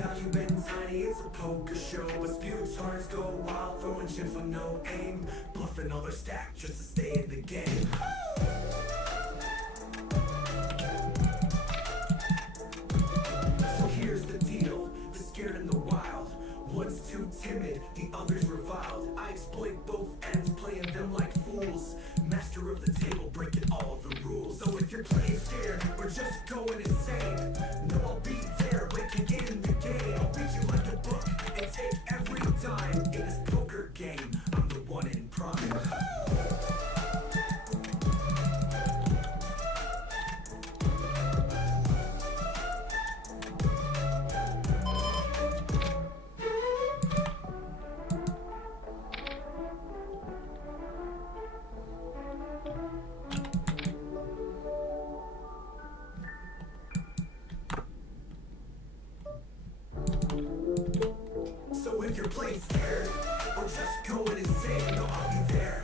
value been tiny, it's a poker show. But sputards go wild, throwing chips with no aim, bluffing all their stack just to stay in the game. So here's the deal, the scared and the wild. One's too timid, the other's reviled. I exploit both ends, playing them like fools. Master of the table, breaking all the rules. So if you're playing scared or just going insane, know I'll be there, breaking in the game. I'll read you like a book and take every dime. In this poker game, I'm the one in prime. So if you're playing scared or just going insane, no, I'll be there,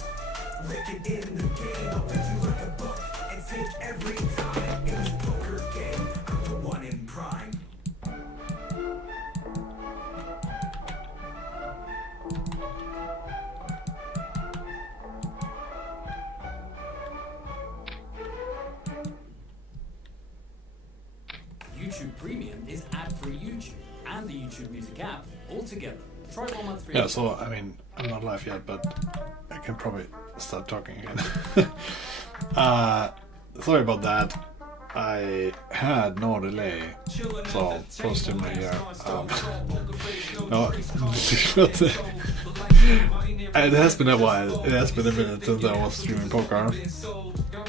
licking in the game. I'll read you like a book and take every time. In this poker game, I'm the one in prime. YouTube Premium is ad-free YouTube and the YouTube Music app all together. Try 1 month free. Yeah, so I mean, I'm not live yet, but I can probably start talking again. Sorry about that. I had no delay, so close to my ear. No, it has been a while. It has been a minute since I was streaming poker,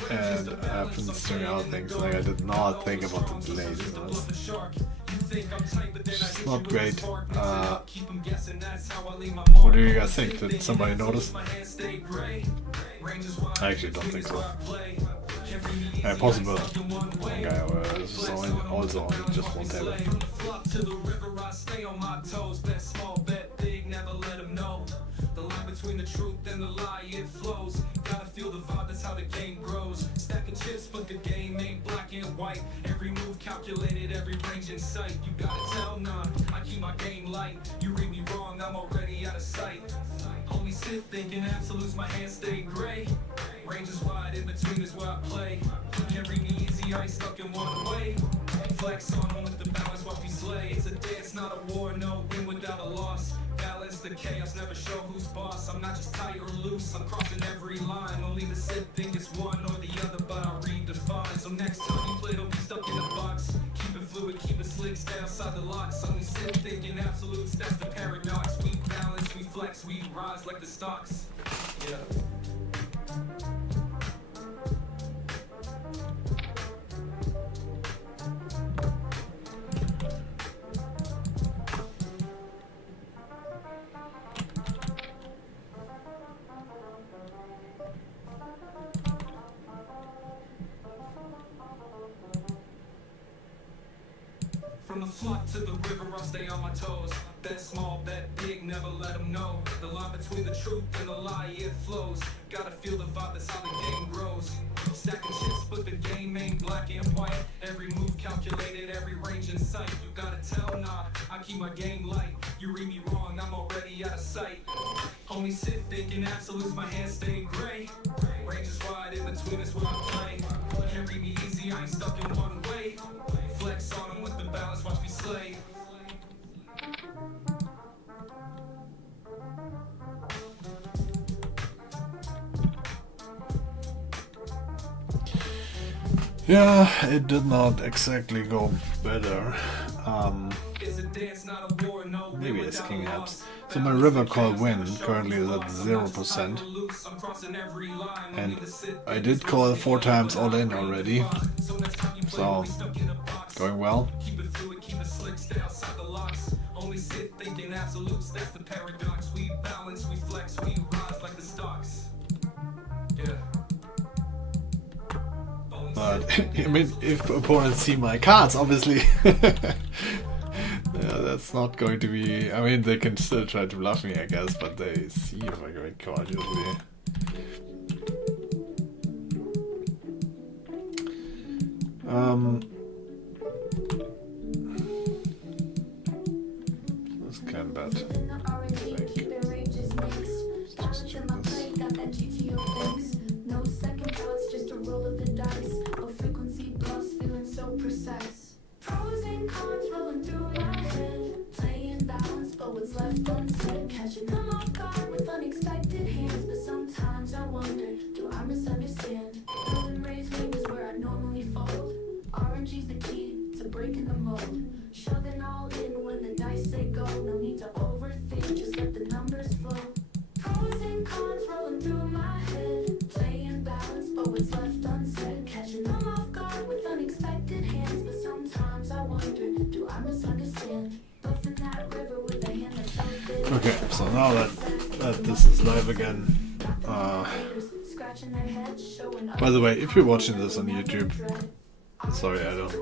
and I've been streaming other things. Like I did not think about the delays. It's not great. What do you guys think? Did somebody notice? I actually don't think so. Possible. One guy was also on just one table. The line between the truth and the lie, it flows. Gotta feel the vibe, that's how the game grows. Stacking chips, but the game ain't black and white. Every move calculated, every range in sight. You gotta tell none, I keep my game light. You read me wrong, I'm already out of sight. Only sit thinking absolutes, my hands stay gray. Range is wide, in between is where I play. Can't read me easy, I ain't stuck in one way. Flex on them with the balance, watch me slay. It's a dance, not a war, no win without a loss. Balance the chaos, never show who's boss. I'm not just tight or loose, I'm crossing every line. Only the sit think it's one or the other, but I redefine. So next time you play, don't be stuck in a box. Keep it fluid, keep it slick, stay outside the locks. Only sit thinking absolutes, that's the paradox. We balance, we flex, we rise like the stocks. Yeah. From the flock to the river, I'll stay on my toes. Bet small, bet big, never let them know. The line between the truth and the lie, it flows. Gotta feel the vibe, that's how the game grows. Stacking chips, but the game ain't black and white. Every move calculated, every range in sight. You gotta tell, nah, I keep my game light. You read me wrong, I'm already out of sight. Only sit thinking absolutes, my hands stay gray. Range is wide, in between is where I play. Can't read me easy, I ain't stuck in one way. Flex on them with the balance, watch me slay. Yeah, it did not exactly go better. Maybe it's King Apps. So my river call win currently is at 0%. And I did call 4 times all in already. So, going well. Only sit thinking absolutes, that's the paradox. We balance, we flex, we rise like the stocks. Yeah. But, I mean, if opponents see my cards, obviously, yeah, that's not going to be... I mean, they can still try to bluff me, I guess, but they see if I get card usually. bad. Within the R&D, keeping ranges mixed. Balance in my plate, got that GTO fix. No second thoughts, just a roll of the dice. A frequency bluffs, feeling so precise. Pros and cons rolling through my head. Playing balance, but what's left unsaid. Catching them off guard with unexpected hands. But sometimes I wonder, do I misunderstand? Golden rays wing is where I normally fold. RNG's the key to breaking the mold. Shoving all in when the dice say go. No need to overthink, just let the numbers flow. Pros and cons rolling through my head. Playing balance, but what's left unsaid. Catching them off guard with unexpected hands. But sometimes I wonder, do I misunderstand? Buffing that river with a hand that's unfit. Okay, so now that this is live again, Scratching their heads, showing up. by the way, if you're watching this on YouTube, sorry, I don't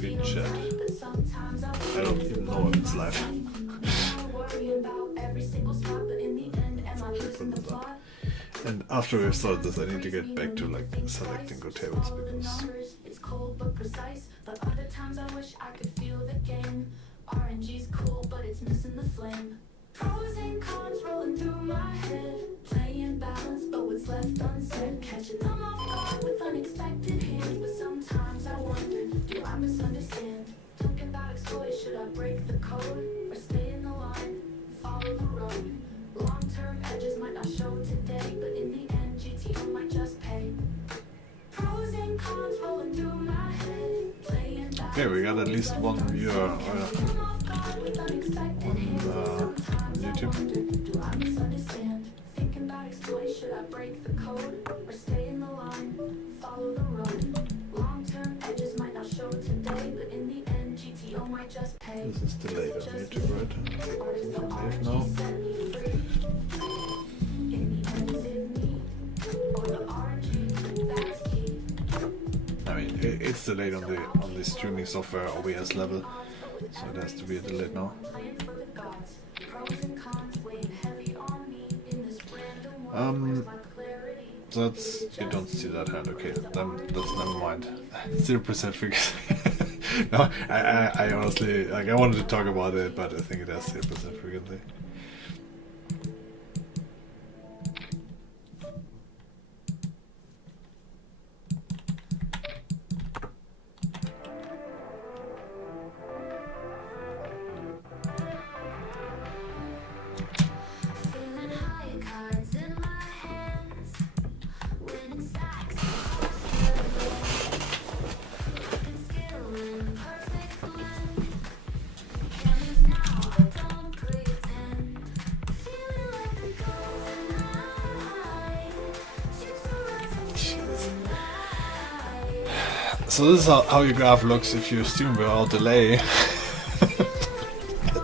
read chat. I don't even know if it's live. And after we've started this, I need to get back to like selecting good tables because It's cold but precise, but other times I wish I could feel the game. RNG's cool, but it's missing the flame. Pros and cons rolling through my head. Playing balance, but what's left unsaid. Catching them off guard with unexpected hands. But sometimes I wonder, do I misunderstand? Thinking about exploit, should I break the code? Or stay in the line, follow the road? Long-term edges might not show today, but in the end, GTO might just pay. Pros and cons rolling through my head. Playing balance. okay, we got at least one viewer on YouTube. Do I misunderstand? Thinking about exploit, should I break the code? Or stay in the line, follow the road? Long-term edges might not show today, but in the end, GTO might just pay. This is delayed on YouTube, right? Or does the Live now. RNG set me free? In the end, is it me? Or the RNG, that's key. I mean, it's delayed on the streaming software OBS level, so it has to be delayed now. Playing for the gods. Pros and cons weighing heavy on me in this random world. Where's my clarity? So that's, you don't see that hand, okay, then that's never mind. 0% figures. No, I honestly, like, I wanted to talk about it, but I think it has 0% frequency. Feeling high, cards in my hands. Winning stacks, looking skill in perfect blend. Can't lose now, I don't pretend. Feeling like the golden eye. Chips are rising, feeling right. So this is how your graph looks if you stream without delay.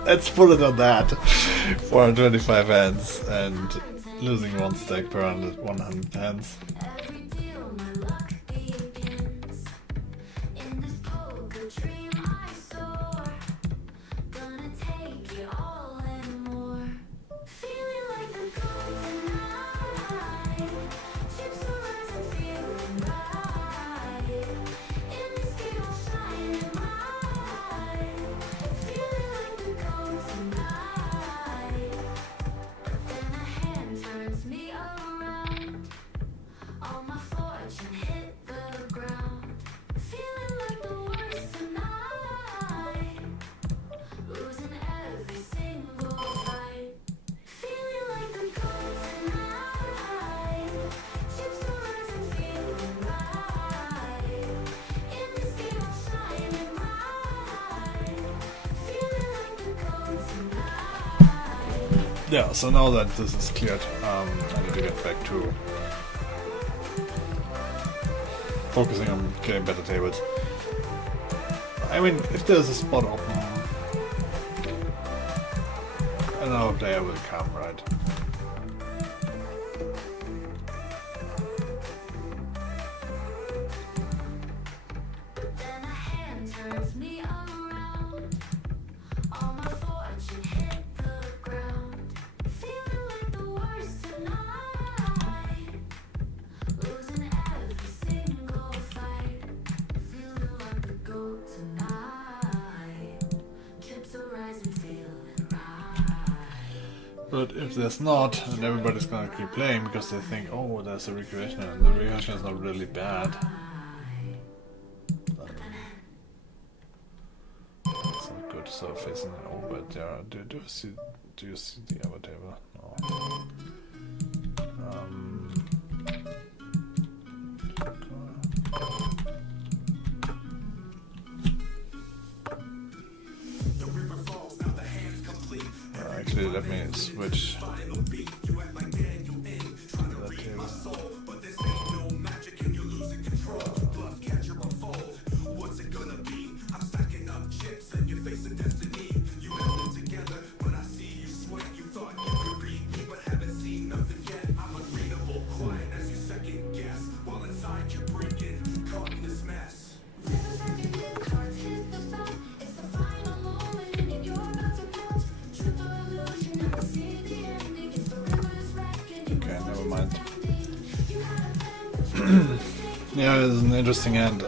Let's put it on that. 425 hands and losing one stack per 100 hands. Every deal my luck begins. In this poker dream I soar. Gonna take it all and more. Feeling like the golden eye. Chips are rising, feeling right. In this game I'll shine bright. Feeling like the golden eye. Then a hand turns me around. All my fortune hit the ground. Feeling like the worst tonight. Losing every single fight. Feeling like the golden eye. Chips are rising, feeling right. In this game I'm shining bright. Feeling like the golden eye. Yeah, so now that this is cleared, I need to get back to focusing on getting better tables. I mean, if there's a spot open, another player will come, right? Then a hand turns me around. All my fortune hit the ground. Feeling like the worst tonight. Losing every single fight. Feeling like the goat tonight. Chips are rising, feeling right. But if there's not, then everybody's gonna keep playing because they think, oh, there's a recreation, and the recreation is not really bad. But it's not good. So facing an orbit, yeah. Do you see the other table? No. Actually, let me switch to that table. Yeah, it's an interesting end. I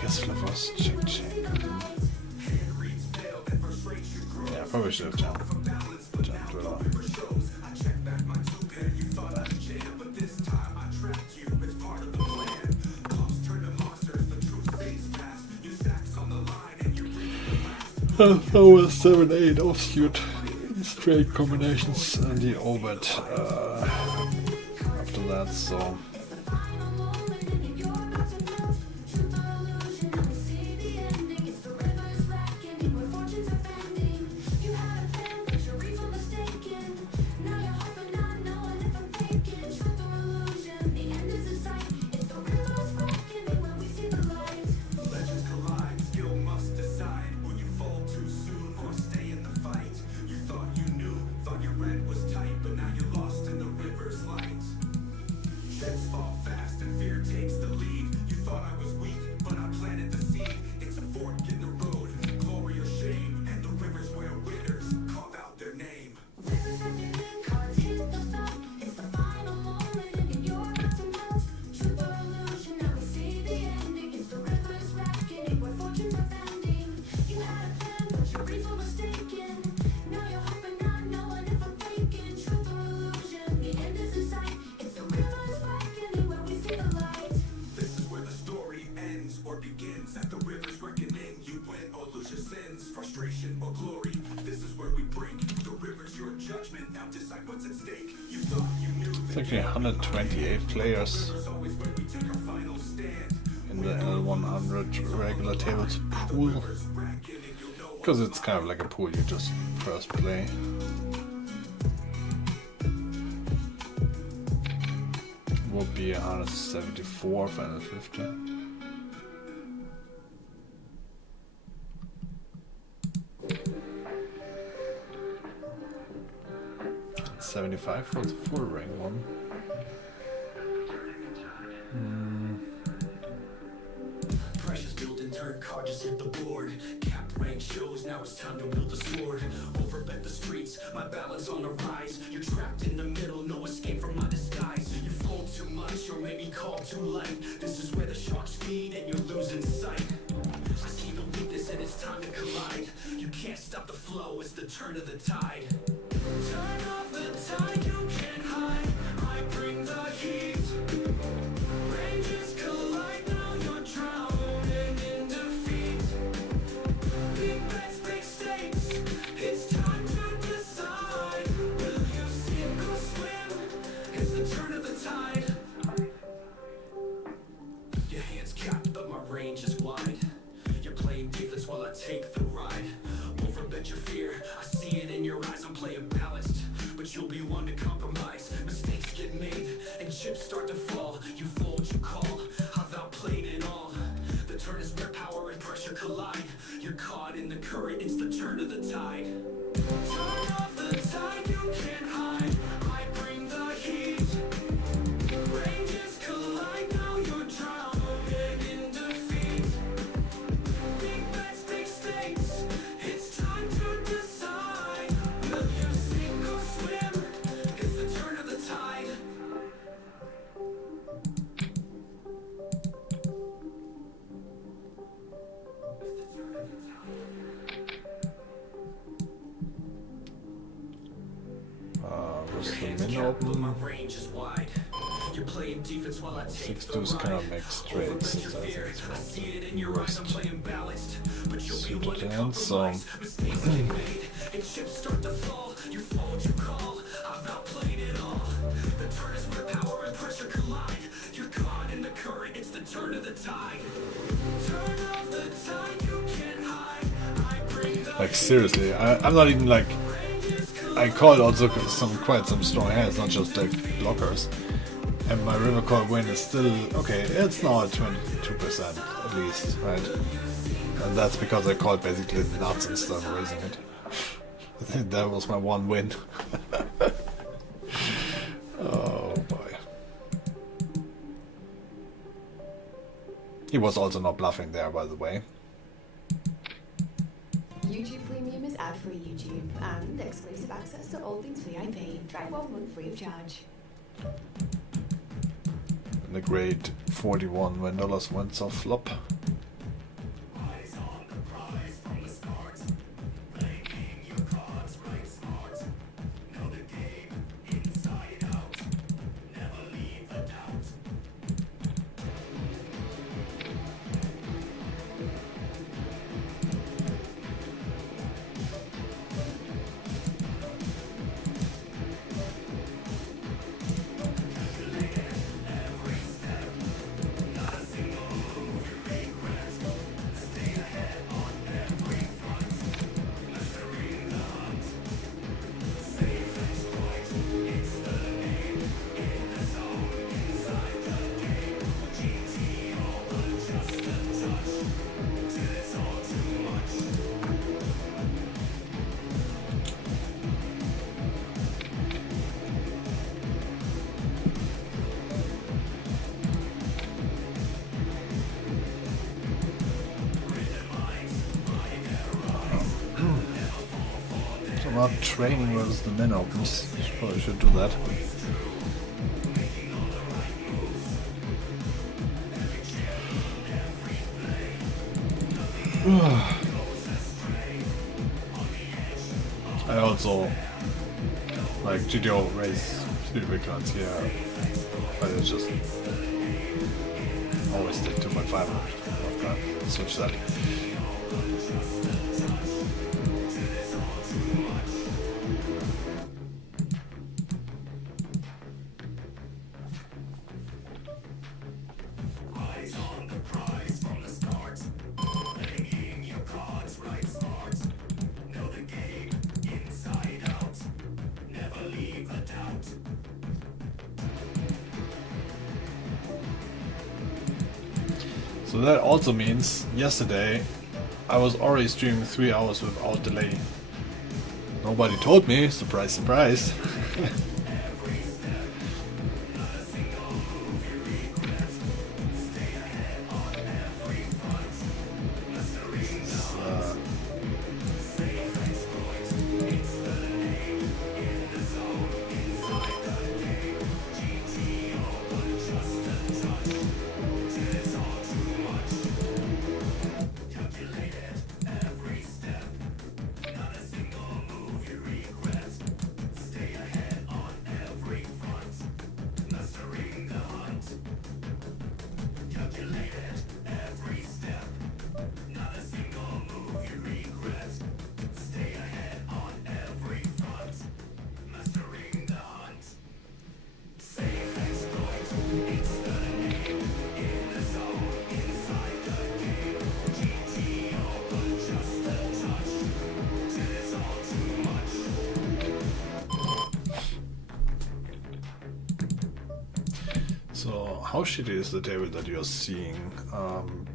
guess Flip was check. Yeah, probably should have jumped Driller. That was 7-8 offsuit. Straight combinations and the orbit after that, so it's actually 128 players in the L100 regular tables pool. Because it's kind of like a pool, you just press play. It would be 174, 550. 75 for the full ring one. Precious building turn card just hit the board. Cap rank shows, now it's time to wield the sword. Overbet the streets, my balance on the rise. You're trapped in the middle, no escape from my disguise. You fold too much or maybe call too light. This is where the sharks feed and you're losing sight. I see the weakness and it's time to collide. You can't stop the flow, it's the turn of the tide. Turn off the tide, you can't hide. I bring the heat. Ranges collide, now you're drowning in defeat. Big bets, big stakes. It's time to decide. Will you sink or swim? It's the turn of the tide. Your hands capped, but my range is wide. You're playing defense while I take the ride. Overbet your fear, I see it in your eyes. I'm playing balanced, but you'll be one to compromise. Mistakes get made and chips start to fall. You fold, you call, I've outplayed it all. The turn is where power and pressure collide. You're caught in the current, it's the turn of the tide. Turn off the tide, you can't hide. I bring the heat. Ranges collide, now you're drowning in defeat. Big bets, big stakes. It's time to decide. Will you sink or swim? It's the turn of the tide. It's the turn of the tide. open. My range is wide. You're playing defense while I take 6 deuce cannot make straight, since I think it's I one see it of in the your eyes, I'm worst playing balanced. But you'll be suited one to hands, so compromise. Mistakes get made and chips start to fall. You fall what you call. I've outplayed it all. The turn is where power and pressure collide. You're caught in the current, it's the turn of the tide. Turn off the tide, you can't hide. I bring the like seriously, I'm not even like, I called also quite some strong hands, not just like blockers. And my river call win is still okay. It's now at 22% at least, right? And that's because I called basically the nuts instead of raising it. I think that was my one win. Oh boy. He was also not bluffing there, by the way. YouTube Premium is ad-free YouTube and exclusive access to all things VIP. Try 1 month free of charge. And the grade 41 when dollars went off flop. eyes on the prize from the start. Playing your cards right smart. Know the game inside out. Never leave a doubt. So I'm not training versus the min opens. Probably should do that. I also like GTO race speedway cards, yeah, but it's just always take 2.5. Switch that. Eyes on the prize from the start. Playing your cards right smart. Know the game inside out. Never leave a doubt. So that also means yesterday I was already streaming 3 hours without delay. Nobody told me, surprise, surprise. So how shitty is the table that you're seeing?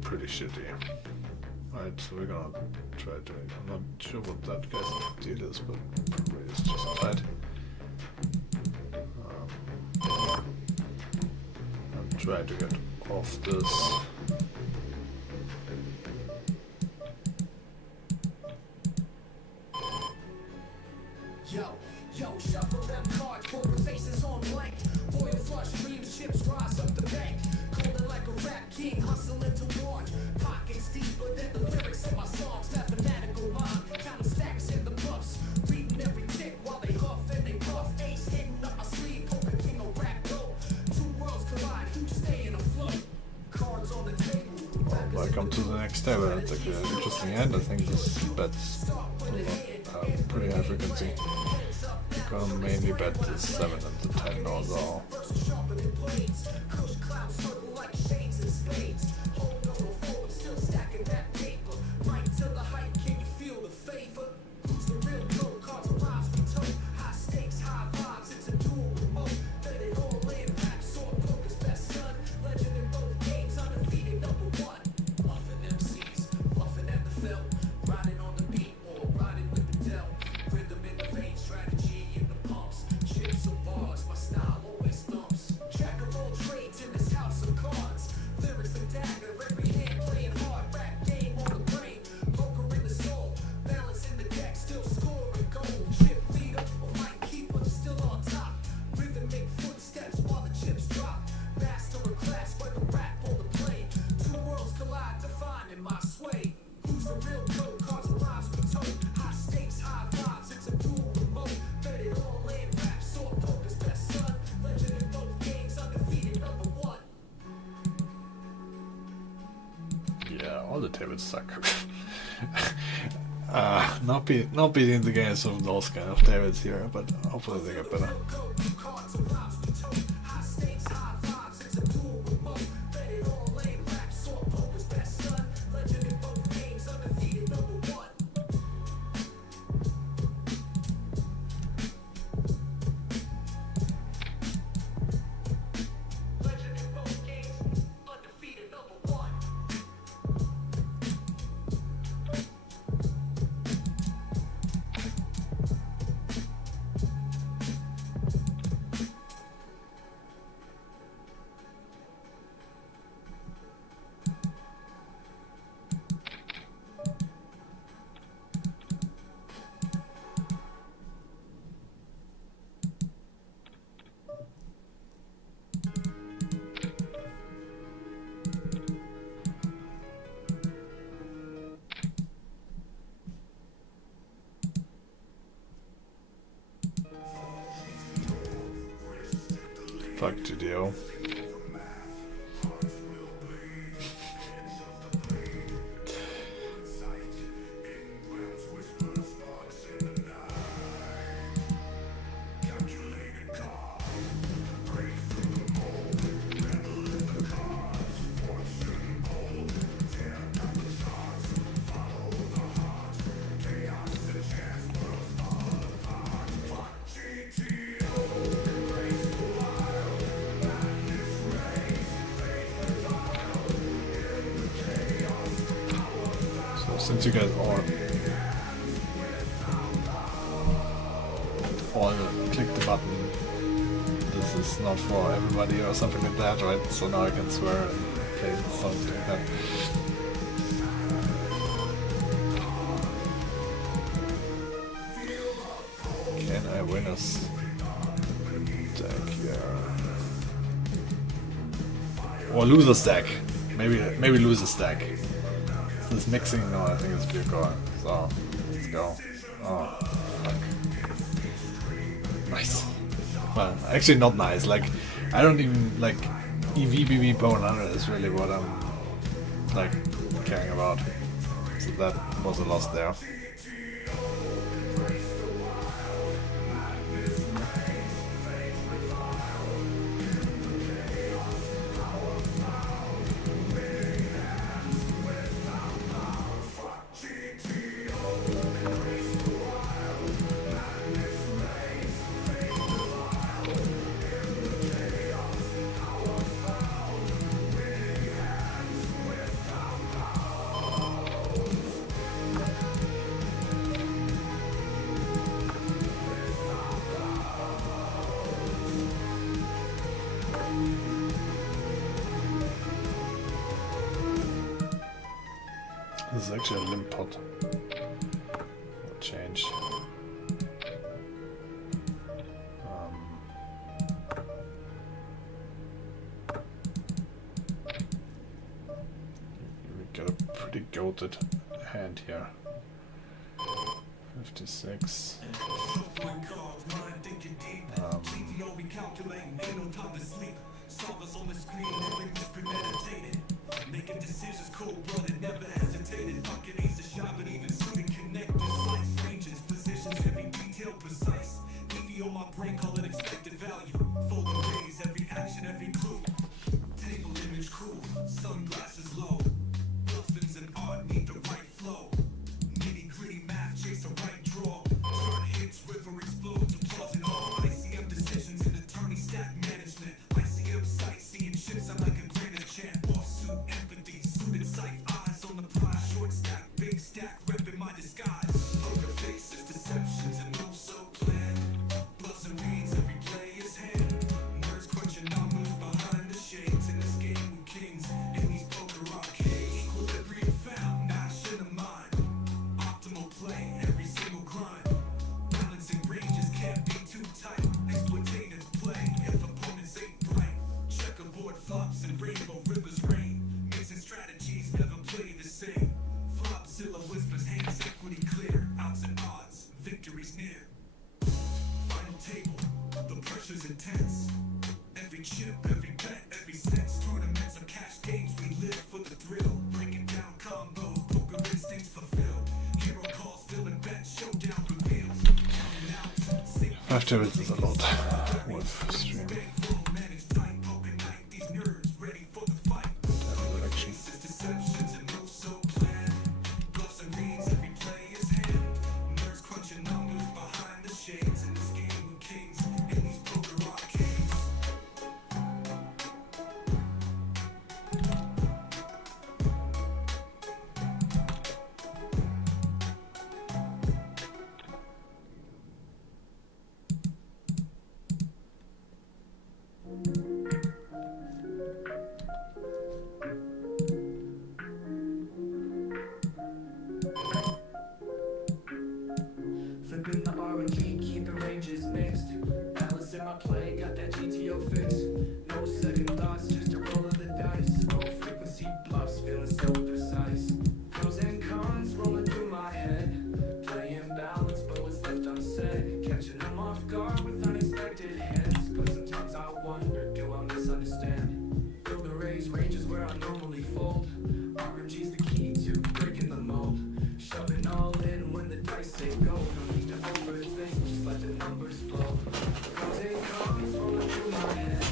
Pretty shitty. Right, so we're gonna try to. I'm not sure what that guy's deal is, but probably it's just tight. I'm trying to get off this. Yo, shuffle them cards, poker faces on blank. Boy, flush dreams, chips rise up the bank. Calling like a rap king, hustling to launch. Pockets deeper than the lyrics in my songs. Mathematical mind, counting stacks in the buffs. Reading every tick while they huff and they puff. Ace hitting up my sleeve, table. That's actually an interesting hand. I think this bets pretty high frequency. Gonna mainly bet the 7 and the 10 also. All the tables suck. Not beating the games of those kind of tables here, but hopefully they get better. Fuck GTO. Since you guys all click the button, this is not for everybody or something like that, right? So now I can swear and play something like that. Can I win a stack here? Or lose a stack? Maybe lose a stack. This mixing, no, I think it's pure core. So, let's go. Oh, fuck. Nice. Well, actually not nice. Like, I don't even, like, EVBB Bone 100 is really what I'm, like, caring about. So that was a loss there. This is actually a limp pot. We'll change. We got a pretty goated hand here. 56. Solvers on the screen, everything's premeditated. Making decisions cold-blooded, never hesitate. Rotated pocket ace to shot, but even suited connected. Slice ranges, positions, every detail precise. EV on my brain, call it expected value. Folding rays, every action, every clue. Table image cool, sunglasses low. Dolphins and art need the right flow. Nitty gritty math, chase the right draw. Turn hits, river explodes, applause and all. ICM decisions and attorney stack management. ICM sightseeing ships, I'm like a greater champ. Offsuit empathy, suited sight, eyes on the prize. Short stack, big stack, repping my disguise. Poker faces, deceptions, and moves so planned. Bluffs and reads, every play is hand. Nerds crunching numbers behind the shades. In this game with kings, in these poker arcades. Equilibrium found, Nash in the mind. Optimal play, every single grind. Balancing ranges can't be too tight. Exploitative play, if opponents ain't bright. Checkerboard flops and rainbow rivers rain. Mixing strategies never play the same. Flopzilla whispers, hands equity clear. Outs and odds, victory's near. Final table, the pressure's intense. Every chip, every bet, every sense. Tournaments are cash games, we live for the thrill. Breaking down combos, poker instincts fulfilled. Hero calls, villain bets, showdown reveals. Counting out, 5 tables is a lot with stream. bankroll, managed tight, poker night. These nerds ready for the fight. Poker faces, deceptions, and moves so planned. Bluffs and reads, every play is hand. Nerds crunching numbers behind the shades. In this game with kings, in these poker arcades. Flipping the RNG, keeping ranges mixed. Balance in my play, got that GTO fix. No second thoughts, just a roll of the dice. Low frequency bluffs, feeling so precise. Pros and cons rolling through my head. Playing balance, but what's left unsaid. Catching them off guard with unexpected hands. But sometimes I wonder, do I misunderstand? Building raise ranges where I normally fold. RNG's the key to breaking the mold. Shoving all in when the dice say go. No need to overthink, just let the numbers flow. Pros and cons rolling through my head.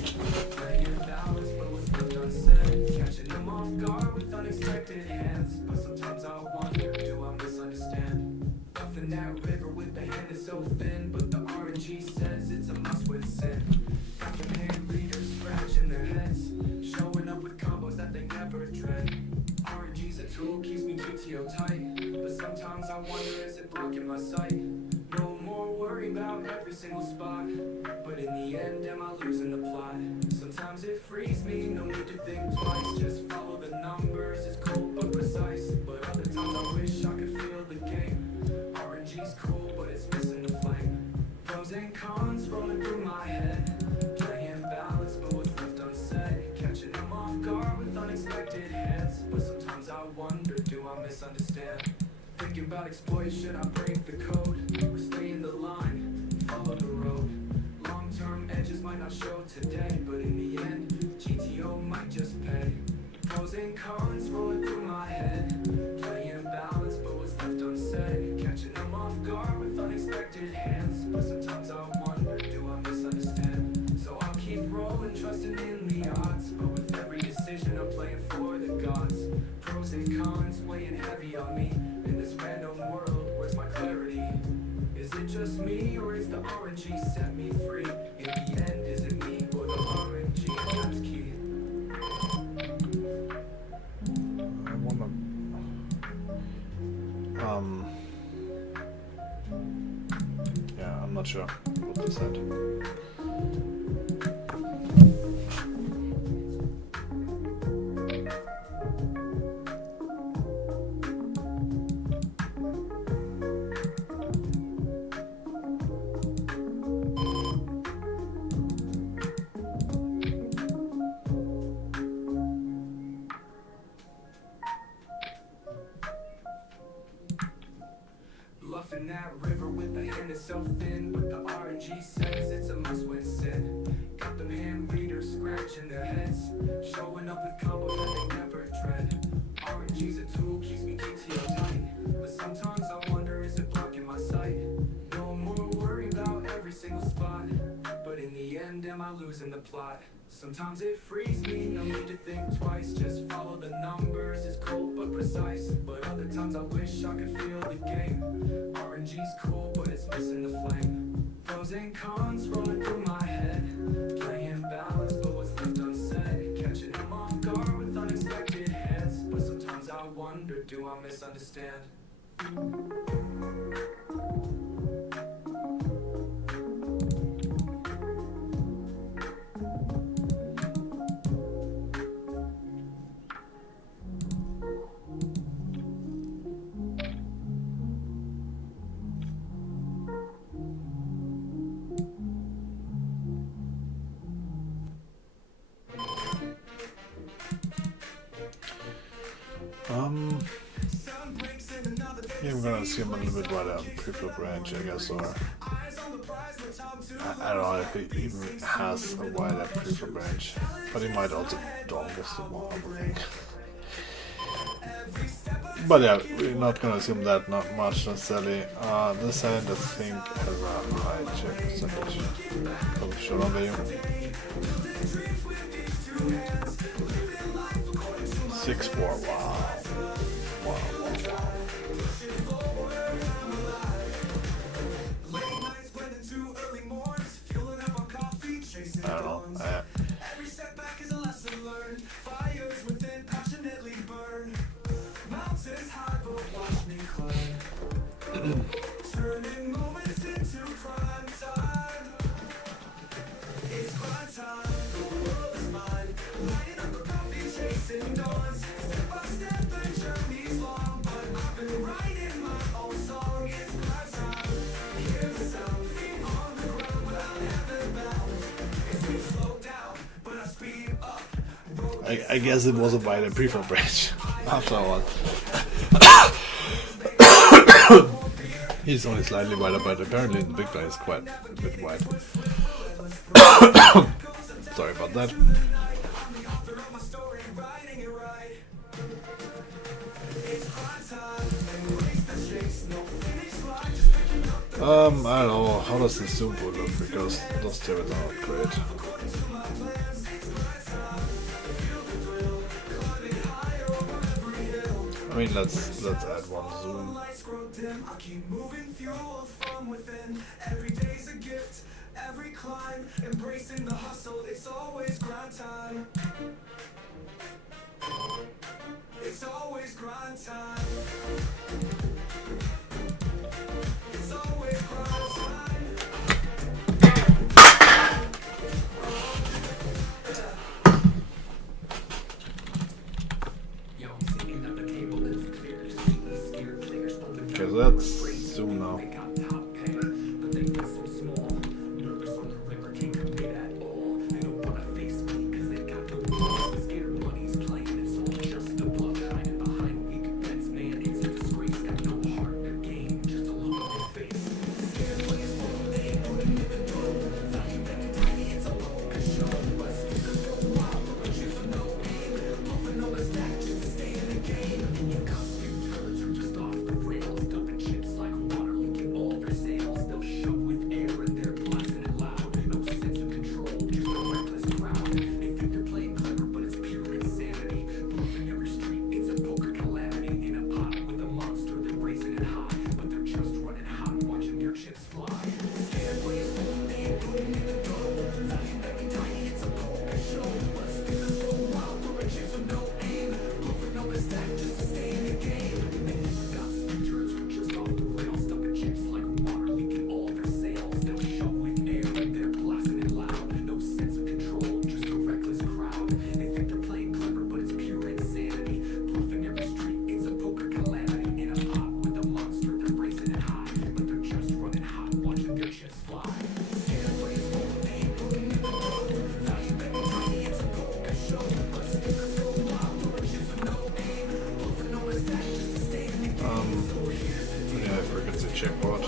Playing balance, but what's left unsaid. Catching them off guard with unexpected hands. But sometimes I wonder, do I misunderstand? Buffing that river with the hand is so thin, but the RNG says it's a must with sin. Got them hand readers scratching their heads, showing up with combos that they never dread. RNG's a tool, keeps me GTO tight, but sometimes I wonder, is it blocking my sight? No more worry about every single spot, but in the end, am I losing the plot? Sometimes it frees me, no need to think twice, just follow the numbers, it's cold but precise. But other times I wish I could feel the game. RNG's cool, but it's missing the flame. Pros and cons rolling through my head. Playing balance, but what's left unsaid. Catching them off guard with unexpected hands. But sometimes I wonder, do I misunderstand? Thinking about exploits, should I break the code? Or stay in the line, follow the road? Long-term edges might not show today, but in the end, GTO might just pay. Pros and cons rolling through my head. Playing balance, but what's left unsaid. Catching them off guard with unexpected hands. But sometimes I wonder, do I misunderstand? So I'll keep rolling, trusting in the odds. But with every decision, I'm playing for the gods. Pros and cons weighing heavy on me. In this random world, where's my clarity? Is it just me, or is the RNG set me free? In the end, is it me, or the RNG that's key? I wanna yeah, I'm not sure what they said. Bluffing that river with the hand is so thin, but the RNG says it's a must-win sin. Got them hand readers scratching their heads, showing up with combos that they never dread. RNG's a tool, keeps me GTO tight. But sometimes I wonder, is it blocking my sight? No more worrying about every single spot. But in the end, am I losing the plot? Sometimes it frees me, no need to think twice. Just follow the numbers, it's cold but precise. But other times I wish I could feel the game. RNG's cool, but it's missing the flame. Pros and cons rolling through my head. Playing balance, but what's left unsaid. Catching him off guard with unexpected heads. But sometimes I wonder, do I misunderstand? Yeah, I'm gonna assume a little bit wider on prefer branch, I guess, or I don't know if he even has a wider prefer branch, but he might also don't miss the one other thing. But yeah, we're not gonna assume that not much necessarily. This hand I think has a high check percentage. Probably should on video. 6-4, wow. Wow. I don't know. Every setback is a lesson learned. Fires within passionately burn. Mountains high, but watch me climb. Turning moments into prime time. It's prime time. The world is mine. Lighting up a coffee, chasing dawns. Step by step, the journey's long, but I've been writing my own song. It's prime time. Hear the sound, feet on the ground without heaven bound. I guess it was a wider prefer branch after all. He's only slightly wider, but apparently the big guy is quite a bit wide. Sorry about that. I don't know, how does the zoom look, because those two are not great. I mean, let's add one zoom. I keep moving, fueled from within. Every day's a gift, every climb, embracing the hustle. It's always grind time. It's always grind time. It's always grind time. Okay, so that's zoom now. Yeah, I forgot to check what.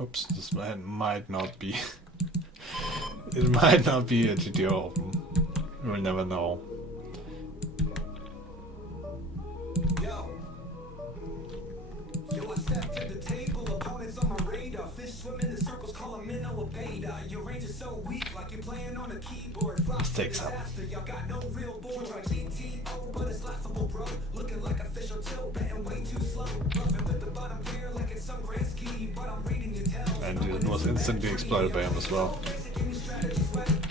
Oops, this might not be. It might not be a GTO Open. We'll never know. Yo, I stepped to the table, opponents on my radar. Fish swim in the circles, call them minnow or beta. Your range is so weak, like you're playing on a keyboard. Mistakes happen. Y'all got no real board like GTO, but it's laughable, bro. Looking like official tilt, betting way too slow. Bluffing with the bottom pair like it's some grand scheme, but I'm reading your tells. And it was instantly exploited by him as well.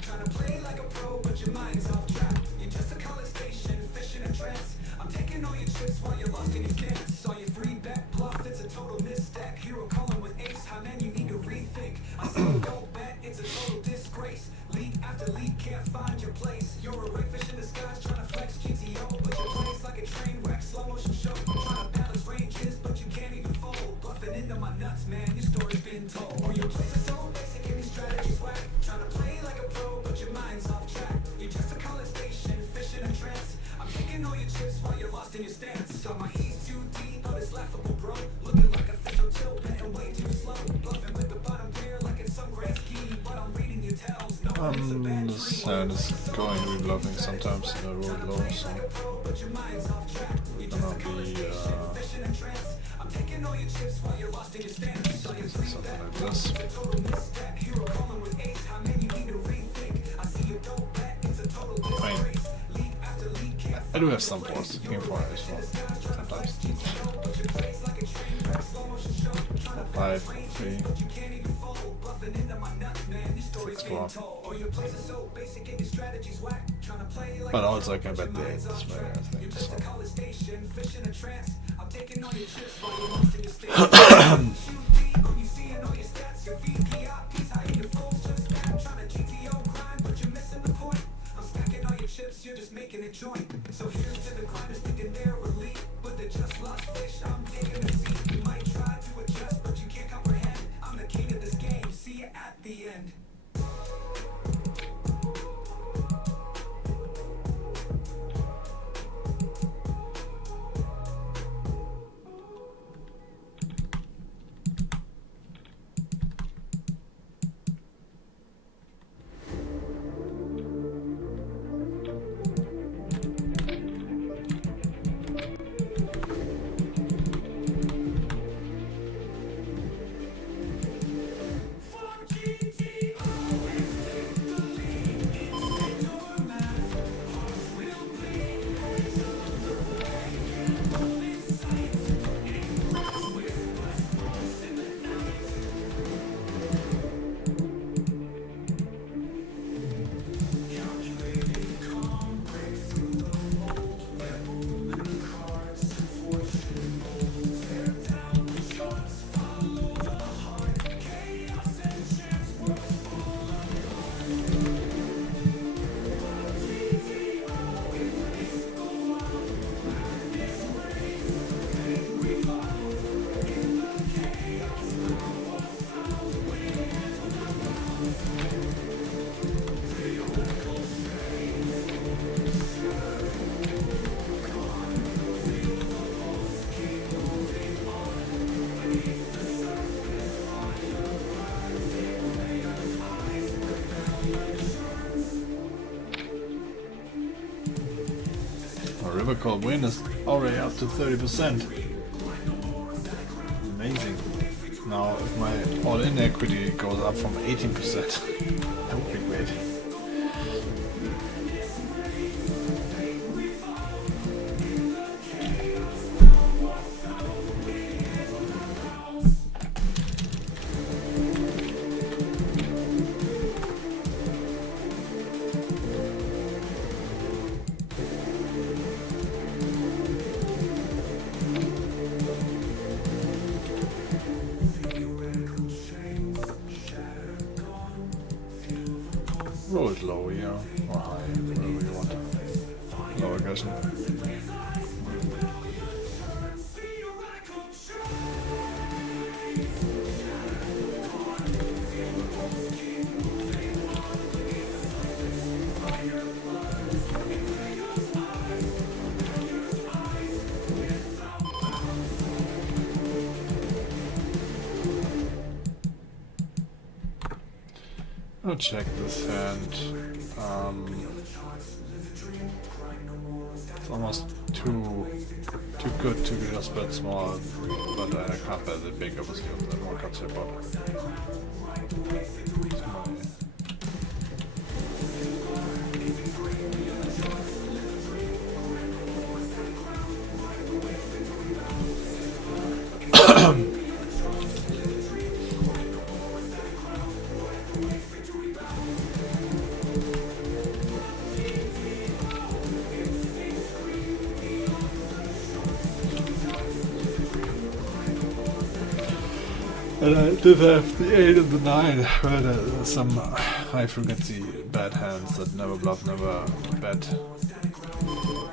Trying to play like a pro, but your mind's off track. You're just a college station, fishing in trance. I'm taking all your chips while you're lost in your dance. Saw your free bet bluff, it's a total misstack. Hero calling with ace, how man you need to rethink. I see you don't bet, it's a total disgrace. League after league, can't find your place. You're a red fish in the skies, trying to flex GTO, but your play's like a train wreck, slow motion show. Trying to balance ranges, but you can't even fold. Bluffing into my nuts, man, your story's been told. Or your plays are so basic and your strategy's whack. Trying to play like a pro, but your mind's off track. You're just a college station, fishing in trance. I'm taking all your chips while you're lost in your stance. So my heat's too deep, but it's laughable, bro. Looking like official tilt, betting way too slow. Bluffing with the bottom pair like it's some grand scheme, but I'm reading your tells. No, it's a bad The sound is going rebluffing sometimes in a road low, so but your mind's off track. You're gonna just a college be station, fishing in trance. I'm taking all your chips while you're lost in your stance. So you're free something bet, like bluff, this. it's a total misstep. Hero calling with ace, how man you need to rethink. I see you don't bet, it's a total disgrace. League after league, can't I do have some force game for it as well. Sometimes. 5, 3, 6, 4. But also I can bet the 8 this way, I think. You're just making a joint. So here's to the grinders thinking they're relief, but they're just lost fish. I'm taking a seat. You might try to adjust, but you can't comprehend. I'm the king of this game. See you at the end. River Call win is already up to 30%. Amazing. Now if my all-in equity goes up from 18%, that would be great. Roll it low, yeah, or high, whatever you want. Low aggression. I'll check this hand. It's almost too good to just bet small, but I can't bet it big obviously with the more cuts here, but and I did have the 8 and the 9, where some high frequency bad hands that never bluff, never bet.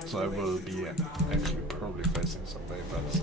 So I will be actually probably facing some big bets.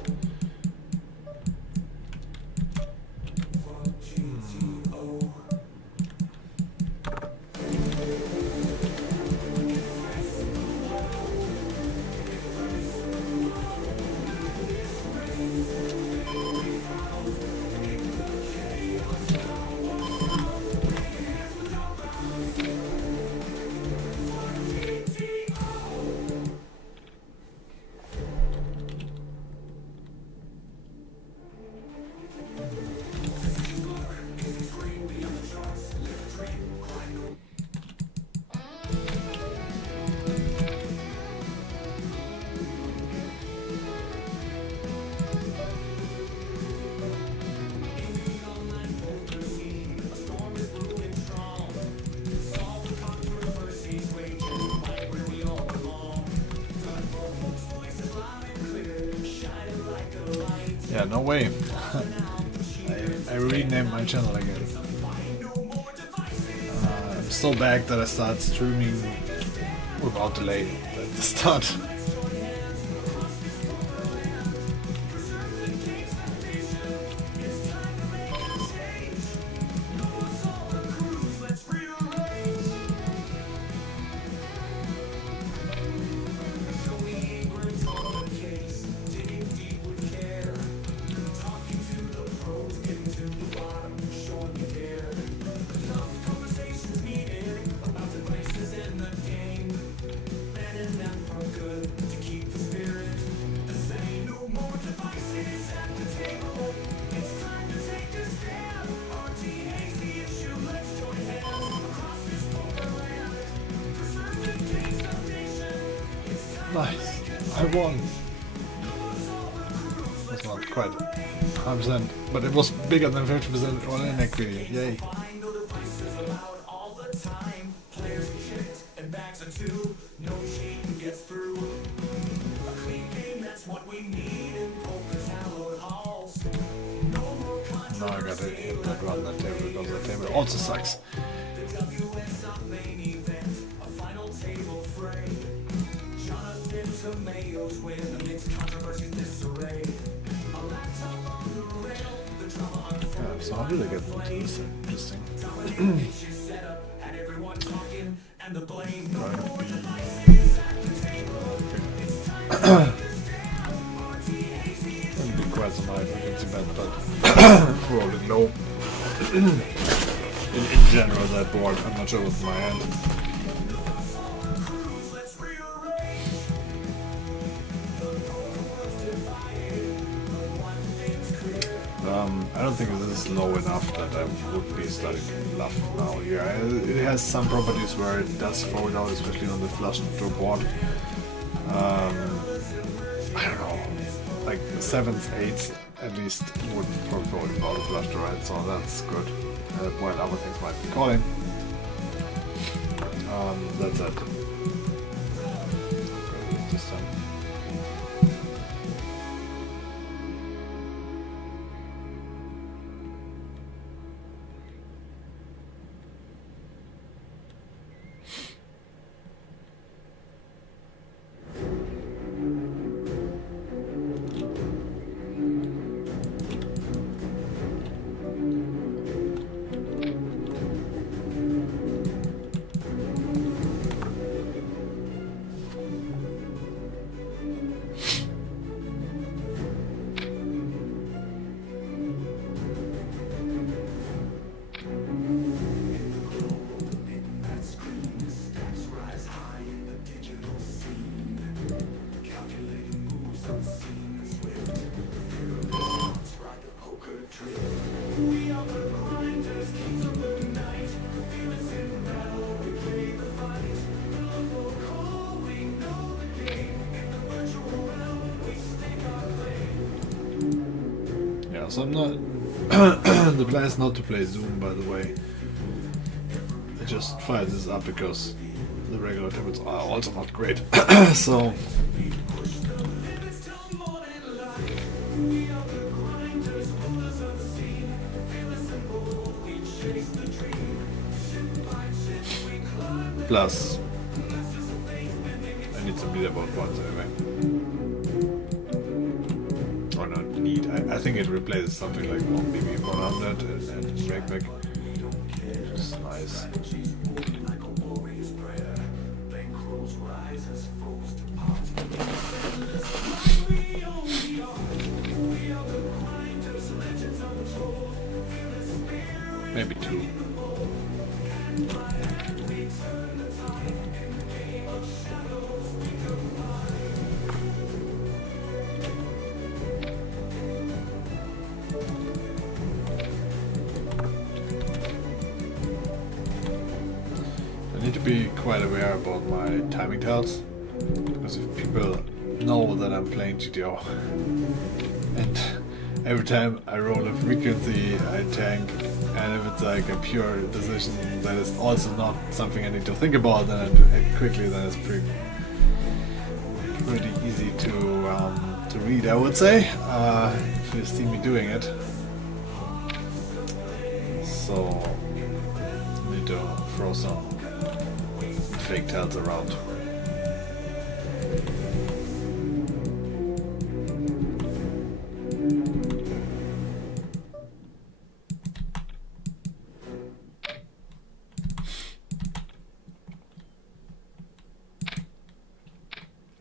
Yeah, no way. I renamed my channel again. I'm so back that I start streaming without delay at the start. Nice, I won. That's not quite 100%, but it was bigger than 50% all in equity. Yay. Now I gotta hit that run that table because that table also sucks. So how did I get into this thing? It'll be quite some high frequency bet, but rolling low. in general, that board, I'm not sure what's my hand. I don't think this is low enough that I would be starting to bluff now here. It has some properties where it does fold out, especially on the flush draw board. I don't know, like 7th, 8th at least would probably fold out the flush draw, right? So that's good. While other things might be calling. That's it. This time. So I'm not. The plan is not to play Zoom, by the way. I just fired this up because the regular tablets are also not great. So. Plus, I need some leaderboard points anyway. Or not need. I think it replaces something like maybe 100 and breakback. Which is nice. Maybe 2. I need to be quite aware about my timing tells, because if people know that I'm playing GTO and every time I roll a frequency I tank, and if it's like a pure decision that is also not something I need to think about, then I do it quickly, then it's pretty easy to read, I would say, if you see me doing it. So I need to throw some fake tails around.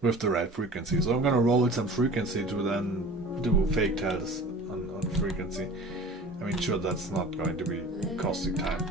With the right frequency. So I'm gonna roll some frequency to then do fake tails on frequency. I mean, sure, that's not going to be costing time.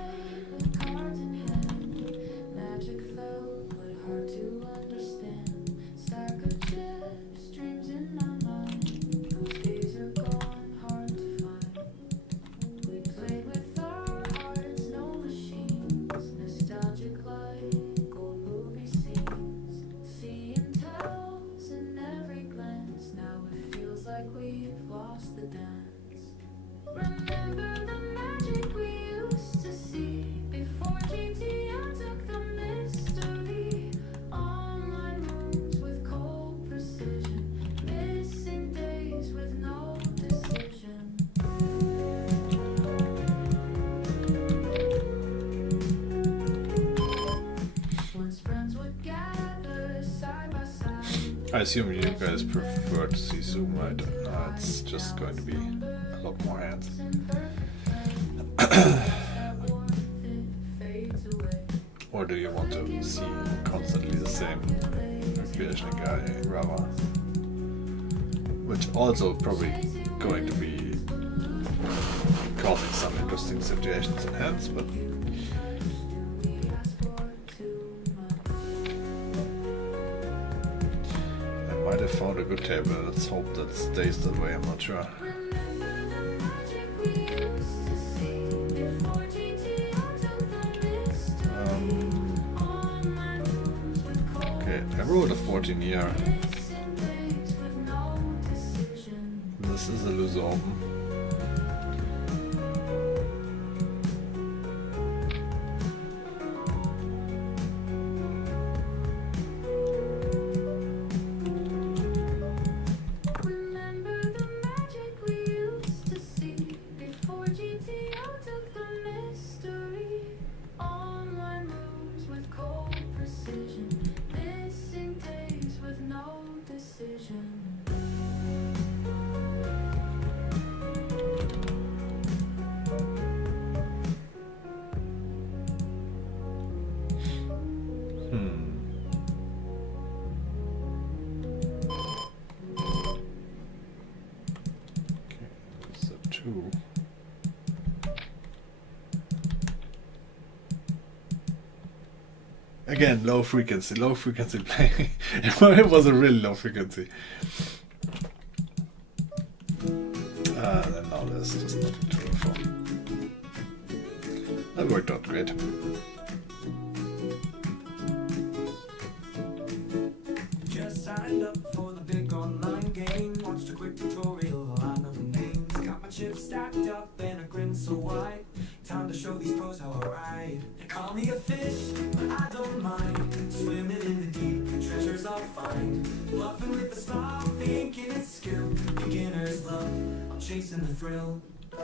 I assume you guys prefer to see Zoom, right? It's just going to be a lot more hands. Or do you want to see constantly the same recreation guy, Rava? Which also probably going to be causing some interesting situations in hands, but I might have found a good table. Let's hope that stays that way, I'm not sure. Okay, I rolled a 14 here. This is a loser open. Again, low frequency playing. It was a really low frequency. And now there's just nothing to look for. That worked out great. Just signed up for the big online game. Watched a quick tutorial, I know the names. Got my chips show these pros how I ride. They call me a fish, but I don't mind. Swimming in the deep, treasures I'll find. Bluffing with the smile, thinking it's skill. Beginner's luck, I'm chasing the thrill. I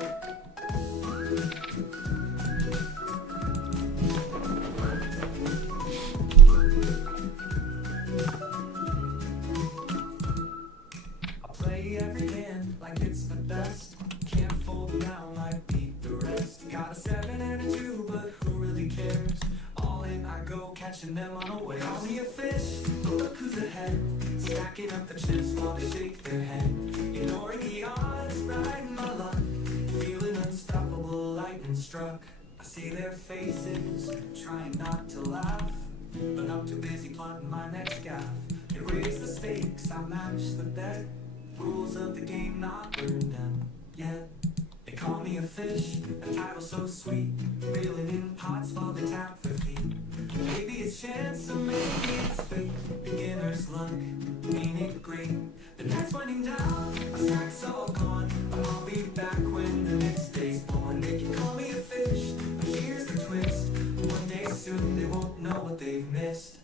play every hand like it's the best. Can't fold down, I beat the rest. Got a 7 and a 2, but who really cares? All in I go, catching them unawares. Call me a fish, but look who's ahead. Stacking up the chips while they shake their head. Ignoring the odds, riding my luck. Feeling unstoppable, lightning struck. I see their faces, trying not to laugh, but I'm too busy plotting my next gaff. They raise the stakes, I match the bet. Rules of the game, not learned them yet. They call me a fish, a title so sweet. Reeling in pots while they tap their feet. Maybe it's chance or maybe it's fate. Beginner's luck, ain't it great? The night's winding down, my snack's all gone. I'll be back when the next day's born. They can call me a fish, but here's the twist. One day soon they won't know what they've missed.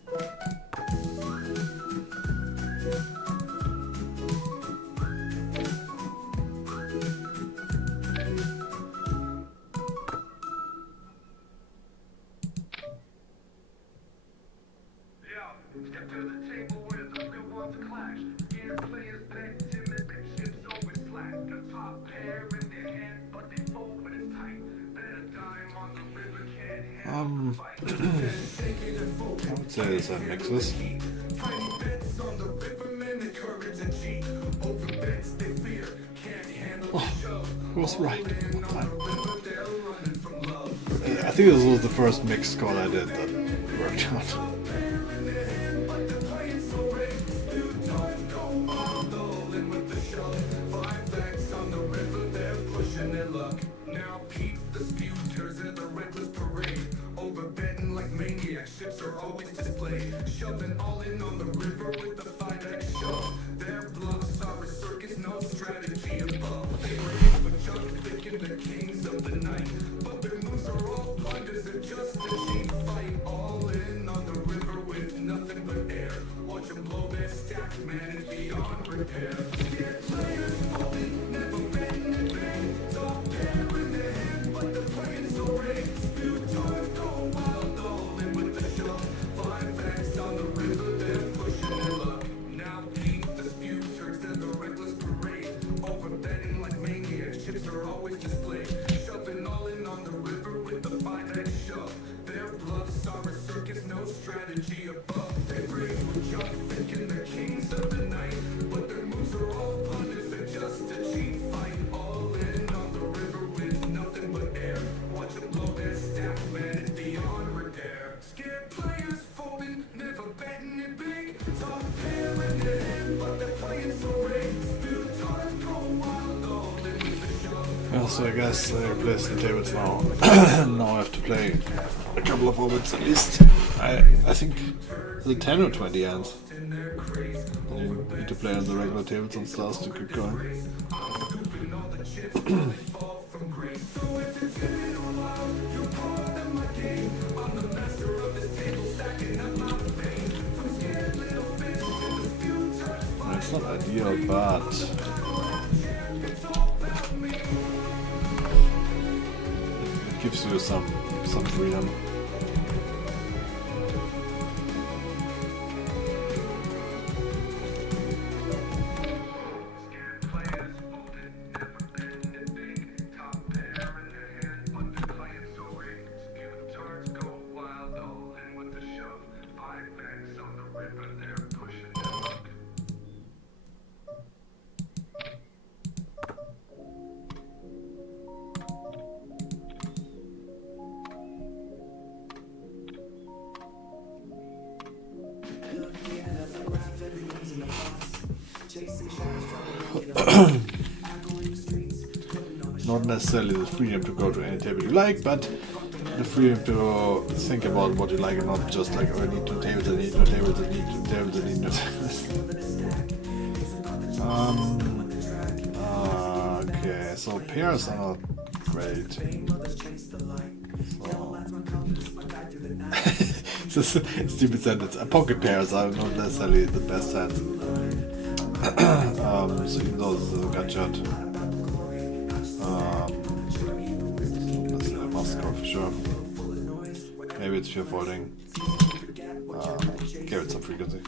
Step to the table where the real ones clash. Gear players bet timid, big ships always slack. The top pair in their hand, but they fold when it's tight. Bet a dime on the river, can't handle the fight. I would say there's some mixes. Tiny bets on the river, men encourage and cheat. Over bets they fear, can't handle the show. Who was right? On the river, they're running from love. I think this was the first mix call I did that worked out. Now peep the scooters at the reckless parade. Overbetting like maniacs, ships are always displayed. Shoving all in on the river with the 5X shove. Their bluffs are a circus, no strategy above. They were in for Chuck, thinking the kings of the night. But their moves are all blunders, they're just a cheap fight. All in on the river with nothing but air. Watch them blow their stack, man, it's beyond repair. Scared players folding, never betting in vain. Top pair in their hand, but they're playing so rigged. Spew toys go wild, all in with the shove. 5X on the river, they're pushing their luck. Now peep the sputers at the reckless parade. Overbetting like maniacs, chips are always displayed. Shoving all in on the river with the 5X shove. Their bluffs are a circus, no strategy above. They brave with Chuck, thinking the kings of the night. But their moves are all blunders, they're just a cheap fight. All in on the river with nothing but air. Watch them blow their stack, man, it's beyond repair. Scared players folding, never betting it big. Top pair in their hand, but they're playing so rigged. Spew toys go wild, all in with the shove. Yeah, so I guess I replaced the tables now. Now I have to play a couple of orbits at least. I think the 10 or 20 ends. And you need to play on the regular tables and stars to keep going. It's not ideal, but it gives you some freedom. Not necessarily the freedom to go to any table you like, but the freedom to think about what you like and not just like, oh, I need 2 tables, I need 2 tables, I need 2 tables, I need no tables. Okay, so pairs are not great. It's a stupid sentence. Pocket pairs are not necessarily the best hands. So even though this is a gut shot, this is a must score for sure. Maybe it's pure folding. Give it some frequency.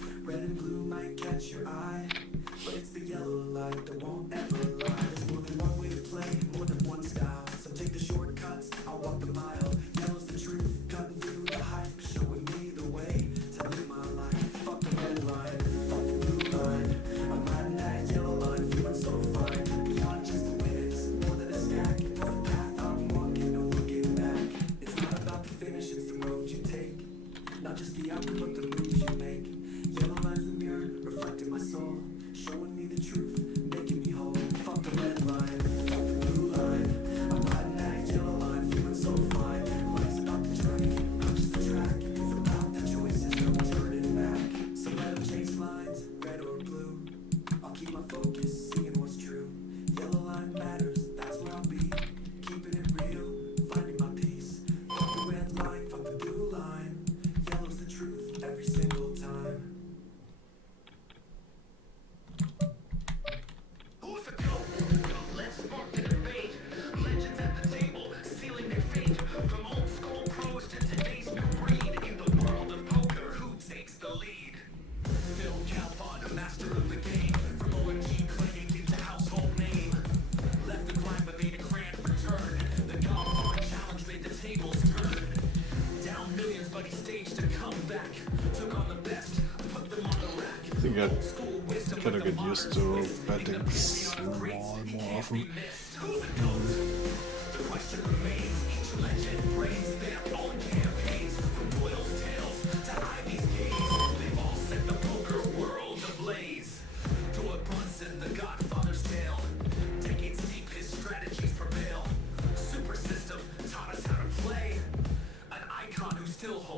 I think I gotta get used to betting small more often.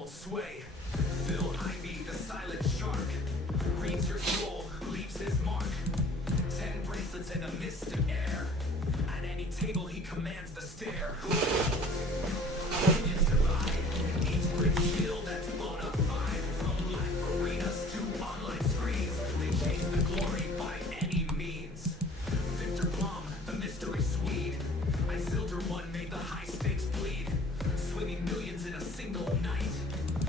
Sway. Phil Ivey, the silent shark, reads your soul, leaves his mark. 10 bracelets in a mist of air. At any table he commands the stare. Opinions divide. Each brings skill that's bona fide. From live arenas to online screens, they chase the glory by any means. Victor Plum, the mystery Swede. Isildur one made the high stakes bleed. Swinging millions in a single night.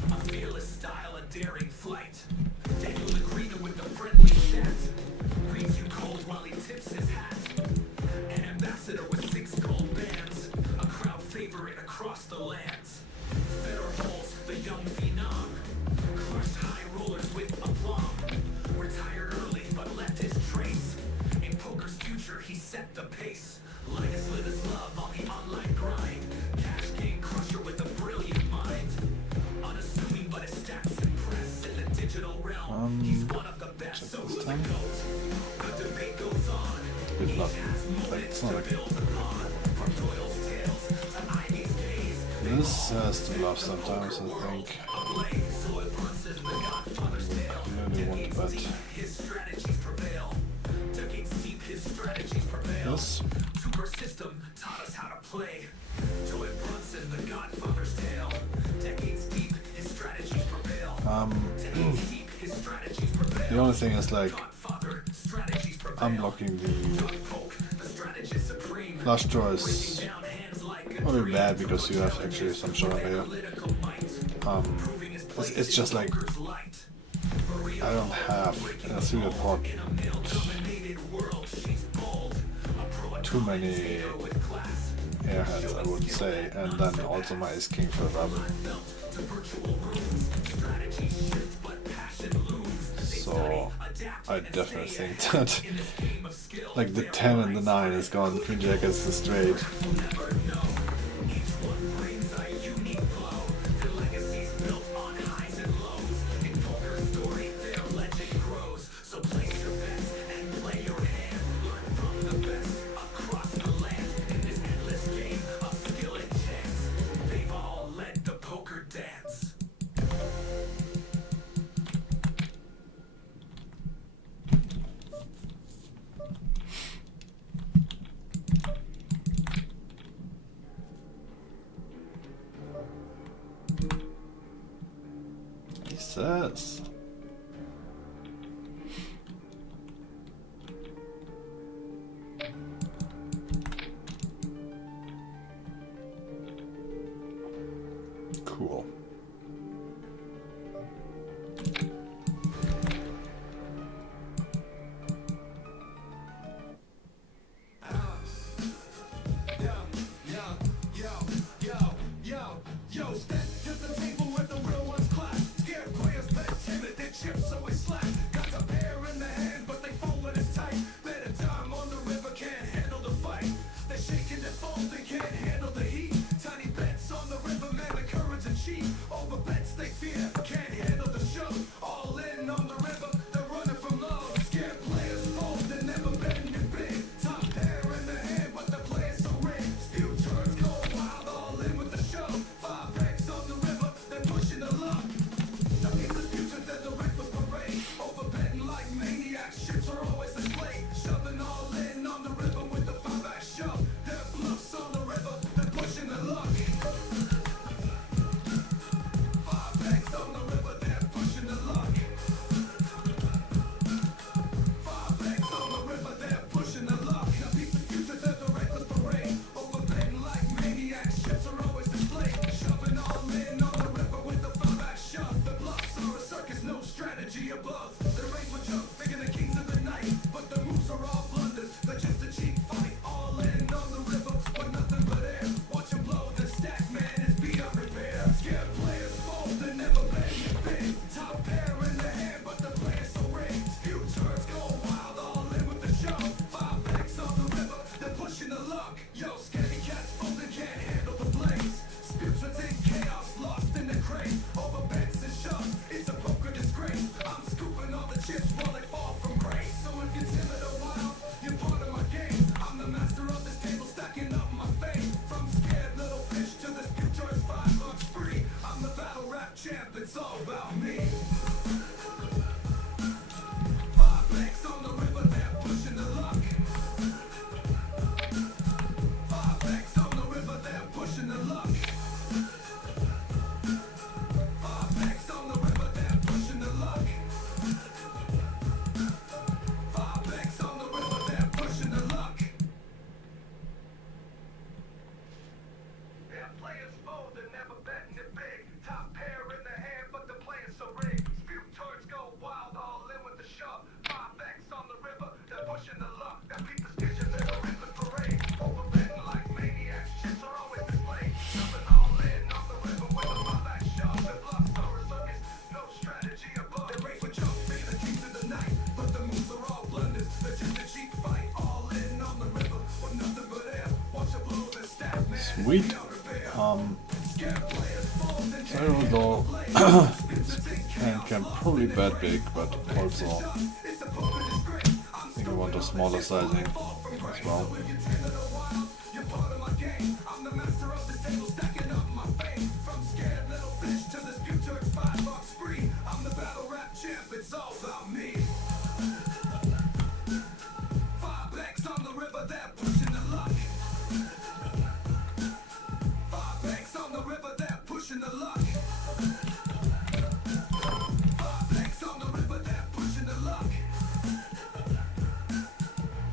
A fearless style, a daring flight. Daniel Negrino with the friendly chat. Reads you cold while he tips his hat. An ambassador with 6 gold bands. A crowd favorite across the lands. Federer Holtz, the young phenom. Crushed high rollers with aplomb. Retired early but left his trace. In poker's future he set the pace. Linus lived his love on the online grind. Cash game crusher with a brilliant mind. Unassuming but his stats impress. In the digital realm, he's one of the best. So who's the GOAT? The debate goes on. Good luck. It's not like this has to bluff sometimes, I think. I really want to bet. Yes. Super system taught us how to play. Joy Brunson, the Godfather's tale. Decades deep, his strategies prevail. Decades deep, his strategies prevail. The only thing is like Godfather, strategies prevail. unblocking the The strategist supreme. flush draw is not really bad because you have actually some short here. It's just like I don't have in a single pot too many air hands, I would say, and then also my ace king filled up. So I definitely think that like the 10 and the 9 is gone, queen jack is the straight. this? Cool. Yo, step to the table where the real ones clap. Scared players bet timid, their chips always slack. Got a pair in the hand, but they fold when it's tight. Bet a dime on the river, can't handle the fight. They're shaking their fold, they can't handle the heat. Tiny bets on the river, man, the courage and cheat. Over bets they fear, can't handle the show. All in on the river, they're running from love. Scared players fold, they're never betting it big. Top pair in the hand, but the players so rigged. Spew turns go wild, all in with the show. 5X on the river, they're pushing the luck. Now in the future, there's a reckless parade. Over betting like maniacs, ships are always displayed. Shoving all in on the river with the 5X shove. Their bluffs on the river, they're pushing the luck. 5X on the river, they're pushing the luck. 5X on the river, they're pushing the luck. Now beat the future, there's a reckless parade. Over betting like maniacs, ships are always displayed. Shoving all in on the river with the 5X shove. The bluffs are a circus, no strategy above. The race will jump, bigger than kings of the night. But the moves are all blunders, they're just a cheap fight. All in on the river with nothing but air. Watch 'em blow, the stack man is beyond repair. Scared players fold, they never betting it big. Top pair in the hand, but the players so rigged. Spew turns go wild, all in with the show. 5X on the river, they're pushing the luck. Yo, scaredy cats folding, can't handle the blaze. Spew turns in chaos, lost in the crate. Over bets and shoves, it's a poker disgrace. I'm scooping all the chips while they fall from grace. So if you're timid or wild, you're part of my game. I'm the master of this table, stacking up my fame. From scared little fish to the spew turns $5 free. I'm the battle rap champ, it's all about me. 5X on the river, they're pushing the luck. 5X on the river, they're pushing the luck. 5X on the river, they're pushing the luck. 5X on the river, they're pushing the luck. Yeah, players fold, they're never betting it big. Top pair in the hand, but the players so rigged. Spew turns go wild, all in with the shove. 5X on the river, they're pushing the luck. Now beat the stitches in the river parade. Over betting like maniacs, ships are always displayed. Shoving all in on the river with a 5X shove. The bluffs are a circus, no strategy above. They race with jump, bigger than kings of the night. But the moves are all blunders, they're just a cheap fight. All in on the river with nothing but air. Watch it blow the stack man. Sweet. Scared players fold, they I don't know. Can probably bet big, but also it's a poker disgrace. I think I want a smaller sizing as well. If you're timid or wild, you're part of my game. I'm the master of this table, stacking up my fame. From scared little fish to the spew turns $5 free. I'm the battle rap champ, it's all about me. 5X on the river, they're pushing the luck. 5X on the river, they're pushing the luck. 5X on the river, they're pushing the luck.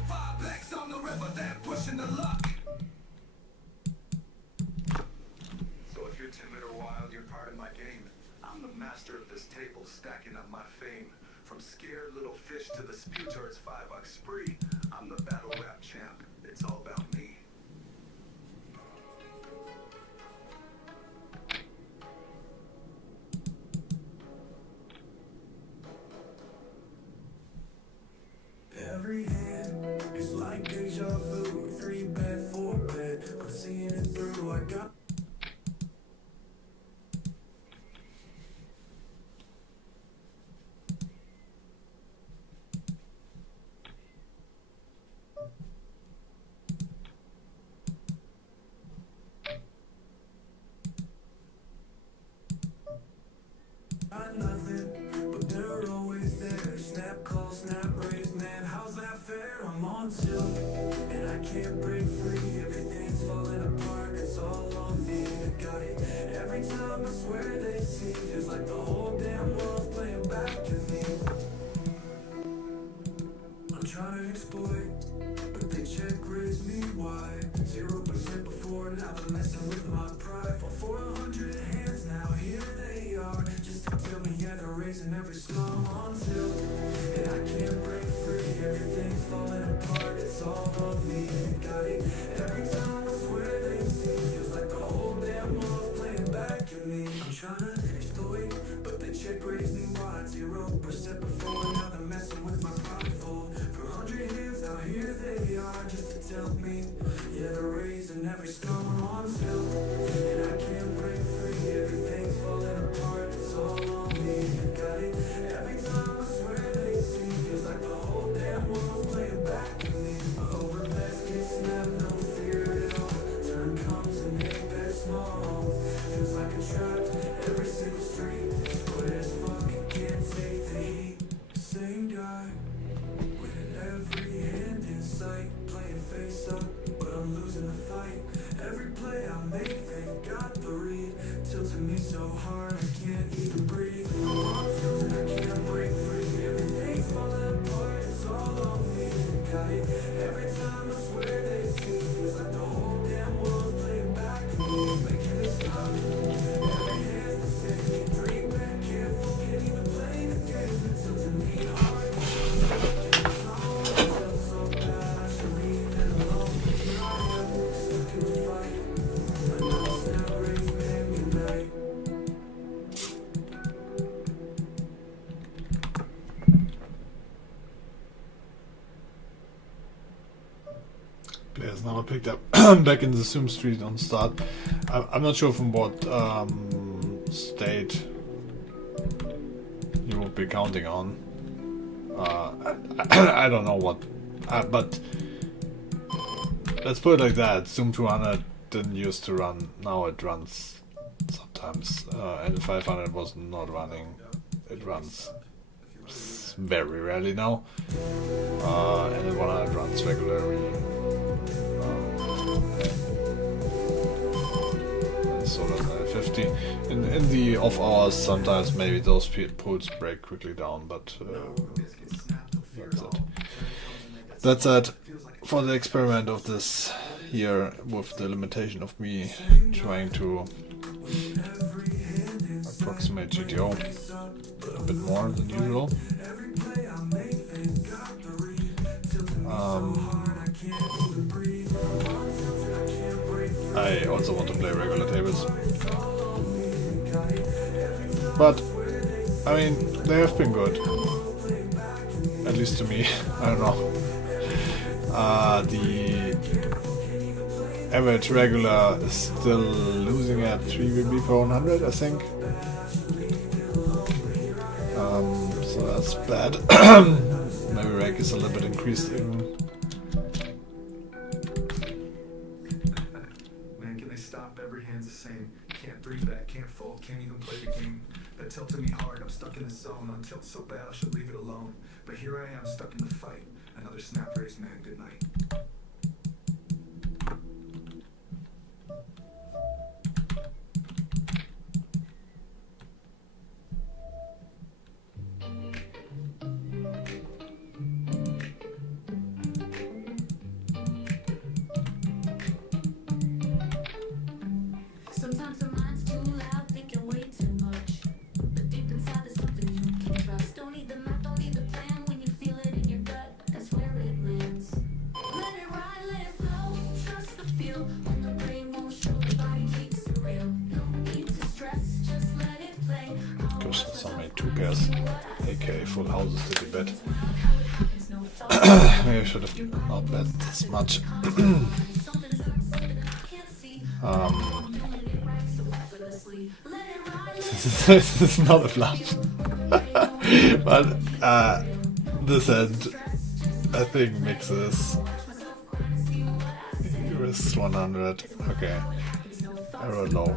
5X on the river, they're pushing the luck. So if you're timid or wild, you're part of my game. I'm the master of this table, stacking up my fame. From scared little fish to the spew turns $5 spree. I'm the battle rap champ. It's all about me. Every hand is like deja vu. 3 bet, 4 bet, I'm seeing it through. I got nothing, but they're always there. Snap call, snap raise, man, how's that fair? I'm on tilt, and I can't break free. Everything's falling apart, it's all on me. I got it every time, I swear they see. It's like the whole damn world tell me. Yeah, the reason every storm I'm still, and I can't break free. Everything's falling apart, it's all on me. You got it. Every time I swear they see, feels like the whole damn world's playing back to me. Over baskets, snap, no fear at all. Turn comes and hit that small. Feels like a trap, every single street. But as fuck, it can't take the heat. Same guy, winning every hand in sight. Playing face up, but I'm losing the fight. Every play I make, they've got the read. Tilting me so hard, I can't even breathe. I'm tilted, I can't break free. Everything's falling apart, it's all on me. Got it. Every time I swear they see, feels like the whole damn world's playing back to me. Making it stop. Every hand's the same. Can't dream back, can't fall, can't even play the game. Tilting me hard. Felt so bad, I should leave it alone. Here I am, stuck in the fight. Another snap breaks, man, midnight. Players now picked up back in the Zoom Street on start. I'm not sure from what state you would be counting on. I don't know what, but let's put it like that. Zoom 200 didn't used to run. Now it runs sometimes, and 500 was not running. It runs very rarely now, and the 100 runs regularly. So does 50. In the off hours, sometimes maybe those pools break quickly down, but that's it. That's it for the experiment of this year, with the limitation of me trying to approximate GTO a bit more than usual. I also want to play regular tables, but I mean, they have been good, at least to me. I don't know. The average regular is still losing at 3 VB per 100, I think. So that's bad. Maybe rank is a little bit increased even. Man, can they stop? Every hand's the same. Can't breathe back, can't fold, can't even play the game. That tilted me hard, I'm stuck in the zone. On tilt so bad, I should leave it alone. But here I am, stuck in the fight. Another snap race, man, good night. Sometimes the mind's too loud, thinking way too much. But deep inside there's something you can trust. Don't need the map, don't need the plan. When you feel it in your gut, that's where it lands. Let it ride, let it flow. Trust the feel. When the brain won't show, the body keeps it real. No need to stress, just let it play. Because somebody took us, aka full houses to the bed. Maybe I should have not bet this much. This is not a flush. But this end, I think, mixes. Risk 100. Okay. Error low.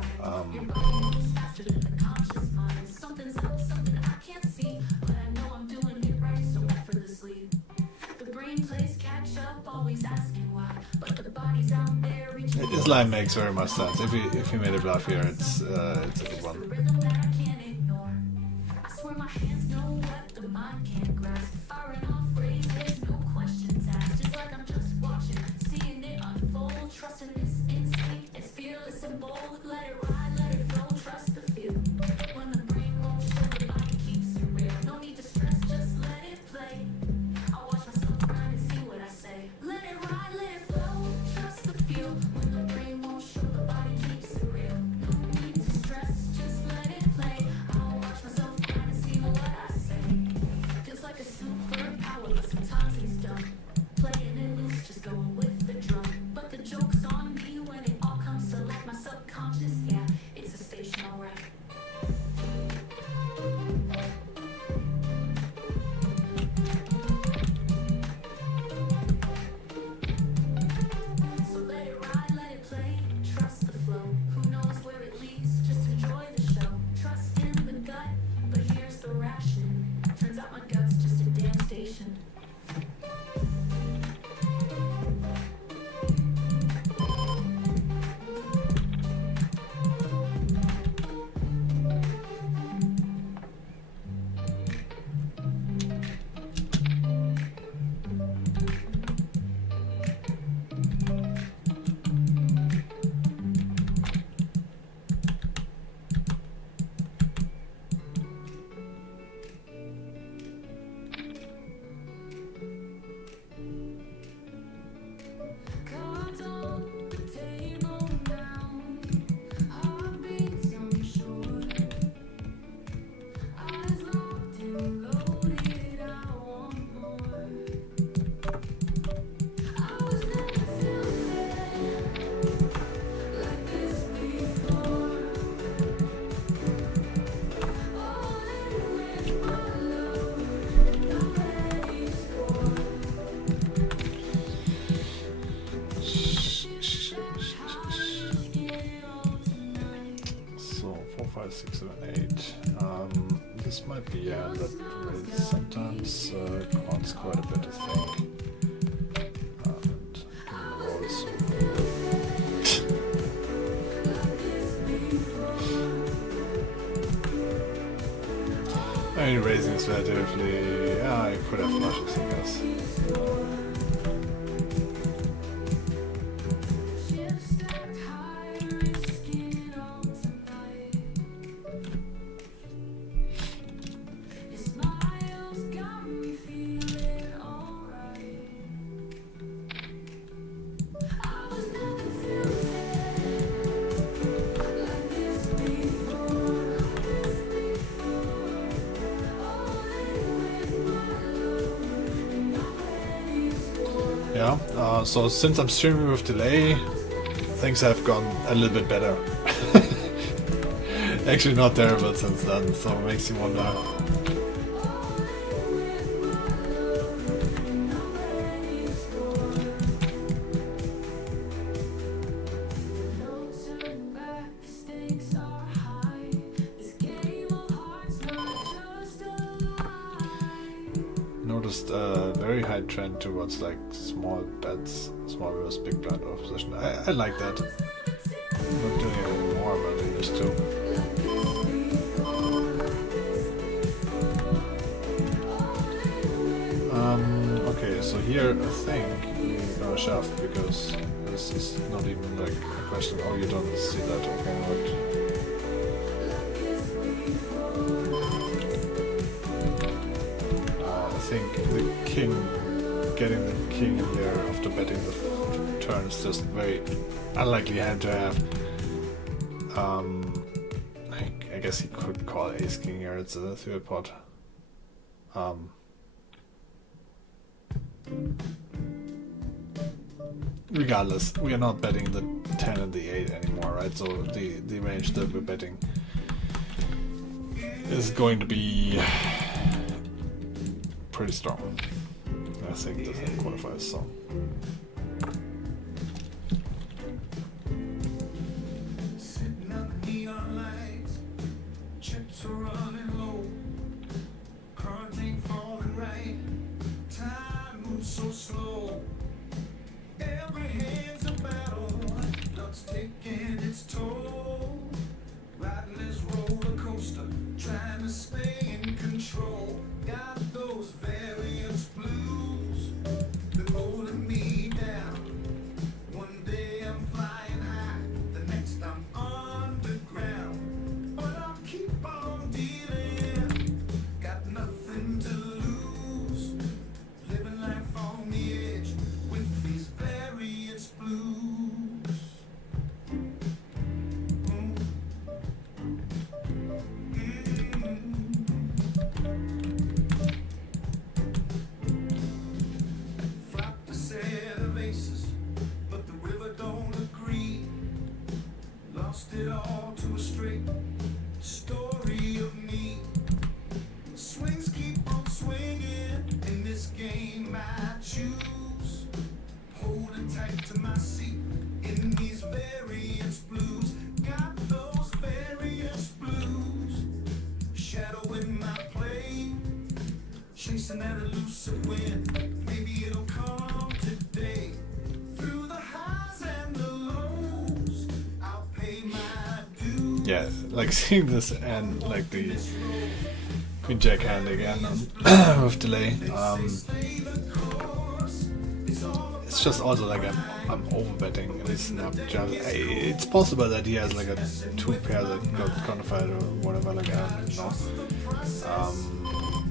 This line makes very much sense. If he made a bluff here, it's a good one. Sometimes he's dumb, playing it loose, just going with the drum. Yeah, that sometimes counts quite a bit, I think. And rolls. I mean, raising is relatively... yeah, I could have flushes, I guess. Yeah, so since I'm streaming with delay, things have gone a little bit better. Actually not terrible since then, so it makes you wonder. Noticed a very high trend towards like small bets, small versus big blind opposition. I like that. I'm not doing it anymore, but I used to. Okay, so here I think we're gonna shove because this is not even like a question. Oh, you don't see that? Okay, what? I think the king, getting the king in there after betting the turn is just very unlikely hand to have. I guess he could call ace king here. It's a third pot. Regardless, we are not betting the 10 and the 8 anymore, right? So the range that we're betting is going to be pretty strong. I think that qualifies, so. Sitting under neon lights, chips are running low, cards ain't falling right, time moves so slow. Every hand's a battle, luck's taking its toll. Riding this roller coaster, trying to stay in control. Got those various blues, they're holding me down. One day I'm flying high, the next I'm underground. But I'll keep on dealing, got nothing to lose. Living life on the edge with these various blues. Flopped a set of aces, but the river don't agree. Lost it all to a straight story of me. Swings keep on swinging in this game I choose. Holding tight to my seat in these various blues. Got those various blues. Shadow in my play, chasing that elusive wind. Maybe it'll come today. Through the highs and the lows, I'll pay my dues. Yeah, like seeing this and like the Queen Jack hand again with delay. It's just also like I'm overbetting in his snap jump. It's possible that he has like a 2 pair that got quantified or whatever, like I don't know.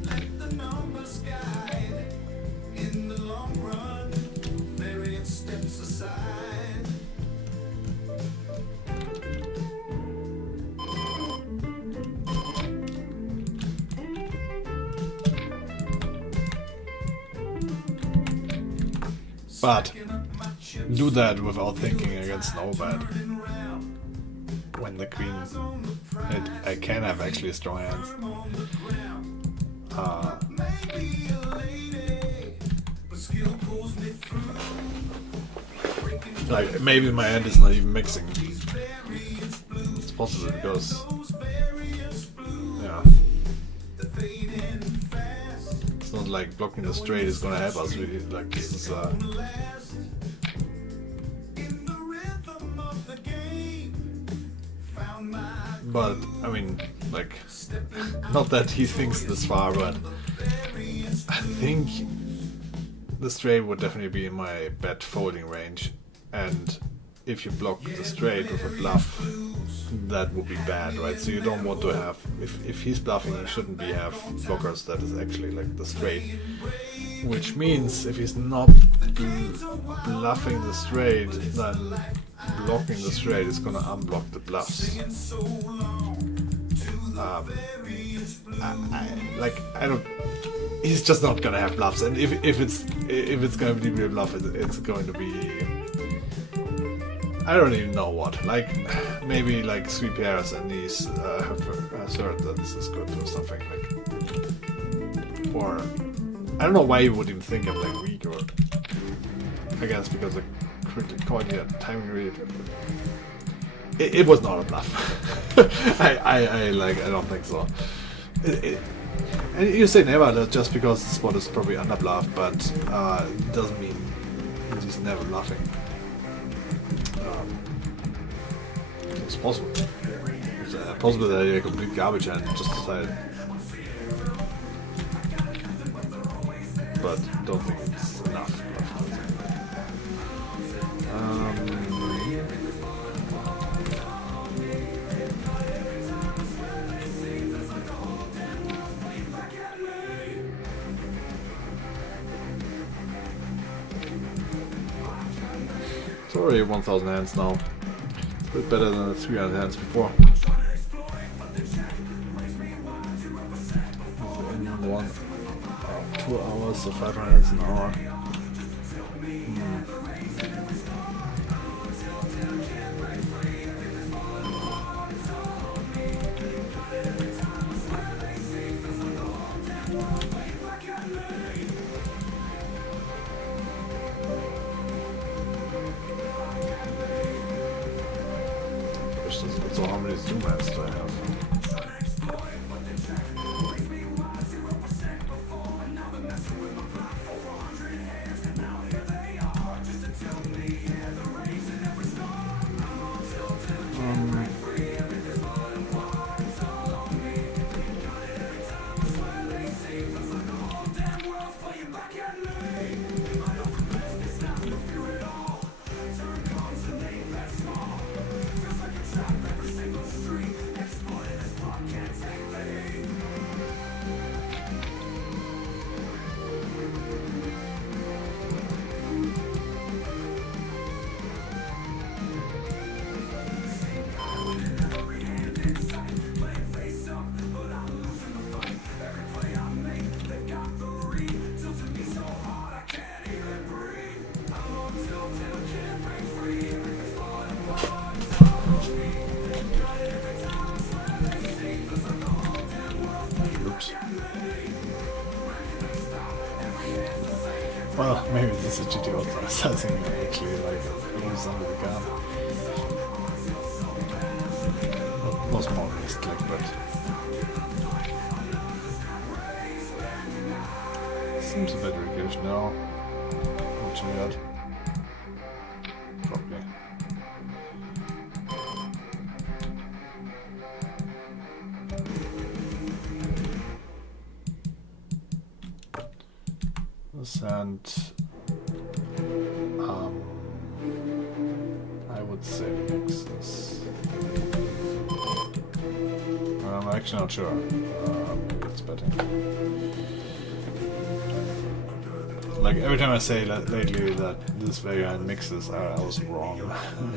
Let the numbers guide in the long run, various steps aside. But do that without thinking against no bet. When the queen hit, I can have actually strong hands. Like maybe my hand is not even mixing. It's possible because yeah. not like blocking the straight is gonna help us really. Like this is but I mean, like, not that he thinks this far, but I think the straight would definitely be in my bet folding range, and if you block the straight with a bluff, that would be bad, right? So you don't want to have, if he's bluffing, he shouldn't be have blockers that is actually like the straight, which means if he's not bluffing the straight, then blocking the straight is gonna unblock the bluffs. I don't. He's just not gonna have bluffs, and if it's gonna be a bluff, it's going to be. I don't even know what. Like maybe like 3 pairs, and he's has heard that this is good or something like. Or I don't know why you would even think I'm like weak, or I guess because I quickly caught you at timing read. It was not a bluff. I don't think so. And you say never just because the spot is probably under bluff, but it doesn't mean he's never bluffing. It's possible. It's possible that you're a complete garbage and just decided. But don't think it's enough. It's already 1,000 hands now. A bit better than the 300 hands before. In 2 hours, so 500 hands an hour. So how many zoom hands do I have? Well, maybe this is GTO processing actually like moves under the gun. It was more misclick, but seems a bit rickish now. What you got? Probably. And I would say mixes. I'm actually not sure. Maybe it's betting. Like every time I say lately that this very hand mixes, I was wrong.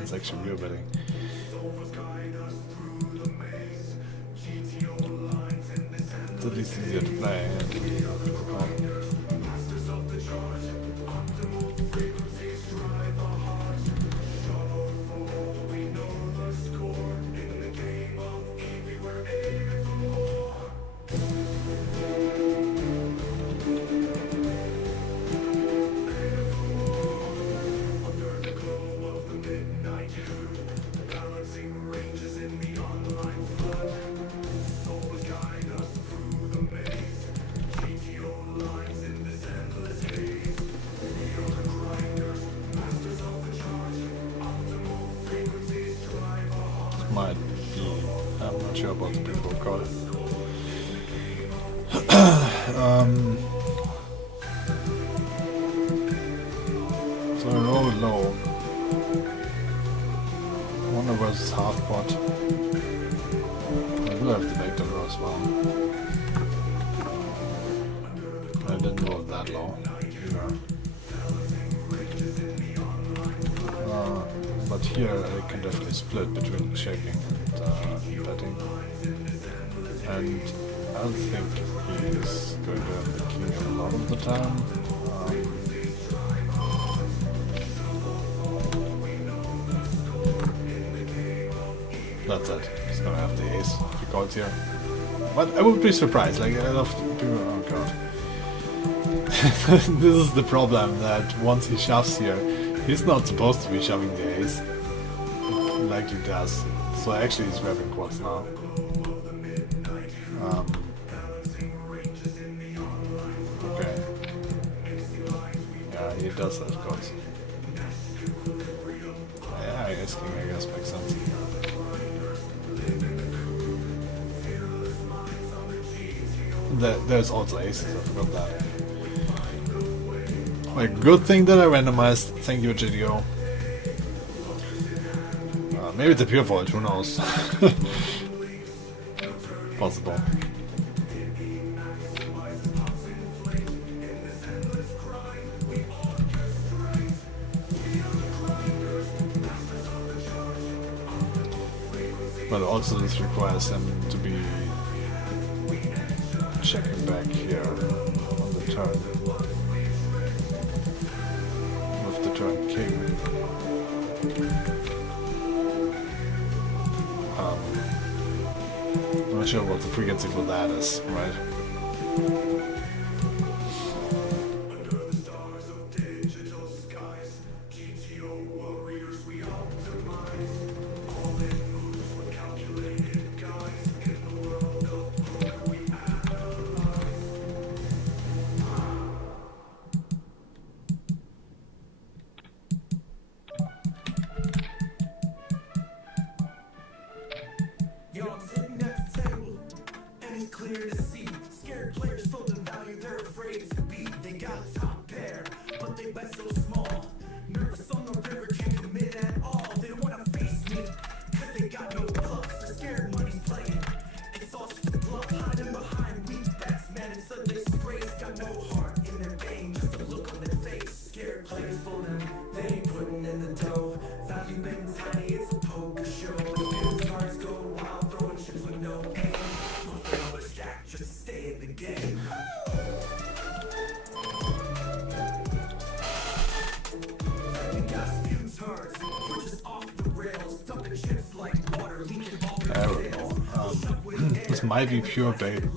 It's actually real betting. It's at least easier to play. Lines Might be. I'm not sure about the before call. So I roll low. Wonder versus half pot. I do have the back door as well. I didn't roll that low either. But here I can definitely split between checking and betting. And I don't think he is going to have the king a lot of the time. That's it. He's gonna have the ace if he calls here. But I would be surprised. Like, I love people. Oh god. This is the problem, that once he shoves here, he's not supposed to be shoving the ace. Like he does. So actually he's grabbing quads now. Okay. Yeah, he does have quads. Yeah, I guess king, I guess, makes sense. There's also aces, I forgot that. Like, good thing that I randomized. Thank you, GTO. Maybe it's a pure fault, who knows? Possible. But also this requires him to be checking back here on the turn. With the turn king. I'm not sure what the frequency for that is, right? Under the stars of digital skies, GTO warriors we optimize. All in moves with calculated guys. In the world of poker we analyze. Yo, I'm sitting at the table, and it's clear to see. Scared players full of value, they're afraid to be. They got top pair, but they bet so small. Nervous on the river, can't commit at all. They don't wanna face me, cause they got no bluffs. They're scared money's playing. It's all just a bluff, hiding behind weak bets. Man, it's a disgrace. Got no heart in their game, just a look on their face. Scared players full of, they ain't putting in the dough. Value been tiny, it's a poker show. The stars go wild, throwing chips with no aim. Look for another stack, just to stay in the game. We got few turns, we're just off the rails. Dumping chips like water, leaking all I don't know. This might be pure betting.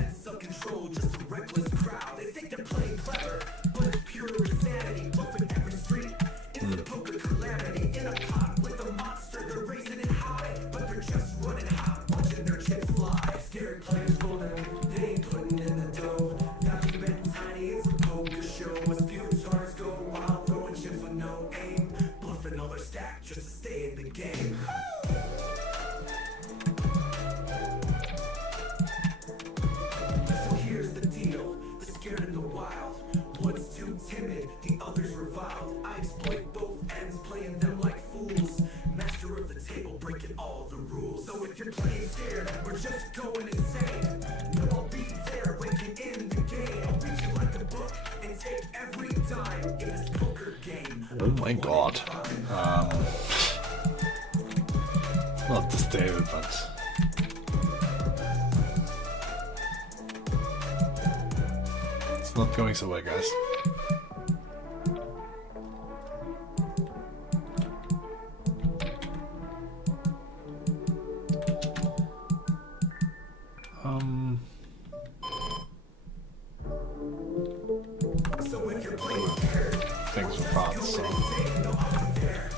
sense of control, just a reckless crowd. They think they're playing clever, but it's pure insanity. Buffing every street is a poker calamity. In a pot with a monster, they're raising it high, but they're just running hot, watching their chips fly. Scared players folding, they ain't putting in the dough. Value been tiny, it's a poker show. As few stars go wild, throwing chips with no aim. Bluffing all their stack just to stay in the game. So here's the deal, the scared and the wild. One's too timid, the other's reviled. I exploit both ends, playing them like fools. Master of the table, breaking all the rules. So if you're playing scared, we're just going insane. No, I'll be there, waking in the game. I'll read you like a book and take every dime in this poker game. Oh my god. Not this David, but it's not going so well, guys. So if you're playing scared, Things are fast, so no, I'm there.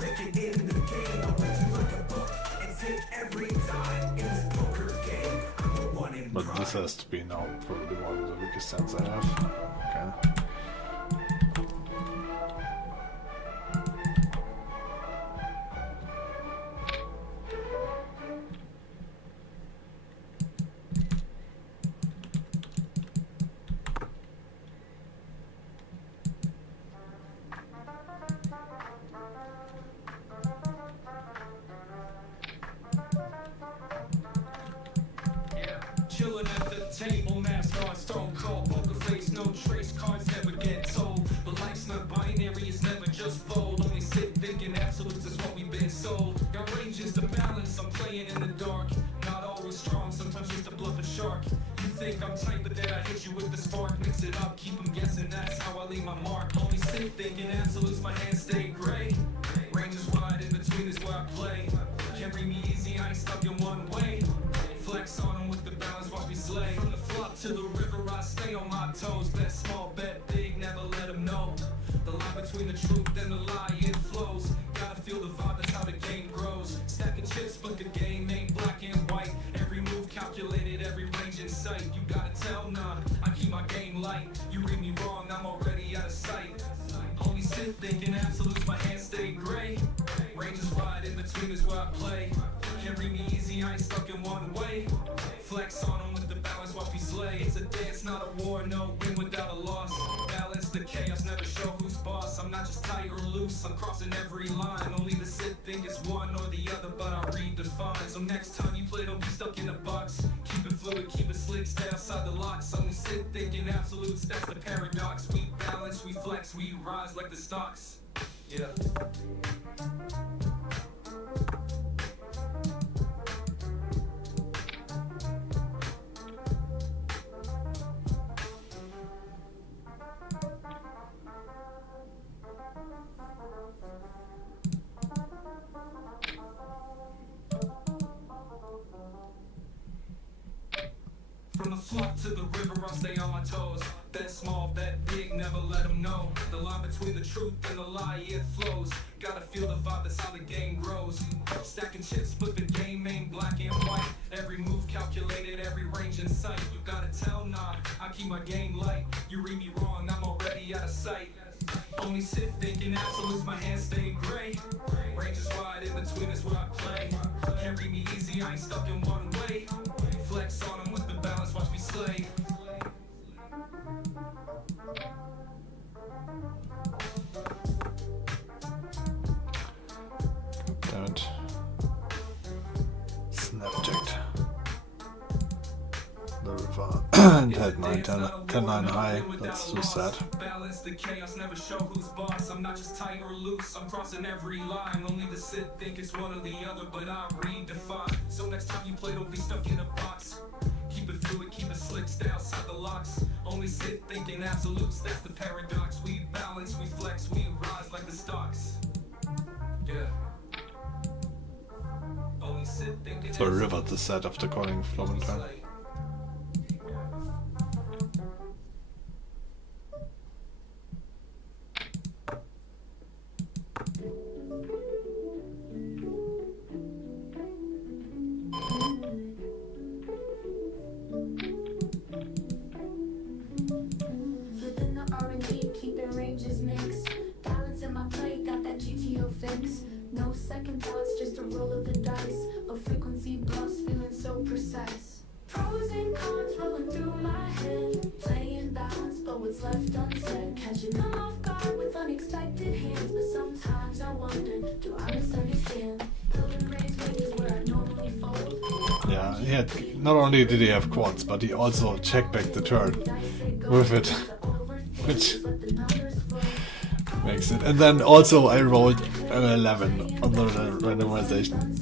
Waking in the game, I'll read you like a book and take every dime in this poker game. I'm the one in but this has to be now probably one of the weakest hands I have. Okay. thinking absolutes is what we've been sold. Got ranges to balance, I'm playing in the dark. Not always strong, sometimes just a bluff a shark. You think I'm tight, but then I hit you with the spark. Mix it up, keep them guessing, that's how I leave my mark. Only sit thinking absolutes, my hands stay gray. Ranges wide, in between is where I play. Can't read me easy, I ain't stuck in one way. Flex on them with the balance, watch me slay. From the flop to the river, I stay on my toes. Bet small, bet big, never let them know. The line between the truth and the lie, it flows. Gotta feel the vibe, that's how the game grows. Stacking chips, but the game ain't black and white. Every move calculated, every range in sight. You gotta tell, nah, I keep my game light. You read me wrong, I'm already out of sight. Only sit thinking absolutes, my hands stay gray. Ranges wide, in between is where I play. Can't read me easy, I ain't stuck in one way. Flex on them with the balance, watch me slay. It's a dance, not a war, no win without a loss. Balance the chaos, never show who's boss. I'm not just tight or loose, I'm crossing every line. Only the sit think it's one or the other, but I redefine. So next time you play, don't be stuck in a box. Keep it fluid, keep it slick, stay outside the locks. Only sit thinking absolutes, that's the paradox. We balance, we flex, we rise like the stocks. Yeah. From the flop to the river, I'll stay on my toes. Bet small, bet big, never let them know. The line between the truth and the lie, it flows. Gotta feel the vibe, that's how the game grows. Stacking chips, but the game ain't black and white. Every move calculated, every range in sight. You gotta tell, nah, I keep my game light. You read me wrong, I'm already out of sight. Only sit thinking absolutes, my hands stay gray. Ranges wide, in between is where I play. Can't read me easy, I ain't stuck in one way. Flex on them with the balance, watch me slay. Damn it. Snapjacked the river and had 10-9 high. That's too sad. Balance the chaos, never show who's boss. I'm not just tight or loose, I'm crossing every line. Only the sit think it's one or the other, but I redefine. So next time you play, don't be stuck in a box. Keep it fluid, keep it slick, stay outside the locks. Only sit thinking absolutes, that's the paradox. We balance, we flex, we rise like the stocks. Yeah. Only sit thinking So river the set of the calling flowing time. Flipping the R&D, keeping ranges mixed. Balance in my play, got that GTO fix. No second thoughts, just a roll of the dice. A frequency bluffs, feeling so precise. Pros and cons rolling through my head. Playing balance, but what's left unsaid. Catching them off guard with unexpected hands. But sometimes I wonder, do I misunderstand? Building ranges where I normally fold. Yeah, he had, not only did he have quads, but he also checked back the turn with it, which makes it. And then also I rolled an 11 on the randomization,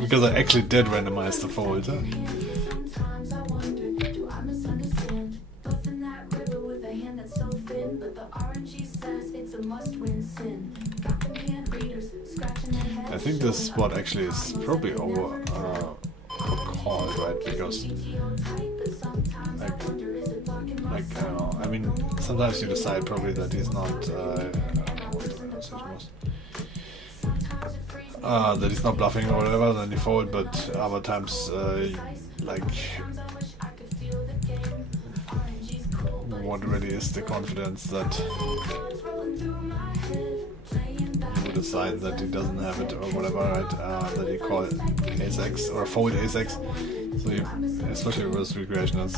because I actually did randomize the fold. Sometimes I wonder, do I misunderstand? Buffing that river with a hand that's so thin, but the RNG says it's a must-win sin. Got them hand readers, scratching their heads. I think this spot actually is probably over called, right? Because like I don't know. I mean, sometimes you decide probably that he's not that he's not bluffing or whatever, then you fold. But other times, like, what really is the confidence that he would decide that he doesn't have it or whatever, right? That he call ace-x or fold ace-x. So you, especially with recreationals,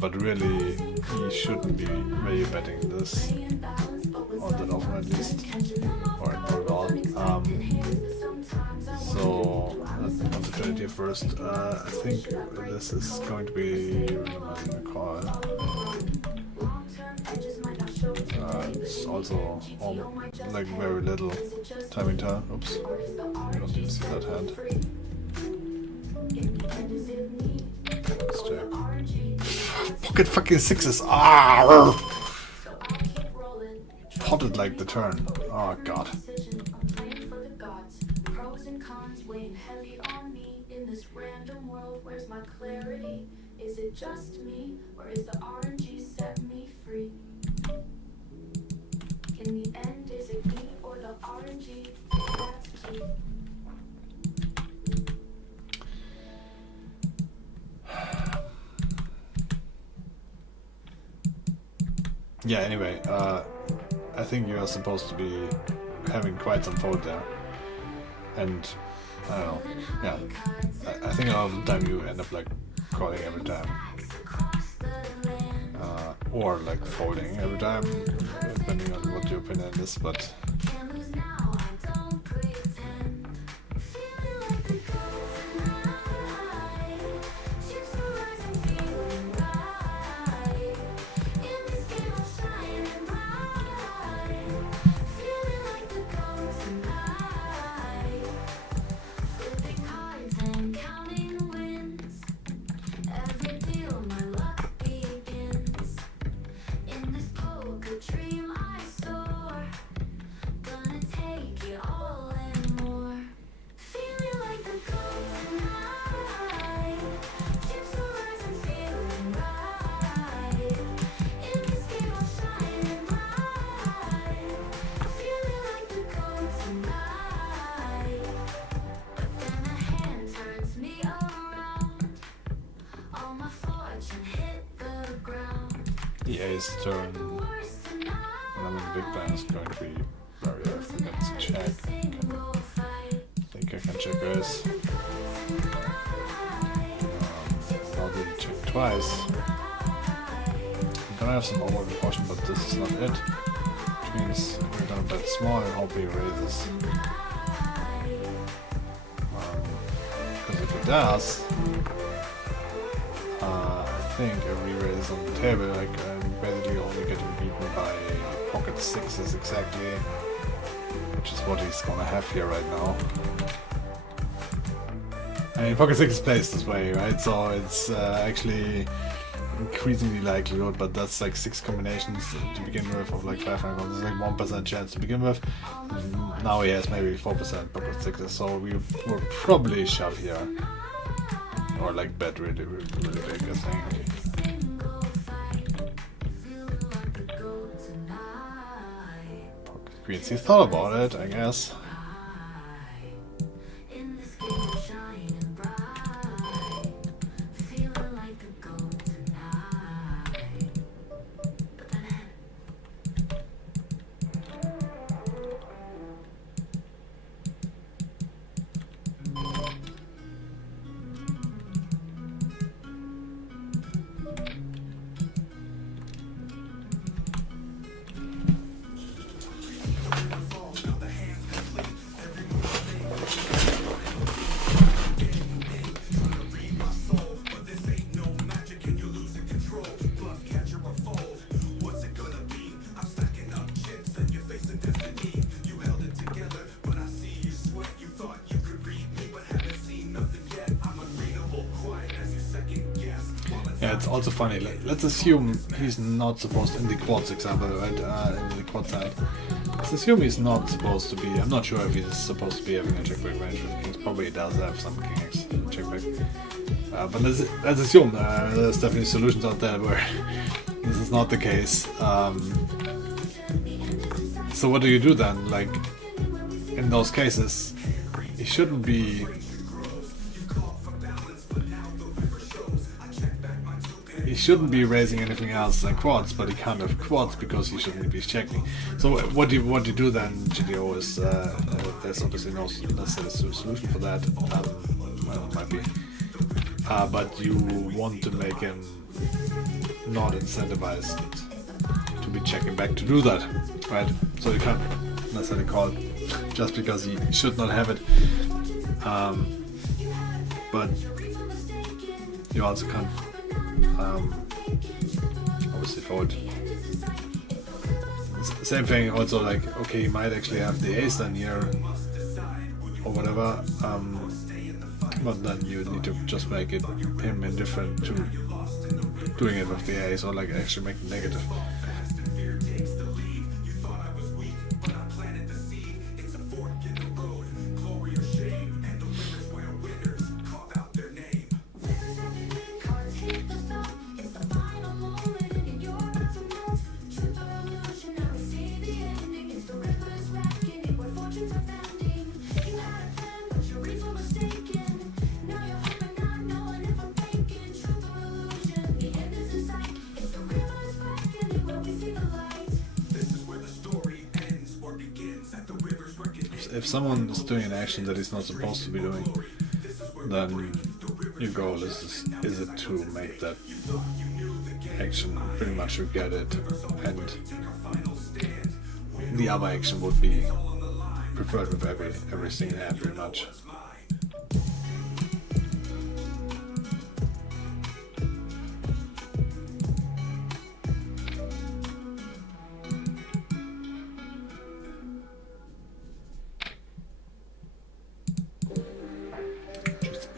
but really he shouldn't be really betting this, or that often at least, or not at all. So want to try it here first. I think this is going to be a call. It's also like very little timing turn. Oops, I don't even see that hand. Let's check. Pocket fucking sixes. Ah! Potted like the turn. Oh god. Pros and cons weighing heavy on me in this random world. Where's my clarity? Is it just me, or is the RNG set me free? In the end, is it me or the RNG? That's key. Yeah, anyway, I think you are supposed to be having quite some fold there. And, I don't know, yeah. I think a lot of the time you end up like calling every time. Or like folding every time, depending on what your opinion is, but... The ace turn when I'm in big blind is going to be very often. Let's check. I think I can check this. I'll do check twice. I'm gonna have some over caution, but this is not it. Which means we're gonna bet small and hope he raises. Because if it does, I think a re-raise on the table, like I'm basically only getting beaten by pocket sixes exactly, which is what he's gonna have here right now. I mean, pocket six plays this way, right? So it's actually increasingly likelihood, but that's like 6 combinations to begin with of like 500 coins. It's like 1% chance to begin with. Now he has maybe 4% pocket sixes, so we will probably shove here. Or like bet really big, I think. Pocket queens. He thought about it, I guess. Yeah, it's also funny. Let's assume he's not supposed to, in the quads example, right? In the quad side. Let's assume he's not supposed to be. I'm not sure if he's supposed to be having a checkback range with kings. Probably he does have some king x checkback. But let's assume there's definitely solutions out there where this is not the case. So what do you do then? Like in those cases, he shouldn't be. He shouldn't be raising anything else than quads, but he can't have quads because he shouldn't be checking. So what you do then, GTO, is there's obviously no necessary solution for that. Well, it might be, but you want to make him not incentivized to be checking back to do that, right? So you can't necessarily call just because he should not have it. but you also can't obviously fold. Same thing also, like, okay, you might actually have the ace then here or whatever, but then you need to just make it him indifferent to doing it with the ace, or like actually make it negative. If someone is doing an action that he's not supposed to be doing, then your goal is it to make that action pretty much regret it, and the other action would be preferred with every single hand pretty much.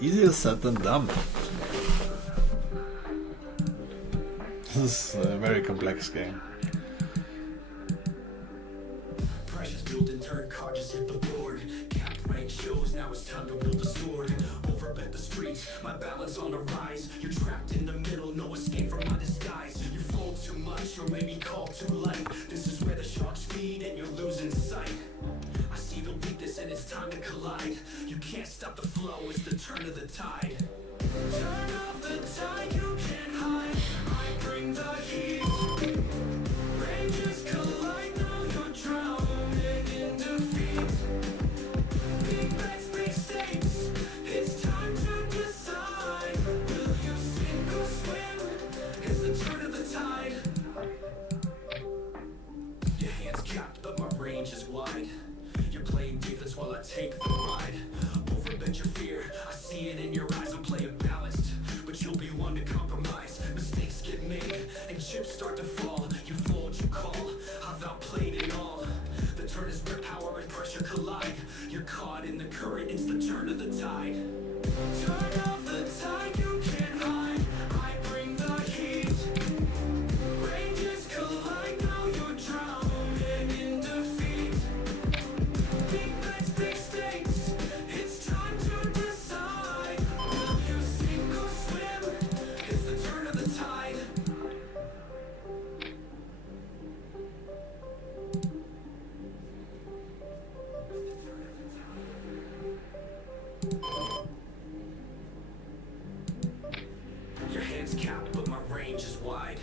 Easier said than done. This is a very complex game. Precious building turn card just hit the board. Cap rank shows, now it's time to wield the sword. Overbet the streets, my balance on the rise. You're trapped in the middle, no escape from my disguise. You fold too much or maybe call too light. This is where the sharks feed and you're losing sight. I see the weakness and it's time to collide. You can't stop the flow, it's the turn of the tide. Turn off the tide, you can't hide. I bring the heat. Ranges collide, now you're drowning in defeat. Big bets, big stakes. It's time to decide. Will you sink or swim? It's the turn of the tide. Your hands capped, but my range is wide. You're playing defense while I take the ride. Overbet your fear, I see it in your eyes. I'm playing balanced, but you'll be one to compromise. Mistakes get made, and chips start to fall. You fold, you call, I've outplayed it all. The turn is where power and pressure collide. You're caught in the current, it's the turn of the tide. Turn off the tide, you can't hide. I bring the heat. Ranges collide, now you're drowning in defeat. Big bets, big stakes. It's time to decide. Will you sink or swim? It's the turn of the tide. Your hands capped, but my range is wide.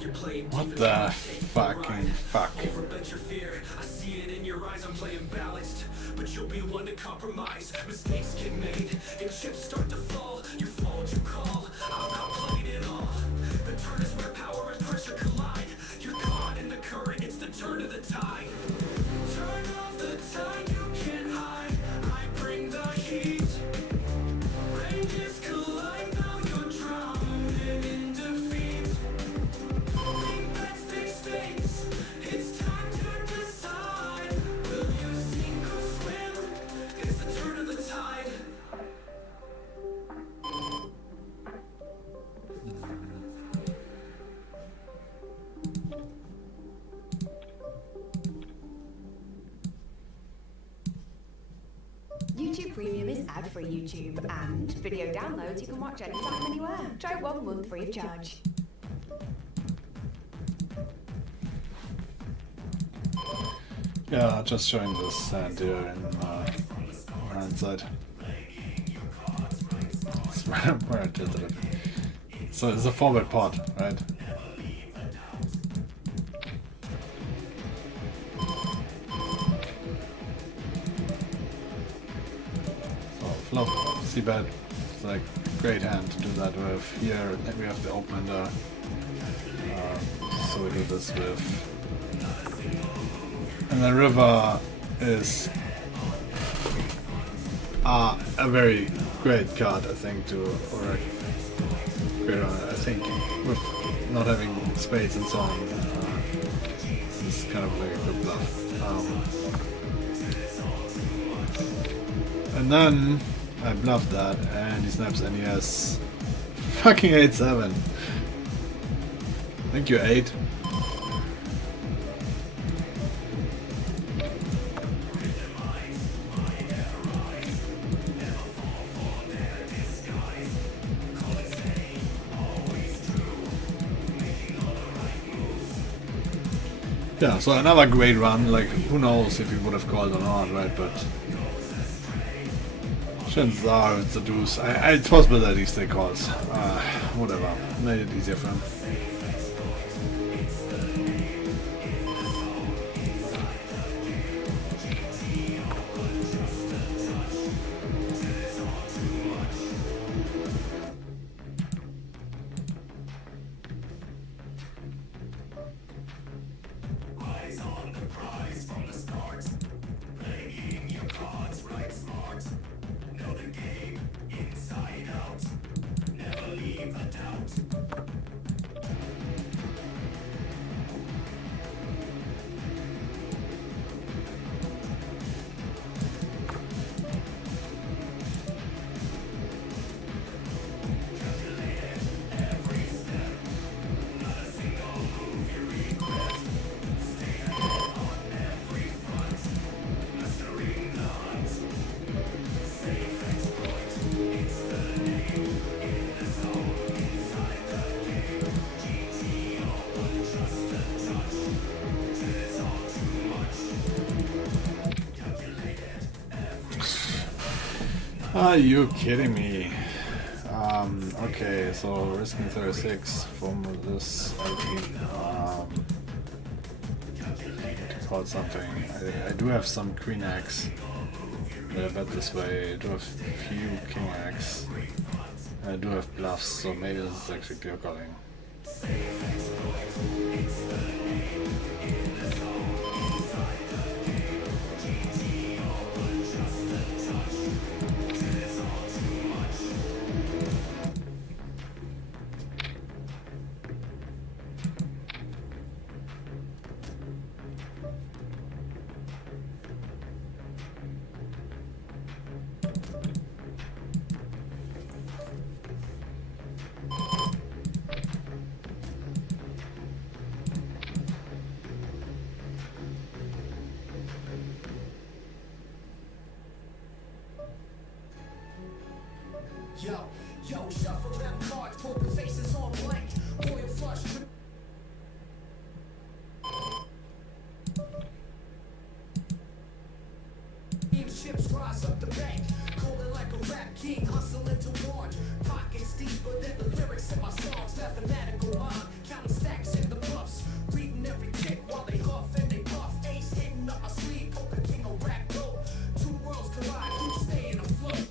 You're playing What defense the while I take the fucking ride. fuck? Overbet your fear, I see it in your eyes. I'm playing balanced, but you'll be one to compromise. Mistakes get made, and chips start to fall. You fold, you call, I've outplayed it all. The turn is where power and pressure collide. You're caught in the current, it's the turn of the tide. Turn off the tide, you can't hide. I bring the heat. Ranges collide, now you're drowning in defeat. Big bets, big stakes. It's time to decide. Will you sink or swim? It's the turn of the tide. YouTube Premium is ad-free YouTube, and video downloads you can watch anytime, anywhere. Try 1 month free of charge. Yeah, just showing this hand here in hindsight. It's where I tilted it. So it's a forward pot, right? So flop, c-bet. It's like a great hand to do that with. Here we have the open ender. So we do this with. And the river is a very great card, I think, to or a great one. I think with not having spades and so on, it's kind of like a good bluff. And then I bluffed that, and he snaps, and he has fucking 8-7. Thank you, 8. Yeah, so another great run. Like, who knows if he would have called or not, right? But chances are it's a deuce. It's possible that he still calls. Whatever. Made it easier for him. Are you kidding me? Okay, so risking 36 from this 18 to call something. I do have some queen X that I bet this way. I do have few king X. I do have bluffs, so maybe this is actually clear calling. Yo, shuffle them cards, poker faces on blank. Royal flush. Ships rise up the bank, calling like a rap king, hustling to warn. Pockets deeper than the lyrics in my songs. Mathematical mind, counting stacks in the bluffs. Reading every kick while they huff and they puff. Ace hitting up my sleeve, poker king or rap gold. Two worlds collide, who's staying afloat?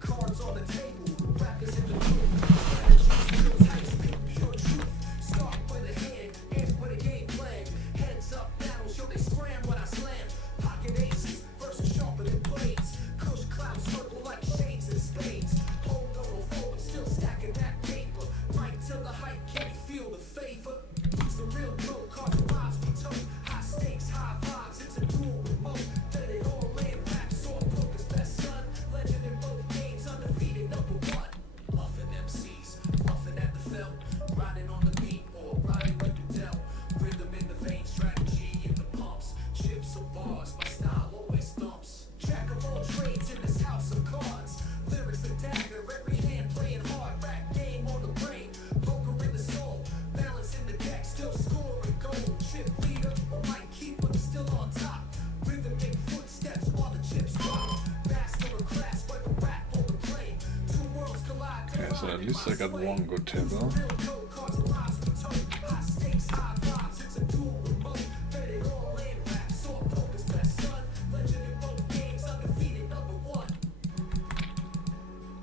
Cards on the table, rappers in the booth. Strategies, heights, pure truth. Start with a hand, end with a game plan. Heads up, battles, show they scram when I slam. Pocket aces, versus sharper than blades. Kush clouds circle like shades and spades. Hold on forward, still stacking that paper. Right to the height, can you feel the favor? Use the real gold, card the rise we tote. High stakes, high vibes, it's a dual remote. Let it all land, rap, sword, poker's best son. Legend in both games, undefeated #1. Bluffing MCs, bluffing at the felt. Riding on the beat or riding with the dealt. Rhythm in the vein, strategy in the pumps. Chips or bars, my style always thumps. Jack of all trades in this house of cards. Lyrics a dagger, every hand playing hard. Rap game on the brain, poker in the soul. Balance in the deck, still scoring gold. Chip leader or might keeper, still on top. Rhythmic footsteps while the chips drop. Master of class, whether rap or the play. Two worlds collide. Okay, so at least I got one good table. Real gold cards and lies we tote. High stakes, high vibes, it's a dual remote. Bet it all in, rap, sword, poker's best son. Legend in both games, undefeated #1.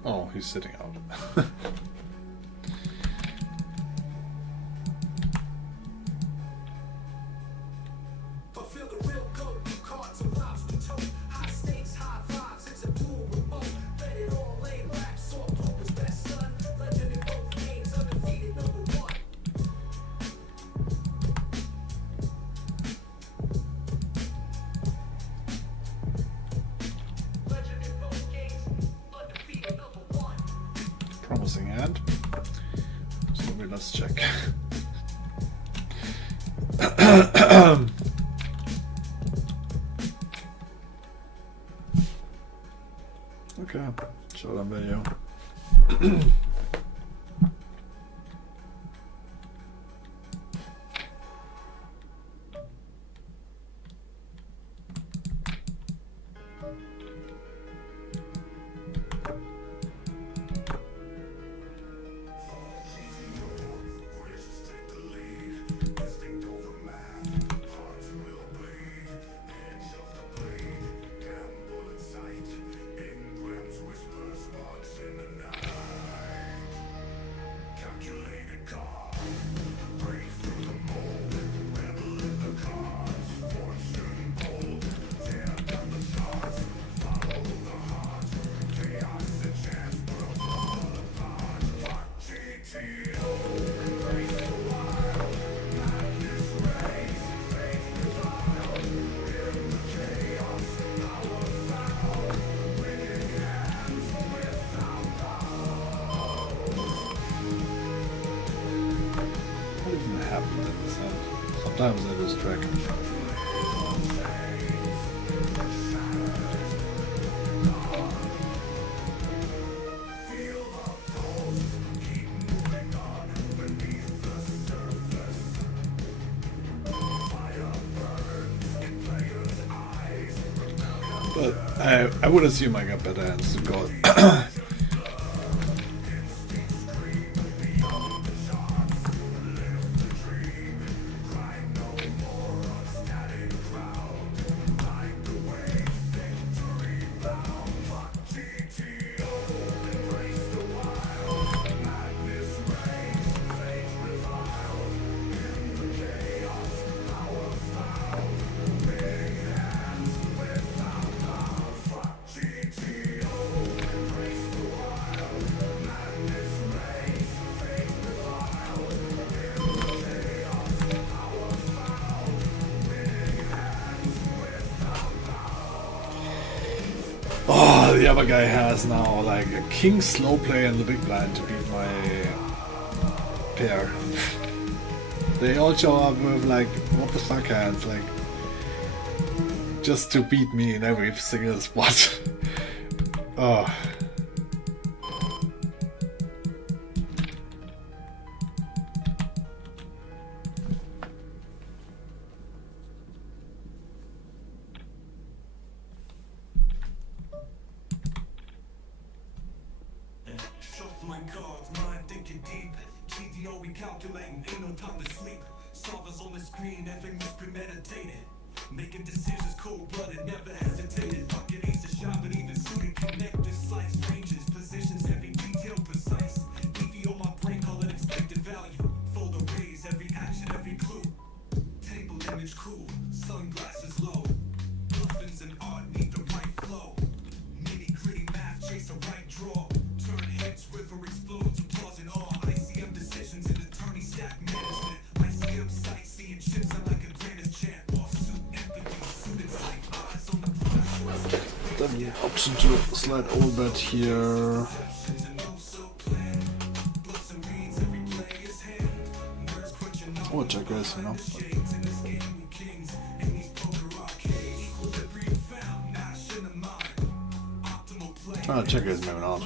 Oh, he's sitting out. Fulfill the real gold, cards and lives we tote. High stakes, high vibes, it's a dual remote. Bet it all in, rap, hand. So let's check. Okay, showdown video. Sometimes I lose track. But I would assume I got better hands to go. Oh, the other guy has now like a king slow play in the big blind to beat my pair. They all show up with like, what the fuck hands, like, just to beat me in every single spot. Oh. Shuffling cards, mind thinking deep. GTO recalculating, ain't no time to sleep. Solvers on the screen, everything is premeditated. Making decisions cold-blooded, never hesitated. Pocket ace a shot, but even suited connected. Slice ranges, positions, every detail precise. EV on my brain, call it expected value. Fold arrays, every action, every clue. Table image cool, sunglasses low. Muffins and art need the right flow. Nitty-gritty math, chase a right draw. Turn heads, river explodes, applause and awe. ICM decisions in attorney stack management. ICM sightseeing ships, I'm like a grandest champ. Offsuit empathy, suited sight, eyes on the prize. Then the option to slide all bet here. Oh, check raise, you know. Check raise, maybe not.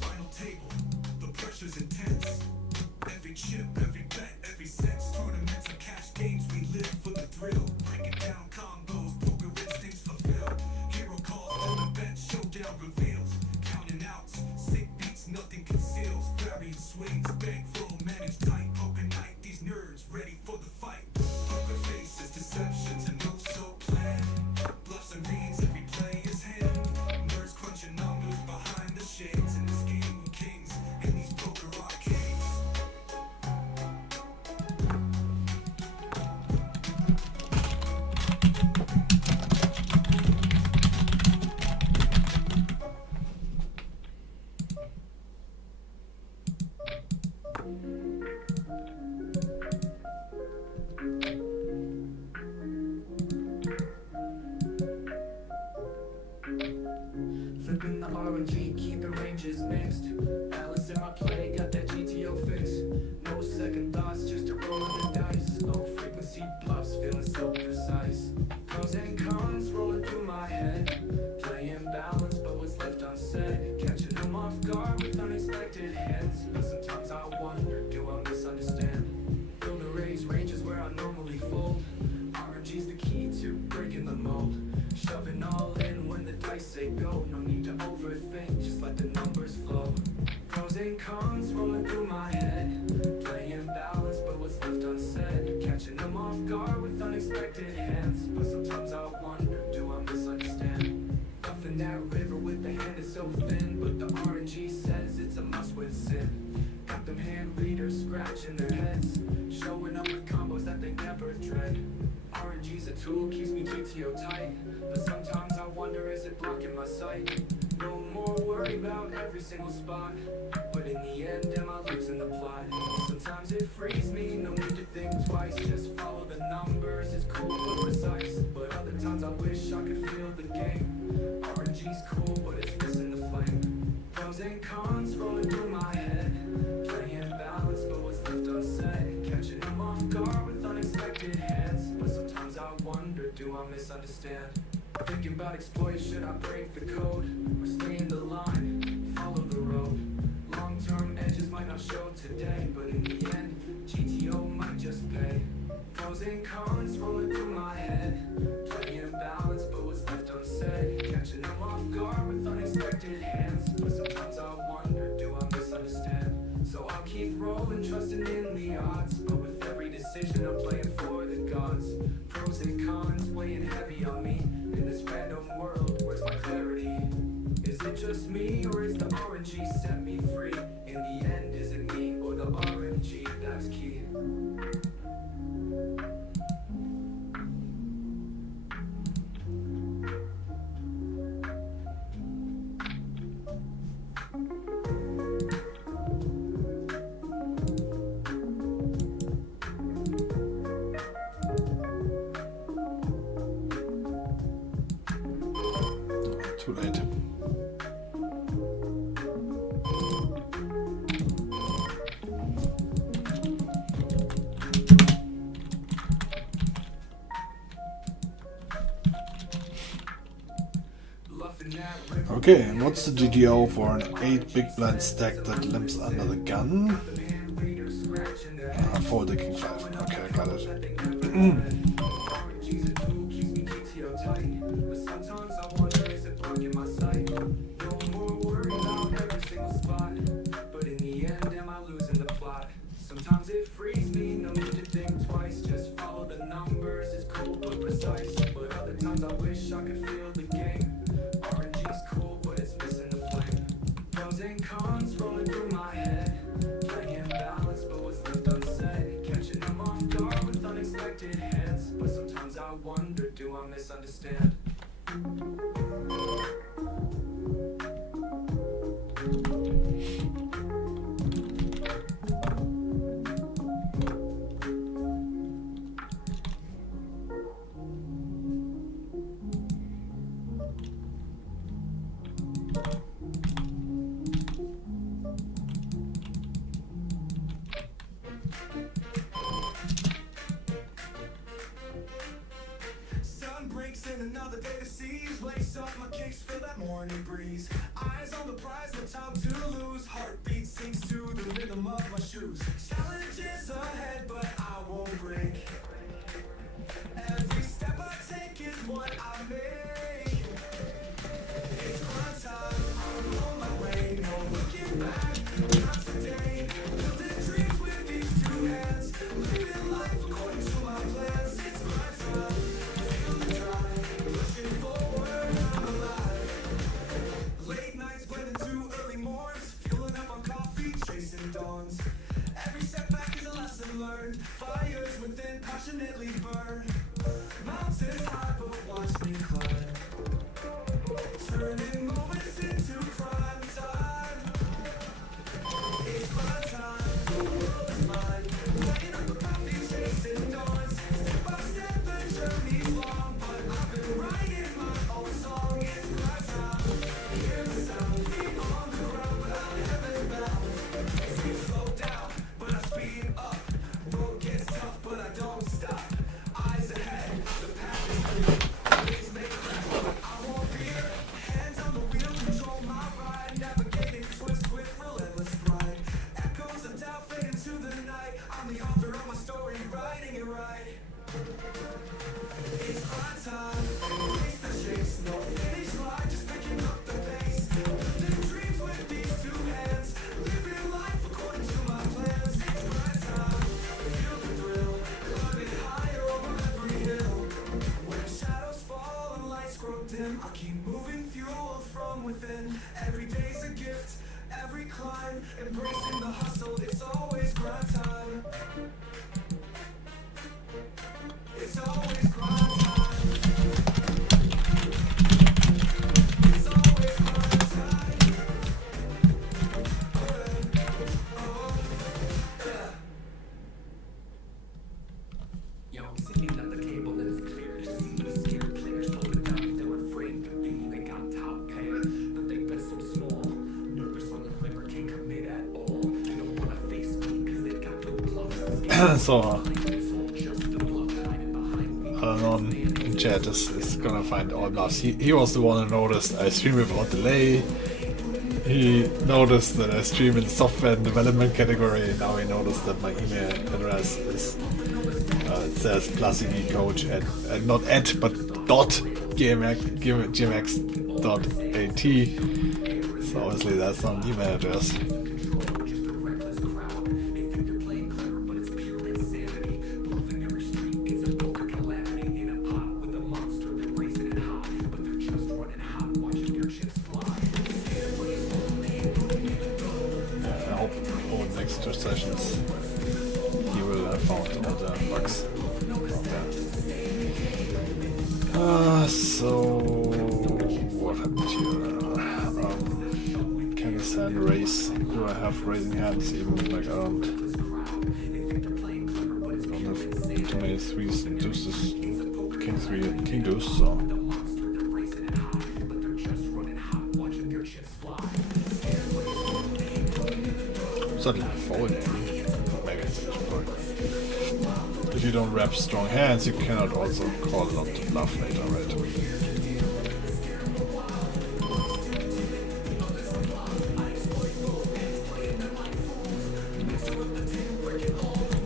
Final table, the pressure's intense. Every chip, every bet, every sense. Tournaments of cash games, we live for the thrill. Breaking down combos, poker instincts fulfilled. Hero calls for the bet, showdown reveals. Counting outs, sick beats, nothing conceals. Varying swings, bankroll, managed tight. Poker night, these nerds ready for the fight. Poker faces, deceptions, and no so plan. Bluffs and reads, every play is hand. Nerds crunching numbers behind the shades. In this game of kings, and these poker arcades. Flipping the RNG, keep the ranges mixed. Balance in my play, got that GTO fix. No second thoughts, just a roll of the dice. Low frequency bluffs, feeling so precise. Pros and cons rolling through my head. Playing balance, but what's left unsaid. Catching them off guard with unexpected hands. But sometimes I wonder, do I misunderstand? Build a raise ranges where I normally fold. RNG's the key to breaking the mold. Shoving all in when the dice say go. No need to overthink, just let the numbers flow. Pros and cons rolling through my head. Playing balance, but what's left unsaid. Catching them off guard with unexpected hands. But sometimes I wonder, do I misunderstand? Buffing that river with the hand is so thin. But the RNG says it's a must-win sin. Got them hand readers scratching their heads. Showing up with combos that they never dread. RNG's a tool, keeps me GTO tight. But sometimes I wonder, is it blocking my sight? No more worry about every single spot. But in the end, am I losing the plot? Sometimes it frees me, no need to think twice. Just follow the numbers, it's cool but precise. But other times I wish I could feel the game. RNG's cool, but it's missing the flame. Pros and cons rolling through my head. Playing balance, but what's left unsaid. Catching them off guard with unexpected hands. But sometimes I wonder, do I misunderstand? Thinking about exploits, should I break the code? Or stay in the line, follow the road? Long-term edges might not show today. But in the end, GTO might just pay. Pros and cons rolling through my head. Playing balance, but what's left unsaid. Catching them off guard with unexpected hands. But sometimes I wonder, do I misunderstand? So I'll keep rolling, trusting in the odds. But with every decision I'm playing for the gods. Pros and cons weighing heavy on me. In this random world, where's my clarity? Is it just me, or is the RNG set me free? In the end, is it me or the RNG that's key? Too late. Okay, and what's the GTO for an 8 big blind stack that limps under the gun? 4 the king 5. Okay, I got it. Sometimes it frees me, no need to think twice. Just follow the numbers, it's cool but precise. But other times I wish I could feel the game. RNG's cool, but it's missing the flame. Pros and cons rolling through my head. Playing balance, but what's left unsaid. Catching them off guard with unexpected hands. But sometimes I wonder, do I misunderstand? Another day to seize, lace up my kicks, feel that morning breeze. Eyes on the prize, no time to lose. Heartbeat sinks to the rhythm of my shoes. Challenges ahead, but I won't break. Every step I take is what I make. It's grind time, I'm on my way, no looking back, not today. Building dreams with these 2 hands, living life according to my plans. It's grind time, feel the drive, pushing forward, I'm alive. Late nights blending to early morns, fueling up on coffee, chasing dawns. Every setback is a lesson learned, fires within passionately burn. Mountains high, but watch me climb. Turning moments into prime time. It's my time. time. Embracing the hustle, it's always grind time. It's always grind time. It's always grind time. Yo, I'm sitting at the table and it's clear to see the scared players talking about me. They're afraid to be, they got top pay, but they bet so small. Nervous on the river, can't commit at all. They don't wanna face me cause they got no bluffs. So, Anon in chat is gonna find all bluffs. He was the one who noticed I stream without delay. He noticed that I stream in software and development category. Now he noticed that my email address is it says +EV coach at not at but dot gmx.at. So obviously that's not an email address. I hope over the next 2 sessions he will have found all the bugs out there. So what happened here? Can I send raise? Do I have raising hands even? Like I don't have too many threes and deuces. King 3 and king deuce, so suddenly folding. Maybe it's a point. If you don't wrap strong hands, you cannot also call it on to bluff later, right?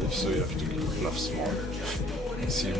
If so, you have to bluff small. See.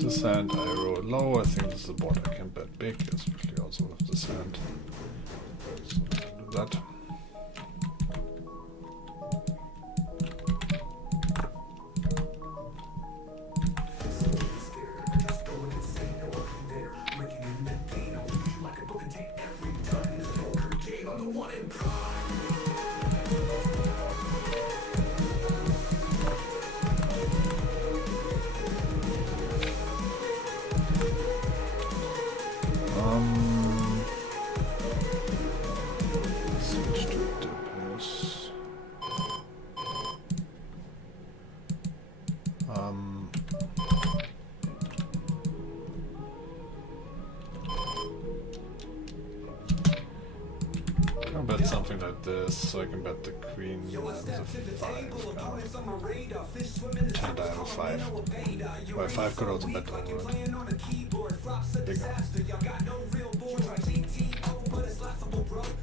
This hand I roll low. I think this is a board I can bet big, especially also with this hand. So do that. Switch to Diplos. I'll bet something like this, so I can bet the queen and the 5. 10 I have a 5. Well, 5 could also bet over it. Bigger.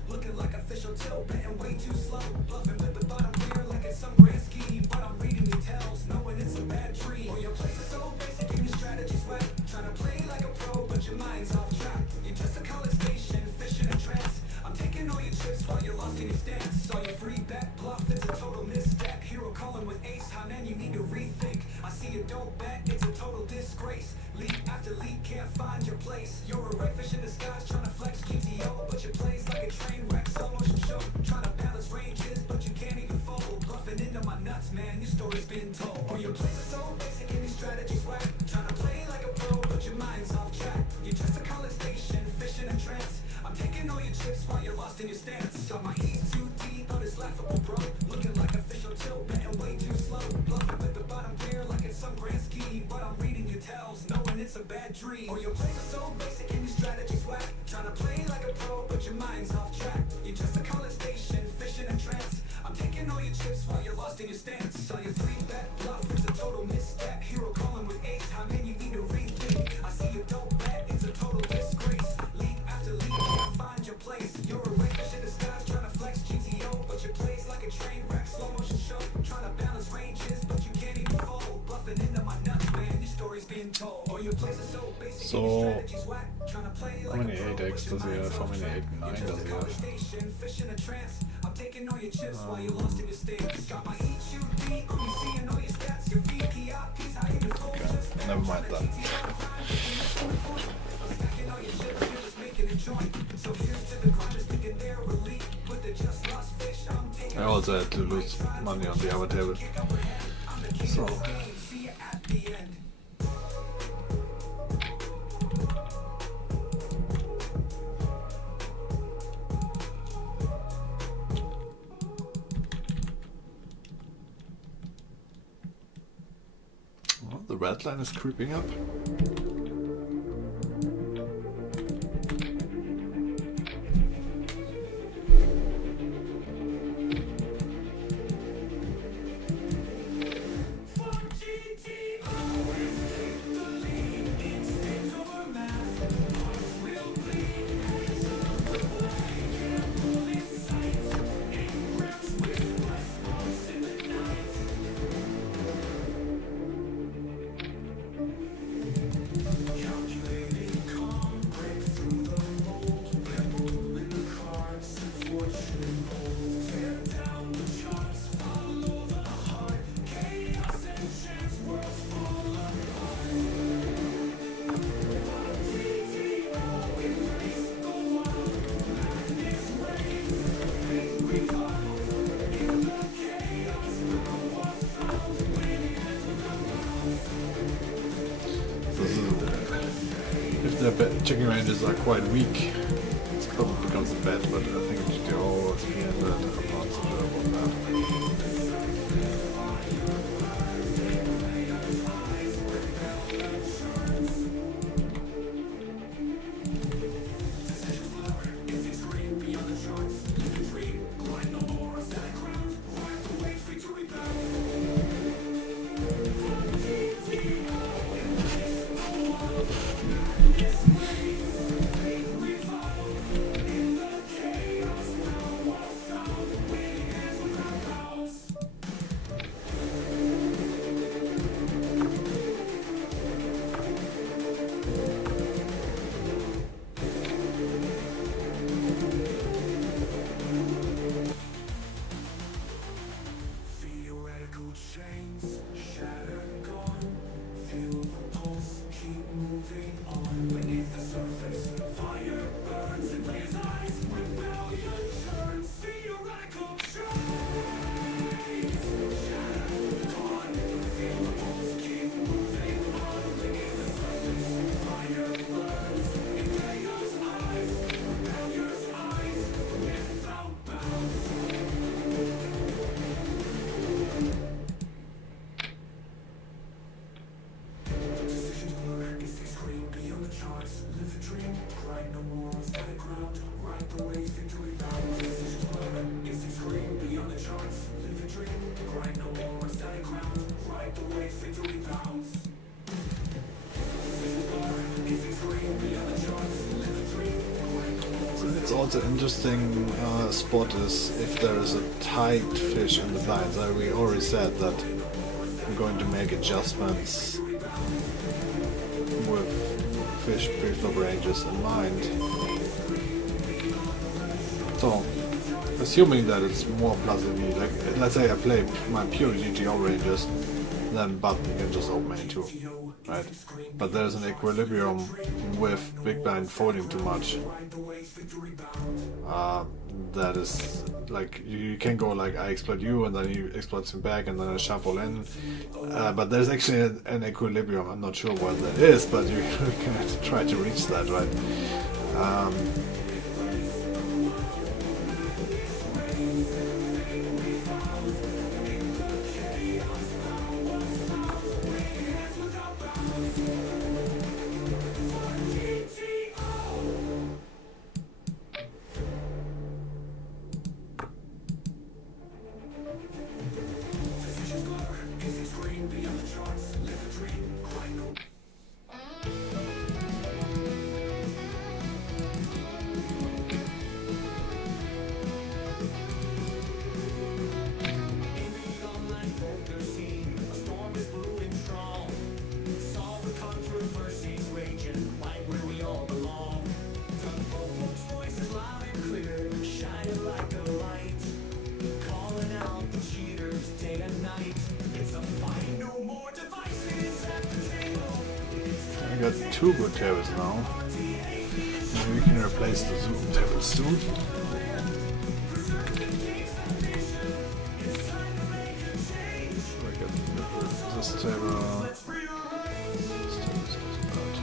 Looking like official tilt, betting way too slow. Bluffing with the bottom clear like it's some grand scheme. But I'm reading details, knowing it's a bad dream. Well, your plays are so basic and your strategy's wet. Trying to play like a pro, but your mind's off track. You're just a college station, fishing in trance. I'm taking all your chips while you're lost in your stance. Saw your free bet bluff, it's a total misstep. Hero calling with ace, how then you need to rethink. I see a dope bet, it's a total disgrace. Leap after leap, can't find your place. You're a redfish in disguise, trying to flex GTO, but your plays like a train wreck, slow motion show. Trying to balance ranges, but you can't even fold. Bluffing into my nuts, man, your story's been told. Or your plays are so basic and your strategy's whack. Trying to play like a pro, but your mind's off track. You're just a college station, fishing in trance. I'm taking all your chips while you're lost in your stance. Got my heat too deep, but it's laughable, bro. Looking like official tilt, betting way too slow. Bluffing with the bottom clear like it's some grand scheme. But I'm reading your tells, knowing it's a bad dream. Or your plays are so basic and your strategy's whack. Trying to play like a pro, but your mind's off track. You're just a college station, fishing in trance. I'm taking all your chips while you're lost in your stance. Saw your 3-bet bluff, it's a total misstep. Hero calling with ace, how many you need to rethink? I see you don't bet, it's a total disgrace. League after league, can't find your place. You're a racist in disguise, trying to flex GTO, but your play's like a train wreck, slow motion show. Trying to balance ranges, but you can't even fold. Bluffing into my nuts, man, your story's being told. All your plays are so basic, So, your strategy's whack. Trying to play how like many a pro, 8x but your does he mind's have? How on many track. 8 and 9 You're does just he a have? conversation, fish in a trance. I'm taking all your chips while you're lost in your state. Got my HUD on me, seeing all your stats, your VPIPs, how you can fold. Okay, never mind that. Stacking all your chips, you're just making a joint. So here's to the grinders thinking they're elite. With the just lost fish, I'm taking I also had to lose money on the other table. So, see you at the end. well, the red line is creeping up. If the checking ranges are quite weak, it's probably becomes a bet, but I think GTO Experiment, I'm not so sure about that. Theoretical chains, shattered, gone. Feel the pulse, keep moving on. Beneath the surface, fire burns in his eyes. Rebellion turns. Theoretical chains, shattered, gone. Feel the pulse, keep moving on. Beneath the surface, fire burns in Leo's eyes. Rebellion's eyes, without bounds. Decisions blur, if they scream beyond the charts. Live the dream, grind no more on static ground. Ride the wave, victory bound. Decisions blur, if they scream beyond the charts. Live the dream, grind no more on static ground. Ride the wave, victory bounds. Decisions blur, if they scream beyond the charts. Live the dream, grind no more. It's also interesting spot is if there is a tight fish in the blinds. We already said that I'm going to make adjustments with fish preflop ranges in mind. So, assuming that it's more plausibly, like let's say I play my pure GTO ranges, then button can just open A2, right? But there's an equilibrium with big blind folding too much. That is like you can go like I exploit you and then you exploit him back and then I shuffle in. But there's actually an equilibrium. I'm not sure what that is, but you can try to reach that, right? two good tables now. Maybe we can replace the Zoom tables soon. We get this table. This table's not bad.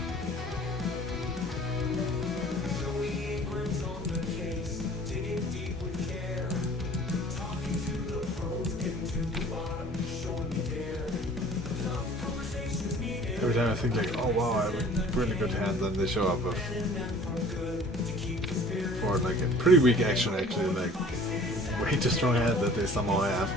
Every time I think like, oh wow, I have a really good hand, then they show up with or like a pretty weak action actually, like way too strong hand that they somehow have.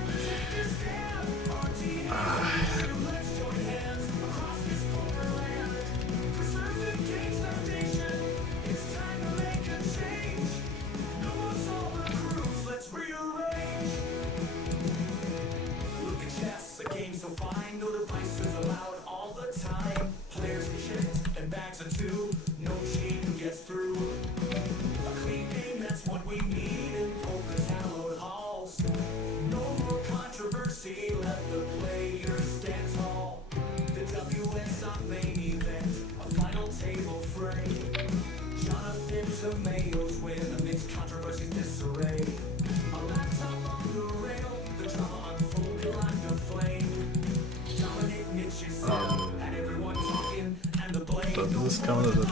Does this count as a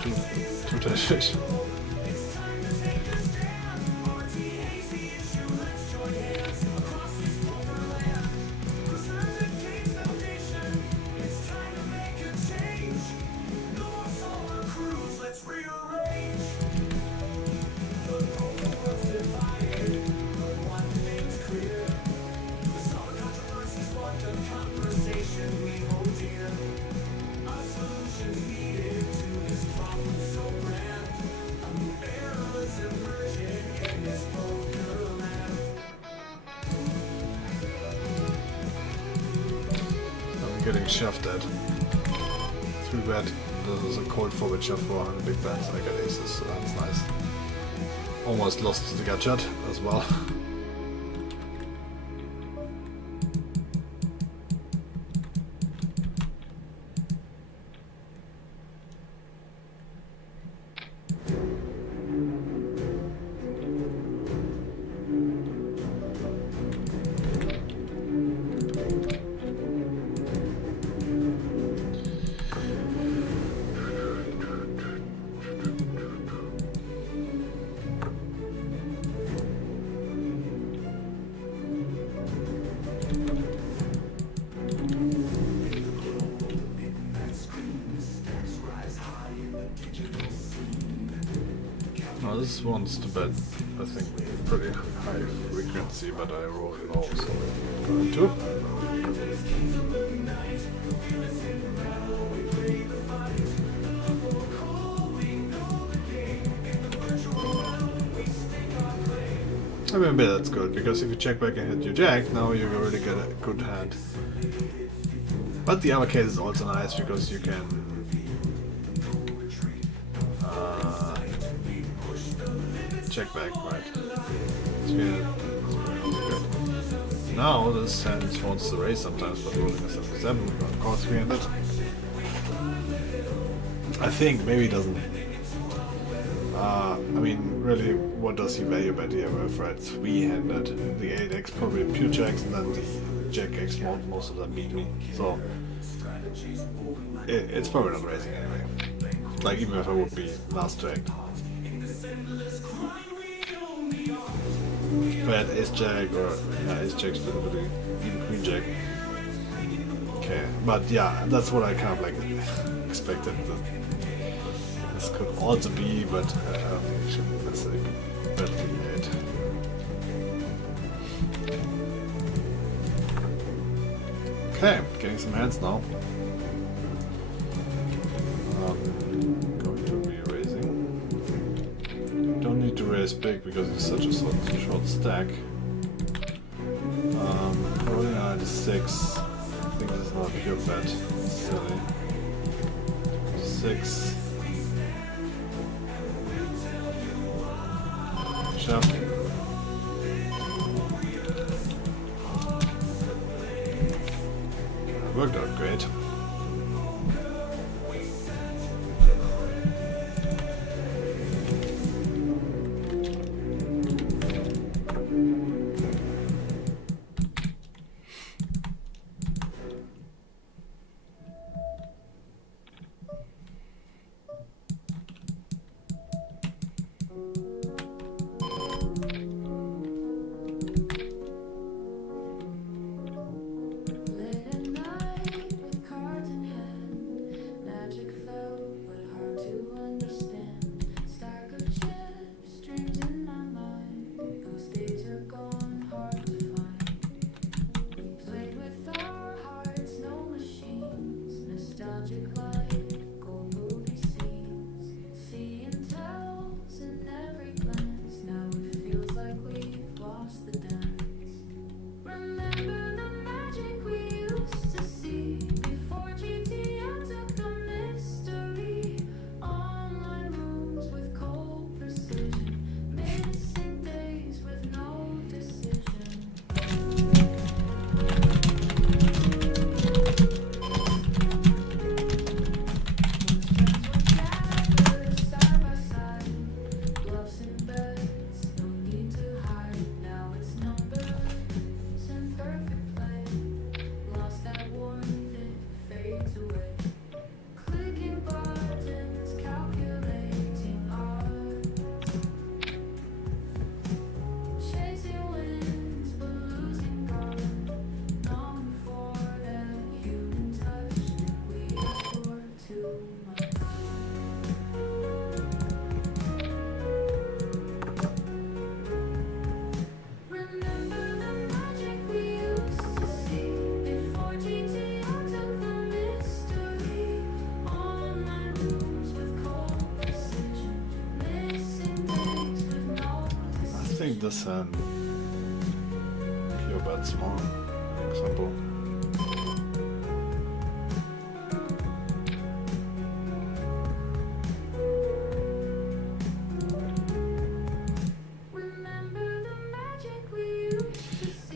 two-touch fish? Getting shoved at. Too bad. This is a cold forward shove for 100 big bands. I got aces, so that's nice. Almost lost to the gutshot as well. Now this one's to bet, I think, pretty high frequency, but I roll low, so I'm going to. I mean, maybe that's good, because if you check back and hit your jack, now you already get a good hand. But the other case is also nice, because you can check back, right? Now this hand wants to raise sometimes, but rolling a 77, we're going to call 300. I think maybe it doesn't. I mean, really, what does he value bet here? We've read 3-handed, the 8x probably pure jacks, and then the jack x most of them beat me. So it's probably not raising anyway. Like even if I would be last to act. If I had ace jack or ace jack specifically, even queen jack. Okay, but yeah, that's what I kind of like expected. This could also be, but I don't think it should necessarily bet the 8. Okay, getting some hands now. Going to be raising. Don't need to raise big because it's such a short stack. Rolling out is 6. I think this is not a pure bet. It's silly. 6. Shove. Worked out great. think this pure bet small example.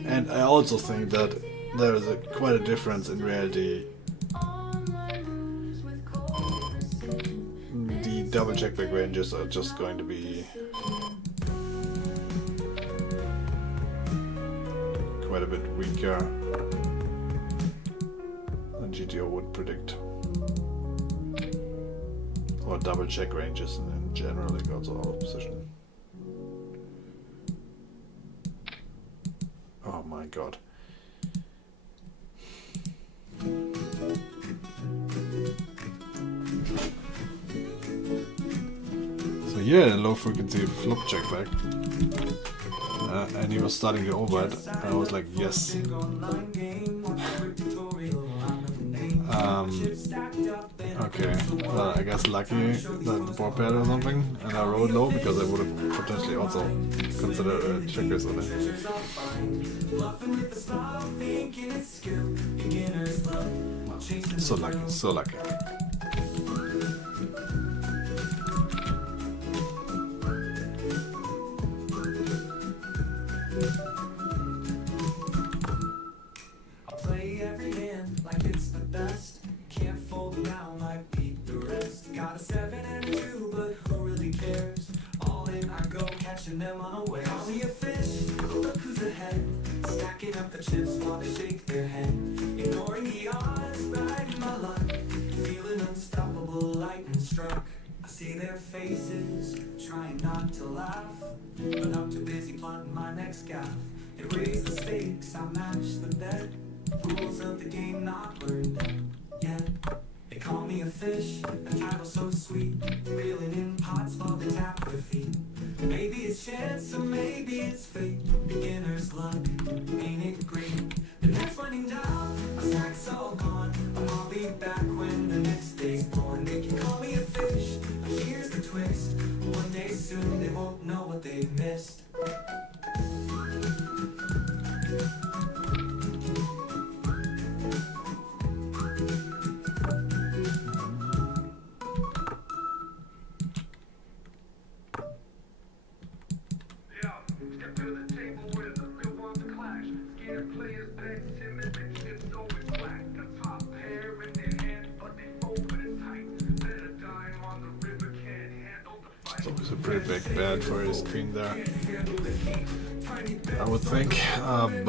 And I also think that there is quite a difference in reality. The double check back ranges are just going to be quite a bit weaker than GTO would predict. Or double check ranges and generally goes out of position. Oh my god. So yeah, low frequency flop check back. And he was starting to overhead. I was like, yes. Okay, well, I guess lucky that board paired or something, and I rolled low because I would have potentially also considered a check raise on it. So lucky, so lucky. Them unaware. Call me a fish, look who's ahead. Stacking up the chips while they shake their head. Ignoring the odds, riding my luck. Feeling unstoppable, lightning struck. I see their faces, trying not to laugh. But I'm too busy plotting my next gaff. They raise the stakes, I match the bet. Rules of the game not learned yet. They call me a fish, a title so sweet. Reeling in pots while they tap their feet. Maybe it's chance or maybe it's fate. Beginner's luck, ain't it great? The net's winding down, my snack's all gone. I'll be back when the next day's born. They can call me a fish, but here's the twist. One day soon they won't know what they've missed. It's a pretty big bet for his queen there, I would think, but it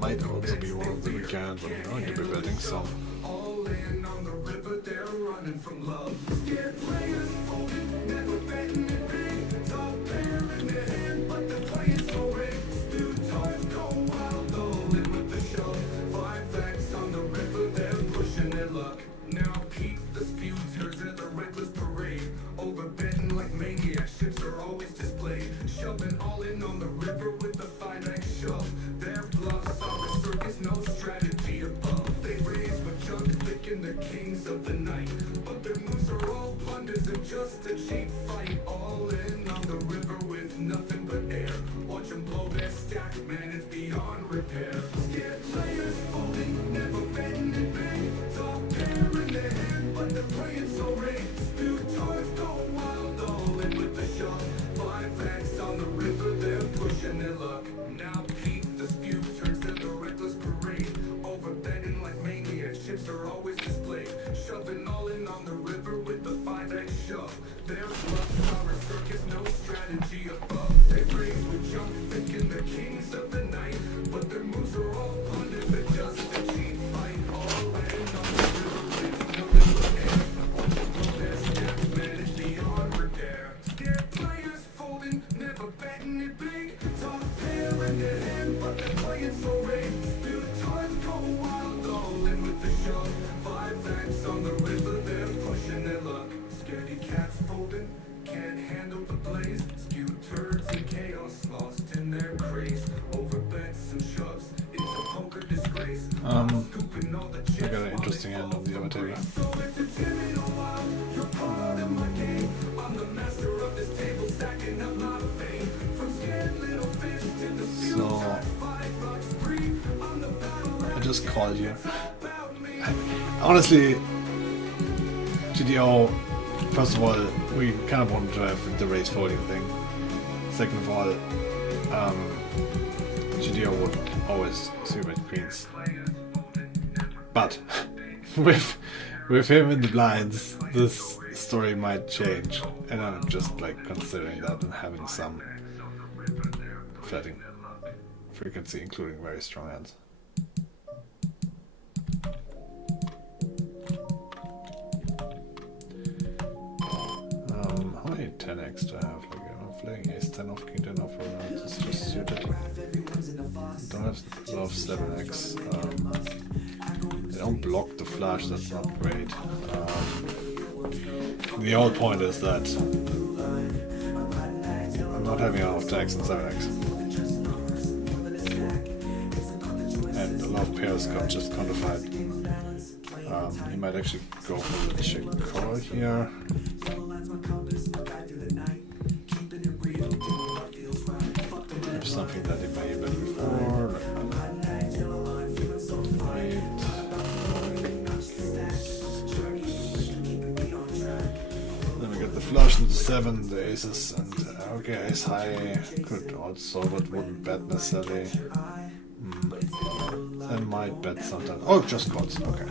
might also be one of the weekends I'm going to be betting some. All in on the river, they're running from love. Scared players folded, never betting it big. Top pair in their hand, but they're playing so rigged. Still toes go wild, all in with the show. 5X on the river, they're pushing their luck. Now peep the sputers at the reckless parade. Over betting like maniacs, ships are always displayed. Shoving all in on the river with the 5X shove. Their bluffs are a circus, no strategy above. They raise with junk, picking the kings of the night. But their moves are all blunders and just a cheap fight. All in on the river with nothing but air. Watch them blow their stack, man, it's beyond repair. Scared players folding, never betting it big. Top pair in their hand, but they're playing so rigged. Spew toys go wild, all in with the shove. 5X on the river, they're pushing their luck. Now peep the sputers at the reckless parade. Over betting like maniacs, ships are always displayed. Shoving all in on the river with the 5X shove. Their bluffs are a circus, no strategy above. They raise with junk, thinking the kings of the night. But their moves are all blunders, they're just a cheap fight. All in on the river with nothing but air. Watch them blow their steps, man, it's beyond repair. Scared players folding, never betting it big. Top pair in their hand, but they're playing so rigged. Spew toys go wild, all in with the shove. 5X on the river, they're pushing their luck. Scaredy cats folding, can't handle the blaze. Spew turds and chaos, lost in their craze. Over bets and shoves, it's a poker disgrace. Scooping all the I chips got an while interesting they hand on the other table. so it's a timid while you're part of my game. I'm the master of this table, stacking up my fame. From just call it here. Honestly, GTO, first of all, we kind of wanted to have the race folding thing. Second of all, GTO would always super queens. But with him in the blinds, this story might change, and I'm just like considering that and having some flatting frequency, including very strong hands. How many 10x do I have? Like, I'm playing ace 10 off, king 10 off, or it's just suited. Don't have a lot of 7x. They don't block the flush, that's not great. The whole point is that I'm not having enough tags and 7x. And a lot of pairs got just counterfied. He might actually go for the check call here. There's something that he may have been before. Then we get the flush into 7, the aces, and okay, ace high could also, but wouldn't bet necessarily. I might bet sometimes. Oh, just calls, okay.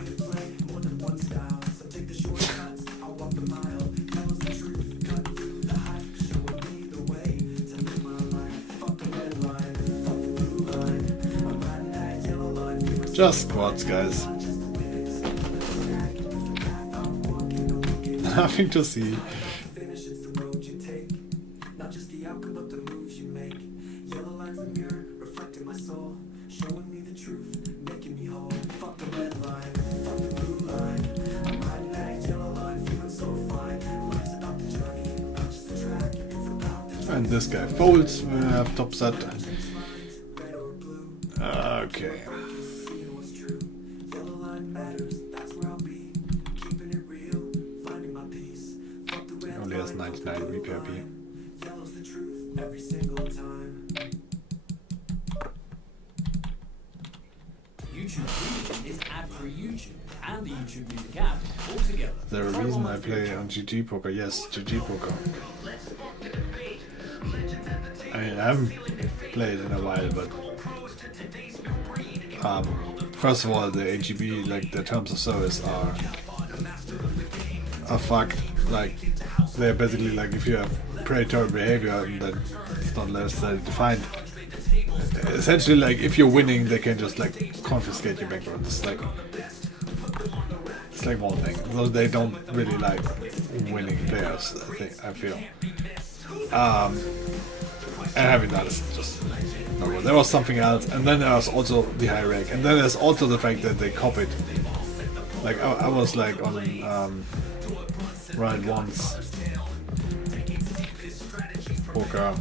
Just quads, guys. Nothing to see. And this guy folds. We have top set. Okay. Only has 99 VPRP. YouTube Premium is ad-free YouTube and the YouTube Music app all together. Is there a reason I play on GG Poker? Yes, GG Poker. I mean, I haven't played in a while, but first of all, the AGB, like the terms of service are fucked. Like, they're basically like, if you have predatory behavior, then it's not necessarily defined. Essentially, like, if you're winning, they can just like confiscate your bankroll. It's like one thing. Though they don't really like winning players, I feel. And having that is just not good. There was something else, and then there was also the high rake, and then there's also the fact that they copied. Like I was like on Ride Once Poker.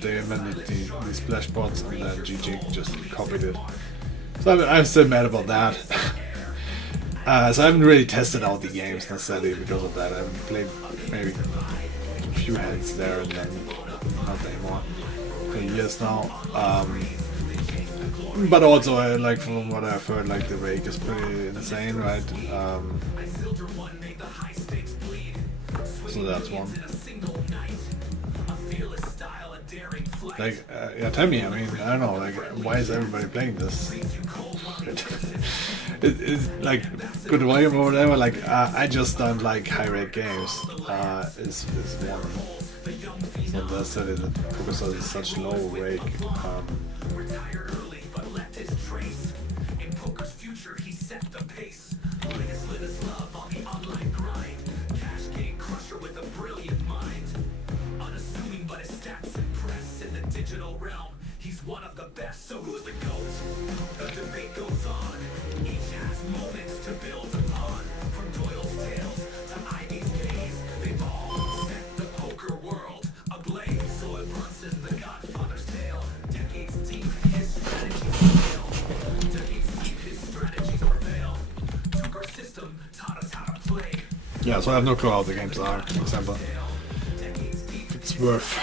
They invented the splash bots, and then GG just copied it. So I'm still mad about that. So I haven't really tested out the games necessarily because of that. I haven't played maybe a few hands there and then not anymore for years now. But also, like from what I've heard, like the rake is pretty insane, right? So that's one. Like, yeah, tell me. I mean, I don't know. Like, why is everybody playing this? It's like good volume or whatever. Like, I just don't like high rate games. Is one. So that's it. That focus on such low rake. One of the best, so who's the GOAT? The debate goes on. Each has moments to build upon. From Doyle's tales to Ivy's gaze, they've all set the poker world ablaze. So it runs in the Godfather's tale. Decades deep, his strategies fail. Decades deep, his strategies prevail. Took our system, taught us how to play. Yeah, so I have no clue how the games are, for example. It's it's worth.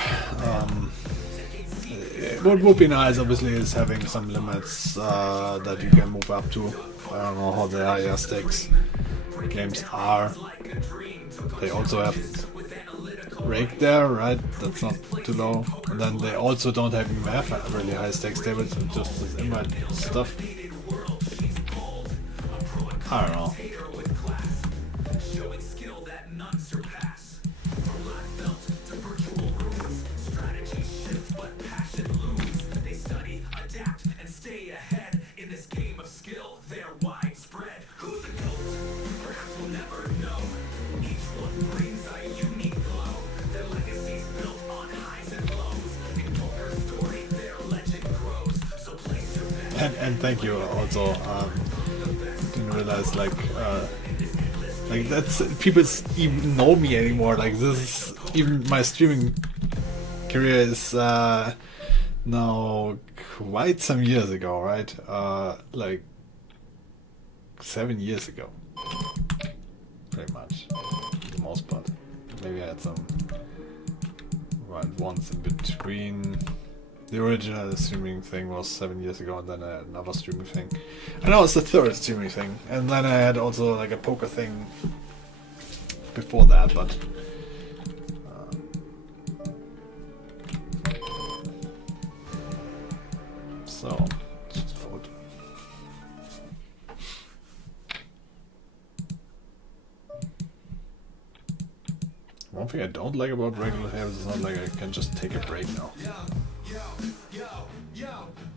What would be nice, obviously, is having some limits that you can move up to. I don't know how the higher stakes games are. They also have rake there, right? That's not too low. And then they also don't have really high stakes tables, it's just this invite stuff. I don't know. And thank you also. Didn't realize like that's people even know me anymore. Like this is even my streaming career is now quite some years ago, right? Like 7 years ago, pretty much, for the most part. Maybe I had some once in between. The original streaming thing was 7 years ago, and then I had another streaming thing. And now it's the third streaming thing. And then I had also like a poker thing before that, but so just a photo. One thing I don't like about regular tables is not like I can just take a break now.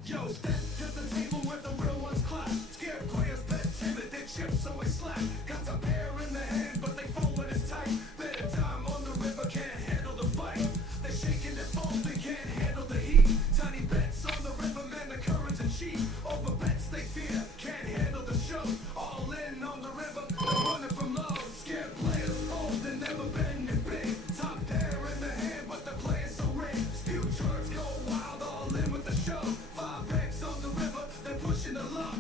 Yo, step to the table where the real ones clap. Scared players bet timid, their chips always slack. Got a pair in the hand, but they fold when it's tight. Better time on the river, can't handle the fight. They're shaking their fold, they can't handle the heat. Tiny bets on the river, man, the currents are cheap. Over bets they fear, can't handle the show. All in on the river, they're running from low. Scared players fold, they never been in big. Top pair in the hand, but the players so rigged. Spew charts go wild, all in with the show. 5X on the river, they're pushing the luck.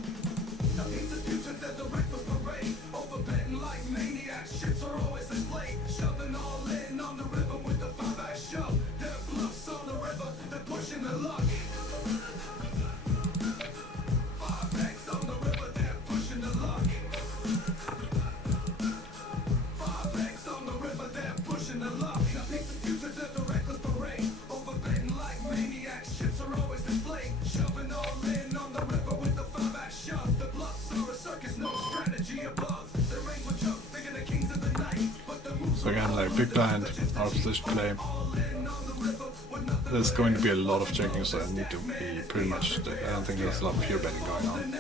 Now these disputants at the reckless parade. Over betting like maniacs, ships are always displayed. Shoving all in on the river with the 5X show. Their bluffs on the river, they're pushing the luck. 5X on the river, they're pushing the luck. 5X on the river, they're pushing the luck. Now these disputants at the reckless parade. Over betting like maniacs, ships are always displayed. Shoving all in on the river with the 5X shove. The bluffs are a circus, no strategy above. The range will jump, bigger the kings of the night. But the moves So again, like big blind, out of position play. There's going to be a lot of checking, so I need to be pretty much. I don't think there's a lot of pure betting going on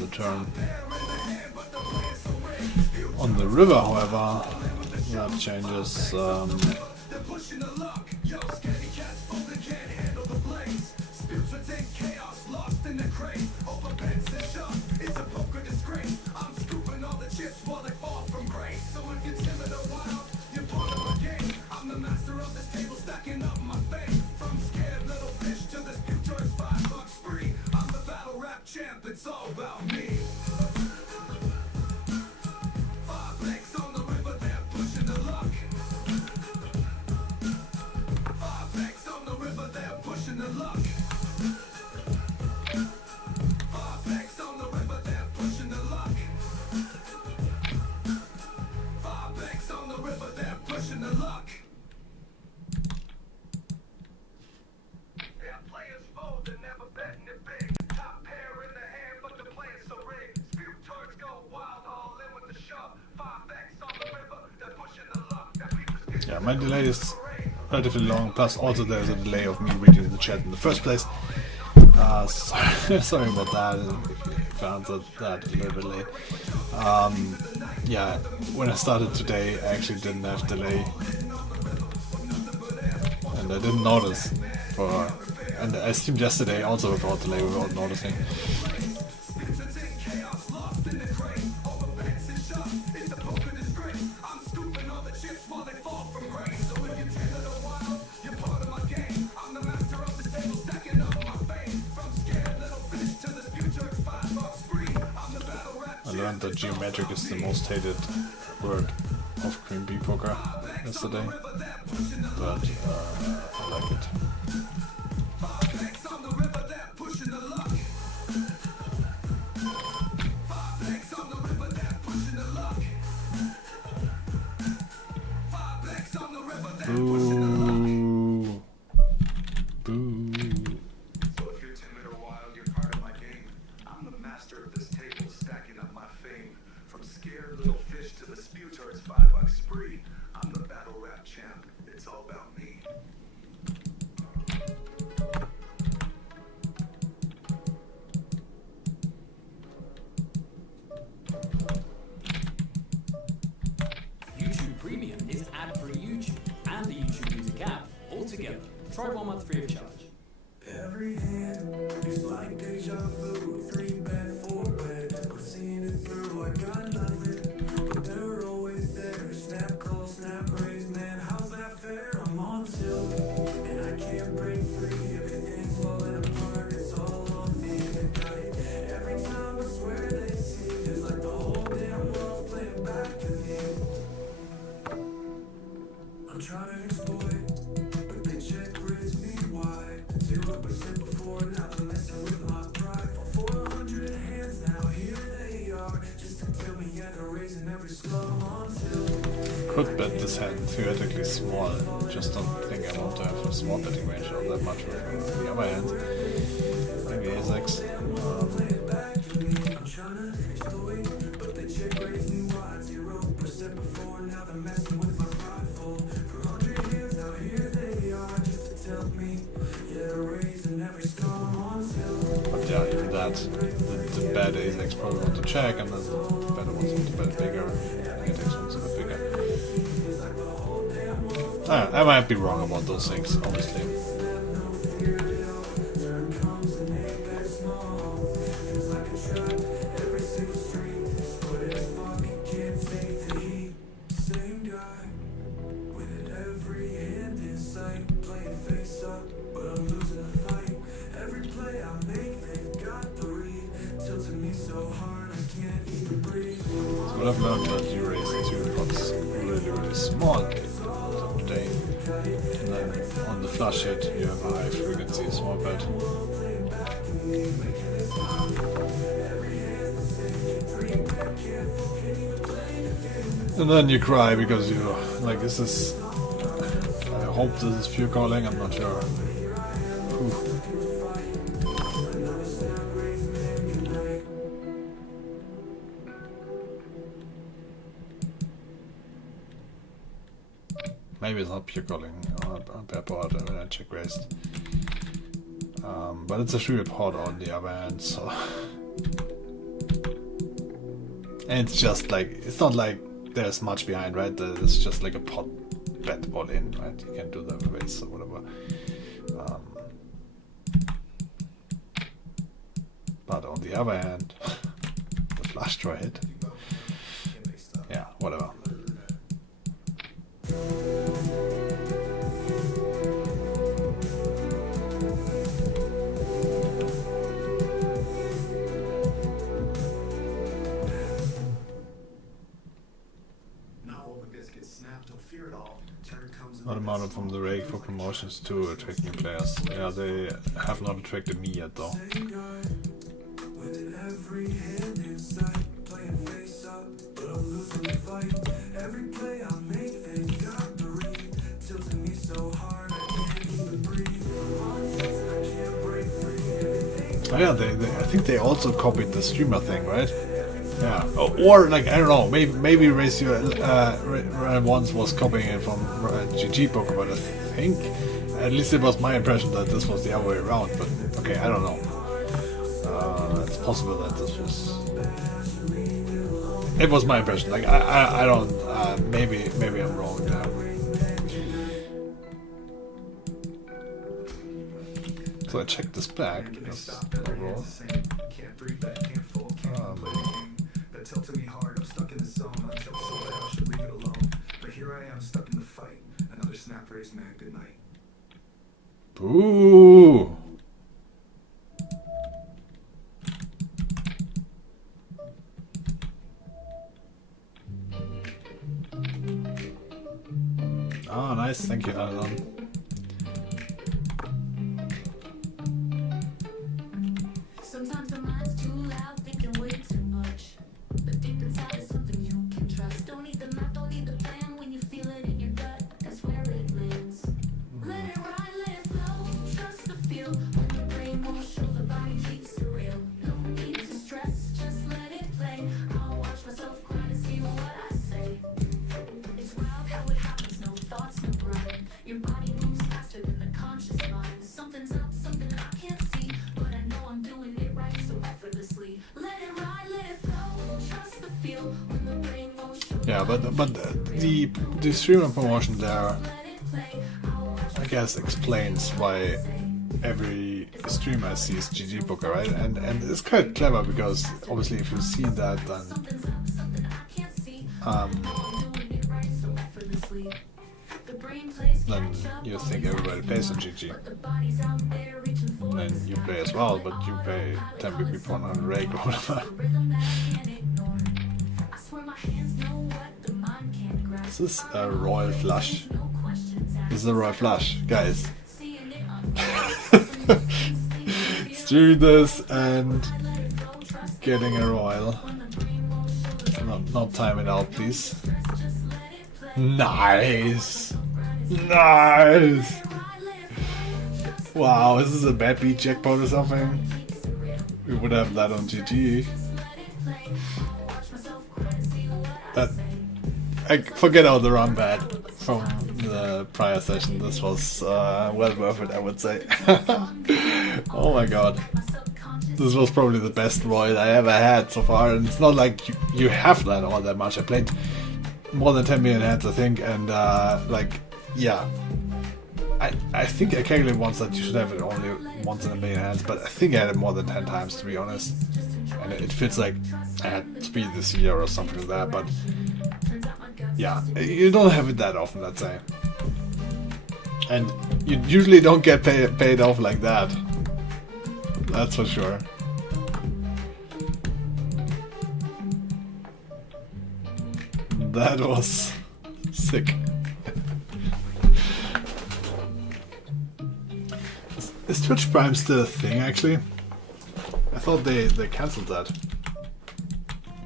the turn. On the river, however, that changes. they're pushing the luck. Yo, scaredy cats folding, can't handle the blaze. Spirits in chaos, lost in the crate. Over bets and shoves, it's a poker disgrace. I'm scooping all the chips while they fall from grace. So if you're timid or wild, you're part of my game. I'm the master of this table, stacking up my fame. From scared little fish to this future's $5 spree. I'm the battle rap champ, it's all about me. 5X on the river, they're pushing the luck. 5X on the river, they're pushing the luck. 5X on the river, they're pushing the luck. 5X on the river, they're pushing the luck. Yeah, players fold, they're never betting it big. Top pair in the hand, but the players so rigged. Spew turds go wild, all in with the shove. 5X on the river, they're pushing the luck. Yeah, my delay is relatively long. Plus, also there's a delay of me reading the chat in the first place. Sorry about that. If I answered that a little bit late. Yeah, when I started today, I actually didn't have delay, and I didn't notice. And I streamed yesterday also without delay, without noticing. I learned that geometric is the most hated word of Queen Bee Poker yesterday, but I like it. Boo. Boo. So if you're timid or wild, you're part of my game. I'm the master of this table, stacking up my fame. From scared little fish to the Sputards $5 spree. I'm the battle rap champ. It's all about me. YouTube Premium is ad-free YouTube and the YouTube Music app all together. Try 1 month free of charge. Every hand is like deja vu. 3 bed, 4 bed. I'm seeing it through. I got nothing, but they're always there. Snap call, snap raise, man. How's that fair? I'm on tilt, and I can't break free. Everything's falling apart. It's all on me. I got it. Every time I swear they see, it's like the whole damn world's playing back to me. I'm trying to exploit, but they check raise me wide. 0% before, now they're messing with my pride. For 400 hands now, here they are. Just to tell me, yeah, they're raising every skull until. Could bet this hand theoretically small. Just don't think I want to have a small betting range of that much. On the other hand, maybe Ace-X. I'm trying to exploit, but they check raise me wide. 0% before, now they're messing with my pride. For 400 hands now, here they are. Just to tell me, yeah, they're raising every skull until. But yeah, even that, the bad Ace-X probably want to check, and then the better ones want to bet bigger, and the Ace-X wants to bet bigger. I might be wrong about those things, obviously. So what I've learned that you raise 2 pots really small today. And then on the flush hit you have a high frequency small bet. And then you cry because you like, this is, I hope this is pure calling, I'm not sure. Ooh. Maybe it's not pure calling on pair board when I check raised. But it's a 3-way pot on the other hand, so. And it's just like, it's not like there's much behind, right? It's just like a pot bet all in, right? You can do the raise or whatever. But on the other hand, the flush draw hit. Yeah, whatever. Not amount from the rake for promotions to attract new players. Yeah, they have not attracted me yet though. Oh yeah, I think they also copied the streamer thing, right? Yeah, or like, I don't know, maybe Ratio once was copying it from GG Poker, but I think, at least it was my impression that this was the other way around, but okay, I don't know. It's possible that this was... It was my impression, like, I don't, maybe I'm wrong there. So I checked this back, because overall... tilted me hard, I'm stuck in the zone. I felt so bad, I should leave it alone. But here I am, stuck in the fight. Another snap raise, man. Good night. Boo! Nice, thank you, Alan. Sometimes the mind's too loud, thinking way too much. But deep inside is something you can trust. Don't need the map, don't need the plan. When you feel it in your gut, that's where it lands. Let it ride, let it flow. Trust the feel. When the brain won't show, the body keeps it real. No need to stress, just let it play. I'll watch myself cry to see what I say. It's wild how it happens, no thoughts, no grind. Your body moves faster than the conscious mind. Something's up, something I can't see, but I know I'm doing it right so effortlessly. Let it ride, let it flow. Trust the feel when the brain won't show. Yeah, but the streamer promotion there, I guess, explains why every streamer sees GG Booker, right? And it's quite clever because obviously if you see that, then you think everybody plays on GG. And then you play as well, but you pay 10 BP per 100 rake or whatever. Is this a royal flush? This is a royal flush, guys. Let's do this and getting a royal. Not time it out, please. Nice! Nice! Wow, is this a bad beat jackpot or something? We would have that on GG. I forget all the run bad from the prior session. This was well worth it, I would say. Oh my god. This was probably the best royal I ever had so far, and it's not like you have that all that much. I played more than 10 million hands, I think, and like, yeah. I think I calculated once that you should have it only once in a million hands, but I think I had it more than 10 times, to be honest. And it feels like I had speed this year or something like that, but yeah, you don't have it that often, let's say. And you usually don't get paid off like that. That's for sure. That was sick. Is Twitch Prime still a thing, actually? I thought they cancelled that.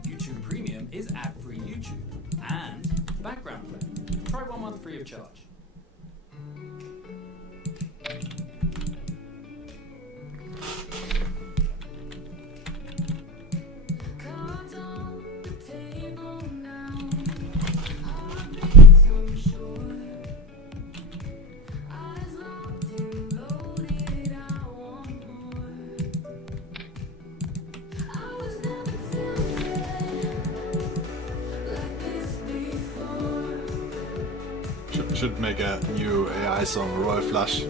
YouTube Premium is ad-free YouTube and background play. Try 1 month free of charge. Should make a new AI song, Royal Flush.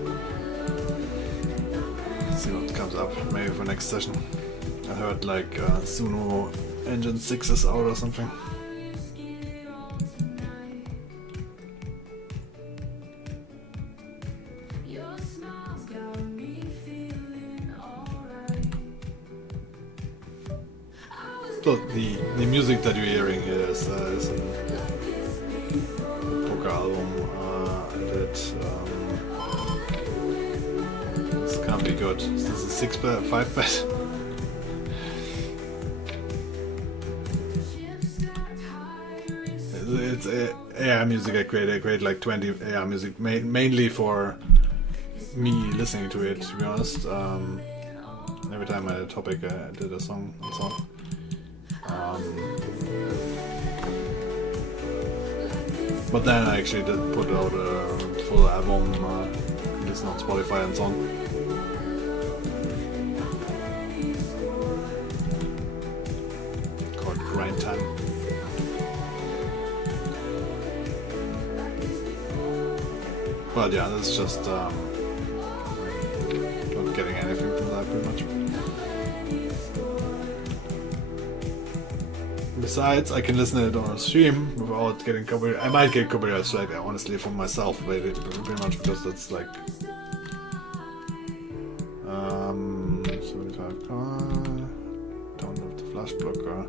See what comes up, maybe for next session. I heard like Suno Engine 6 is out or something. So the music that you're hearing here is an poker album. This can't be good. Is this a 6-bet, 5-bet? It's AI music I create like 20 AI music, mainly for me listening to it, to be honest. Every time I had a topic I did a song and so on. But then I actually did put out a full album, listen on Spotify and so on. Called Grind Time. But yeah, that's just not getting anything from that pretty much. Besides, I can listen to it on a stream without getting copyright. I might get copyright strike, honestly, for myself, but pretty much because that's like 75. Don't have the flash blocker.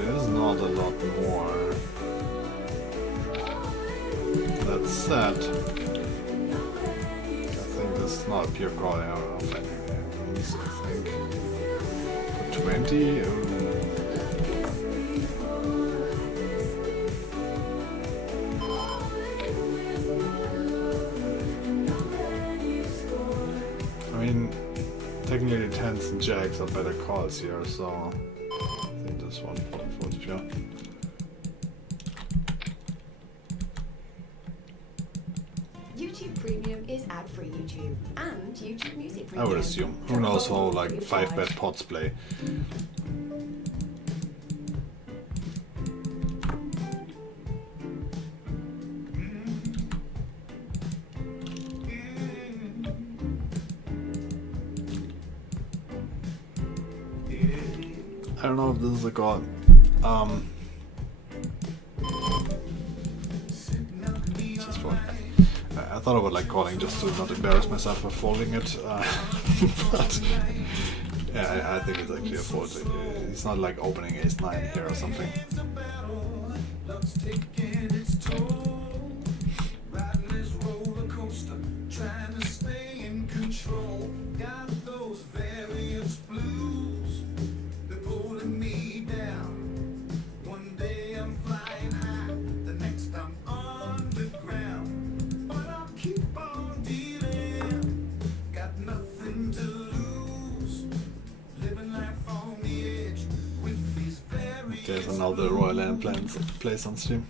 it is not a lot more. That said, I think this is not a pure calling out of anything. I think 20. I mean, technically the 10s and jacks are better calls here, so I think this one for sure. YouTube Premium is ad-free YouTube, and YouTube Music I Premium. would assume. Who knows how like 5-bet pots play. I don't know if this is a god. Just for, I thought I would like calling just to not embarrass myself by folding it, but yeah, I think it's actually a fold. It's not like opening ace-9 here or something. Okay, so now the Royal Land plays on stream.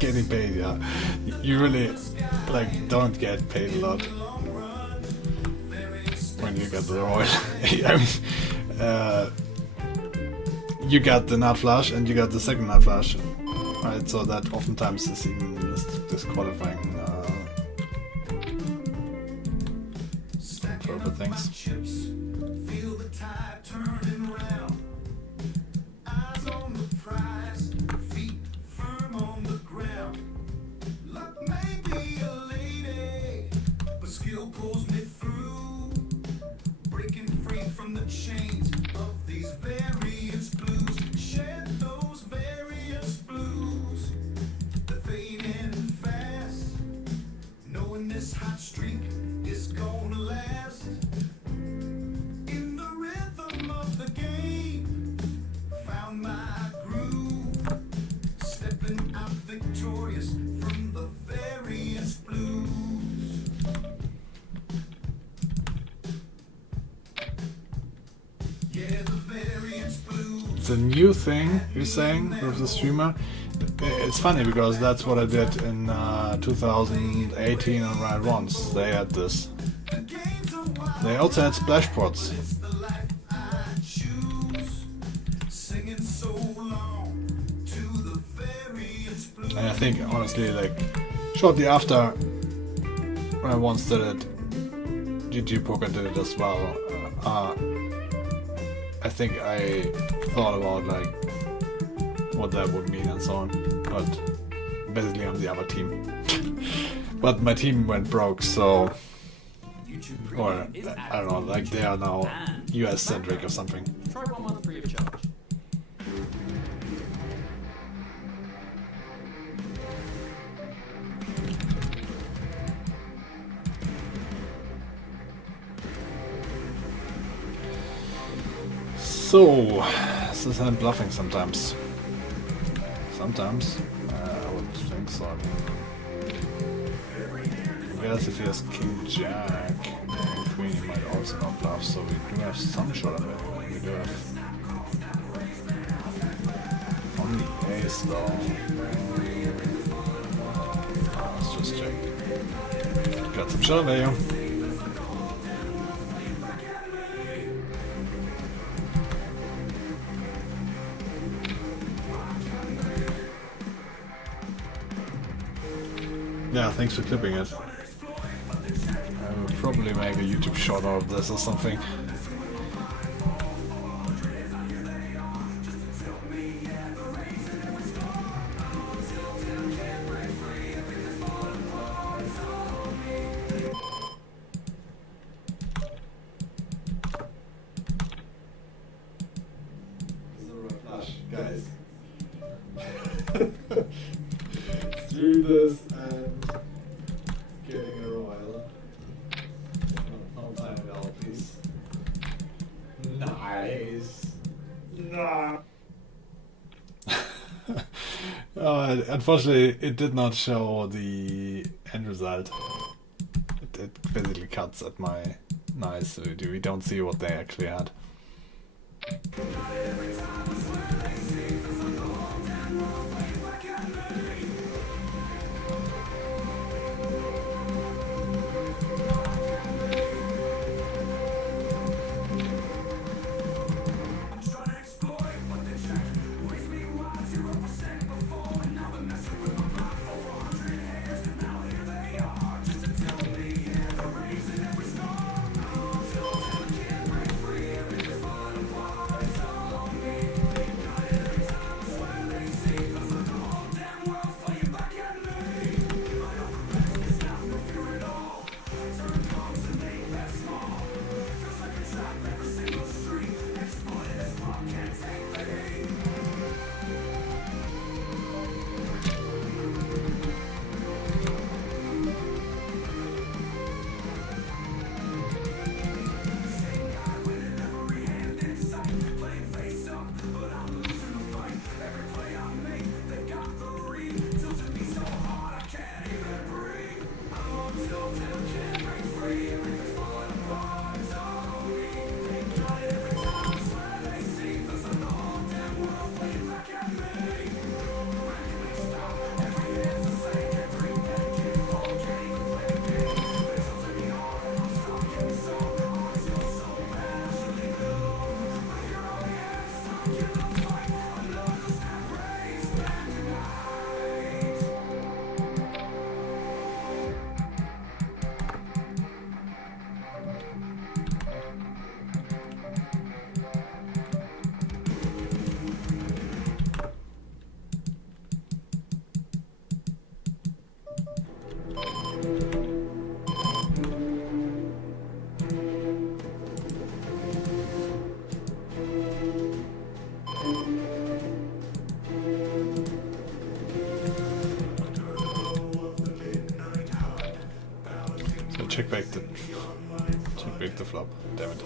Getting paid, yeah. You really like don't get paid a lot when you get the Royal. I mean, you got the nut flush and you got the second nut flush, right? So that oftentimes is even disqualifying for other things. The new thing you're saying with the streamer, it's funny because that's what I did in 2018 on Riot Ones. They had this. They also had splash pots. And I think honestly, like shortly after Riot Ones did it, GTO Poker did it as well. I think I thought about like what that would mean and so on, but basically I'm the other team. But my team went broke, so or I don't know, like they are now US centric or something. Try 1 month free of charge. So, is this hand bluffing sometimes? Sometimes? I would think so. I guess if he has King Jack and Queen, he might also not bluff, so we do have some shot of it. We do have. On the ace though. Let's just check. Got some shot value. Yeah, thanks for clipping it. I will probably make a YouTube short out of this or something. Guys. Do this and getting a royal. No time at all, please. Nice. Nah. Unfortunately, it did not show the end result. It basically cuts at my nice, so we don't see what they actually had. Check back the flop. Damn it.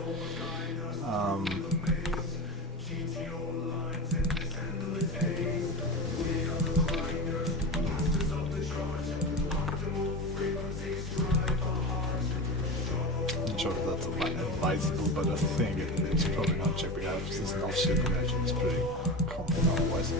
Not sure if that's advisable, but I think it's probably not check back. This is an offsuit combination. It's pretty common otherwise.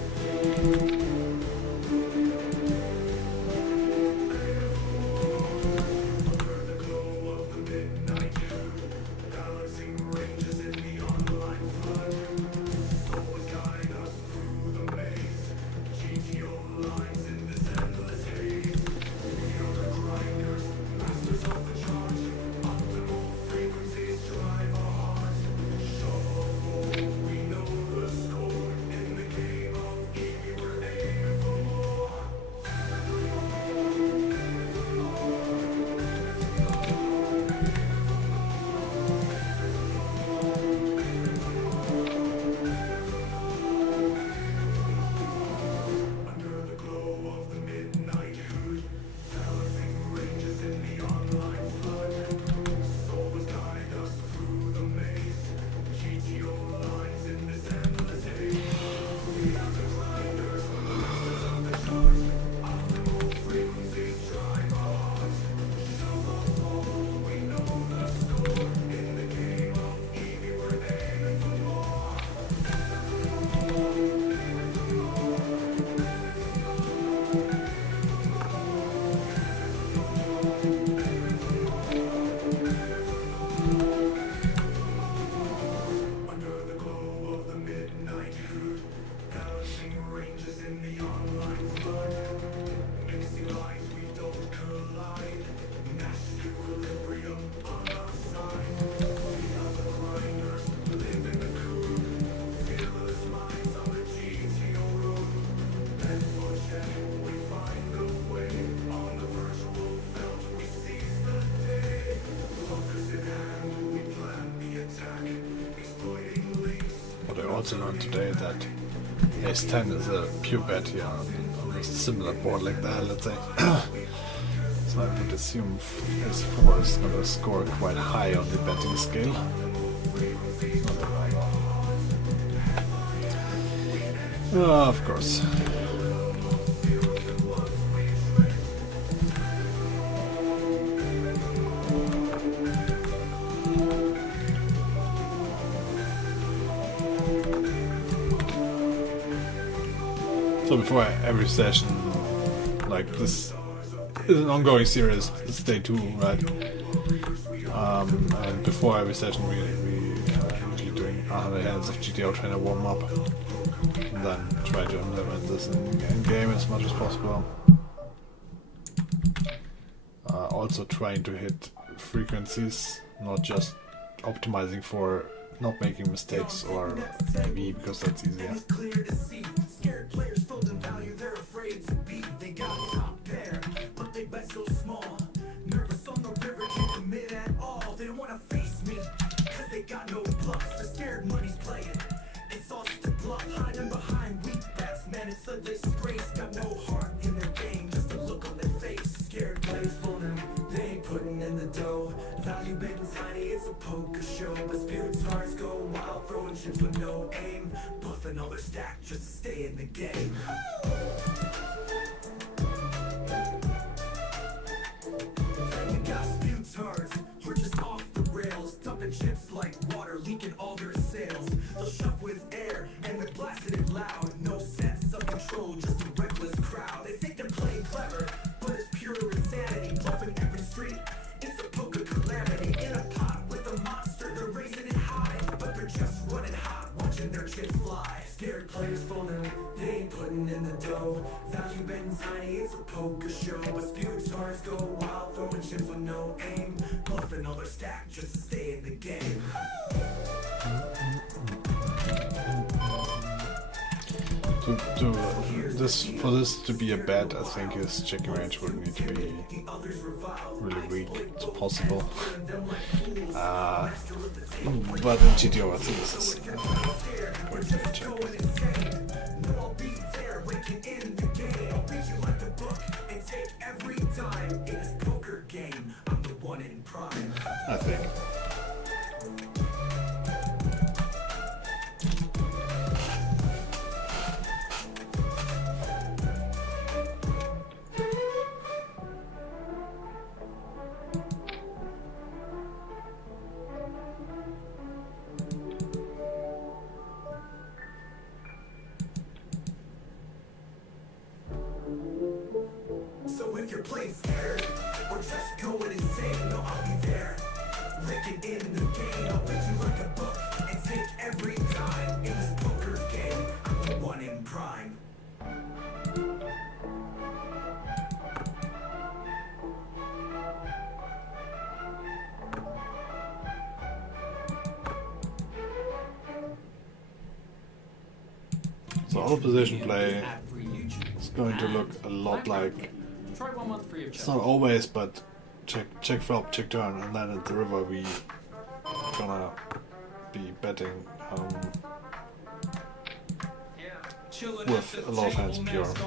also learned today that Ace 10 is a pure bet here on a similar board like that, let's say. So I would assume Ace 4 is going to score quite high on the betting scale. Of course. So before every session, like this is an ongoing series, it's day 2, right? And before every session we usually doing 100 hands of GTO Trainer warm up, and then try to implement this in game as much as possible. Also trying to hit frequencies, not just optimizing for not making mistakes or maybe because that's easier. Scared players full of value, they're afraid to beat. They got top pair, but they bet so small. Nervous on the river, can't commit at all. They don't wanna face me, cause they got no bluffs. They're scared money's playing, it's all just a bluff. Hiding behind weak bets, man, it's a disgrace. Got no heart in their game, just a look on their face. Scared players full of, they ain't putting in the dough. Value big and tiny, it's a poker show. But spirit stars go wild, throwing chips with no aim. Bluffing all their stack just to stay in the game. Then you got spew-tards, we're just off the rails. Dumping chips like water, leaking all their sails. They'll shove with air, and they're blasting it loud. No sense of control, just a reckless crowd. They think they're playing clever, but it's pure insanity. Bluffing every street, it's a poker calamity. In a pot with a monster, they're raising it high, but they're just running hot, watching their chips fly. Scared players folding, they ain't putting in the dough. Value betting tiny, it's a poker show. But spew stars go wild, throwing chips with no aim. Bluffing all their stack just to stay in the game. For this to be a bet, I think his checking range would need to be really weak as possible. But in GTO, I think this is going to be a check. I think. So if you're playing scared, or just going insane, no, I'll be there. Licking in the game, I'll read you like a book, and take every dime. In this poker game, I'm the one in prime. So all position play is going to look a lot like, Try 1 month free of it's charge. not always, but check flop, check turn, and then at the river we gonna be betting with a lot of hands pure. This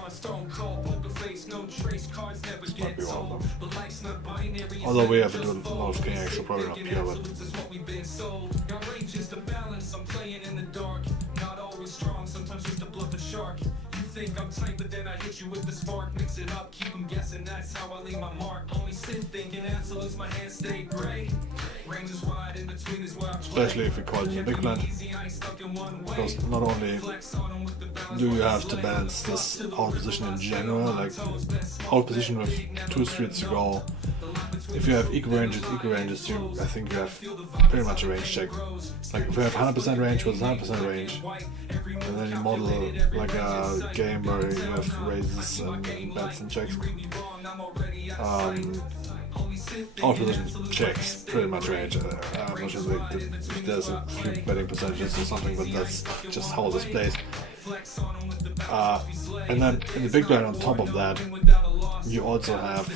might be one of them. Although we have to do a lot of king X, so probably not pure, but think I'm tight, but then I hit you with the spark. Mix it up, keep them guessing, that's how I leave my mark. Only sit thinking absolutes, my hands stay gray. Range is wide, in between is where I play. especially if you call it in a big blind. Because not only do you have to balance this out position in general, like out position with 2 streets to go. If you have equal ranges, I think you have pretty much a range check. Like if you have 100% range with 100% range, and then you model like a game where you have raises and bets and checks. Out position checks pretty much range. I'm not sure if there's a few betting percentages or something, but that's just how this plays. And then in the big blind on top of that, you also have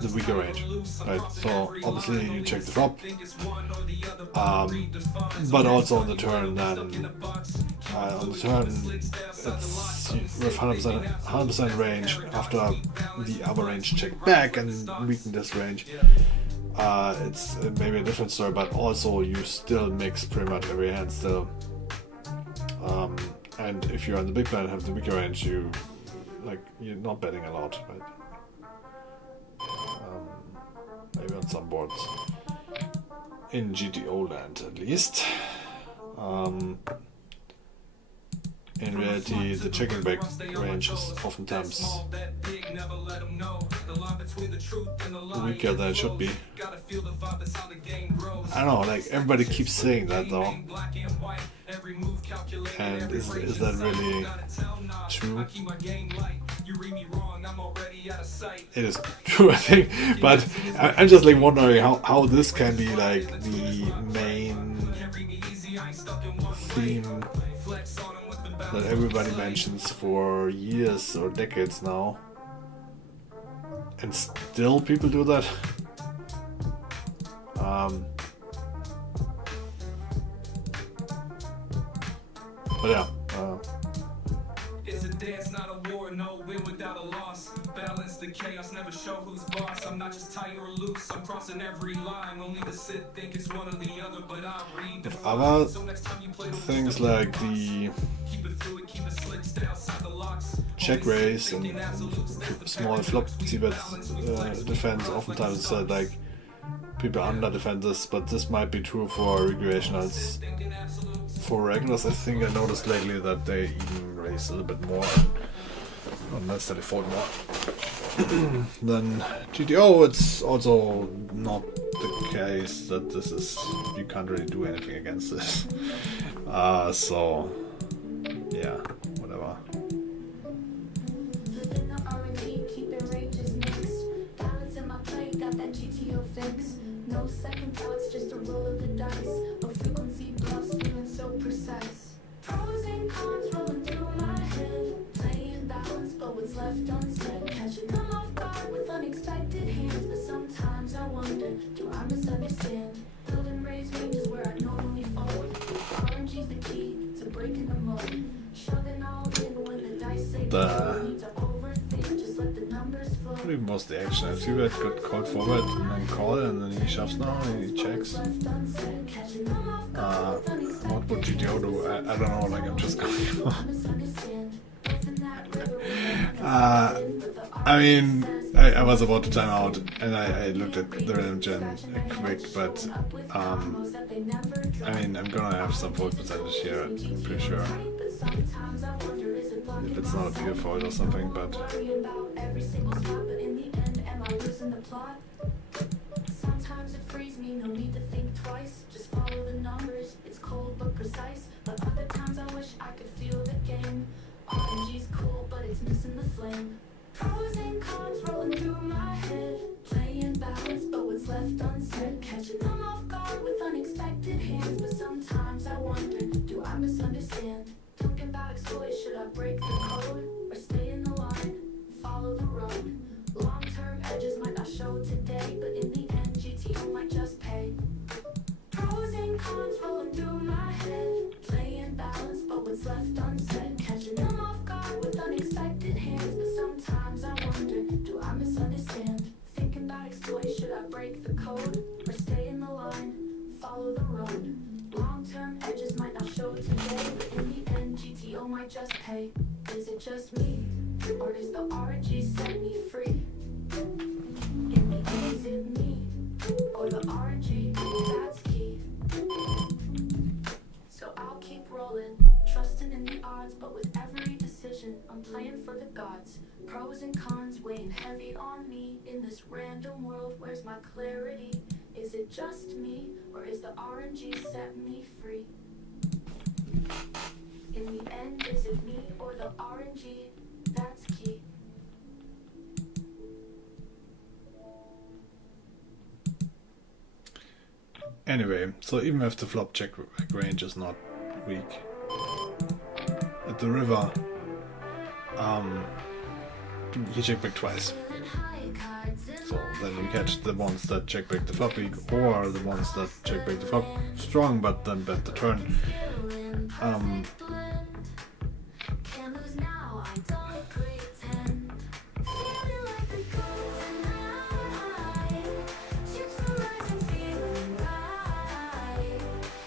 the weaker range, right? So obviously you check the flop, but also on the turn. Then on the turn, it's with 100% range after the other range check back and weaken this range. It's maybe a different story, but also you still mix pretty much every hand still. And if you're on the big blind and have the weaker range, you're not betting a lot, right? Maybe on some boards. In GTO land at least. In reality, the checking back range is oftentimes weaker than it should be. I don't know, like everybody keeps saying that though. And is that really true? It is true, I think, but I'm just like wondering how this can be like the main theme that everybody mentions for years or decades now, and still people do that. But yeah. It's a dance, not a war, no win without a loss. Balance the chaos, never show who's boss. I'm not just tight or loose, I'm crossing every line. Only the sit think it's one or the other, but I read the other so next time you play the things like the check raise and small flop c-bet defense, oftentimes it's like people under defend this, but this might be true for recreationals. For regulars, I think I noticed lately that they even raise a little bit more, not necessarily fold more. Then GTO, it's also not the case that this is, you can't really do anything against this. So yeah, whatever. Within the R&D, keeping ranges mixed. Balance in my play, got that GTO fix. No second thoughts, just a roll of the dice. A frequency bluffs, feeling so precise. Pros and cons rolling through my head. Playing balance, but what's left unsaid. Catching them off guard with unexpected hands. But sometimes I wonder, do I misunderstand? Building raise ranges where I normally fold. RNG's the key to breaking the mold. Shoving all in when the dice say go. Need to overthink, just let the numbers flow. I believe most of the action is you got called forward and then call, and then he shoves now and he checks. What would GTO do? I don't know, like I'm just going. I mean, I was about to time out and I looked at the random gen quick, but I mean, I'm gonna have some fold percentage here, I'm pretty sure. If it's not a pure fold or something, but sometimes it frees me, no need to think twice. Just follow the numbers, it's cold but precise. But other times I wish I could feel the game. RNG's cool, but it's missing the flame. Pros and cons rolling through my head. Playing balance, but what's left unsaid. Catching them off guard with unexpected hands. But sometimes I wonder, do I misunderstand? Thinking about exploit, should I break the code? Or stay in the line, follow the road? Long-term edges might not show today, but in the end, GTO might just pay. Pros and cons rolling through my head. Playing balance, but what's left unsaid. Catching them off guard with unexpected hands. But sometimes I wonder, do I misunderstand? Thinking about exploit, should I break the code? Or stay in the line, follow the road? Long-term edges might not show today, but in the end, GTO might just pay. Is it just me? Or does the RNG set me free? In the end, is it me? Or the RNG? That's key. So I'll keep rolling, trusting in the odds, but with every decision, I'm playing for the gods. Pros and cons weighing heavy on me. In this random world, where's my clarity? Is it just me? Or is the RNG set me free? In the end, is it me or the RNG? That's key. anyway, so even if the flop check range is not weak, at the river, you check back twice. So then you catch the ones that check back the flop weak, or the ones that check back the flop strong but then bet the turn.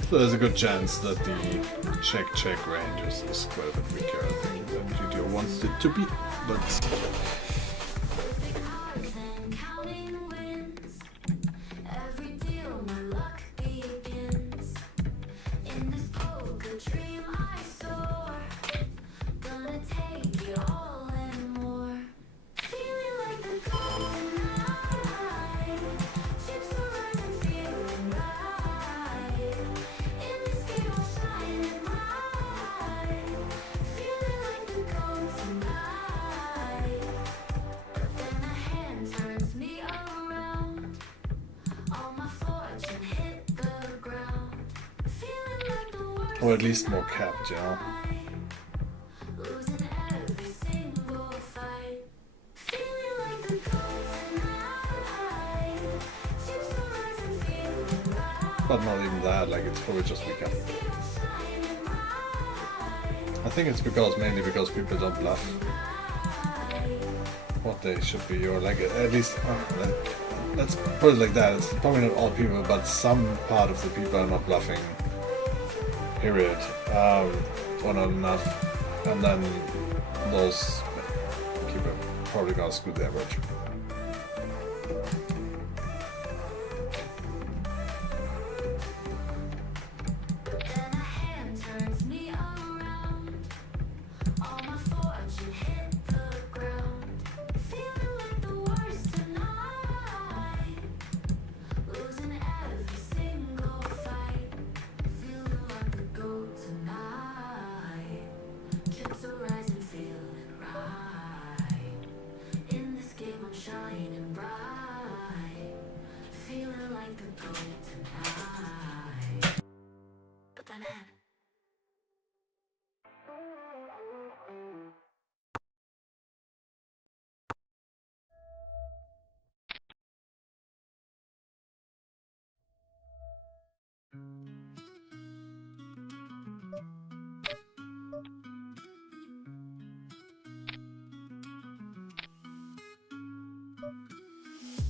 So there's a good chance that the check range is quite a bit weaker, I think, than GTO wants it to be, but or at least more capped, you know. But not even that, like it's probably just weaker. I think it's mainly because people don't bluff what they should be, or like at least, let's put it like that, it's probably not all people, but some part of the people are not bluffing. Period. Or not enough, and then those people probably gonna screw the average.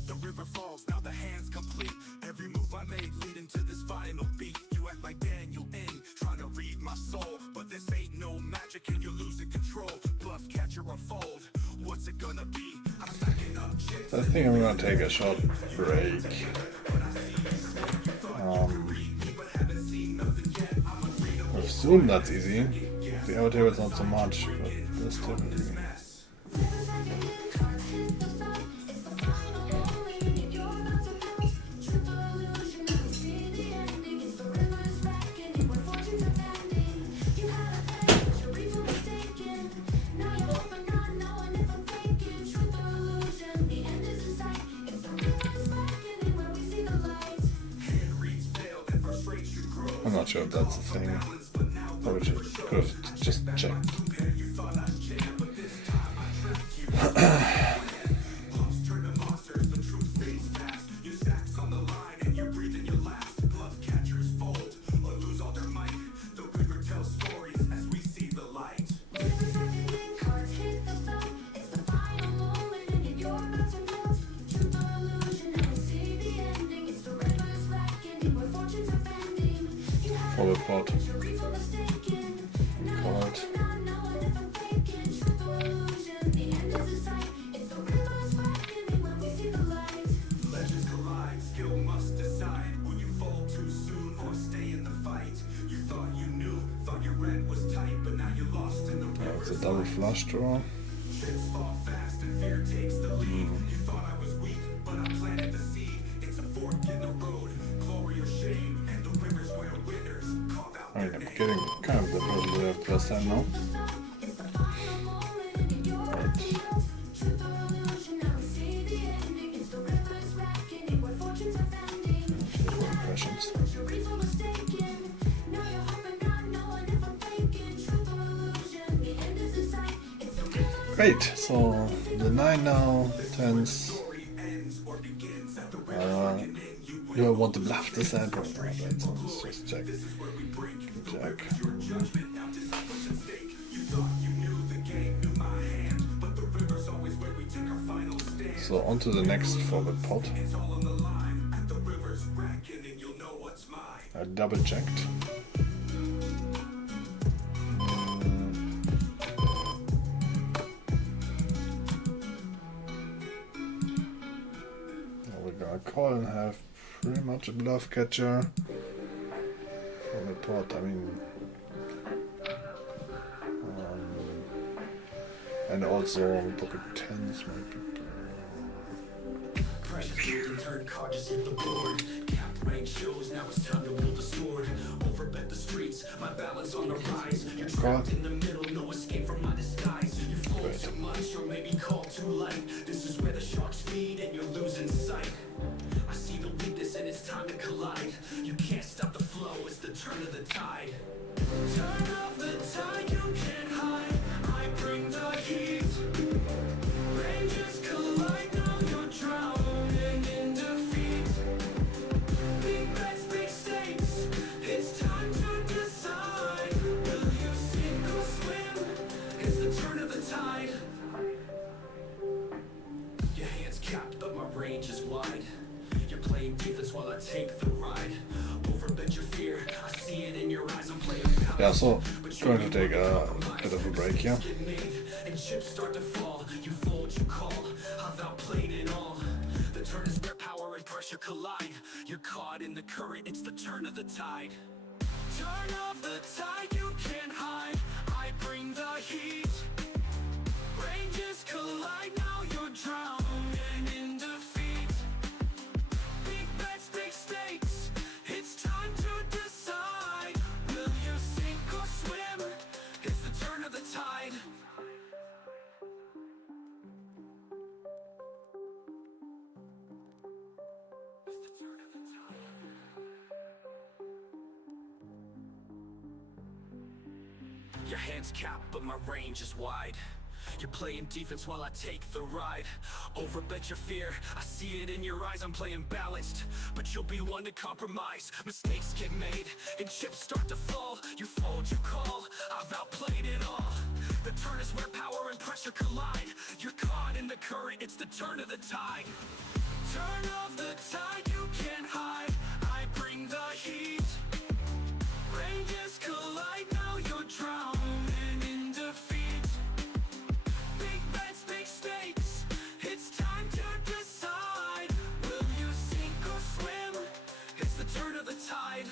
The river falls, now the hand's complete. Every move I made leading to this final beat. You act like Daniel in, trying to read my soul, but this ain't no magic and you're losing control. Bluff, catcher, or fold, what's it gonna be? I'm stacking up chips. I think I'm gonna take a short break. I assume that's easy. The other table's not so much, but this typically. I'm not sure if that's the thing. Probably could have just checked. Forward pot. Call it. It's a double flush draw. I mean, I'm getting kind of the middle of plus 10 now. Impressions. Great, so the 9 now, 10s. Do I want to bluff the sample? No, that's let's just check. Check. So on to the next forward pot. I double checked. We're gonna call and have pretty much a bluff catcher from the pot. I mean, and also pocket tens might be. Precious golden turn card just hit the board. Cap rank shows, now it's time to wield the sword. Overbet the streets, my balance on the rise. You're trapped in the middle, no escape from my disguise. You fold too much or maybe call too light. This is where the sharks feed and you're losing sight. I see the weakness and it's time to collide. You can't stop the flow, it's the turn of the tide. Turn off the tide, you can't hide. I bring the heat. Ranges collide, now you're drowning in defeat. Big bets, big stakes. It's time to decide. Will you sink or swim? It's the turn of the tide. Your hands capped, but my range is wide. You're playing defense while I take the ride. Overbet your fear, I see it in your eyes. I'm playing balance. Yeah, so going to take a bit of a break here. And chips start to fall. You fold, you call. I've outplayed it all. The turn is where power and pressure collide. You're caught in the current, it's the turn of the tide. Turn off the tide, you can't hide. I bring the heat. Ranges collide, now you're drowning in defeat. Big bets, big stakes. It's time to decide. Will you sink or swim? It's the turn of the tide. Your hands capped, but my range is wide. You're playing defense while I take the ride. Overbet your fear, I see it in your eyes. I'm playing balanced, but you'll be one to compromise. Mistakes get made, and chips start to fall. You fold, you call, I've outplayed it all. The turn is where power and pressure collide. You're caught in the current, it's the turn of the tide. Turn off the tide, you can't hide. I bring the heat. Ranges collide, now you're drowning in defeat. Big bets, big stakes. It's time to decide. Will you sink or swim? It's the turn of the tide.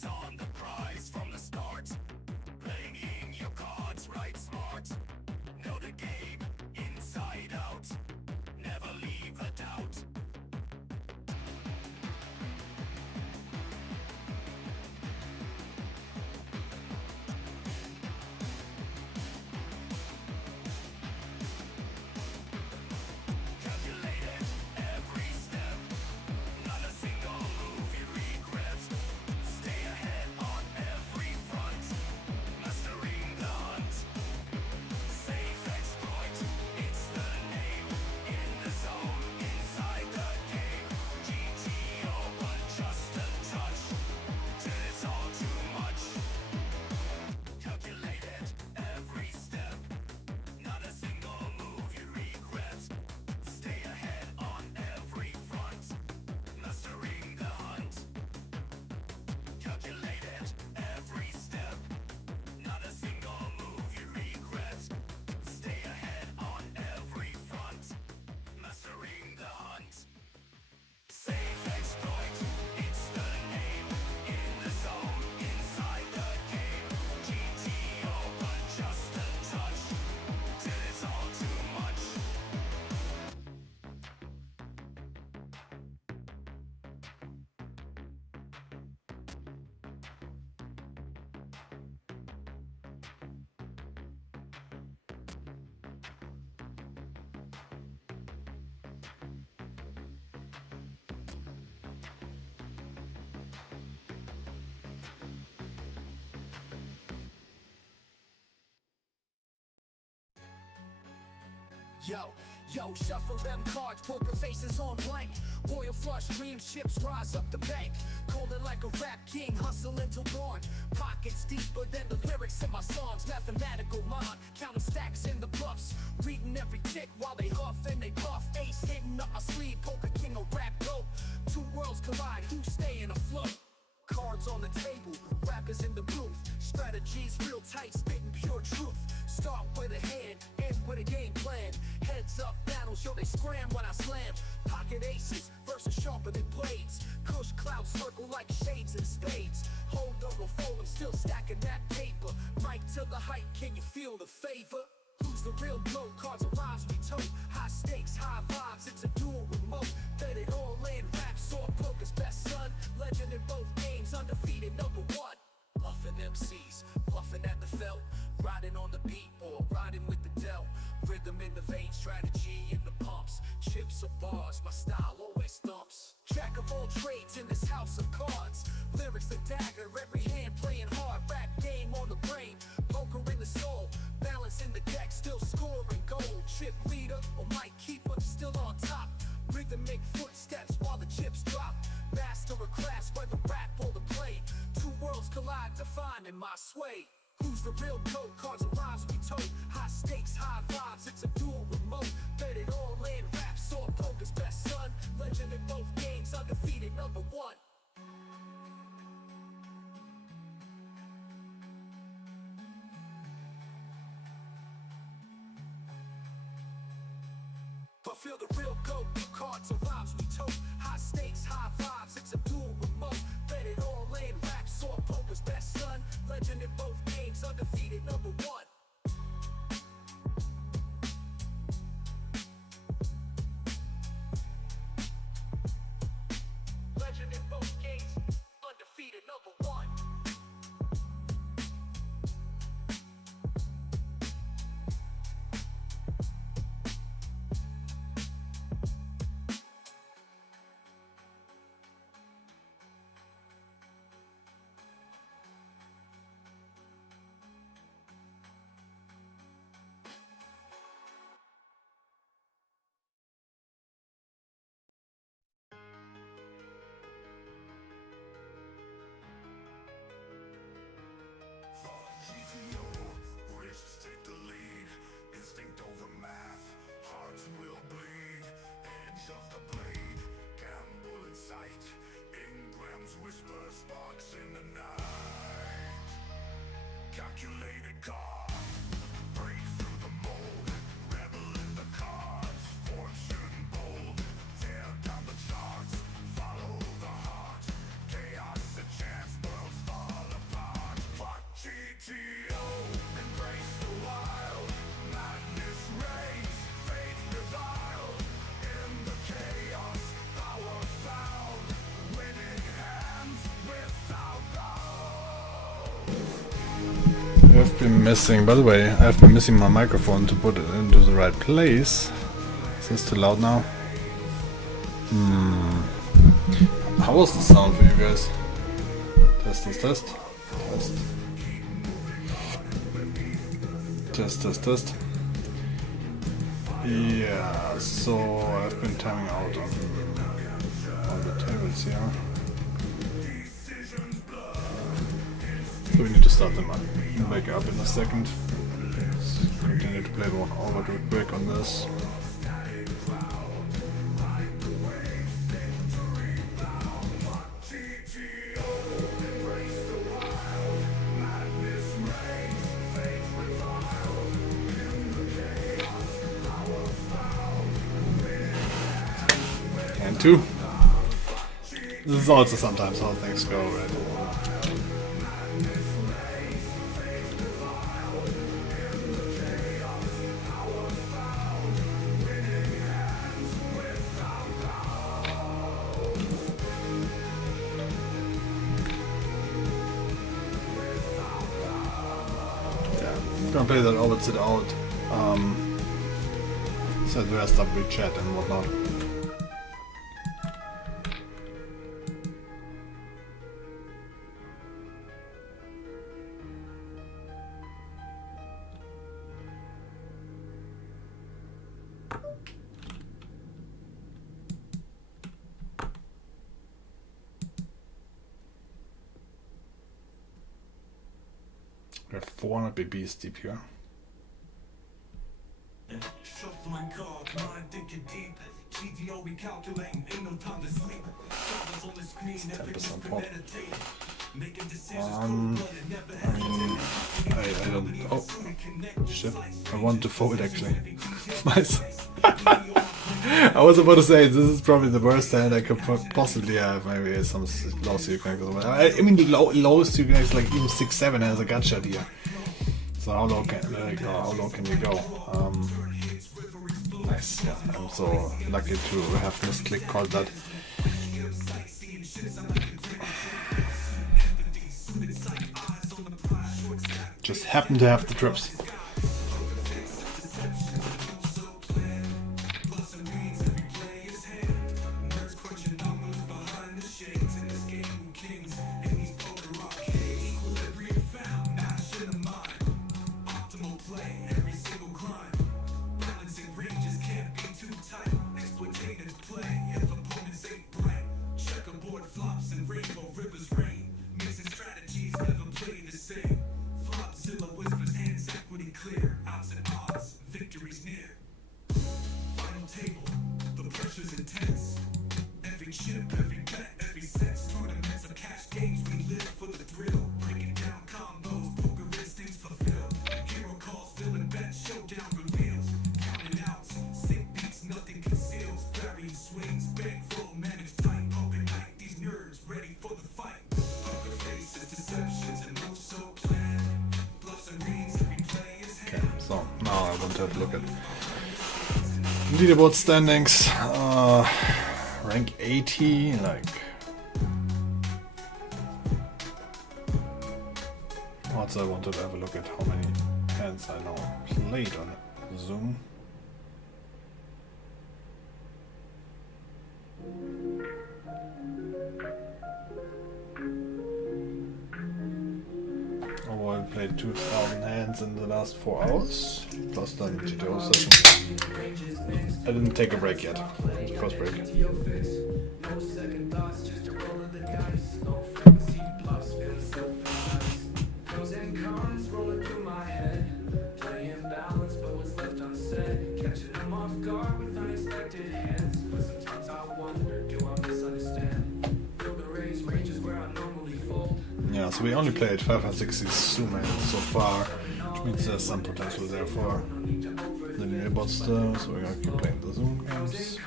always on the prize from the start. Playing your cards right smart. Know the game inside out. Never leave a doubt. Calculated every step. Not a single move you regret. Stay ahead on every front. Mastering the hunt. Safe exploit, it's the name. In the zone, inside the game. GTO, but just a touch. Till it's all too much. Calculated every step. Not a single move you regret. Stay ahead on every front. Mastering the hunt. Calculated every step. Not a single move you regret. Stay ahead on every front. Mastering the hunt. Safe exploit, it's the name. In the zone, inside the game. GTO, but just a touch. Till it's all too much. Yo, shuffle them cards, poker faces on blank. Royal flush, dreams, chips rise up the bank. Cold it like a rap king, hustle until dawn. Pockets deeper than the lyrics in my songs. Mathematical mind, counting stacks in the bluffs. Reading every tick while they huff and they puff. Ace hitting up my sleeve, poker king or rap go. Two worlds collide, who's staying afloat? Cards on the table, rappers in the booth. Strategies real tight, spitting pure truth. Start with a hand, end with a game plan. Heads up battles, yo, they scram when I slam. Pocket aces, versus sharper than blades. Kush clouds circle like shades and spades. Hold on, fold, I'm still stacking that paper. Mic to the height, can you feel the favor? Who's the real GOAT? Cards of rhymes we tote. High stakes, high vibes, it's a dual remote. Bet it all in, rap, sword, poker's best son. Legend in both games, undefeated #1. Bluffing MCs, bluffing at the felt. Riding on the beat or riding with the dealt. Rhythm in the vein, strategy in the pumps. Chips or bars, my style always thumps. Jack of all trades in this house of cards. Lyrics the dagger, every hand playing hard. Rap game on the brain, poker in the soul. Balance in the deck, still scoring gold. Chip leader or mic keeper, still on top. Rhythmic footsteps while the chips drop. Master a class, whether rap or the play. Two worlds collide, defining my sway. Who's the real GOAT? Cards and rhymes we tote. High stakes, high vibes, it's a dual remote. Bet it all in, rap, sword, poker's best son. Legend in both games, undefeated #1. But feel the real GOAT, cards and rhymes we tote. High stakes, high vibes, it's a dual remote. Bet it all in, rap, sword, poker's best son. Legend in both games, undefeated #1. Legend in both games, undefeated #1. I've been missing, by the way, I've been missing my microphone to put it into the right place. Is this too loud now? How was the sound for you guys? Test, test, test. Test. Yeah, so I've been timing out on the tables here. So we need to start them up. Wake up in a second. Let's continue to play one over real quick on this. And 2. This is also sometimes how things go, right? Gonna play that all sit out. Set the rest up with chat and whatnot. We have 400 BBs deep here. Shuffling cards, mind thinking deep. GTO recalculating, ain't no time to sleep. Stars on the screen, everything's premeditated. Making decisions, cold-blooded, never hesitated. I don't. Oh, shit. I want to fold actually. Nice. I was about to say, this is probably the worst hand I could possibly have. Maybe some low connects. I mean, low connects like even 6-7 has a gut shot here. So how low can you go? Nice. Yeah, I'm so lucky to have misclick called that. Just happen to have the trips. Have a look at leaderboard standings. Rank 80, like also I wanted to have a look at how many hands I now played on Zoom. I played 2,000 hands in the last 4 hours, plus the GTO session. I didn't take a break yet. First break. Yeah, so we only played 560 Zoom hands so far, which means there's some potential there for the leaderboard still, so we're gonna keep playing the Zoom games.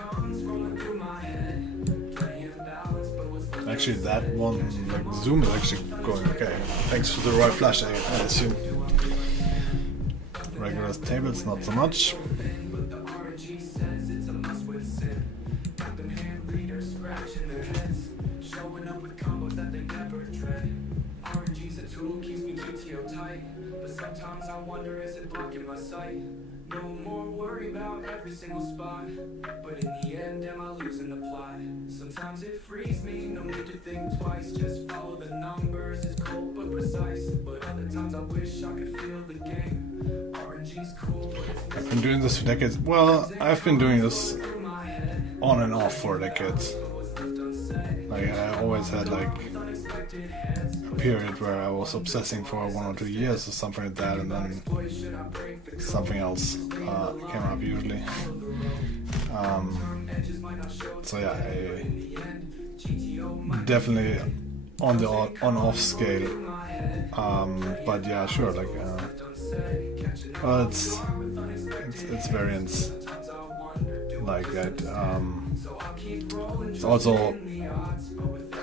Actually, that one, like Zoom is actually going okay. Thanks for the right flash, I assume. Regular tables, not so much. tool keeps me GTO tight, but sometimes I wonder, is it blocking my sight? No more worry about every single spot, but in the end, am I losing the plot? Sometimes it frees me, no need to think twice, just follow the numbers, it's cold but precise. But other times I wish I could feel the game. RNG's cool, but it's I've been doing this for decades. Well, I've been doing this on and off for decades. Like, I always had like a period where I was obsessing for 1 or 2 years or something like that, and then something else came up usually. So yeah, I definitely on the on-off scale. But yeah, sure, like well, it's variants like that. It's also,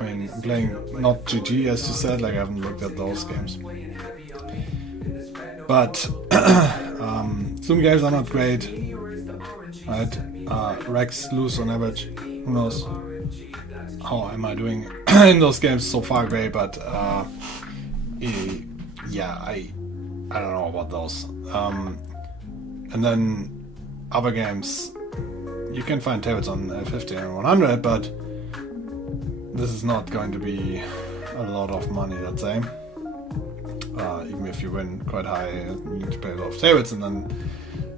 I mean, I'm playing not GG as you said, like I haven't looked at those games. But some games are not great, right? Rex lose on average. Who knows how am I doing in those games so far? Great, but yeah, I don't know about those. And then other games, you can find tables on 50 and 100, but this is not going to be a lot of money, let's say. Even if you win quite high, you need to pay a lot of tables, and then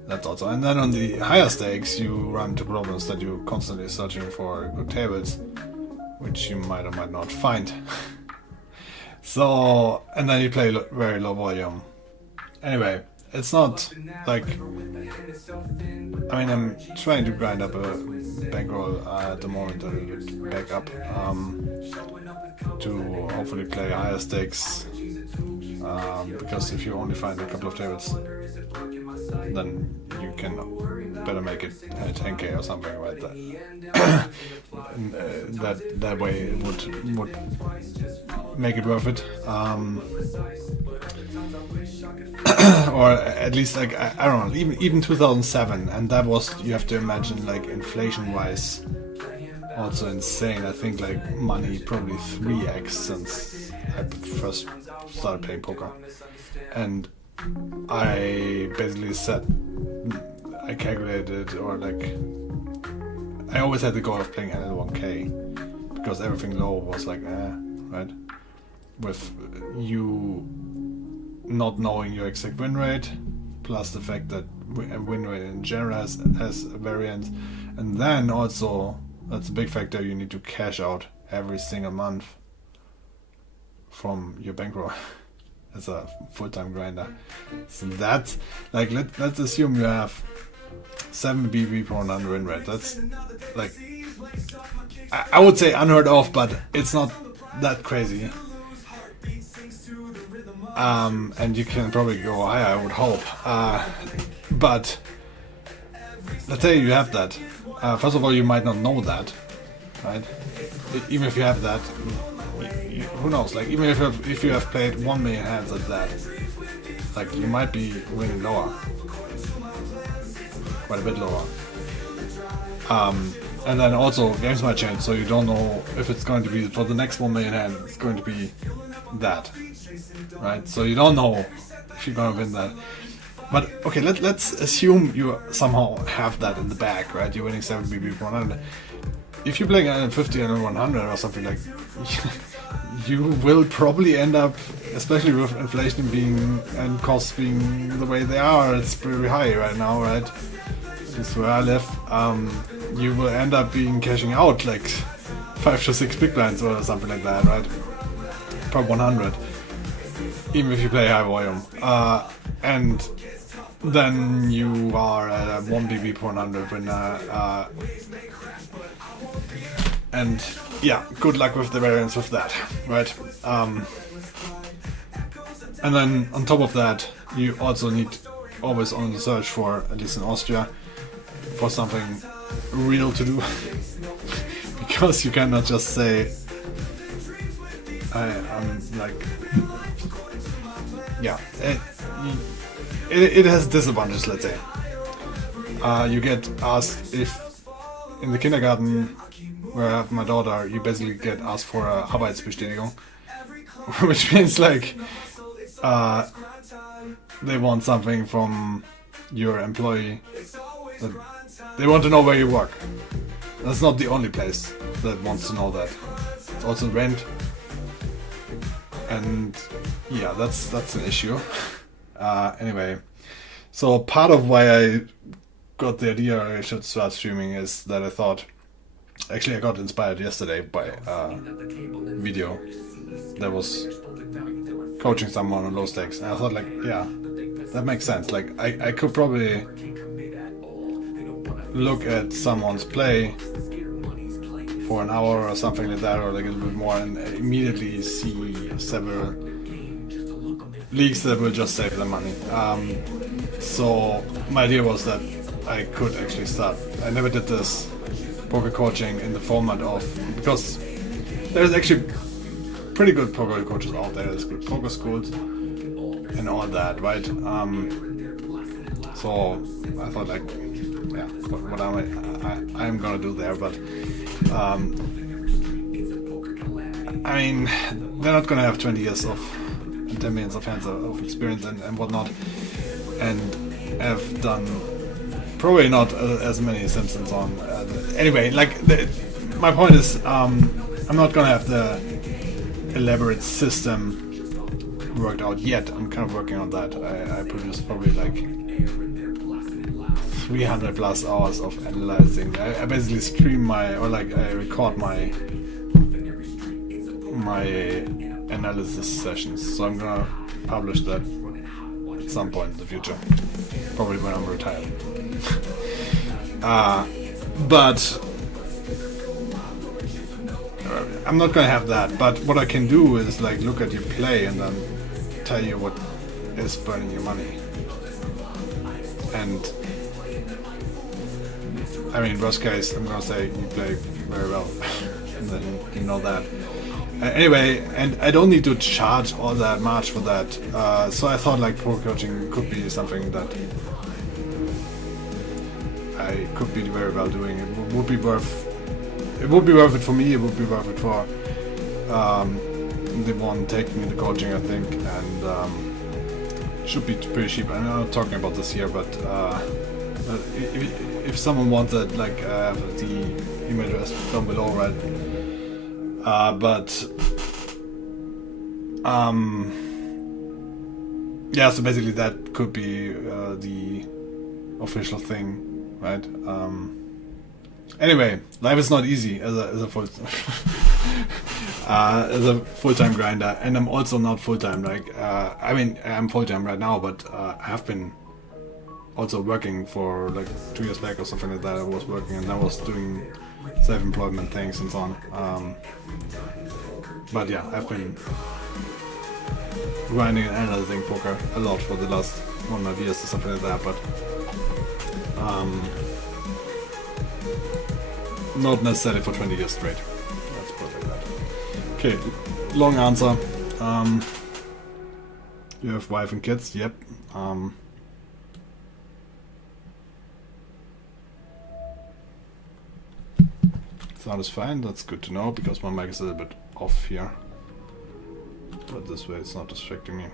that's also. And then on the higher stakes, you run into problems that you're constantly searching for good tables, which you might or might not find. So, and then you play very low volume. Anyway, it's not like, I mean, I'm trying to grind up a bankroll at the moment, a little bit back up, to hopefully play higher stakes, because if you only find a couple of tables, then you can better make it 10k or something like that. that way it would make it worth it. Or at least, like, I don't know, even 2007, and that was, you have to imagine, like, inflation wise, also insane. I think like money probably 3x since I first started playing poker. And I basically I calculated, or like, I always had the goal of playing NL1K, because everything low was like, right? With you not knowing your exact win rate, plus the fact that win rate in general has a variance, and then also, that's a big factor, you need to cash out every single month from your bankroll as a full-time grinder. So that's like, let's assume you have 7 BB per 100 win rate. That's like, I would say unheard of, but it's not that crazy. And you can probably go higher, I would hope. But let's say you have that. First of all, you might not know that, right? Even if you have that, who knows? Like, even if you have played 1 million hands at that, like, you might be winning lower, quite a bit lower. And then also games might change, so you don't know if it's going to be for the next 1 million hand. It's going to be that, right? So you don't know if you're gonna win that. But okay, let's assume you somehow have that in the bag, right? You're winning 7 BB per 100. If you're playing at 50 and 100 or something, like, you will probably end up, especially with inflation being and costs being the way they are, it's pretty high right now, right? This is where I live. You will end up cashing out like 5 to 6 big blinds or something like that, right? Per 100, even if you play high volume. And then you are at a 1 BB per 100 winner. And yeah, good luck with the variance with that, right? And then on top of that, you also need always on the search for, at least in Austria, for something real to do. Because you cannot just say, I'm like, yeah, it has disadvantages, let's say. You get asked if, in the kindergarten where I have my daughter, you basically get asked for a Arbeitsbestätigung, which means like they want something from your employee. They want to know where you work. That's not the only place that wants to know that. It's also rent. And yeah, that's an issue. Anyway, so part of why I got the idea I should start streaming is that I thought, actually I got inspired yesterday by a video that was coaching someone on low stakes, and I thought like, yeah, that makes sense. Like I could probably look at someone's play for an hour or something like that, or like a little bit more, and immediately see several leagues that will just save them money. So my idea was that I could actually start. I never did this poker coaching in the format of, because there's actually pretty good poker coaches out there. There's good poker schools and all that, right? So I thought like, yeah, what am I'm gonna do there, but I mean, they're not gonna have 20 years of and 10 millions of hands of experience and whatnot, and have done probably not as many Simpsons on. Anyway, like my point is, I'm not gonna have the elaborate system worked out yet. I'm kind of working on that. I produced probably like 300 plus hours of analyzing. I basically stream I record my analysis sessions, so I'm gonna publish that at some point in the future, probably when I'm retired. But I'm not gonna have that. But what I can do is like look at your play and then tell you what is burning your money. And I mean, worst case, I'm gonna say you play very well, and then you know that. Anyway, and I don't need to charge all that much for that. So I thought like poker coaching could be something that I could be very well doing. It would be worth it for me. It would be worth it for the one taking the coaching, I think, and should be pretty cheap. I'm not talking about this here, but if someone wants it, like I have the email address down below, right? Yeah, so basically that could be the official thing, right? Anyway, life is not easy as a full-time grinder, and I'm also not full-time. Like, I mean, I'm full-time right now, but I have been also working for like 2 years back or something like that. I was working and I was doing self-employment things and so on. But yeah, I've been grinding and analyzing poker a lot for the last 1.5 years or something like that, but not necessarily for 20 years straight. Let's put it like that. Okay, long answer. You have wife and kids? Yep. Sound is fine, that's good to know, because my mic is a little bit off here. But this way it's not distracting me.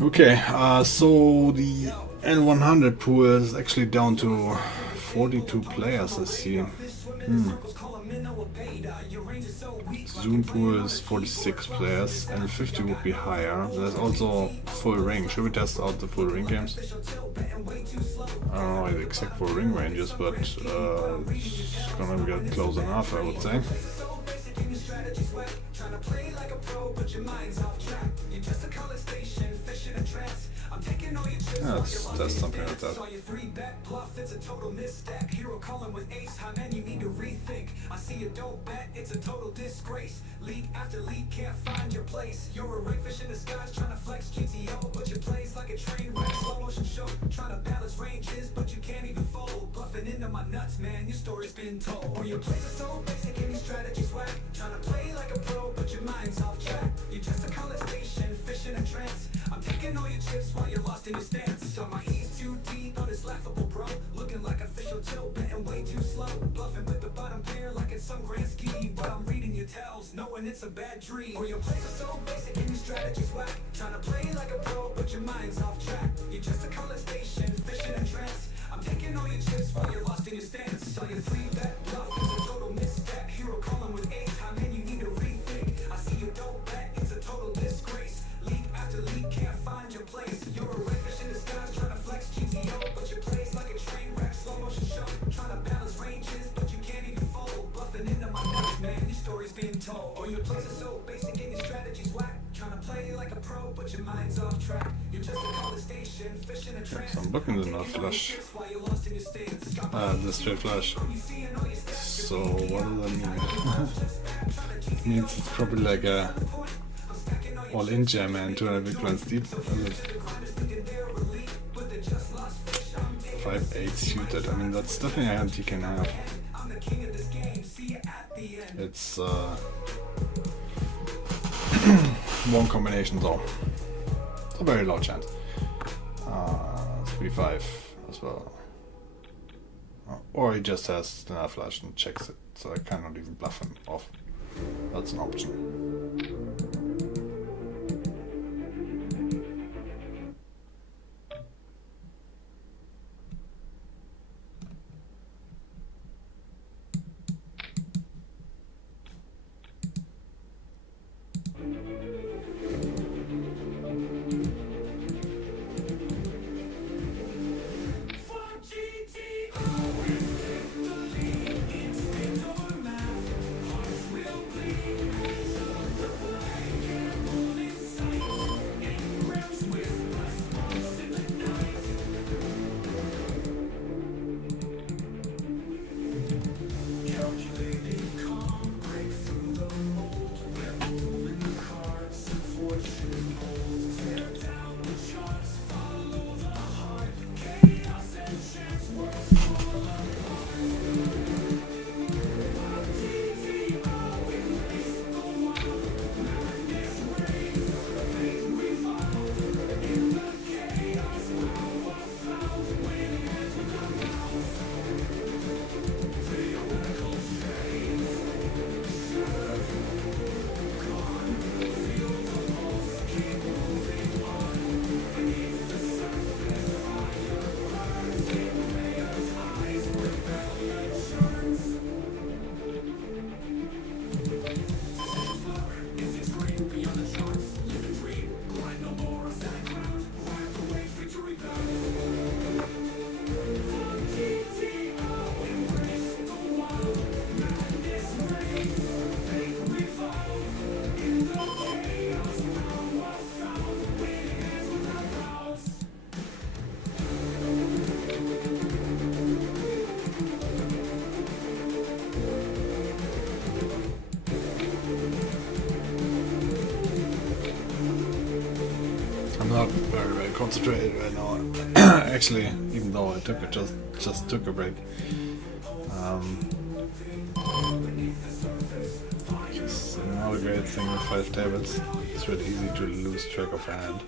Okay, so the N100 pool is actually down to 42 players, I see. Zoom pool is 46 players, and 50 would be higher. There's also full ring. Should we test out the full ring games? I don't know the exact full ring ranges, but it's gonna get close enough, I would say. Yeah, let's test something like that. I see a dope bet, it's a total disgrace. League after league can't find your place. You're a ring fish in the skies trying to flex GTO, but your play's like a train wreck, slow motion show. Trying to balance ranges, but you can't even fold. Bluffing into my nuts, man, your story's been told. Or your plays are so basic and your strategy's whack. Trying to play like a pro, but your mind's off track. You're just a college station, fish in a trance. I'm taking all your chips while you're lost in your stance. So my he's too deep, oh this laughable bro. Looking like official tilt, betting way too slow. Bluffing with the bottom pair like it's some grand scheme. But I'm reading your tells, knowing it's a bad dream. Or your plays are so basic and your strategy's whack. but your mind's off track. You're just a college station, fishing in trance. I'm taking all your chips while you're lost in your stance. Tell you three that bluff is a total misstep. Hero calling with ace, how man you need to rethink. I see you don't bet, it's a total disgrace. League after league, can't find your place. You're a red fish in the skies, trying to flex GTO, but your plays like a train wreck, slow motion show. Trying to balance ranges, but you can't even fold. Bluffing into my nuts, man, your story's being told. Oh, your plays are so basic and your strategy's whack. Trying to play like a pro, but your mind's off track. You're just a college station, fishing in trance. So I'm looking at the flash. The straight flash. So what does that mean? It means it's probably like a all-in jam and 200 big blinds deep. 5-8 suited. I mean, that's definitely a hand you can have. It's one combination though. It's a very low chance. 3-5 as well. Or he just has the flash and checks it, so I cannot even bluff him off. That's an option. Not very concentrated right now. Actually, even though I just took a break. It's not a great thing with 5 tables. It's really easy to lose track of a hand.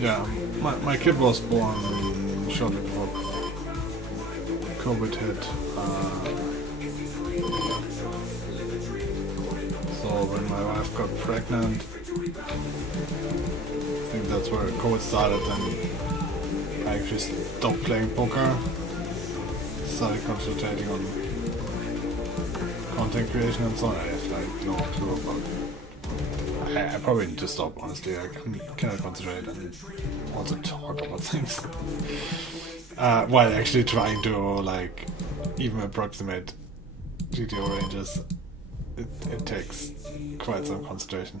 Yeah, my kid was born shortly before COVID hit. So when my wife got pregnant, I think that's where COVID started, and I actually stopped playing poker, started concentrating on content creation and so on. I have like no clue about it. I probably need to stop, honestly. I cannot concentrate and also talk about things while actually trying to like even approximate GTO ranges. It takes quite some concentration.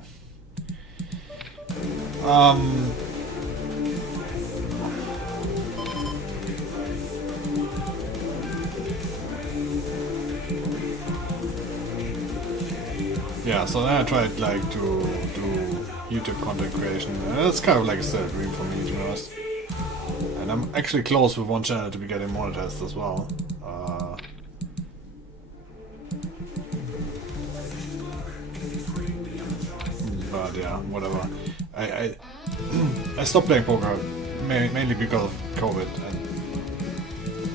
yeah, so then I tried like to do YouTube content creation. It's kind of like a still dream for me, to be honest. And I'm actually close with one channel to be getting monetized as well. But yeah, whatever. I stopped playing poker mainly because of COVID and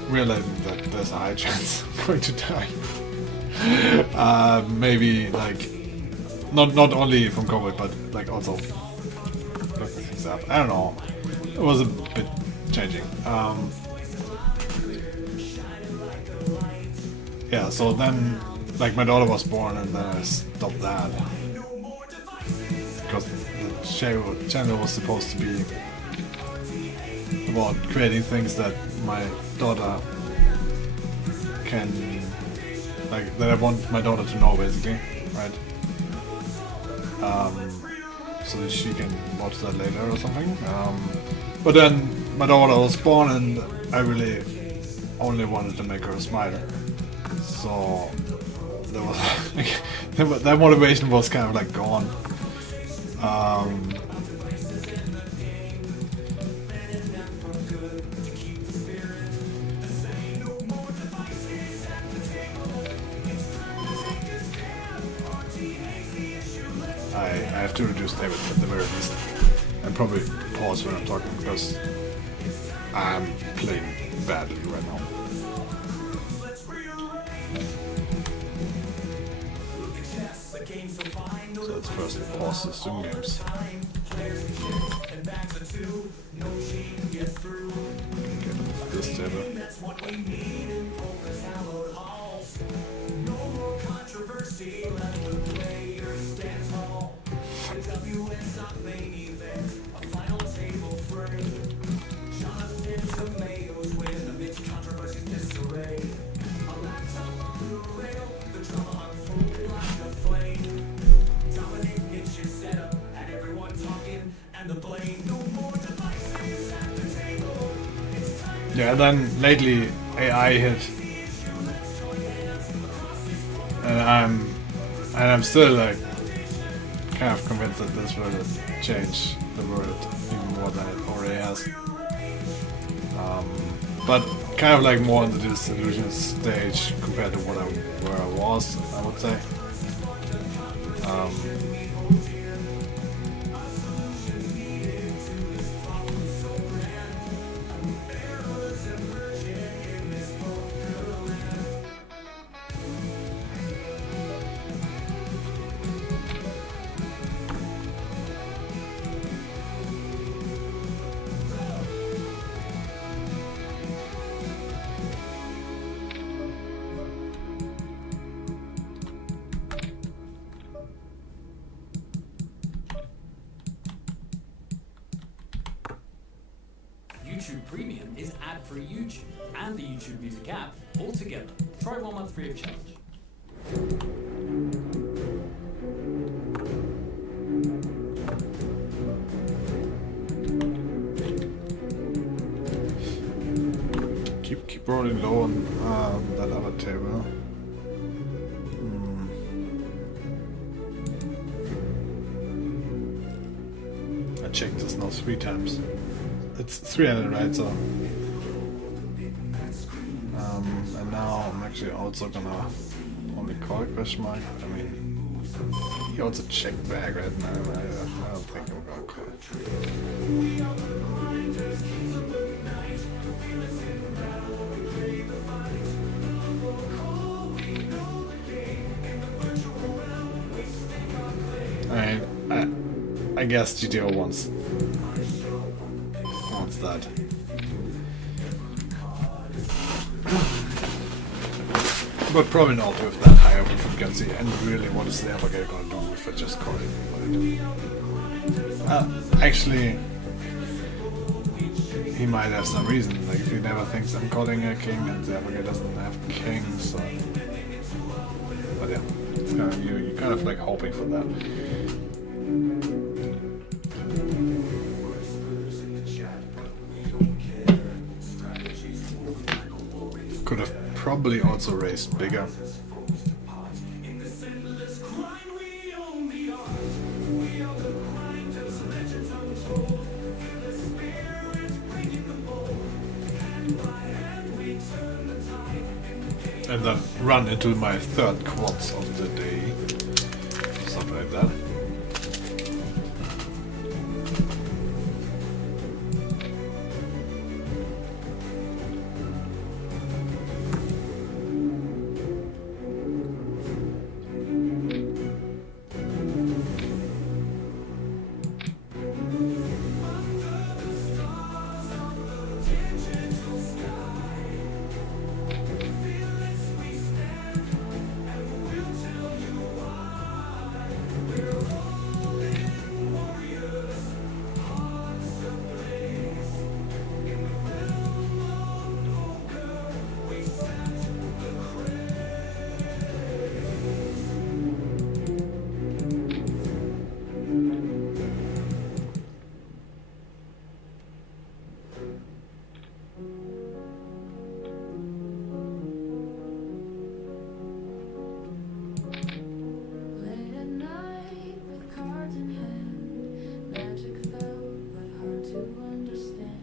realizing that there's a high chance I'm going to die. Maybe like not only from COVID, but like also looking things up. I don't know. It was a bit changing. Yeah, so then like my daughter was born and then I stopped that. Because the channel was supposed to be about creating things that my daughter can, like, that I want my daughter to know, basically, right? So that she can watch that later or something. But then my daughter was born and I really only wanted to make her smile. So there was that motivation was kind of like gone. I have to reduce David at the very least, and probably pause when I'm talking because I'm playing badly right now. So let's first pause the Zoom games. Get this table. Yeah, then lately AI hit, and I'm still like kind of convinced that this will change the world even more than it already has. But kind of like more in the disillusion stage compared to where I was, I would say. YouTube Premium is ad-free YouTube and the YouTube Music app all together. Try 1 month free of charge. Keep rolling low on that other table. I checked this now 3 times. It's 300, right? So, and now I'm actually also gonna only call question mark. I mean, he also checked back, right? No, I don't think I'm gonna call it. I guess GTO wants that. But probably not with that high of a frequency, and really what is the Apple gonna do if I just call it? Actually, he might have some reason, like if he never thinks I'm calling a king and the Apple doesn't have king, so... But yeah, it's kind of, you're kind of like hoping for that. Could have probably also raised bigger. and then run into my third quads of the day, something like that. Late at night with cards in hand, magic fell but hard to understand.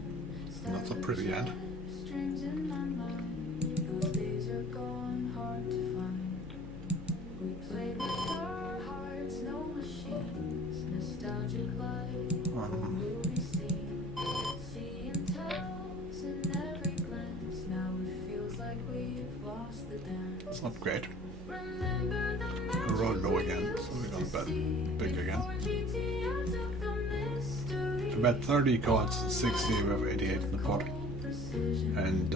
Not so pretty end. Streams in my mind, those days are gone, hard to find. We played with our hearts, no machines, nostalgic light, movie scenes, seeing tells in every glance. Now it feels like we've lost the dance. It's not great. Remember the I rolled low again, so we're gonna bet big again. GTO took the mystery. To bet 30 cards, 60, we have 88 in the pot, and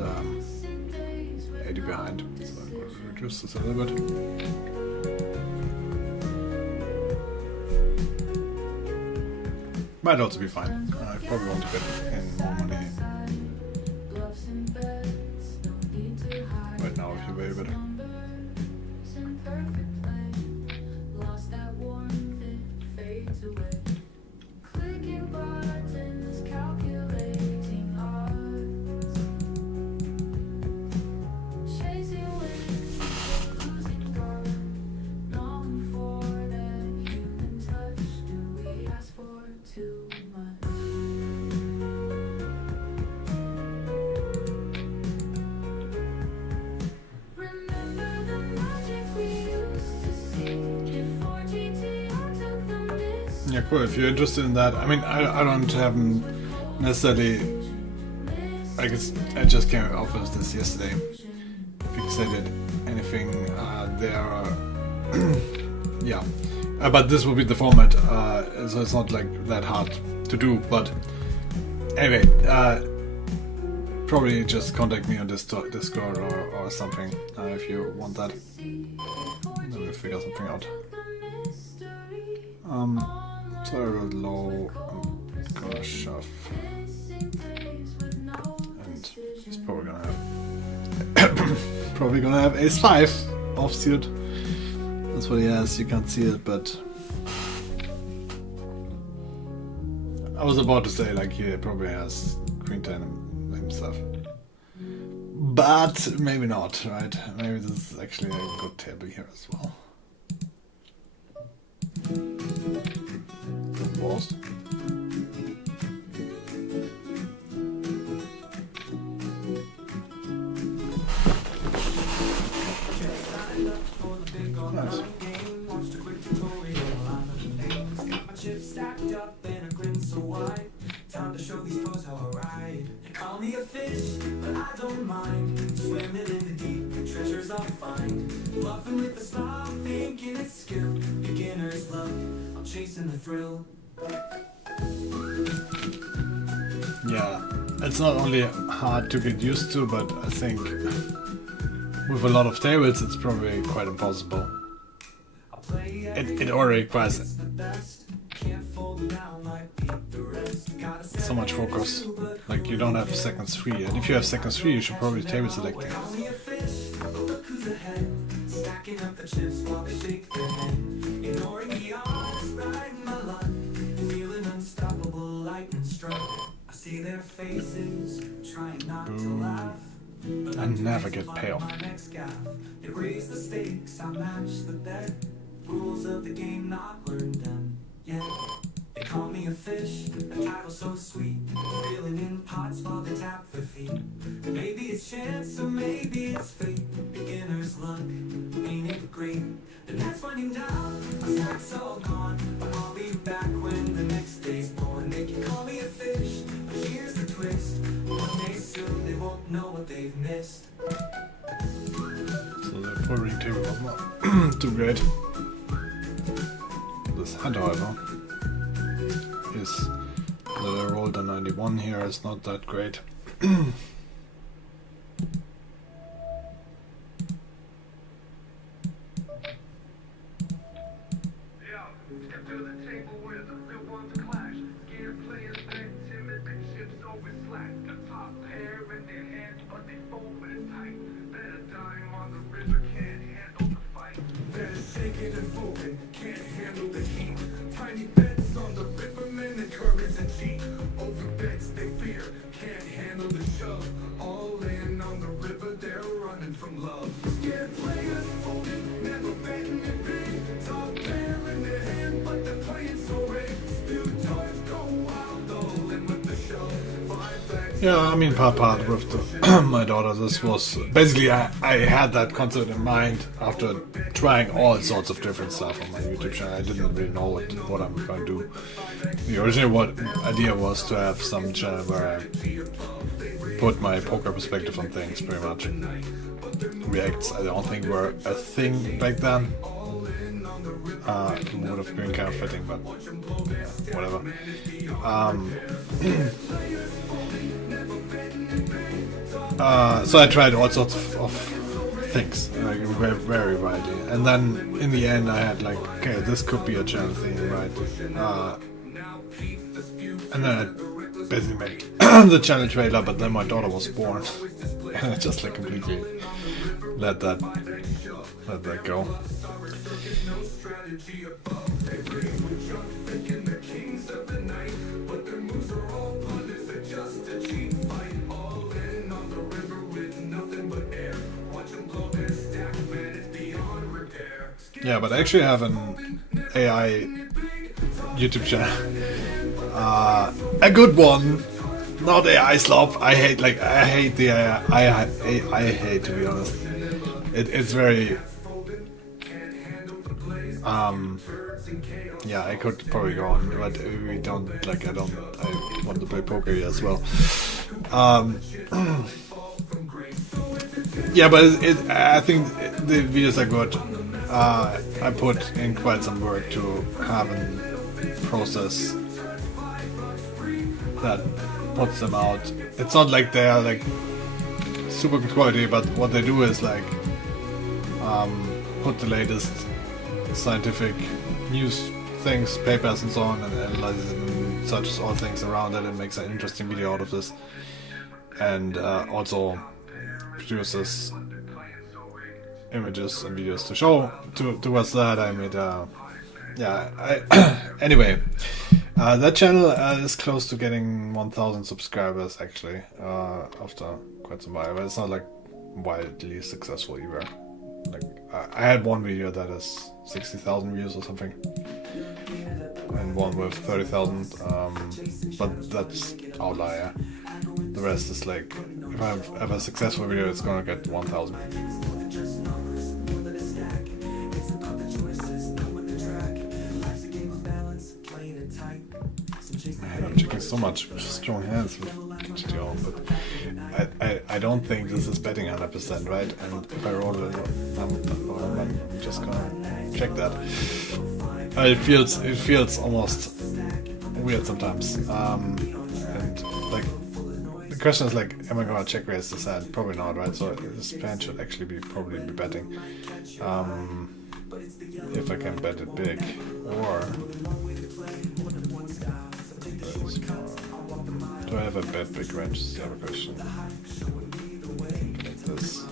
80 behind, so I'm going to reduce this a little bit. Might also be fine. I probably want to bet in more money Bluffs and bets, no need to hide. right now if you wait a bit. Numbers in perfect play. Lost that warmth, it fades away. Clicking buttons, calculating odds. Chasing wins, losing guard. Longing for that human touch. Do we ask for too much? Remember the magic we used to see before GTO took the mystery. Yeah, cool. If you're interested in that, I mean, I don't have necessarily. I just came off of this yesterday. Fixated anything there. Yeah, but this will be the format, so it's not like that hard to do. But anyway, probably just contact me on Discord or something if you want that. Then we'll figure something out. So I rolled low. I'm gonna shove, and he's probably gonna have ace-5 offsuit. That's what he has. You can't see it, but I was about to say like he probably has queen 10 himself, but maybe not, right? Maybe this is actually a good table here as well. Lost. Nice. Stacked up in a grin so wide. Time to show these pros how I ride. They call me a fish, but I don't mind. Swimming in the deep, treasures I'll find. Bluffing with a smile, thinking it's skill. Beginner's luck, I'm chasing the thrill. Yeah, it's not only hard to get used to, but I think with a lot of tables it's probably quite impossible. It already requires so much focus. Like you don't have seconds free, and if you have seconds free, you should probably table select it. Stacking up the chips while they shake their head. Ignoring the odds, riding my luck. Feeling unstoppable, lightning struck. I see their faces, trying not to laugh. I never get payoff. My next gaff. They raise the stakes, I match the bet. Rules of the game not learned them yet. They call me a fish, a title so sweet. Reeling in pots while they tap their feet. Maybe it's chance or maybe it's fate. Beginner's winding down, my stack's all gone, but I'll be back when the next day's born. They can call me a fish, but here's the twist. One day soon they won't know what they've missed. So the full ring table was not too great. This hand, however, is that I rolled a 91 here, is not that great. Step to the table where the real ones clash. Scared players bet, timid big ships always slack. The top pair in their hands, but they fold when it's tight. Better dime on the river, can't handle the fight. Better shaking and folding, can't handle the heat. Tiny bets on the river, men encourage and cheat. Over bets they fear, can't handle the shove. All in on the river, they're running from love. Scared players folding, never betting it big. Top pair in their hand, but they're playing so big. Still toys go wild, all in with the shove. Yeah, I mean, part with the, my daughter, this was basically I had that concept in mind after trying all sorts of different stuff on my YouTube channel. I didn't really know what I'm going to do. The original idea was to have some channel where I put my poker perspective on things, pretty much. Reacts, I don't think were a thing back then. It would have been kind of fitting, but yeah, whatever. So I tried all sorts of things, like very widely, and then in the end I had like, okay, this could be a channel thing, right? And then I basically made the channel trailer, but then my daughter was born, and I just like completely let that go. Yeah, but I actually have an AI YouTube channel. A good one, not AI slop. I hate the AI. I hate, to be honest. It's very yeah, I could probably go on, but we don't like. I want to play poker here as well. Yeah, but I think the videos are good. I put in quite some work to have a process that puts them out. It's not like they are like super good quality, but what they do is like put the latest scientific news things, papers and so on, and analyzes and searches all things around it and makes an interesting video out of this, and also produces images and videos to show towards that. I made anyway, that channel is close to getting 1,000 subscribers actually, after quite some while, but it's not like wildly successful either. Like I had one video that has 60,000 views or something, and one with 30,000, but that's outlier. The rest is like, if I have a successful video, it's gonna get 1,000. Man, I'm checking so much strong hands with GTO, but I don't think this is betting 100%, right? And if I roll it, I'm just gonna check that. It feels almost weird sometimes, and like the question is like, am I gonna check raise this hand? Probably not, right? So this hand should actually probably be betting, if I can bet it big, or do I have a bet big range? Is the other question. Like this.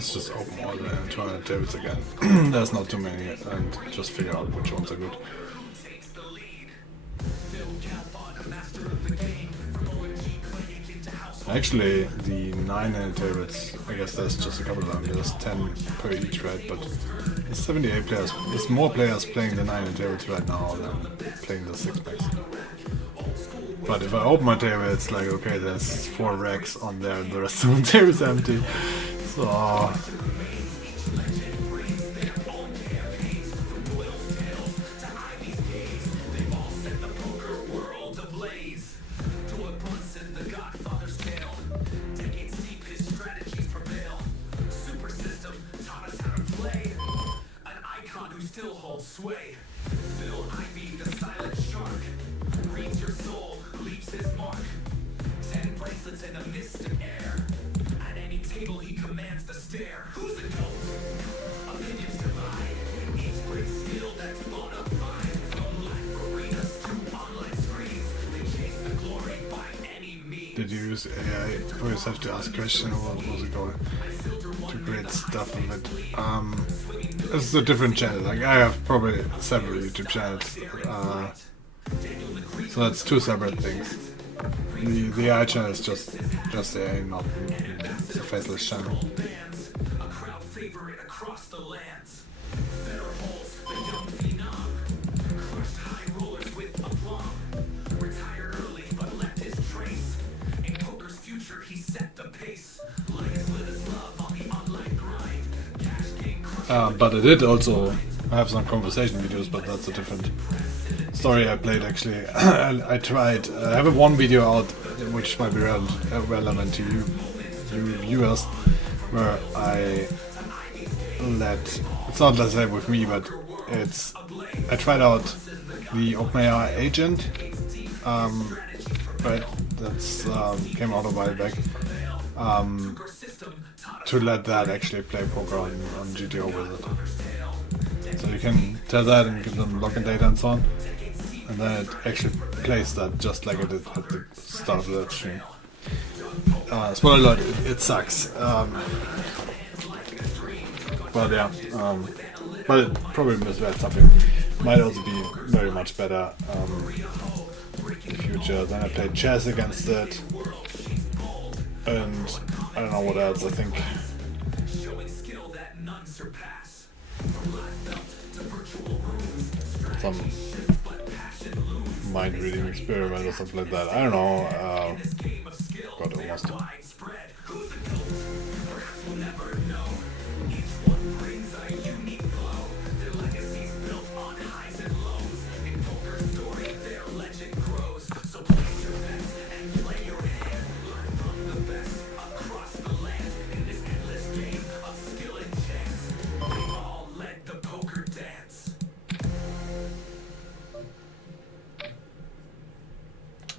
let's just open all the 200 tables again. There's not too many, and just figure out which ones are good. Actually, the 9 tables, I guess there's just a couple of them. There's 10 per each, right? But there's 78 players. There's more players playing the 9 tables right now than playing the 6-packs. But if I open my table, it's like, okay, there's 4 racks on there and the rest of the table is empty. So... Still holds sway. Phil Ivey, the silent shark, reads your soul, leaves his mark. 10 bracelets in a mystic air. At any table he commands the stare. Who's the GOAT? Opinions divide. Each brings skill that's bona fide. From live arenas to online screens, they chase the glory by any means. Did you use AI for yourself to ask questions, or what was it going to create stuff of it? This is a different channel. Like, I have probably several YouTube channels, so that's 2 separate things. The AI channel is just AI, not it's a faceless channel. A crowd favorite across the lands. Theraholes, the young phenom, crushed high rollers with aplomb. Retired early but left his trace. In poker's future, he set the pace. Linus with his love on the online grind. Cash game But I did also have some conversation videos, but that's a different story I played actually. I tried, I have one video out which might be relevant to you viewers, where I it's not let's say with me, but I tried out the OpenAI agent, right, that's came out a while back, to let that actually play poker on GTO with it. So you can tell that and give them login data and so on, and then it actually plays that just like it did at the start of the stream. Spoiler alert, it sucks. But yeah, but it probably misread something. Might also be very much better in the future. Then I played chess against it, and I don't know what else. I think some mind reading experiment or something like that. I don't know. God, almost.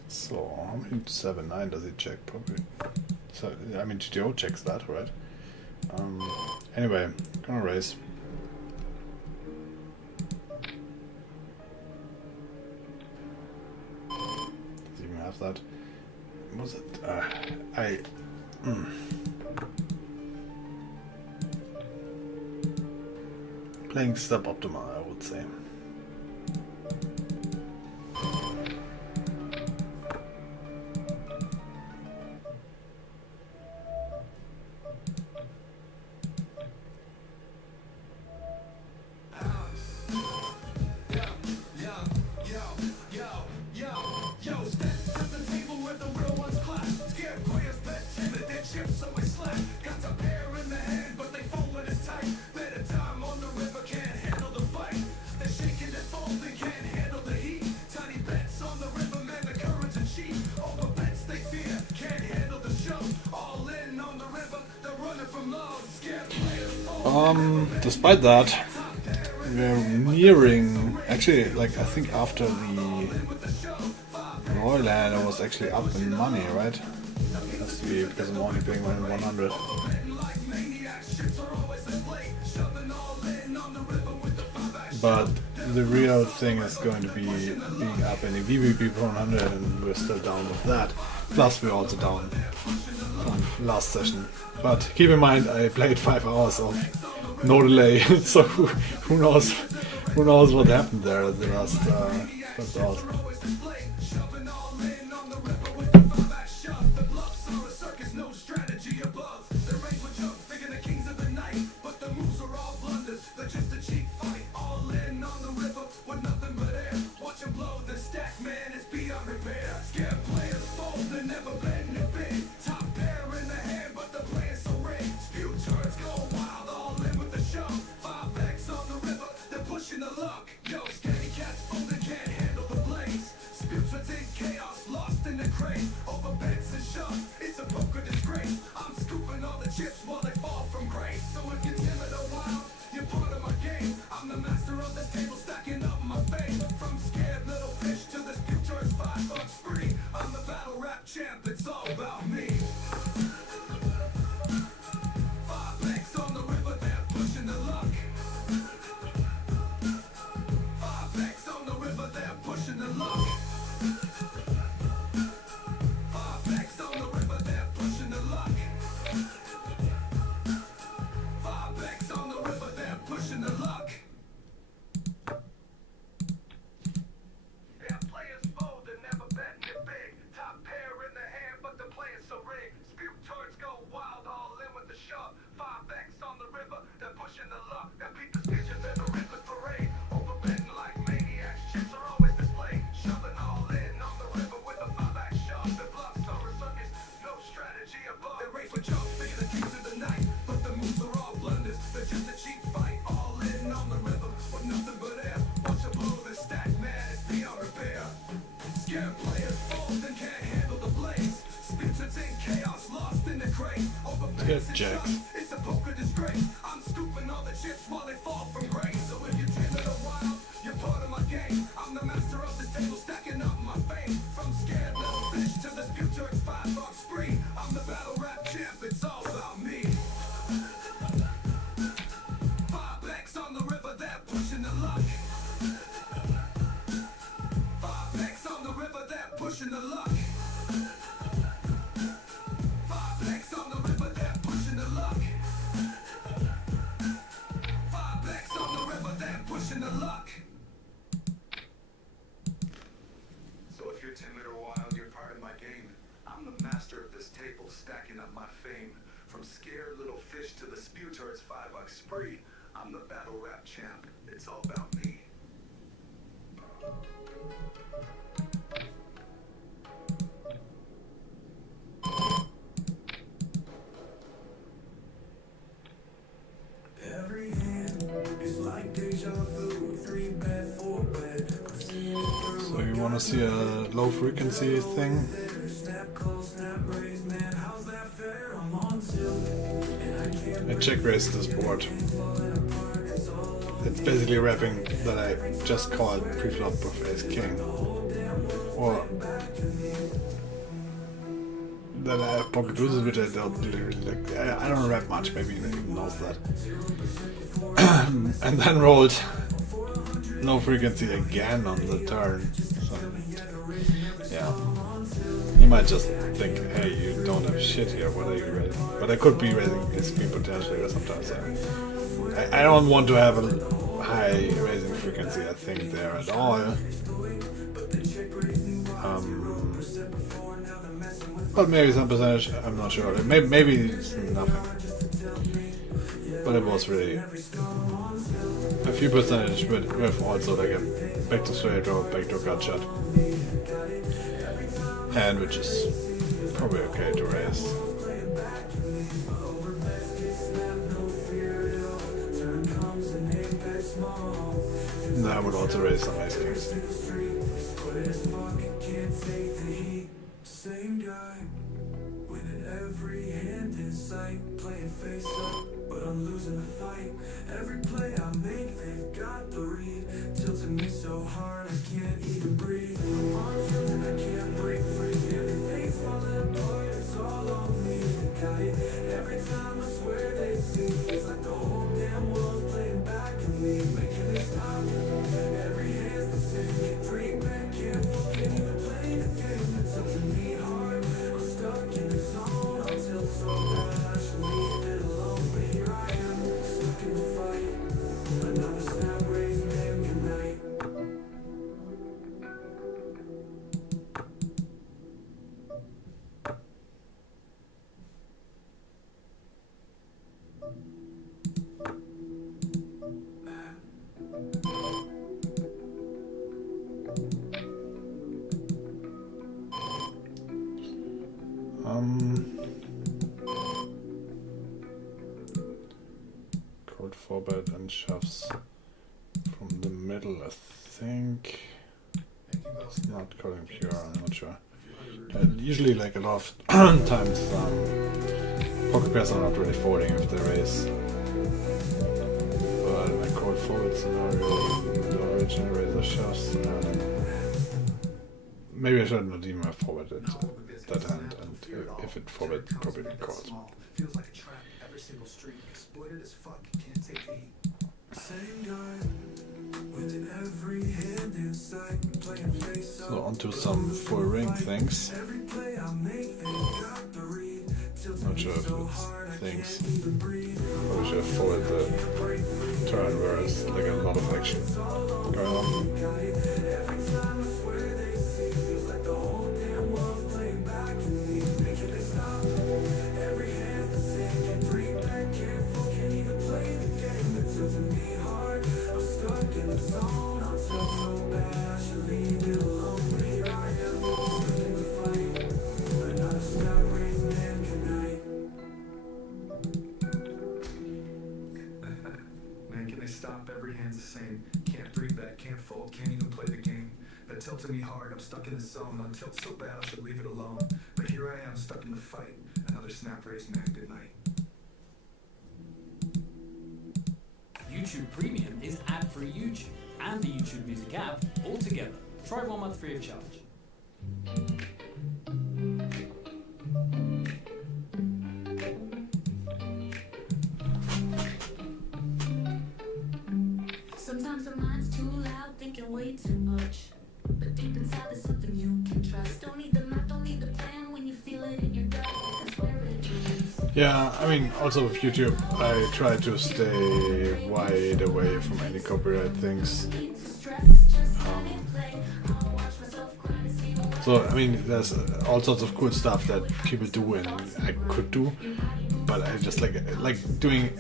So, how many 7-9 does it check? Probably. So, I mean, GTO checks that, right? Anyway, gonna raise. Does it even have that? Was it? Playing suboptimal, I would say. Despite that, we're nearing, actually, like, I think after the Royal Land I was actually up in money, right? It has to be, because I'm only paying 100. But the real thing is going to be being up in the VVP for 100, and we're still down with that. Plus we're also down from last session. But keep in mind I played 5 hours of no delay, so who knows what happened there at the last first hours. Get jacked. It's a poker disgrace. I'm scooping all the chips while they fall from grace. So if you're timid a while, you're part of my game. I'm the master of this table, stacking up my fame. From scared little fish to the Sputur's $5 spree. I'm the battle rap champ, it's all about me. 5X on the river, they're pushing the luck. 5X on the river, they're pushing the luck. Stacking up my fame. From scared little fish to the Sputur's $5 spree. I'm the battle rap champ. It's all about me. Every hand is like deja vu. 3 bed, 4 bed. So you wanna see a low frequency thing? I check raised this board. It's basically rapping that I just called preflop of ace king. Or that I have pocket deuces, which I don't really like. I don't rap much, maybe he even knows that. And then rolled low frequency again on the turn. So, yeah. You might just think, hey, you don't have shit here, what are you raising? But I could be raising this queen potentially or sometimes. I don't want to have a high raising frequency, I think, there at all. But maybe some percentage, I'm not sure. Maybe it's nothing. But it was really a few percentage with also like a back to straight or back to gut shot. Hand which is probably okay to raise. And I would also raise some ace kings. Same guy, winning every hand in sight, playing face up, but I'm losing the fight. Every play I make, they've got the read, tilting me so hard I can't even breathe. I'm on tilt and I can't break free. Everything's falling apart, it's all on me. Got it every time, I swear they see. It's like the whole damn world's playing back at me, making it stop. Every hand's the same, 3 men can't even play the game. It's tilting me hard. Cold forward and shoves from the middle, I think. It's not coding pure, I'm not sure. Usually, like a lot of times, pocket pairs are not really folding if they raise. But in a cold forward scenario, the original raiser shoves. Maybe I should not even have forwarded that hand, and if it forward, probably calls. Feels like a trap. Every single street exploited as fuck. Can't take the heat. Same guy with every hand in sight, playing face up. So onto some full ring things. Every play I make, they got the read. Not sure if it's things. Probably should have forwarded the turn where there's like a lot of action going on. Every time I swear they see, feels like the whole damn world's playing back to me. Making it stop. Every hand's the same. Can't breathe back, can't fall, can't even play the game. It's tilting me hard. I'm stuck in the zone. I'm stuck so bad, I should leave it alone. But here I am, stuck in the fight. Another snap raised man, good night. Man, can they stop? Every hand's the same. Can't breathe back, can't fold, can't even play the game. That tilted me hard, I'm stuck in the zone. I'm tilt so bad, I should leave it alone. But here I am, stuck in the fight. Another snap raised man, good night. YouTube Premium is ad-free YouTube and the YouTube Music app all together. Try 1 month free of charge. Sometimes the mind's too loud, thinking way too much. But deep inside there's something you can trust. Don't need the map, don't need the plan. When you feel it in your gut, that's where it is. Yeah, I mean, also with YouTube, I try to stay wide away from any copyright things. So, I mean, there's all sorts of cool stuff that people do and I could do, but I just like doing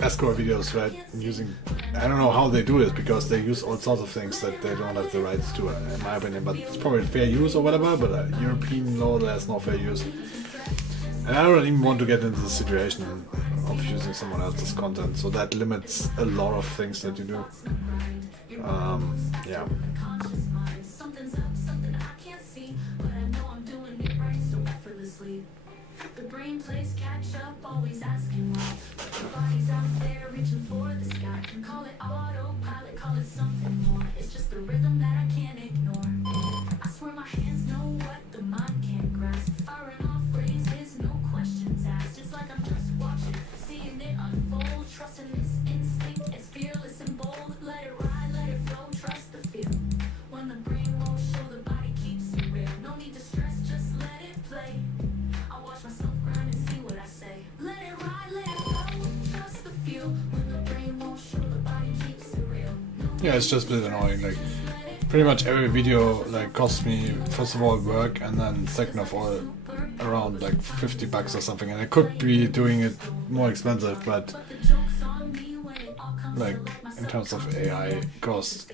escort videos, right? Using, I don't know how they do it because they use all sorts of things that they don't have the rights to, in my opinion, but it's probably fair use or whatever, but European law, there's no fair use. And I don't even want to get into the situation of using someone else's content, so that limits a lot of things that you do. Yeah. The brain plays catch up, always asking why. But the body's out there reaching for the sky. Can call it autopilot, call it something more. It's just the rhythm that I can't ignore. I swear my hands know what the mind can't grasp. Firing off phrases, no questions asked. It's like I'm just watching, seeing it unfold. Trusting this instinct, it's fearless and bold. Let it ride, let it flow, trust the feel. When the brain won't show, the body keeps it real. No need to stress, just let it play. I watch myself grind and see what I say. Let it ride, let it flow, trust the feel. When the brain won't show, the body keeps it real. Yeah, it's just a bit annoying. Like, pretty much every video like costs me first of all work, and then second of all around like $50 or something. And I could be doing it more expensive, but like in terms of AI cost.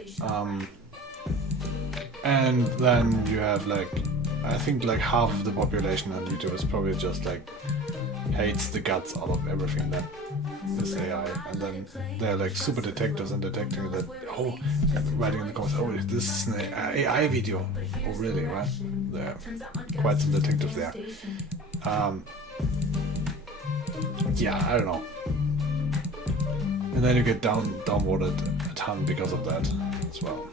And then you have like, I think like half of the population on YouTube is probably just like hates the guts out of everything that is AI, and then they're like super detectives and detecting that, oh, writing in the comments, oh, this is an AI video. Oh, really, right? There are quite some detectives there. Yeah, I don't know. And then you get downvoted a ton because of that as well.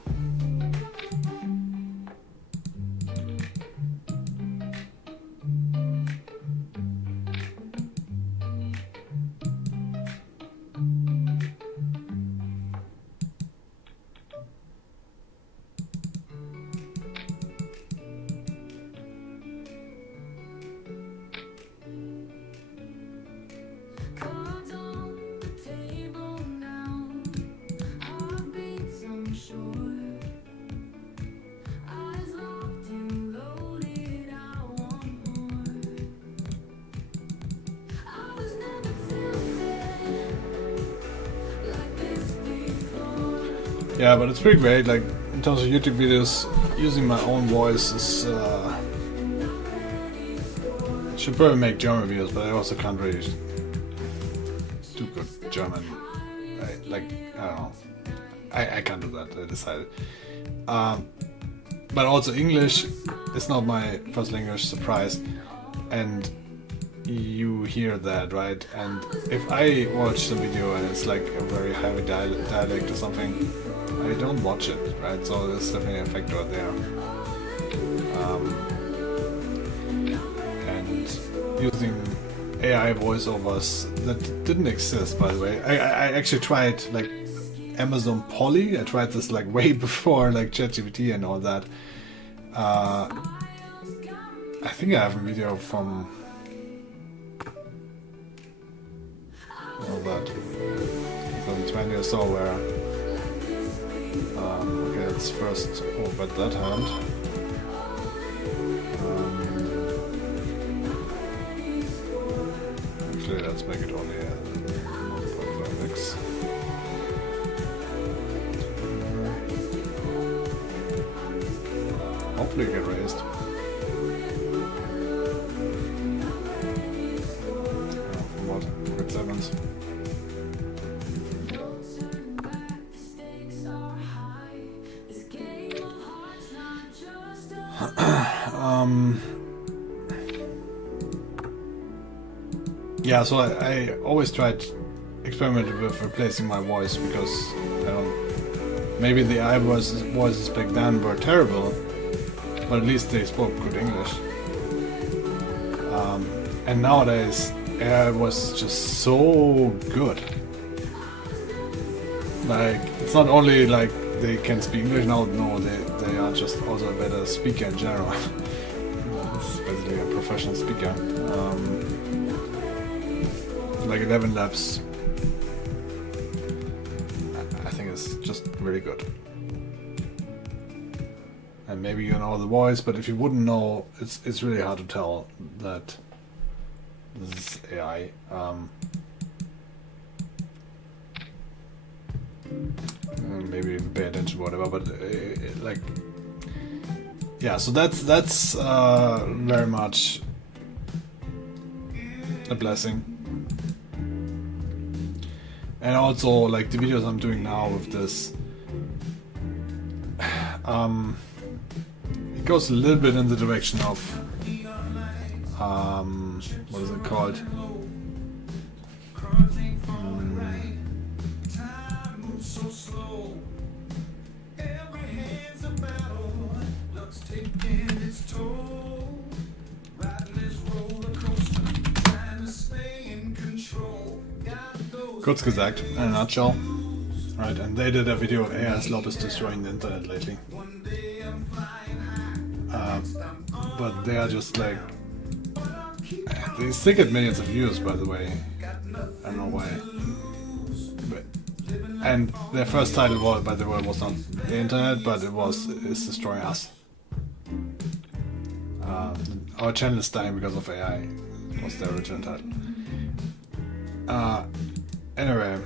Cards on the table now, heartbeats unsure, eyes locked and loaded, I want more. I was never tilted like this before. Yeah, but it's pretty great. Like in terms of YouTube videos, using my own voice is should probably make German videos, but I also can't really do good German. I don't know. I can't do that, I decided. But also English is not my first language, surprise. And you hear that, right? And if I watch some video and it's like a very heavy dialect or something, I don't watch it, right? So there's definitely a factor there. And using AI voiceovers that didn't exist, by the way. I actually tried like Amazon Polly. I tried this like way before like ChatGPT and all that. I think I have a video from all that 2020 or so where okay, let's first over that hand. Actually, let's make it only 1.5x. Hopefully get raised. From what? Red sevens. Yeah, so I always tried experimented with replacing my voice because I don't. Maybe the AI voices back then were terrible, but at least they spoke good English. And nowadays, AI was just so good. Like, it's not only like they can speak English now, no, they are just also a better speaker in general. It's basically a professional speaker. Like 11 Labs, I think it's just really good. And maybe you know the voice, but if you wouldn't know, it's really hard to tell that this is AI. Maybe even pay attention, whatever. But like, yeah. So that's very much a blessing. And also, like the videos I'm doing now with this, it goes a little bit in the direction of, what is it called? Kurz gesagt, in a nutshell, right? And they did a video of AI slope is destroying the internet lately. But they are just like, they still get millions of views, by the way. I don't know why. But, and their first title was, by the way, was not the internet, but it was "It's Destroying Us." Our channel is dying because of AI. Was their original title. Anyway,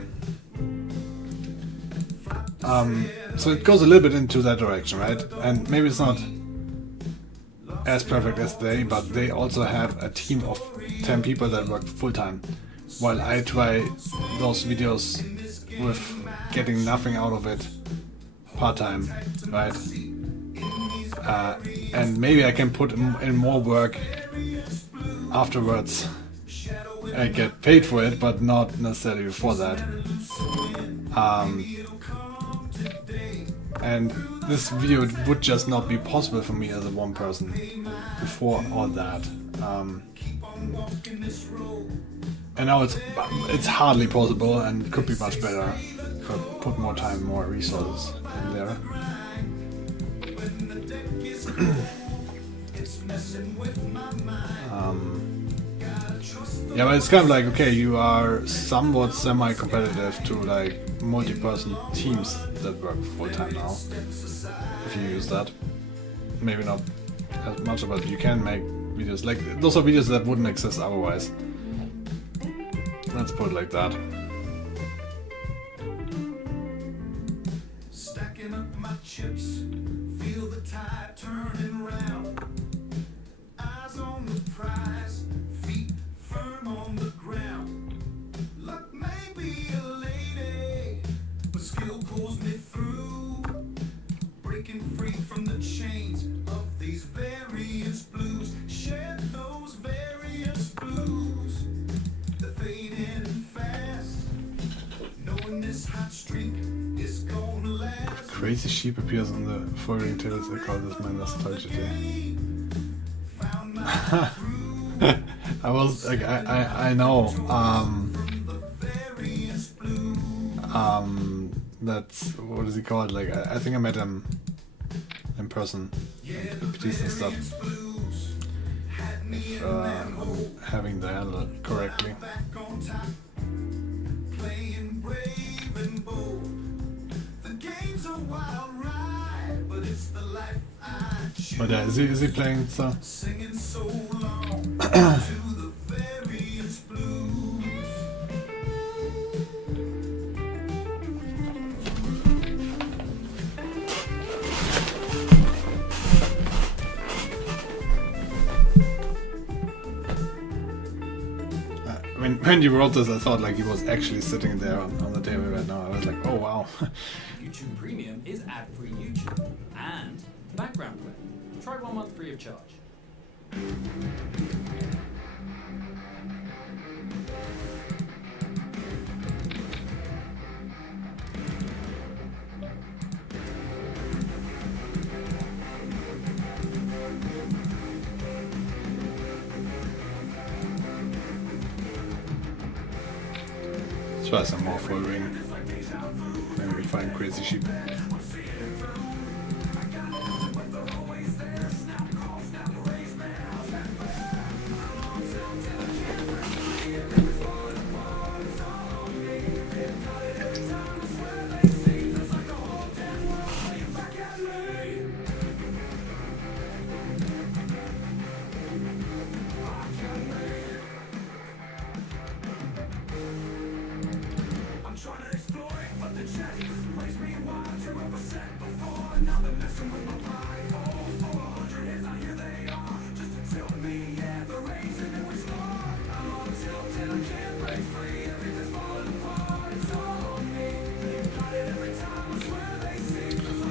so it goes a little bit into that direction, right? And maybe it's not as perfect as they, but they also have a team of 10 people that work full-time, while I try those videos with getting nothing out of it part-time, right? And maybe I can put in more work afterwards. I get paid for it, but not necessarily before that. And this video would just not be possible for me as a one person before all that. And now it's hardly possible and could be much better if I put more time, more resources in there. Yeah, but it's kind of like, okay, you are somewhat semi-competitive to like multi-person teams that work full-time now, if you use that. Maybe not as much, but you can make videos, like, those are videos that wouldn't exist otherwise. Let's put it like that. Stacking up my chips, feel the tide turning round. Eyes on the prize, Crazy sheep appears on the following tables. I call this my nostalgia day. I was like, I know. That's what is he called? Like, I think I met him in person, PTs and stuff. If having the handle correctly. But yeah, is he playing so? When you wrote this, I thought like he was actually sitting there on the table right now. I was like, oh wow. YouTube Premium is ad-free YouTube and background play. Try 1 month free of charge. Let's try some more following. Maybe we find crazy sheep.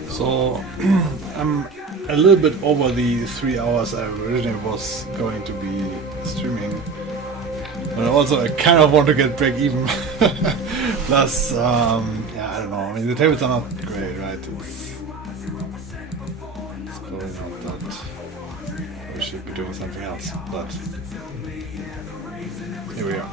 So I'm a little bit over the 3 hours I originally was going to be streaming, but also I kind of want to get break even. Plus, yeah, I don't know. I mean, the tables are not great, right? It's probably not that. We should be doing something else, but here we are.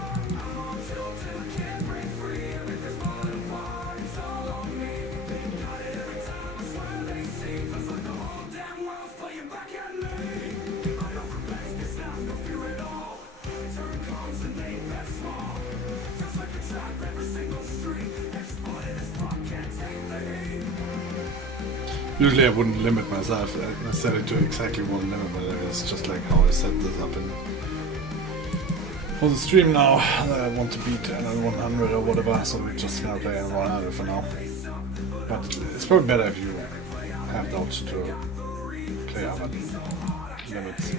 Usually I wouldn't limit myself. I set it to exactly one limit, but it's just like how I set this up in for the stream now. I want to beat another 100 or whatever, so we're just gonna play on 100 for now. But it's probably better if you have the option to play other limits.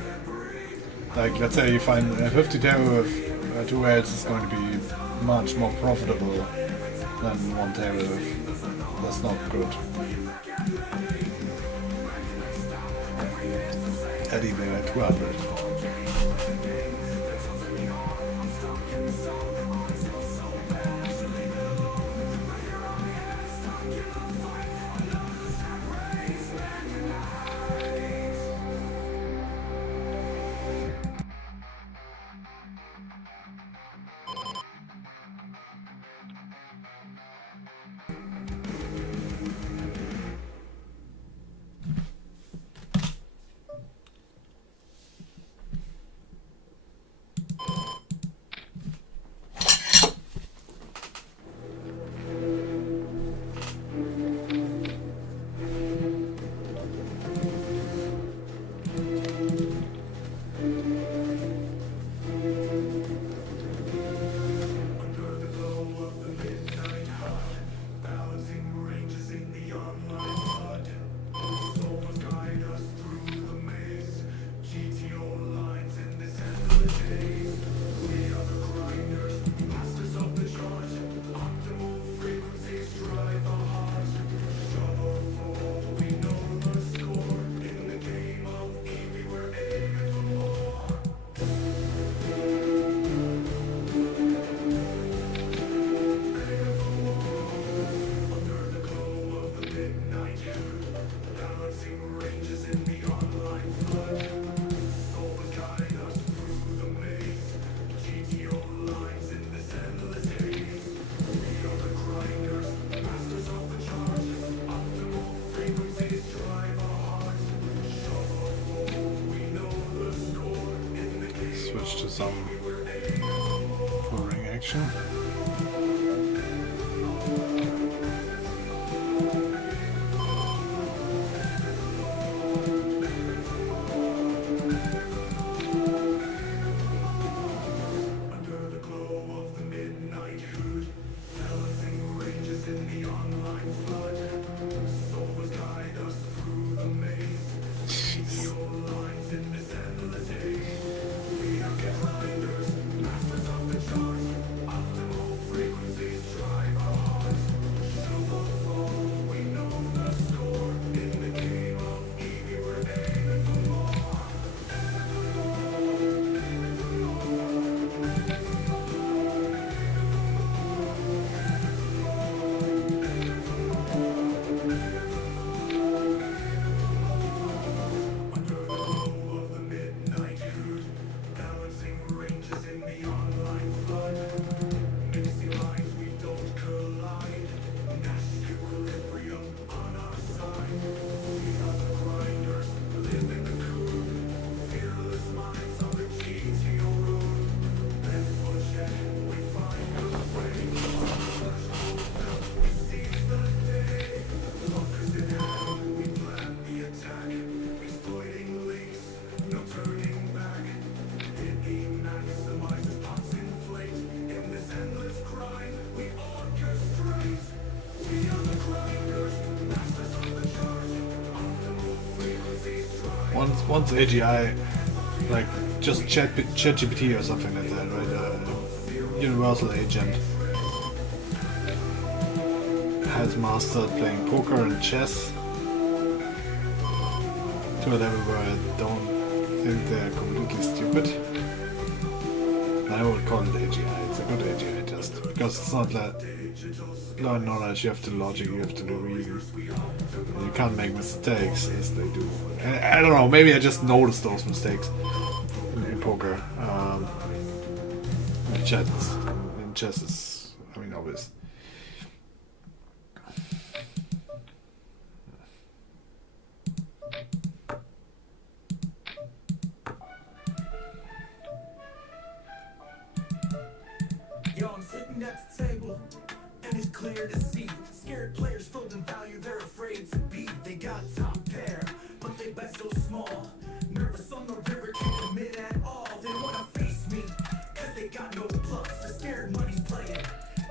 Like, let's say you find a 50 table with 2 heads is going to be much more profitable than one table if that's not good. At even at 200. switch to some full ring action. Once AGI, like just ChatGPT or something like that, right? Universal agent has mastered playing poker and chess to a level where I don't think they're completely stupid. I would call it AGI. It's a good AGI test because it's not that law and knowledge. You have to logic. You have to do reason. And you can't make mistakes as they do. And I don't know. Maybe I just noticed those mistakes in poker. In chess is, I mean, obvious. Yo, I'm sitting at the table, and it's clear to see. Scared players fold in value, they're afraid to beat. They got top pair, but they bet so small. Nervous on the river, can't commit at all. They wanna face me, cause they got no bluffs. They're scared money's playing.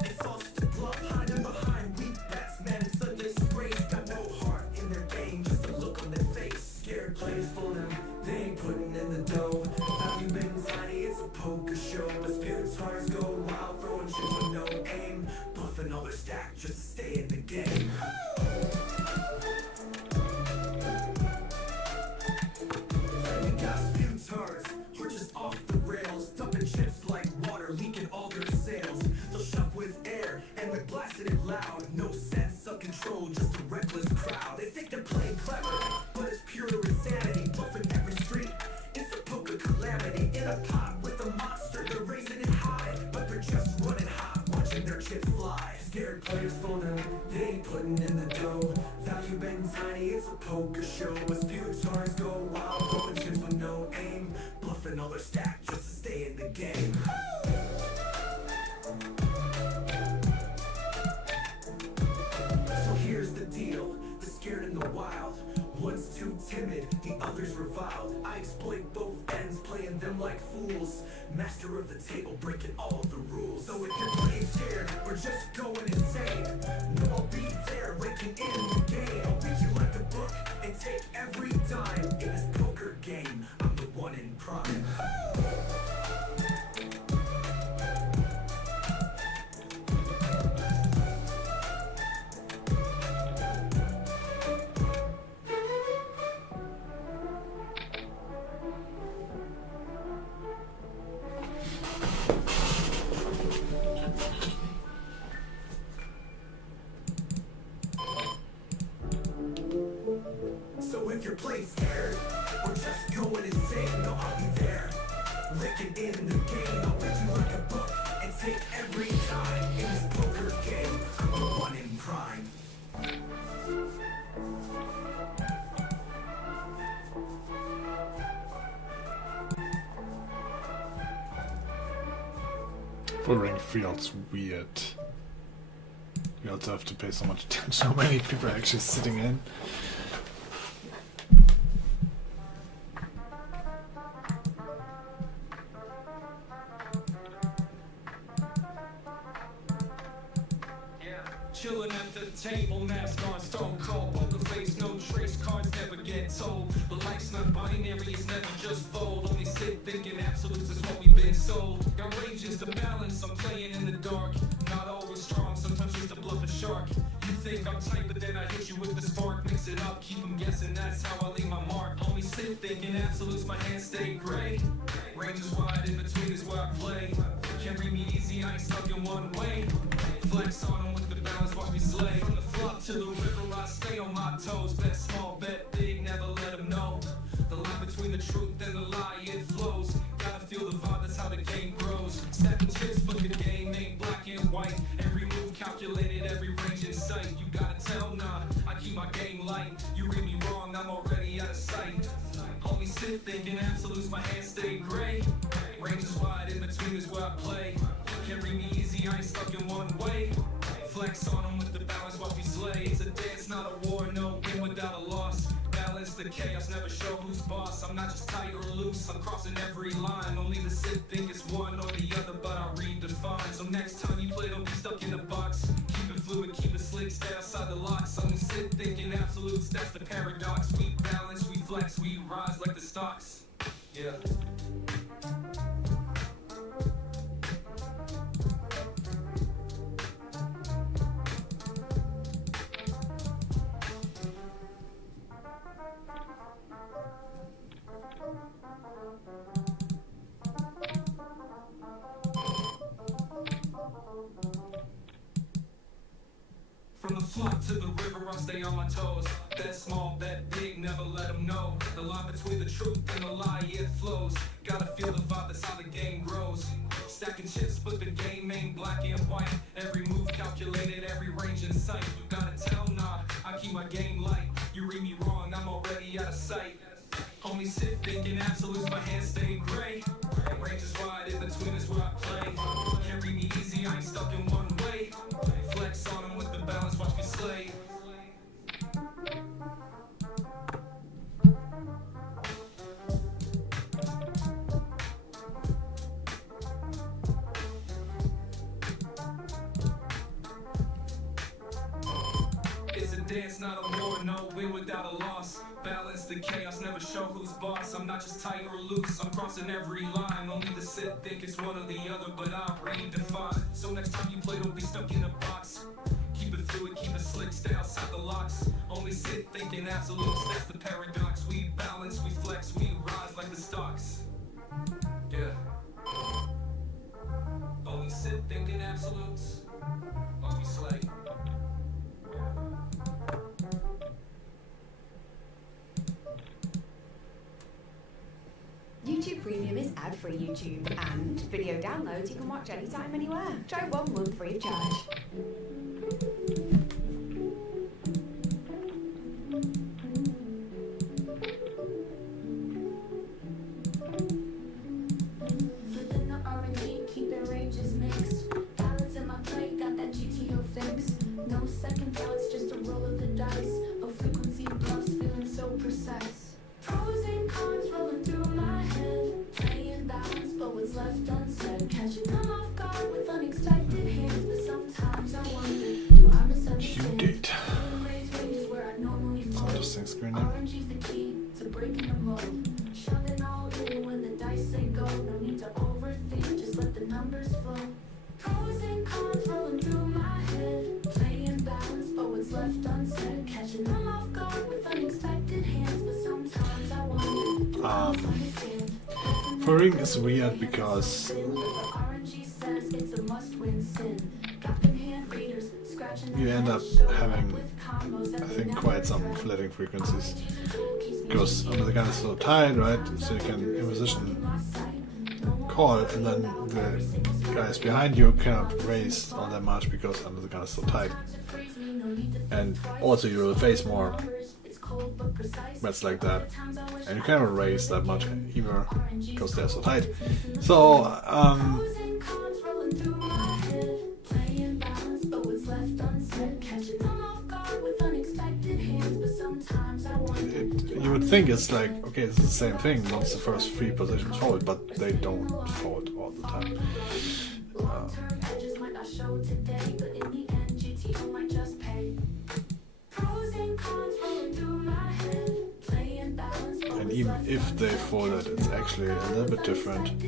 It's all just a bluff, hiding behind weak bets. Man, it's a disgrace. Got no heart in their game, just a look on their face. Scared players folding, they ain't putting in the dough. Value been tiny, it's a poker show. But spirit stars go wild, throwing chips with no aim. Bluffing all their stack just to stay in the game. They got spew turns, we're just off the rails. Dumping chips like water, leaking all their sails. They'll shove with air and they're blasting it loud. No sense of control, just a reckless crowd. They think they're playing clever, but it's pure insanity. Bluffing every street, it's a poker calamity. In a pot with a monster, they're raising it high, but they're just running hot, watching their chips fly. Scared players folding, they ain't putting in the dough. Value been tiny, it's a poker show. As few stars go wild, throwing chips with no aim. Bluffing all their stack just to stay in the game. So here's the deal, the scared in the wild. One's too timid, the other's reviled. I exploit both ends, playing them like fools. Master of the table, breaking all the rules. So if you're playing scared or just going insane, no, I'll be there, raking in the game. I'll read you like a book and take every dime. In this poker game, I'm the one in prime. So if you're playing scared or just going insane, no, I'll be there, licking Ordering feels weird. You also have to pay so much attention how many people are actually sitting in. Chillin' at the table, mask on, stone cold, poker face, no trace, cards never get told. But life's not binary, it's never just fold. Only sit thinking absolutes is what we've been sold. Got ranges to balance, I'm playing in the dark. Not always strong, sometimes just a bluff a shark. You think I'm tight, but then I hit you with the spark. Mix it up, keep them guessing, that's how I leave my mark. Only sit thinking absolutes, my hands stay gray. Range is wide, in between is where I play. Can't read me easy, I ain't stuck in one way. Flex on them with the balance, watch me slay. From the flop to the river, I stay on my toes. Bet small, bet big, never let them know. The line between the truth and the lie, it flows. Gotta feel the vibe, that's how the game grows. Stacking chips, but the game ain't black and white. Every move calculated, every range in sight. You gotta tell, nah, I keep my game light. You read me wrong, I'm already out of sight. Only sit thinking absolutes, my hands stay gray. Range is wide, in between is where I play. Can't read me easy, I ain't stuck in one way. Flex on them with the balance, watch me slay. It's a dance, not a war, no win without a loss. Balance the chaos, never show who's boss. I'm not just tight or loose, I'm crossing every line. Only the sit think it's one or the other, but I redefine. So next time you play, don't be stuck in a box. Keep it fluid, keep it slick, stay outside the locks. Only sit thinking absolutes, that's the paradox. We balance, we flex, we rise like the stocks. Yeah. From the flop to the river, I stay on my toes. Bet small, bet big, never let them know. The line between the truth and the lie, it flows. Gotta feel the vibe, that's how the game grows. Stacking chips, but the game ain't black and white. Every move calculated, every range in sight. You gotta tell, nah, I keep my game light. You read me wrong, I'm already out of sight. Only sit thinking absolutes, my hands stay gray. Range is wide, in between is where I play. Can't read me easy, I ain't stuck in one way. Flex on them with the balance, watch me slay. It's a dance, not a war, no win without a loss. Balance the chaos, never show who's boss. I'm not just tight or loose, I'm crossing every line. Only the sit think it's one or the other, but I redefine. So next time you play, don't be stuck in a box. Keep it fluid, keep it slick, stay outside the locks. Only sit thinking absolutes, that's the paradox. We balance, we flex, we rise like the stocks. Yeah. Only sit thinking absolutes, watch me slay. YouTube Premium is ad-free YouTube, and video downloads you can watch anytime, anywhere. Try 1 month free of charge. Flipping the R&D, keeping ranges mixed. Balance in my play, got that GTO fix. No second thoughts, just a roll of the dice. A frequency bluffs, feeling so precise. Pros and cons rolling through my head. Playing balance, but what's left unsaid. Catching them off guard with unexpected hands. But sometimes I wonder, do I misunderstand? date. Ranges where I normally fall. Interesting screen name. RNG's the key to breaking the mold. Shoving all in when the dice say go. No need to overthink, just let the numbers flow. Pros and cons rolling through my head. Playing balance, but what's left unsaid. Catching them off guard with unexpected hands. But sometimes I wonder, do I misunderstand? Furring is weird because you end up having, I think, quite some flatting frequencies. Because under the gun is so tight, right? So you can, in position, call, and then the guys behind you cannot raise all that much because under the gun is so tight. And also you will face more bets like that, and you cannot raise that much either because they're so tight. So rolling through my head, playing balance, but what's left unsaid, catching them off guard with unexpected hands, but sometimes I wonder. You would think it's like, okay, it's the same thing once the first 3 positions fold, but they don't fold all the time. Long-term edges might not show today, but in the end, GTO might just pay. Pros and cons rolling through my head, playing balance, but And even if they folded, it's actually a little bit different,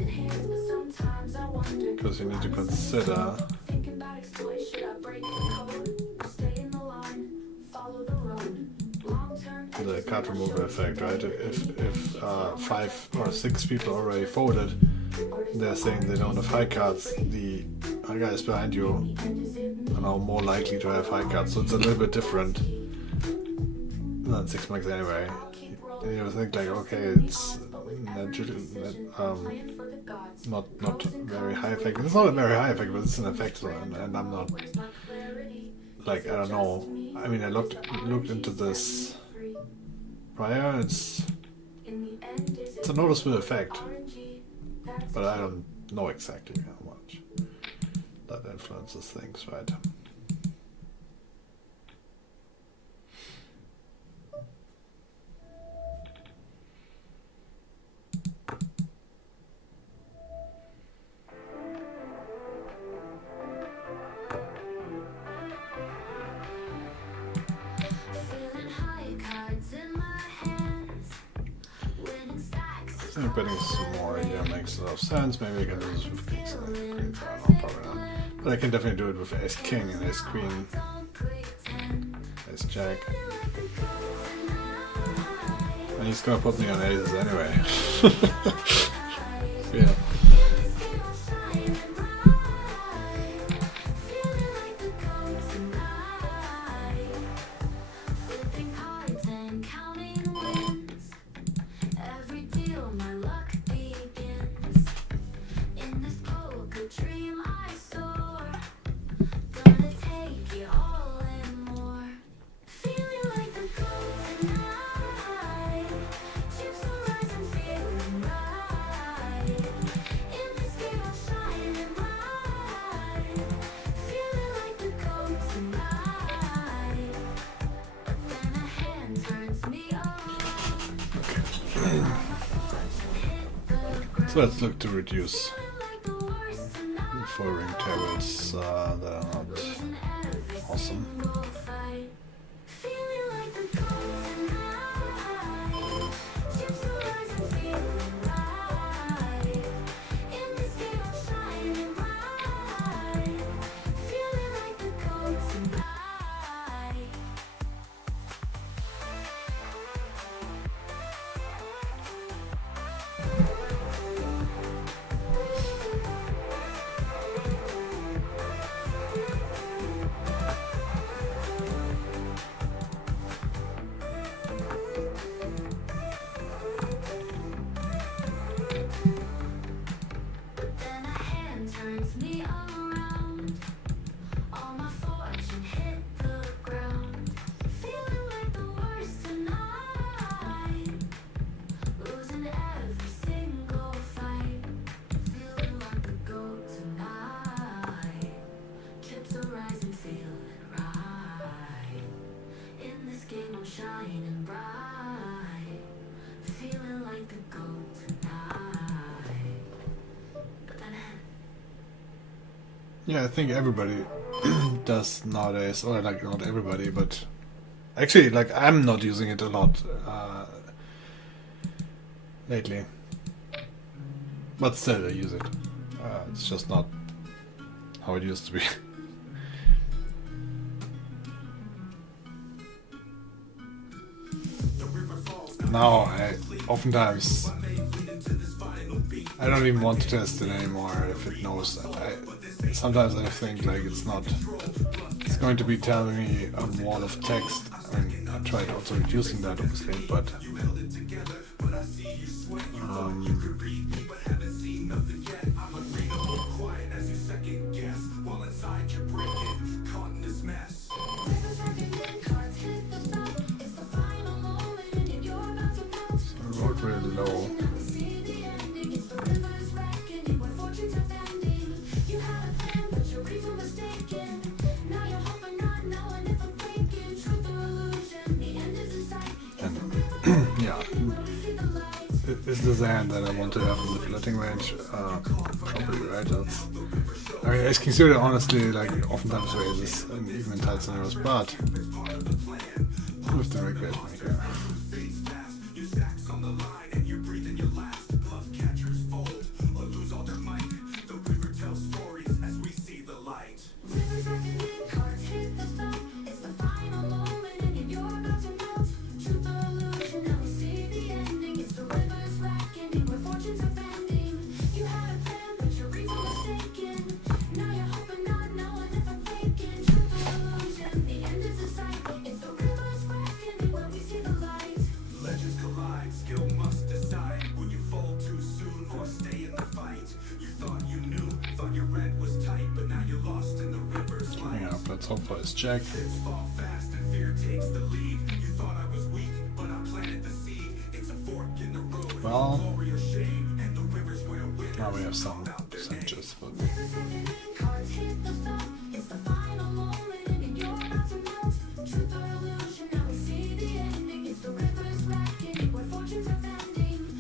because you need to consider thinking about exploit, should I break the code? Stay in the line, follow the road. Long-term the card removal effect, right? If 5 or 6 people already folded, they're saying they don't have high cards, the guys behind you are now more likely to have high cards, so it's a little bit different than 6 max anyway. And you think like, okay, it's not very high effect. It's not a very high effect, but it's an effect, so, and I'm not like, I don't know. I mean, I looked into this prior. It's a noticeable effect, but I don't know exactly how much that influences things, right? I think betting some more here makes a lot of sense. Maybe I can do this with kings and queens. I don't know, probably not. But I can definitely do it with ace king and ace queen, ace jack. And he's gonna put me on aces anyway. Yeah. So let's look to reduce the 4 ring tables that are not awesome. Yeah, I think everybody does nowadays, or like not everybody, but actually like I'm not using it a lot lately. But still I use it. It's just not how it used to be. Now I oftentimes I don't even want to test it anymore if it knows that. Sometimes I think like it's going to be telling me a wall of text. I mean, I tried also reducing that obviously, but I wrote really low. is this the hand that I want to have in the floating range? Probably, right? That's, I mean, as King Studio honestly, like, oftentimes raises, and even in tight scenarios, but with the regret here. Let's hope for his check. Well, now we have some cinches, but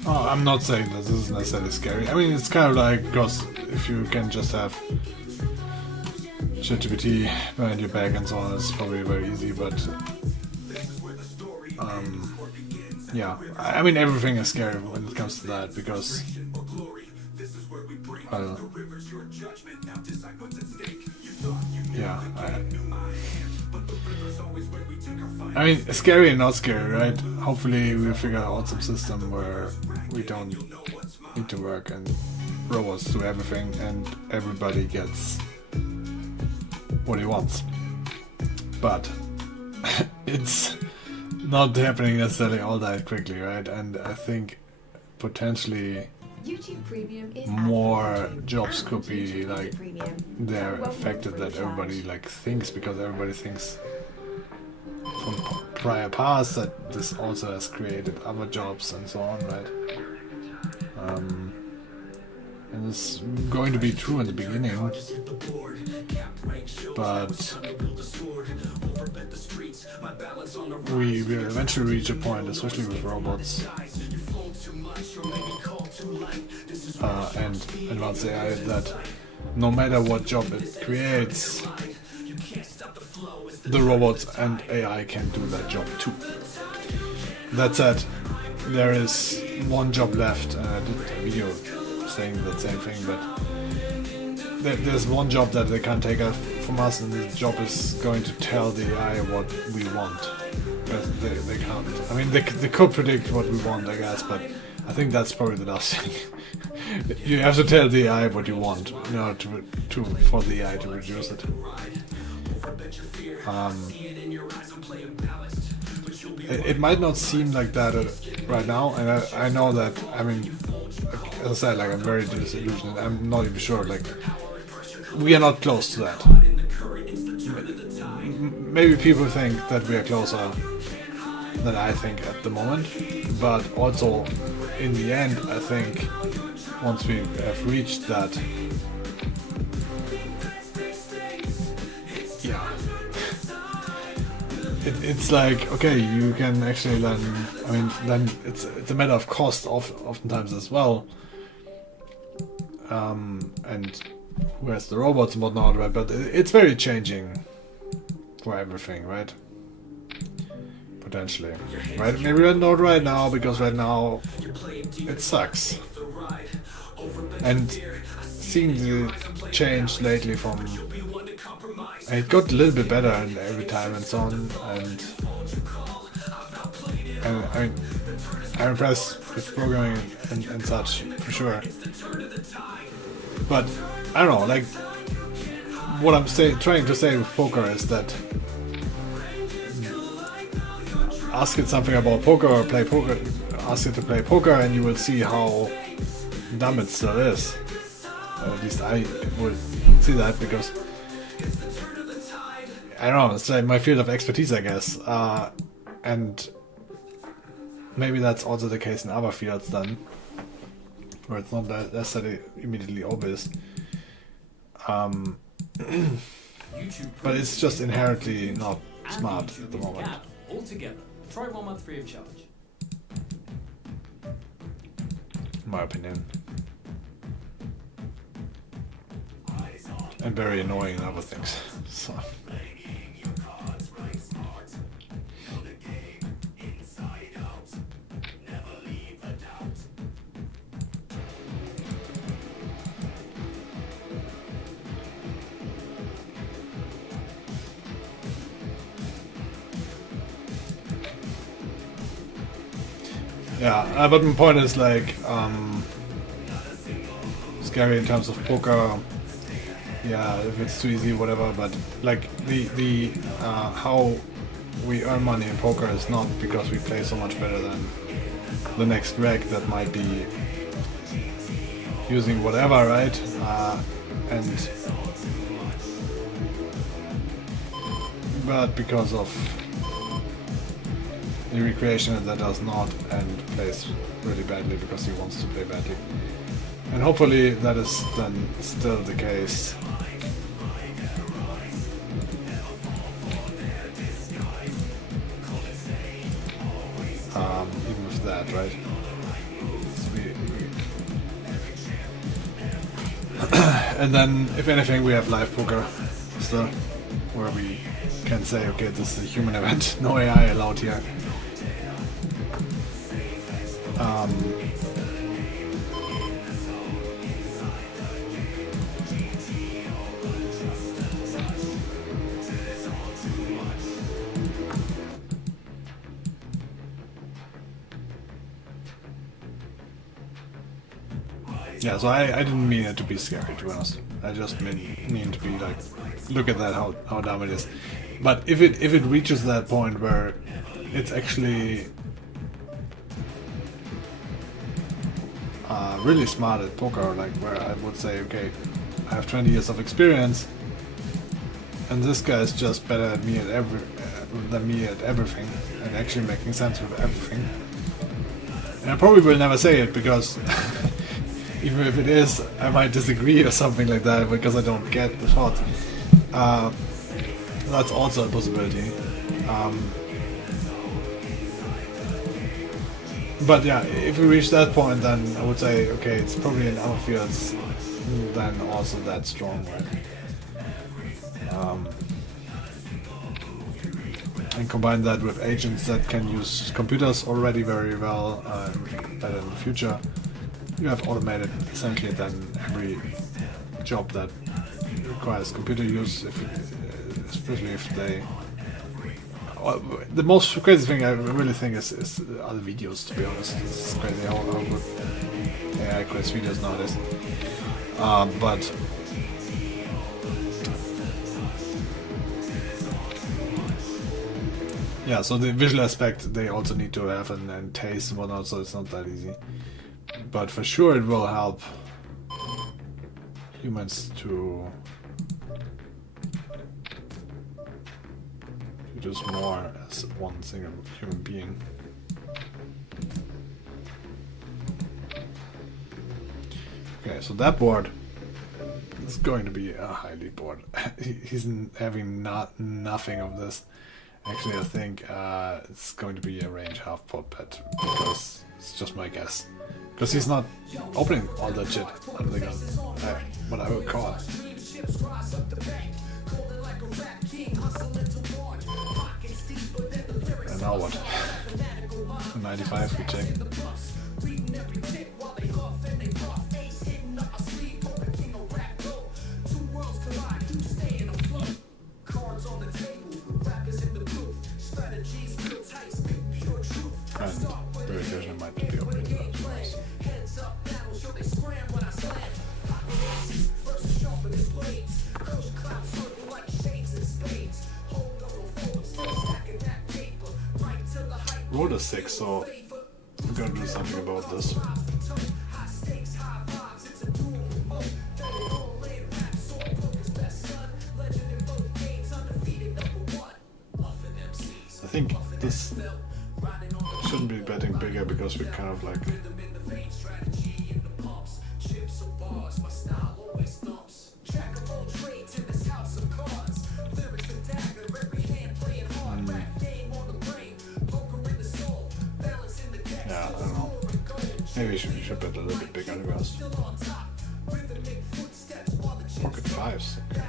oh, I'm not saying that this is necessarily scary. I mean, it's kind of like, because if you can just have ChatGPT behind your back and so on, it's probably very easy, but yeah, I mean, everything is scary when it comes to that, because yeah, I mean, scary and not scary, right? Hopefully we'll figure out some system where we don't need to work and robots do everything and everybody gets what he wants. But it's not happening necessarily all that quickly, right? And I think potentially YouTube Premium is more jobs could be like they're affected that everybody like thinks, because everybody thinks from prior past that this also has created other jobs and so on, right? And it's going to be true in the beginning, but we will eventually reach a point, especially with robots and advanced AI, that no matter what job it creates, the robots and AI can do that job too. That said, there is one job left, and I did a video saying that same thing, but there's one job that they can't take from us, and the job is going to tell the AI what we want. But they can't. I mean, they could predict what we want, I guess, but I think that's probably the last thing. You have to tell the AI what you want in order for the AI to reduce it. It might not seem like that right now, and I know that, I mean, as I said, like, I'm very disillusioned. I'm not even sure, like, we are not close to that. Maybe people think that we are closer than I think at the moment, but also in the end, I think once we have reached that, yeah, it's like, okay, you can actually then, I mean, then it's a matter of cost oftentimes as well, and who has the robots and whatnot, right? But it's very changing for everything, right? Potentially, right? Maybe not right now, because right now it sucks. And seeing the change lately from, and it got a little bit better every time and so on, and I mean, I'm impressed with programming and such, for sure. But I don't know, like, what I'm trying to say with poker is that ask it something about poker or play poker, ask it to play poker, and you will see how dumb it still is. At least I would see that, because I don't know, it's like my field of expertise, I guess, and maybe that's also the case in other fields then, where it's not necessarily immediately obvious. But it's just inherently not smart at the moment. Altogether, try 1 month free of charge. in my opinion. And very annoying in other things. So. Yeah, but my point is like scary in terms of poker. Yeah, if it's too easy, whatever. But like the how we earn money in poker is not because we play so much better than the next reg that might be using whatever, right? But because of the recreationer that does not and plays really badly because he wants to play badly. And hopefully that is then still the case. Even with that, right? And then, if anything, we have live poker still, where we can say, okay, this is a human event, no AI allowed here. Yeah, so I didn't mean it to be scary, to be honest. I just mean to be like, look at that, how dumb it is. But if it reaches that point where it's actually really smart at poker, like where I would say, okay, I have 20 years of experience, and this guy is just better at me than me at everything, and actually making sense with everything. And I probably will never say it because even if it is, I might disagree or something like that because I don't get the thought. That's also a possibility. But yeah, if we reach that point, then I would say, okay, it's probably in other fields then also that strong, right? And combine that with agents that can use computers already very well, better in the future. You have automated essentially then every job that requires computer use, especially if they... The most crazy thing I really think is other videos, to be honest. It's crazy how good AI creates videos nowadays. But yeah, so the visual aspect they also need to have and taste and whatnot, so it's not that easy. But for sure it will help humans to do more as one single human being. Okay, so that board is going to be a high lead board. He's having nothing of this. Actually, I think it's going to be a range half pot bet because it's just my guess. Because he's not opening all that shit under the gun. What I would call it. And now what? 95 we check. And the recursion might be open to that. Rolled a 6, so I'm gonna do something about this. I think this shouldn't be betting bigger because we're kind of like... Yeah, I don't know. Maybe we should ship it a little bit bigger, to be honest. Pocket 5s. Okay.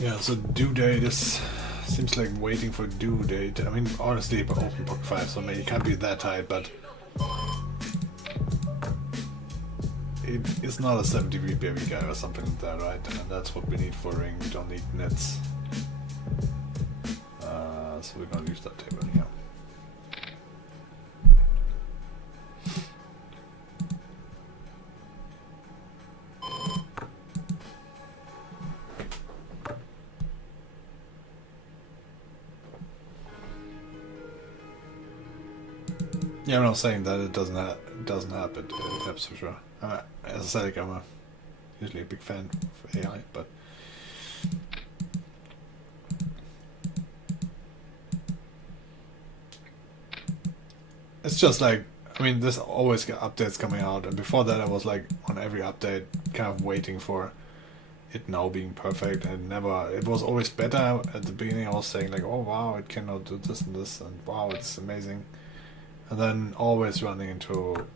Yeah, so due date is seems like waiting for due date. I mean, honestly, open Pocket 5, so maybe it can't be that tight, but it's not a 70 BPV guy or something like that, right? And that's what we need for ring. We don't need nets. So we're gonna use that table here. Yeah, I'm not saying that it doesn't happen. It happens for sure. As I said, like, I'm usually a big fan of AI, but it's just like, I mean, there's always updates coming out, and before that I was like on every update kind of waiting for it now being perfect, and it was always better. At the beginning I was saying like, oh wow, it cannot do this and this, and wow, it's amazing. And then always running into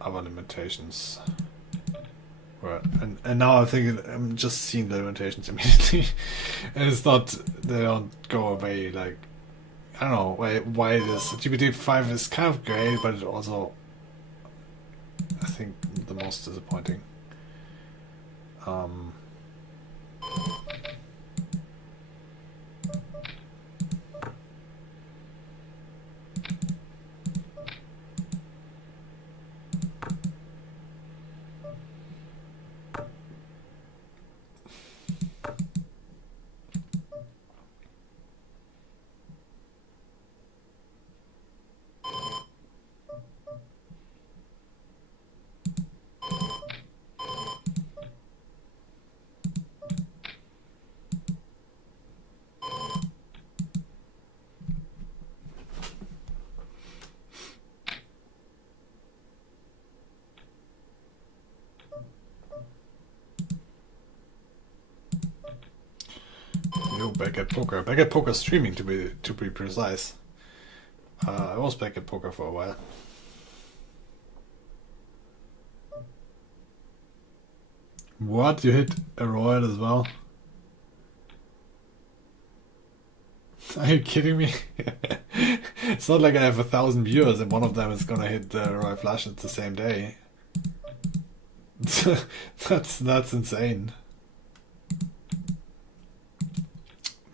other limitations. Right. And now I'm just seeing the limitations immediately. And it's not, they don't go away. Like, I don't know why it is. GPT-5 is kind of great, but it also, I think, the most disappointing. Back at poker streaming to be precise. I was back at poker for a while. What? You hit a royal as well? Are you kidding me? It's not like I have 1,000 viewers and one of them is gonna hit the royal flush at the same day. That's insane.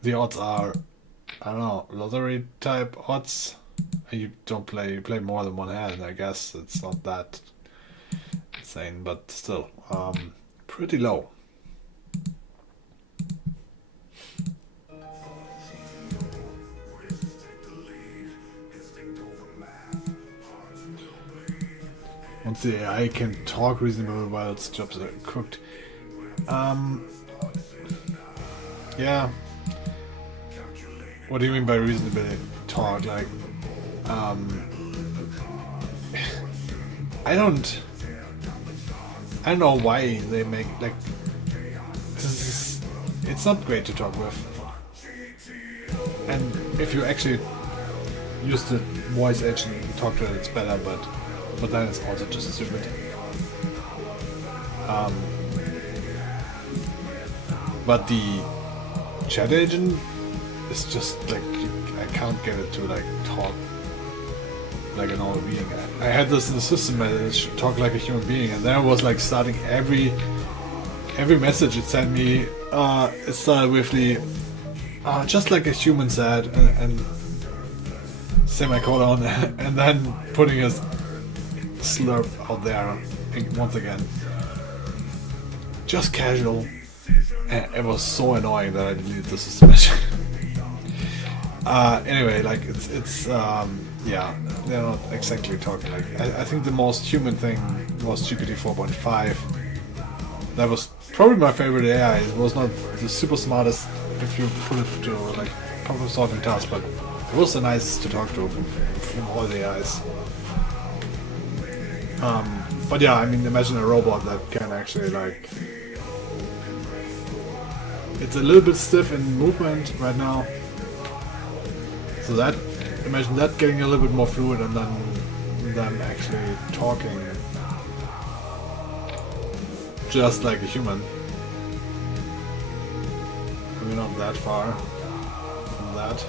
The odds are, I don't know, lottery type odds. You don't play, you play more than one hand. I guess it's not that insane, but still, pretty low. Once the AI can talk reasonably well, its jobs are cooked. Yeah. What do you mean by reasonably talk? Like, I don't know why they make, like, it's not great to talk with. And if you actually use the voice agent and talk to it, it's better, but then it's also just stupid. But the chat agent, it's just like, I can't get it to like talk like a normal being. I had this in the system and it should talk like a human being, and then it was like starting every message it sent me. It started with the just like a human said, and semicolon, and then putting a slurp out there once again. Just casual. And it was so annoying that I deleted the suspension. Anyway, like it's yeah, they're not exactly talking like. I think the most human thing was GPT 4.5. That was probably my favorite AI. It was not the super smartest if you put it to like problem solving tasks, but it was the nicest to talk to from all the AIs. But yeah, I mean, imagine a robot that can actually like. It's a little bit stiff in movement right now. So that, imagine that getting a little bit more fluid and then actually talking just like a human. We're not that far from that.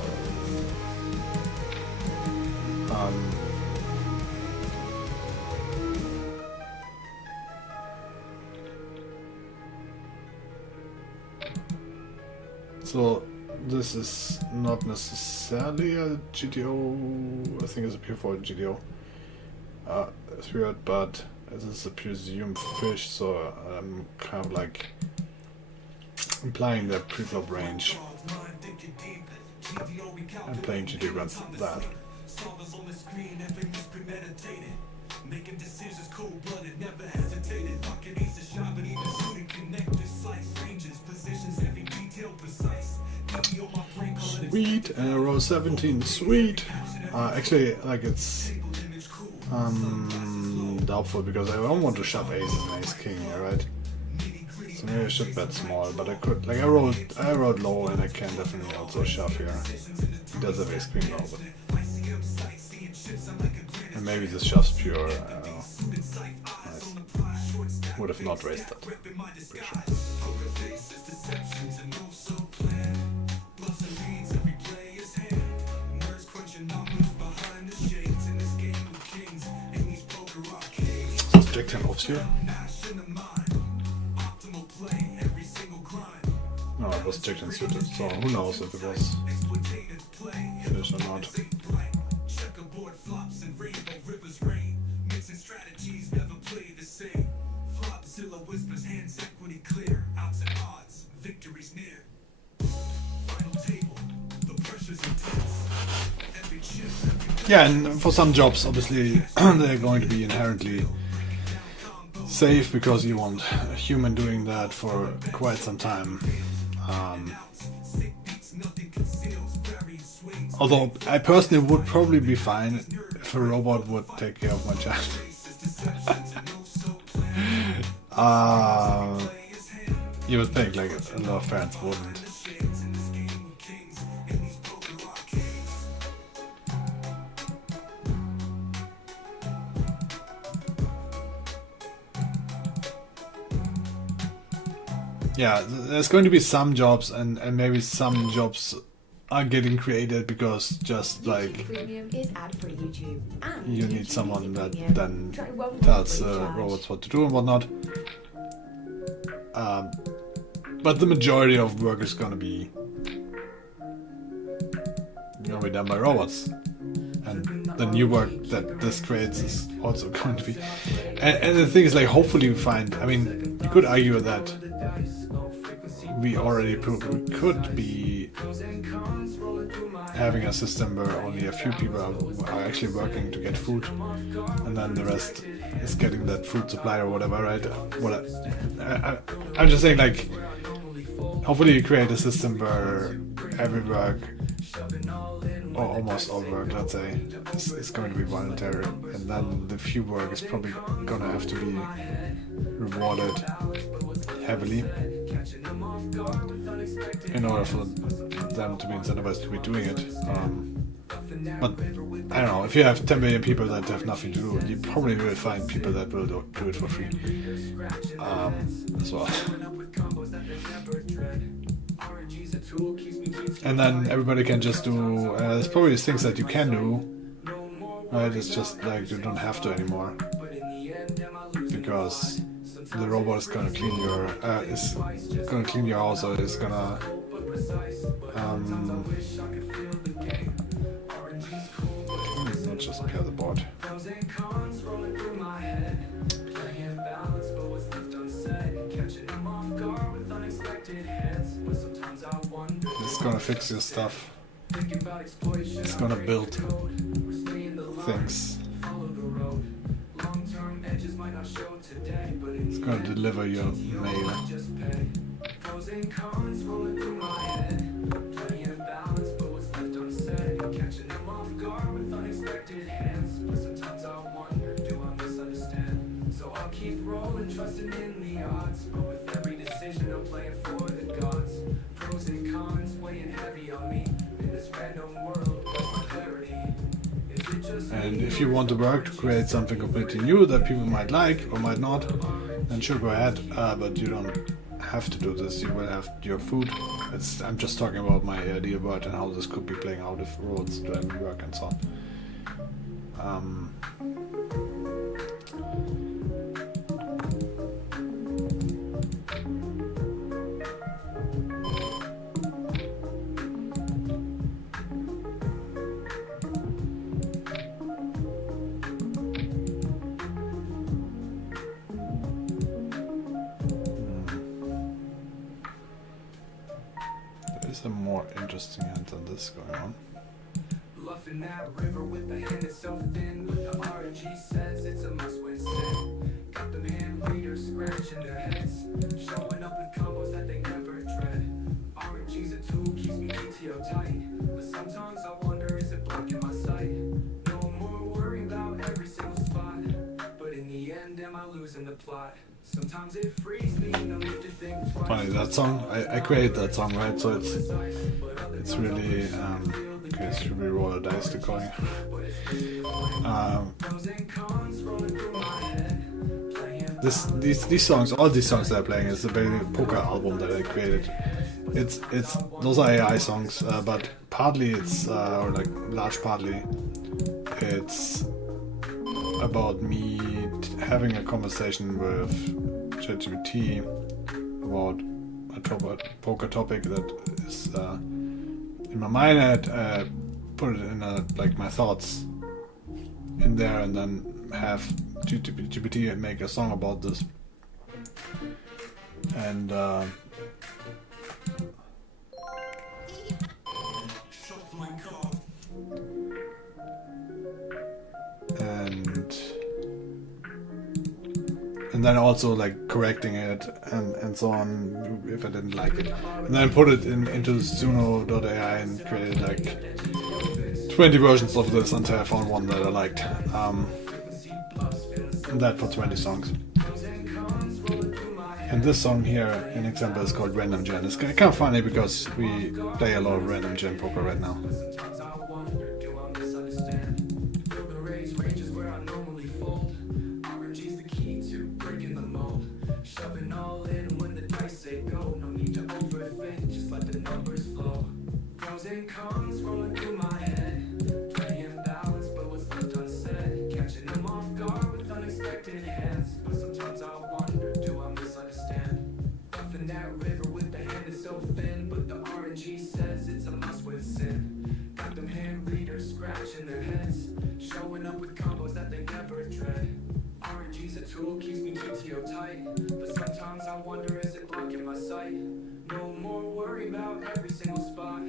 So this is not necessarily a GTO, I think it's a pure for GTO spirit, but this is a presumed fish, so I'm kind of like implying that preflop range. And playing GTO runs that. Making decisions cold-blooded, never hesitated. Pocket ace a shot, but even shooting connected slice ranges, positions, every detail precise. Sweet, and row 17, sweet. Actually, like it's doubtful because I don't want to shove ace and ace king here, right? So maybe I should bet small, but I could. Like I rolled low, and I can definitely also shove here. He does have ace queen low, but. And maybe this shoves pure, I don't know. Nice. Would have not raised that. Pretty sure. So it's Jack 10 offs here? No, it was Jack 10 suited, so who knows if it was fish or not. Yeah, and for some jobs, obviously, they're going to be inherently safe because you want a human doing that for quite some time. Although I personally would probably be fine if a robot would take care of my child. You would think like a lot of parents wouldn't. Yeah, there's going to be some jobs and maybe some jobs are getting created because just like you need someone that then tells robots what to do and whatnot. But the majority of work is going to be done by robots. And the new work that this creates is also going to be... And the thing is, like, hopefully we find... I mean, you could argue that we already proved we could be having a system where only a few people are actually working to get food, and then the rest is getting that food supply or whatever, right? I'm just saying, like, hopefully you create a system where every work, or almost all work, let's say, is going to be voluntary, and then the few work is probably gonna have to be rewarded heavily in order for them to be incentivized to be doing it. But I don't know, if you have 10 million people that have nothing to do, you probably will find people that will do it for free as well. And then everybody can just do, there's probably things that you can do, right? It's just like you don't have to anymore, because the robot is gonna clean your house, or it's gonna not just pair the board. unexpected hands, but sometimes I wonder. It's gonna fix your stuff. Thinking about exploitation, It's gonna build we're staying the line, things. follow the road. Long-term edges might not show today, but in It's the gonna end, deliver your GTO mail. might just pay. Pros and cons rolling through my head, playing balance, but what's left unsaid. Catching them off guard with unexpected hands, but sometimes I wonder, do I misunderstand? So I'll keep rolling, trusting in the odds, but with every decision I'm playing for the gods. Pros and cons weighing heavy on me in this random world. Where's my clarity? Is it just And me, if you want to work to create something completely new that people might like or might not, then sure, go ahead. But you don't have to do this. You will have your food. I'm just talking about my idea about and how this could be playing out if roads do any work and so on. There's a more interesting end than this going on. Luffing that river with the hand that's so thin, but the RNG says it's a must-win sin. Got them hand readers scratching their heads, showing up with combos that they never tread. RNG's a tool, keeps me GTO tight, but sometimes I wonder, is it blocking my sight? No more worry about every single spot, but in the end, am I losing the plot? Sometimes it frees me, no need to think twice. Funny, that song, I created that song, right? So it's really okay, should we roll a dice to call these songs, all these songs that I'm playing is a very poker album that I created. It's those are AI songs, but partly it's or like large partly it's about me having a conversation with ChatGPT about a poker topic that is in my mind. I put it in like my thoughts in there, and then have GPT make a song about this. And and then also like correcting it and so on if I didn't like it, and then put it into Suno.ai and created like 20 versions of this until I found one that I liked. And that for 20 songs. And this song here, an example, is called Random Gen. It's kind of funny because we play a lot of Random Gen poker right now. Keeps me GTO tight, but sometimes I wonder, is it blocking my sight? No more worry about every single spot,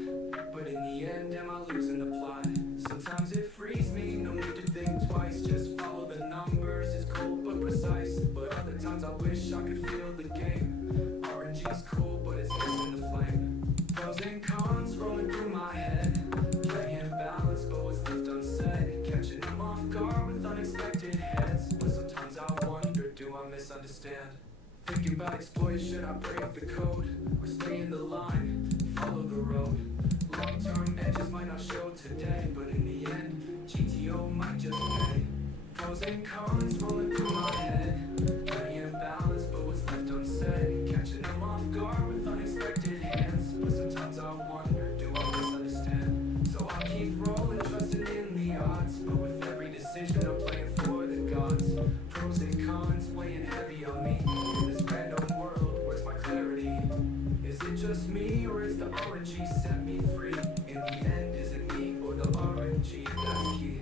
but in the end, am I losing the plot? Sometimes it frees me, no need to think twice, just follow the numbers, it's cold but precise. But other times I wish I could feel the game. RNG's cool, but it's missing the flame. Pros and cons rolling through my head, playing balance, but what's left unsaid. Catching them off guard with unexpected hands, but sometimes I wonder, do I misunderstand? Thinking about exploit, should I break the code? Or stay in the line, follow the road? Long-term edges might not show today, but in the end, GTO might just pay. Pros and cons rolling through my head, playing balance, but what's left unsaid. Catching them off guard with unexpected hands, but sometimes I wonder, do I misunderstand? So I'll keep rolling, trusting in the odds, but with every decision I'm playing for the gods. Pros and cons weighing heavy on me in this random world. Where's my clarity? Is it just me, or is the RNG set me free? In the end, is it me or the RNG? That's key.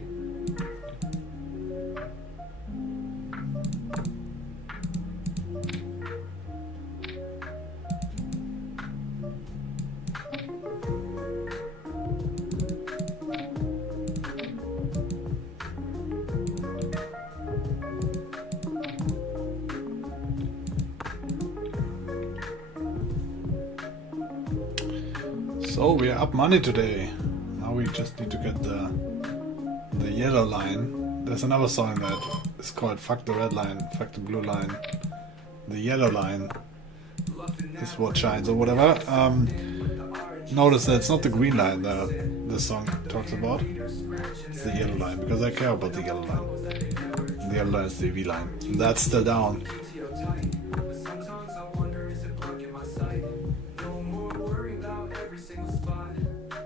So we are up money today. Now we just need to get the yellow line. There's another song that is called Fuck the Red Line, Fuck the Blue Line. The yellow line is what shines or whatever. Notice that it's not the green line that this song talks about. It's the yellow line, because I care about the yellow line. The yellow line is the V line. And that's still down. Sometimes I wonder, is it blocking my sight? No more worry about every single spot.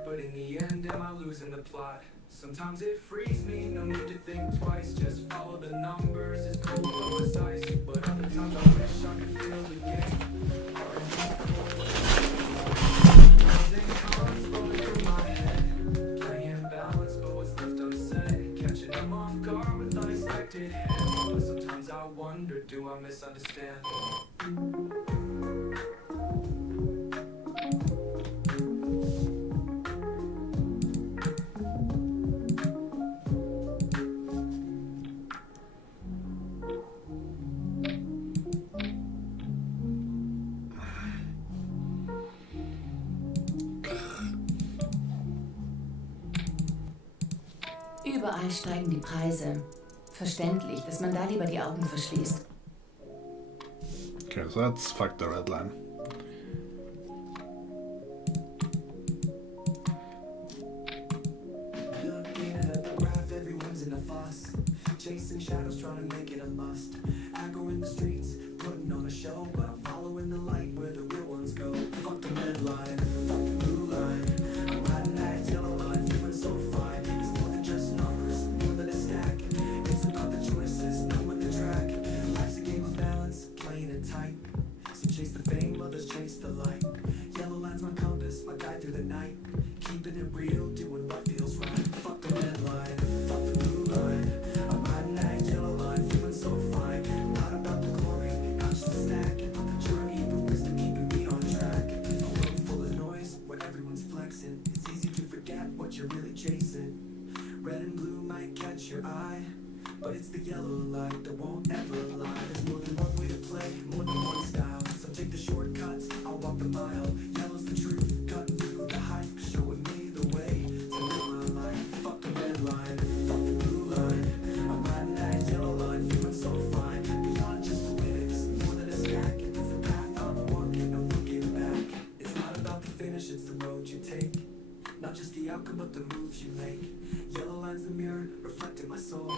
But in the end, am I losing the plot? Sometimes it frees me, no need to think twice. Just follow the numbers, it's cool but precise. But other times I wish I could feel the game. Pros and cons rolling through my head. Playing balance, but what's left unsaid. Catching them off guard with unexpected hits. But sometimes I wonder, do I misunderstand? Überall steigen die Preise. Verständlich, dass man da lieber die Augen verschließt. Okay, so that's Fuck the Red Line. Looking at the graph, everyone's in a fuss. Chasing shadows, trying to make it a must. I go in the streets, putting on a show, but I'm following the light where the real ones go. Fuck the red line, fuck the blue line. I'm riding that yellow line, feeling so fine. It's more than just numbers, more than a stack. It's about the choices, knowing the track. Life's a game of balance, playing it tight. Some chase the fame, others chase the light. Yellow line's my compass, my guide through the night. Keeping it real, doing what feels right. Fuck the red line, fuck the blue line. I'm riding that yellow line, feeling so fine. Not about the glory, not just the stack. On the journey, the wisdom keeping me on track. A world full of noise, where everyone's flexing. It's easy to forget what you're really chasing. Red and blue might catch your eye, but it's the yellow light that won't ever lie. There's more than one way to play, more than one style. So take the shortcuts, I'll walk the mile. Yellow's the truth, cutting through the hype, showing me the way to live my life. Fuck the red line, fuck the blue line. I'm riding that yellow line, feeling so fine. Beyond just the winnings, more than a stack. It's the path I'm walking, no looking back. It's not about the finish, it's the road you take. Not just the outcome, but the moves you make. Yellow line's the mirror, reflecting my soul.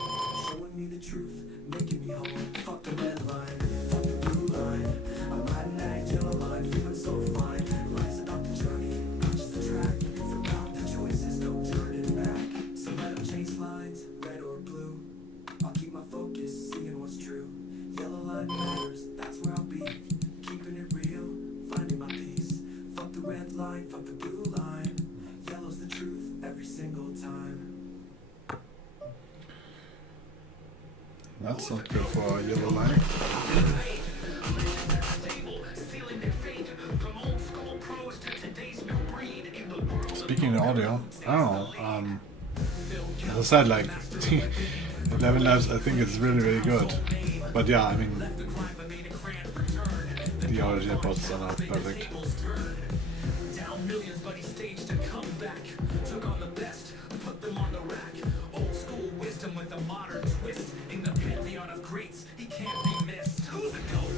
Showing me the truth, making me whole. Fuck the red line, fuck the blue line. I'm riding that yellow line, feeling so fine. Life's about the journey, not just the track. It's about the choices, no turning back. So let them chase lines, red or blue. I'll keep my focus, seeing what's true. Yellow line matters, that's where I'll be. Keeping it real, finding my peace. Fuck the red line, fuck the blue line. Yellow's the truth every single time. That's not good for a yellow line. Speaking of audio, I don't know. As I said, like 11 Labs, I think it's really good. But yeah, I mean, the audio pods are not perfect. Down millions, but he staged a comeback. Took on the best, put them on the rack. Old school wisdom with a modern twist. In the pantheon of greats, he can't be missed. Who's the GOAT?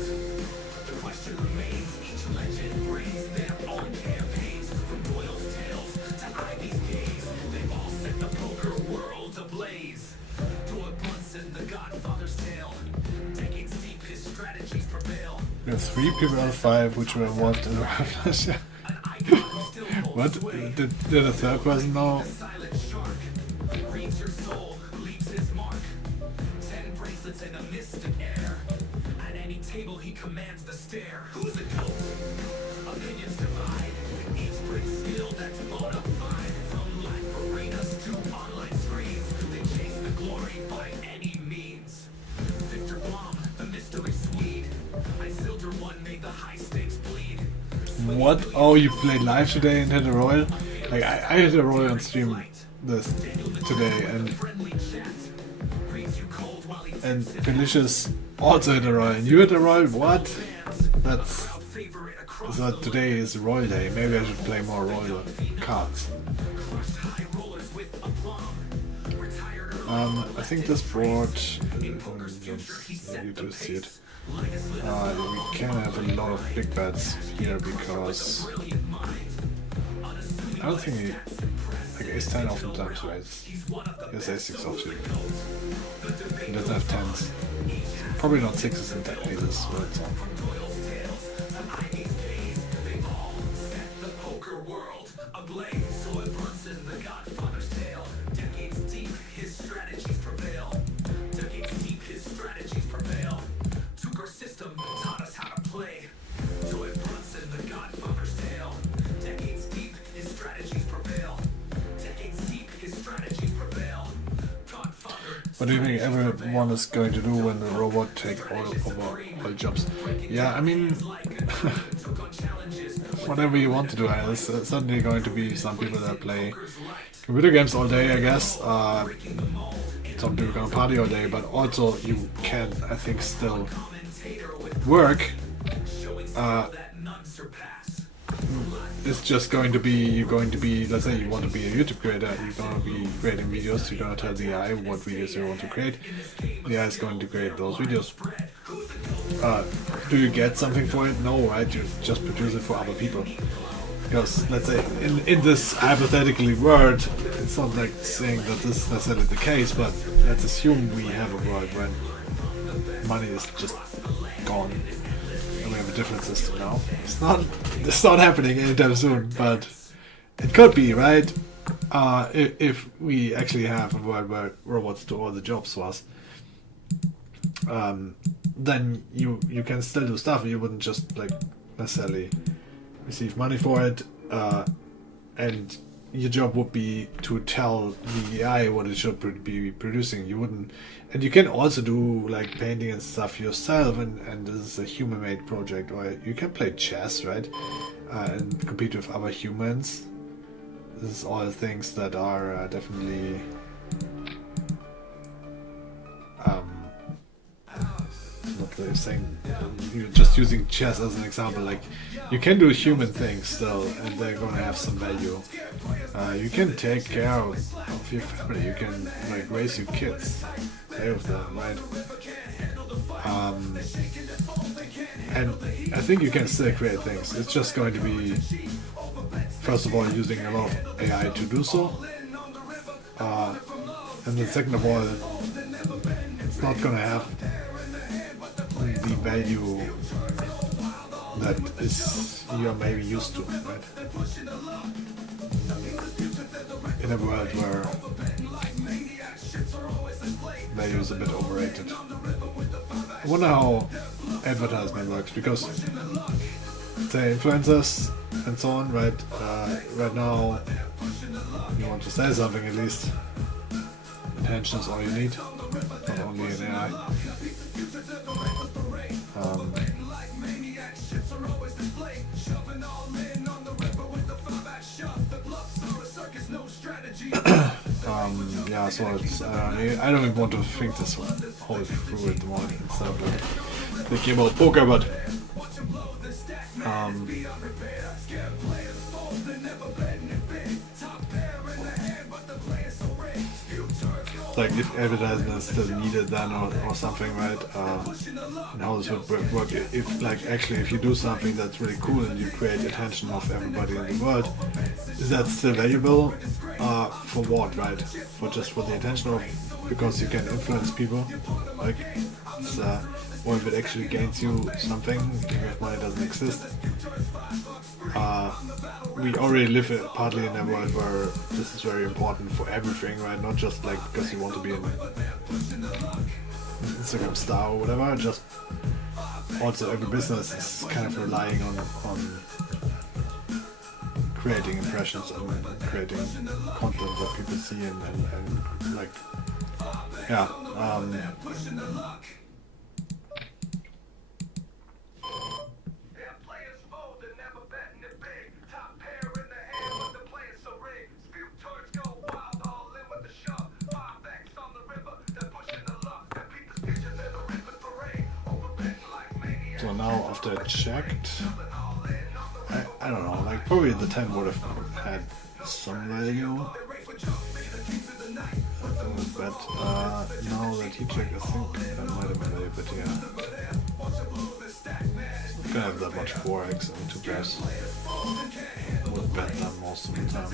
The question remains. Each legend brings their own campaigns. From Doyle's tales to Ivy's gaze, they've all set the poker world ablaze. Doyle Brunson, the Godfather's tale. Decades deep, his strategies prevail. We have 3 people out of 5 which were involved in the Ravenous. What? Did a third person know? Silent shark reads your soul, leaves his mark. 10 bracelets in a mystic air. At any table he commands the stare. Who's the GOAT? Opinions divide. Each brings skill that's bona fide. From live arenas to online screens, they chase the glory by any means. Victor Blom, the mystery Swede. Isildur one made the high stakes bleed. What? Oh, you played live today and hit a royal? Like, I hit a royal on stream this today, and Delicious also hit a royal. And you hit a royal? What? That's So today is roll day. Maybe I should play more roll cards. I think this board, you do see it. We can have a lot of big bets here because I don't think he, like ace 10 oftentimes raises. He has ace 6 offsuit. He doesn't have 10s. Probably not 6s and 8s, but it's on. What do you think everyone is going to do when the robot takes over all jobs? Yeah, I mean, whatever you want to do, there's certainly going to be some people that play computer games all day, I guess. Some people gonna party all day, but also you can, I think, still work. It's just going to be, let's say you want to be a YouTube creator, you're going to be creating videos, you're going to tell the AI what videos you want to create. The AI is going to create those videos. Do you get something for it? No, right? You just produce it for other people. Because, let's say, in this hypothetically world, it's not like saying that this is necessarily the case, but let's assume we have a world when money is just gone. And we have a different system now. It's not happening anytime soon, but it could be, right? If we actually have a world where robots do all the jobs for us, then you can still do stuff. You wouldn't just like necessarily receive money for it, and your job would be to tell the AI what it should be producing. You wouldn't, and you can also do like painting and stuff yourself, and this is a human-made project, or you can play chess, right, and compete with other humans. This is all things that are definitely not really saying, you're just using chess as an example, like you can do human things still and they're gonna have some value. You can take care of your family, you can like raise your kids, play with them, right? And I think you can still create things. It's just going to be, first of all, using a lot of AI to do so, and then second of all, it's not gonna have the value that is you're maybe used to, right? In a world where value is a bit overrated. I wonder how advertisement works, because say influencers and so on, right? Right now, you want to say something, at least attention is all you need, not only an AI. Yeah, so it's, I don't even want to think this whole through it more instead of like thinking about poker, but like if advertising is still needed then or something, right? And how this would work if like actually if you do something that's really cool and you create attention of everybody in the world, is that still valuable? For what, right? For the attention of, because you can influence people, like it's, or if it actually gains you something, even if money doesn't exist. We already live partly in a world where this is very important for everything, right? Not just like because you want to be an Instagram star or whatever, just also every business is kind of relying on creating impressions and creating content that people see and like, yeah. So now after I checked, I don't know, like probably the 10 would have had some value. But now that he checked, I think that might have been a bit, yeah. You can have that much 4x and 2 pairs. Would bet that most of the time.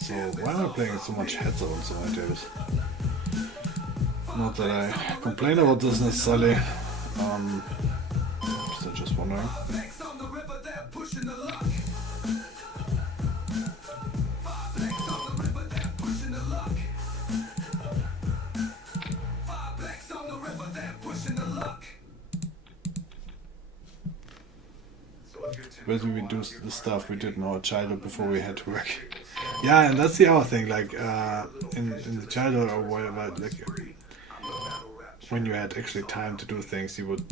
So why am I playing so much heads on so my tables? Not that I complain about this necessarily. Still just wondering. Where do we do the stuff we did in our childhood before we had to work? Yeah, and that's the other thing, like in the childhood or whatever, like when you had actually time to do things, you would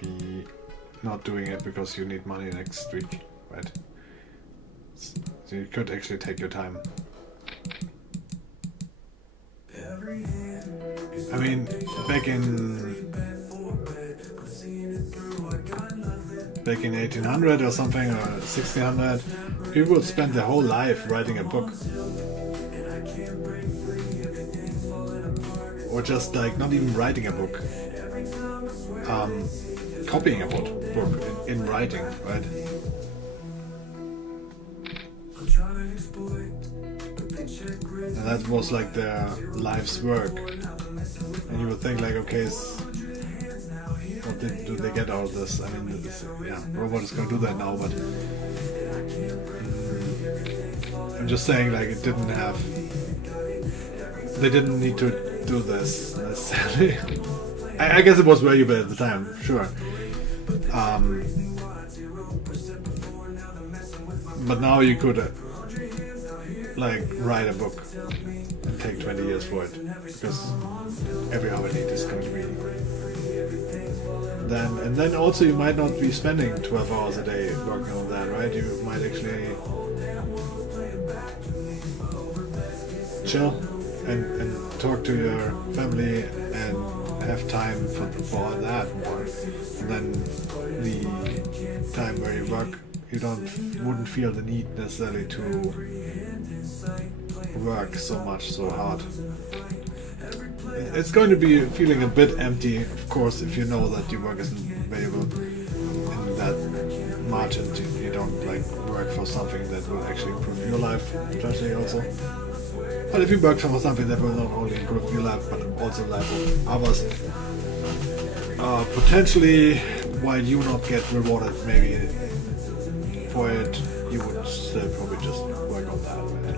be not doing it because you need money next week, right? So you could actually take your time. I mean, back in 1800 or something, or 1600, people would spend their whole life writing a book. Or just like not even writing a book, copying a book in writing, right? And that was like their life's work. And you would think like, okay, what do they get out of this? I mean, yeah, robot is going to do that now, but I'm just saying, like, they didn't need to do this necessarily. I guess it was valuable at the time, sure. But now you could like write a book and take 20 years for it, because every hour need is going to be and then also you might not be spending 12 hours a day working on that, right? You might actually chill and talk to your family and have time for all that more. And then the time where you work, you wouldn't feel the need necessarily to work so much, so hard. It's going to be feeling a bit empty, of course, if you know that your work isn't valuable in that much and you don't like work for something that will actually improve your life, especially also. But if you work for something that will not only improve your life but also the life of others, potentially while you not get rewarded maybe for it, you would still probably just work on that. Right?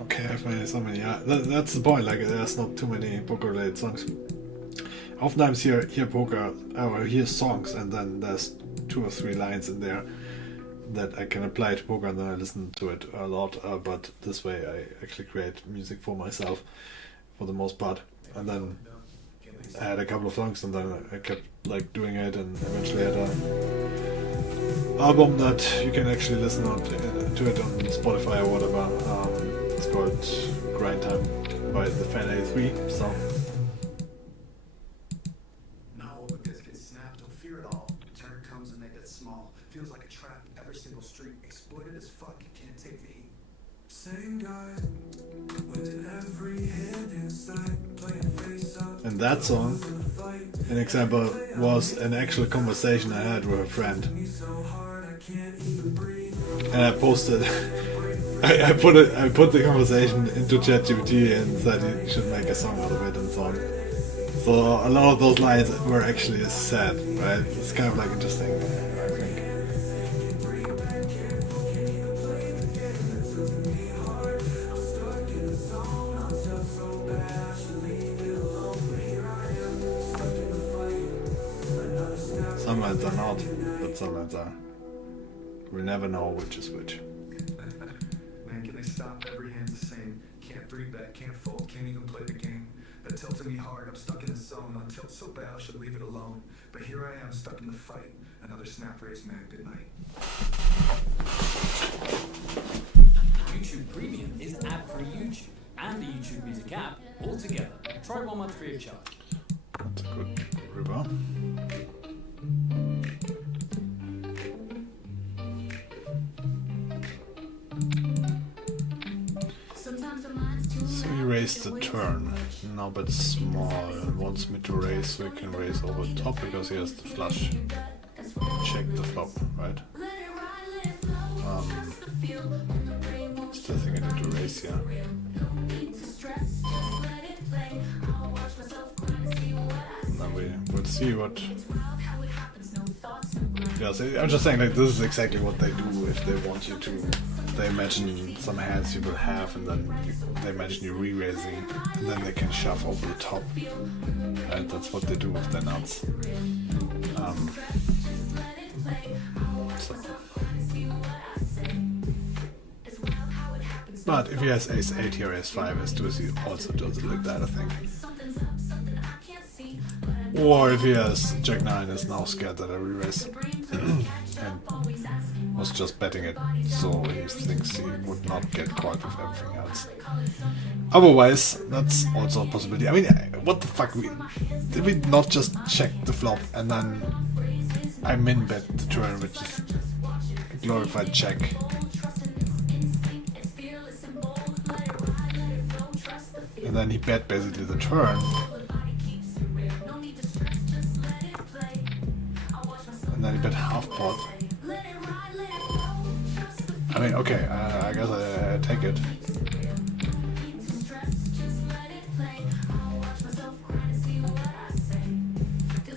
Okay, I've made so many. Yeah, that's the point. Like, there's not too many poker-related songs. Oftentimes hear poker or hear songs, and then there's 2 or 3 lines in there that I can apply to poker, and then I listen to it a lot. But this way, I actually create music for myself, for the most part. And then I had a couple of songs, and then I kept like doing it, and eventually had an album that you can actually listen to it on Spotify or whatever. It's called Grind Time by the Fan 83. So. Not all the biscuits snap, don't fear it all. Turn comes and make it small. Feels like a trap. Every single street exploited as fuck. You can't take the heat. Same guy with every hand inside, playing face up. And that song, an example, was an actual conversation I had with a friend. And I posted. I put the conversation into ChatGPT and said you should make a song out of it and so on. So a lot of those lines were actually said, right? It's kind of like interesting, I think. lines are not, but some lines are. We never know which is which. Man, can they stop? Every hand's the same. Can't 3-bet, can't fold, can't even play the game. That tilted me hard, I'm stuck in the zone. On tilt so bad, I should leave it alone. But here I am, stuck in the fight. Another snap race, man, good night. YouTube Premium is ad-free YouTube and the YouTube Music app all together. Try 1 month free of charge. That's a good river. So he raised the turn. Now but small and wants me to raise so he can raise over the top because he has the flush. Check the flop, right? Still think I need to raise here. Then we'll see what. Yeah, so I'm just saying, like, this is exactly what they do if they want you to. They imagine some hands you will have, and then they imagine you re-raising, and then they can shove over the top. And that's what they do with their nuts. So. But if he has ace-8 here, ace-5, ace-2, he also does it like that, I think. Or if he has jack-9, is now scared that I re-raise. And was just betting it, so he thinks he would not get caught with everything else. Otherwise, that's also a possibility. I mean, what the fuck? Did we not just check the flop and then I min-bet the turn, which is a glorified check? And then he bet basically the turn. And then he bet half pot. I mean, okay, I guess I take it.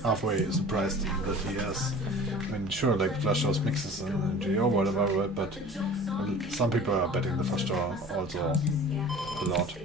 Halfway surprised that he has. I mean, sure, like flush draws mixes and GTO whatever, but some people are betting the flush draw also a lot.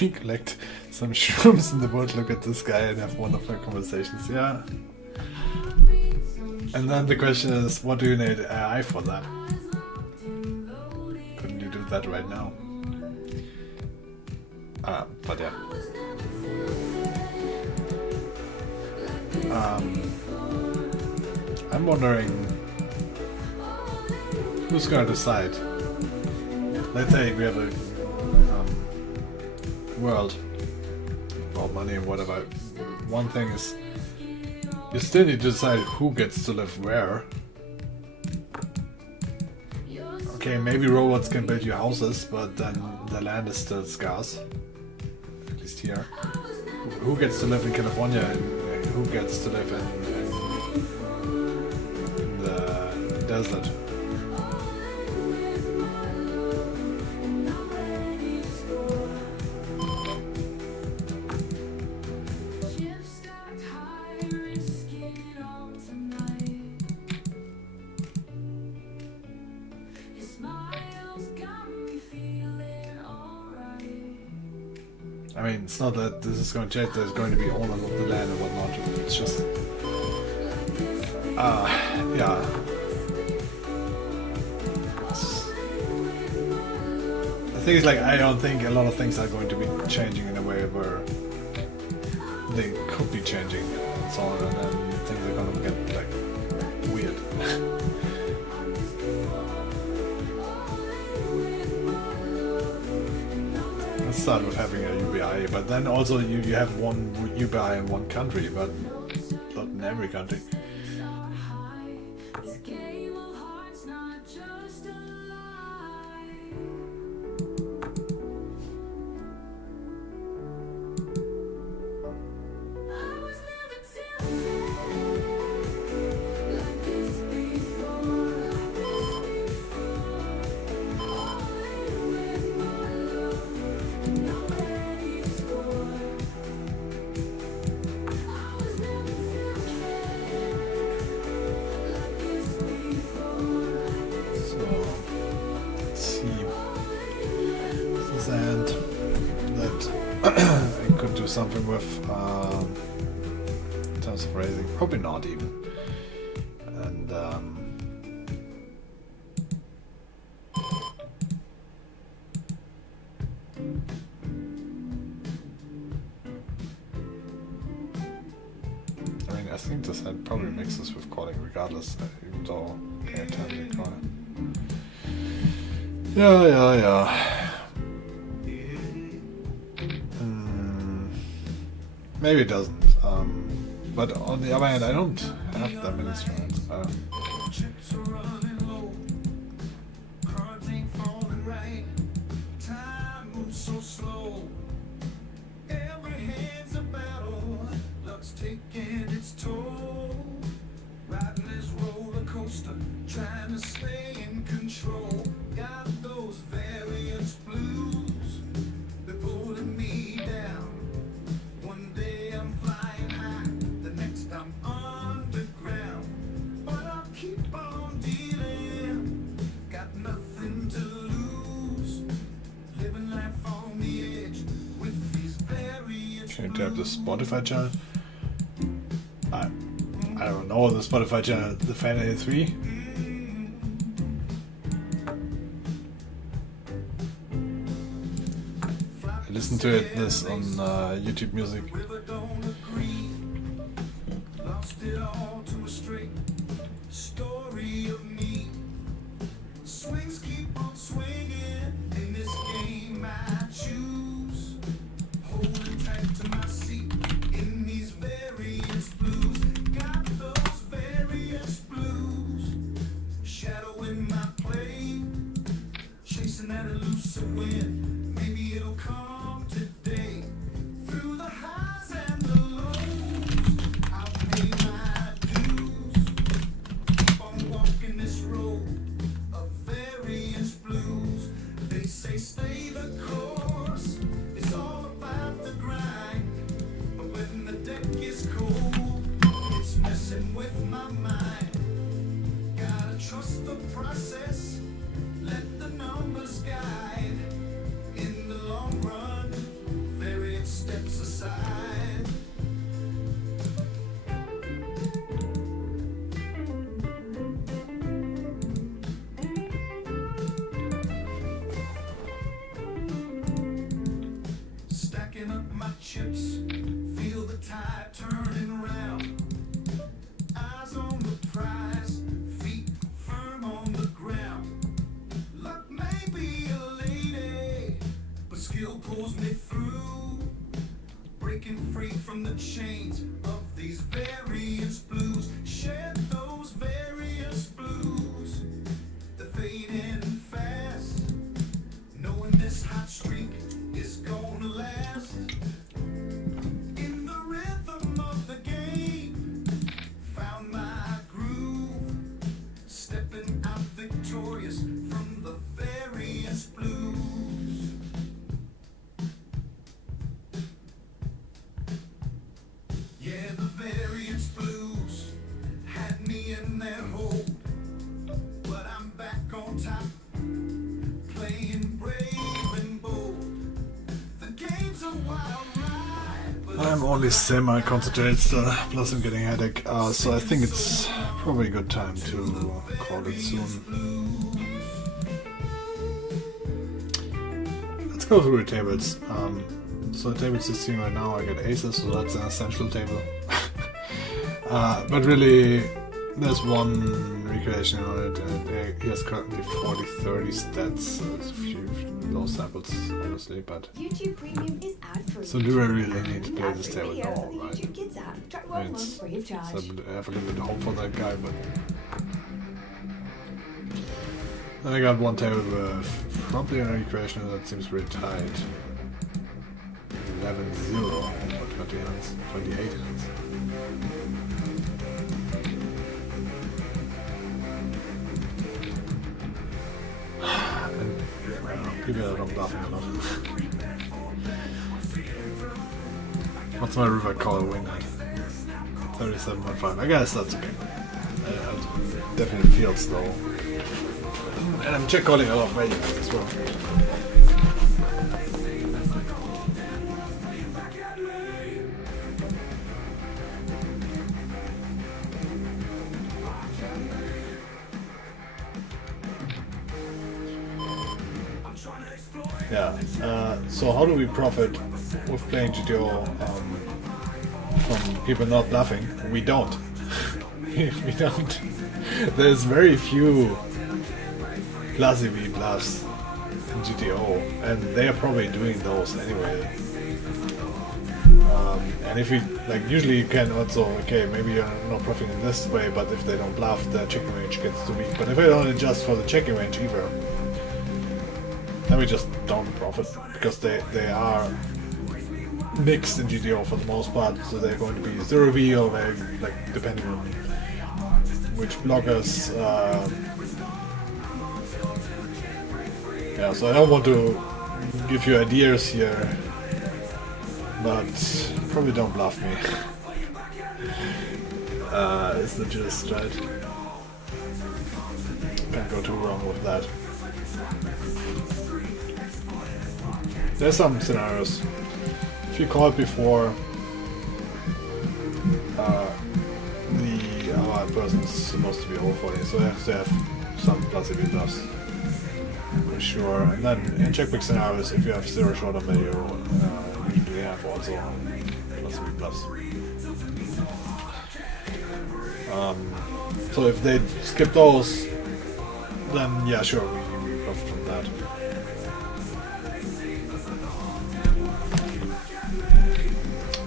We collect some shrooms in the world, look at this guy and have wonderful conversations, yeah. And then the question is, what do you need AI for that? Couldn't you do that right now? But yeah. I'm wondering who's gonna decide. Let's say we have a world about money and whatever. One thing is, you still need to decide who gets to live where. Okay, maybe robots can build you houses, but then the land is still scarce. At least here. Who gets to live in California and who gets to live in the desert? I mean, it's not that this is going to change, there's going to be owners of the land and whatnot, it's just... yeah. The thing is, like, I don't think a lot of things are going to be changing in a way where they could be changing and so on, and then things are going to get, like, weird. start with having a UBI, but then also you have one UBI in one country, but not in every country. This game of hearts not just a lie. I was never tempted like this before. All in with my love, no ready score. I was never tempted like this before. So let's see. This is the end that I could do something with in terms of raising. Probably not even. And I mean, I think this hand probably mixes with calling regardless, even though I turn the corner. Yeah. Maybe it doesn't. But on the other hand, I don't have that many strands. Chips are running low, cards ain't falling right. Time moves so slow. Every hand's a battle, luck's taking its toll. Riding this roller coaster, trying to stay in control. Got those various blues, they're pulling me down. One day I'm flying high, the next I'm underground. But I'll keep on dealing, got nothing to lose. Living life on the edge with these various Can you tap the Spotify channel? I don't know the Spotify channel, the Fan 83. I listen to this on YouTube Music. river don't agree. Lost it all to a straight story of me. Swings keep on swinging in this game I choose. Holding tight to my seat in these various blues. Got those various blues. Shadowing my play. Chasing that elusive wind. Maybe it'll come today. Through the highs and the lows, I'll pay my dues. Keep on walking this road of various blues. They say stay the course. It's all about the grind. But when the deck is cold, it's messing with my mind. Gotta trust the process. Let the numbers guide. In the long run, various steps aside. Stacking up my chips, feel the tide turning round. Eyes on the prize, feet firm on the ground. Luck may be a lady, but skill pulls me through. Breaking free from the chains of these various blues. Shed those various blues. They're fading fast. Knowing this hot streak is gonna last. In the rhythm of the game, found my groove. Stepping out victorious from the various blues. Yeah, the various blues had me in their hold. But I'm back on top, playing brave and bold. The game's a wild ride, but I'm only semi-concentrated still, plus I'm getting a headache, so I think it's probably a good time to call it soon. Let's go through the tables. So table 16 right now I get aces, so that's an essential table. But really, there's one recreation on it, and he has currently 40-30 stats, so there's a few those samples, honestly, but YouTube Premium is ad-free. so do I really need to play this table? Video No, for the right? YouTube Kids app. Try I one mean, month free of charge. so I have a little bit of hope for that guy, but then I got one table with probably an equation that seems pretty tight. 11-0 or 20 hands, 28 hands. And people that don't bluff me a lot. What's my river call win at? 37.5. I guess that's okay. I definitely feel slow. And I'm check calling a lot of value as well. Yeah, so how do we profit with playing GTO from people not bluffing? We don't. We don't. There's very few plus EV bluffs in GTO, and they are probably doing those anyway. And if we, like, usually you can also, okay, maybe you're not profiting in this way, but if they don't bluff, the checking range gets too weak. But if I don't adjust for the checking range either, then we just don't profit, because they are mixed in GTO for the most part, so they're going to be 0V or they're, like, depending on which blockers. Yeah, so I don't want to give you ideas here, but probably don't bluff me. Is the gist, right? Can't go too wrong with that. There's some scenarios. If you call it before, the other person's supposed to be over 40, so you have to have some plus EV bluffs. For sure. And then in check big scenarios, if you have 0 short on value, usually have also plus EV bluffs. So if they skip those, then yeah, sure, we profit from that.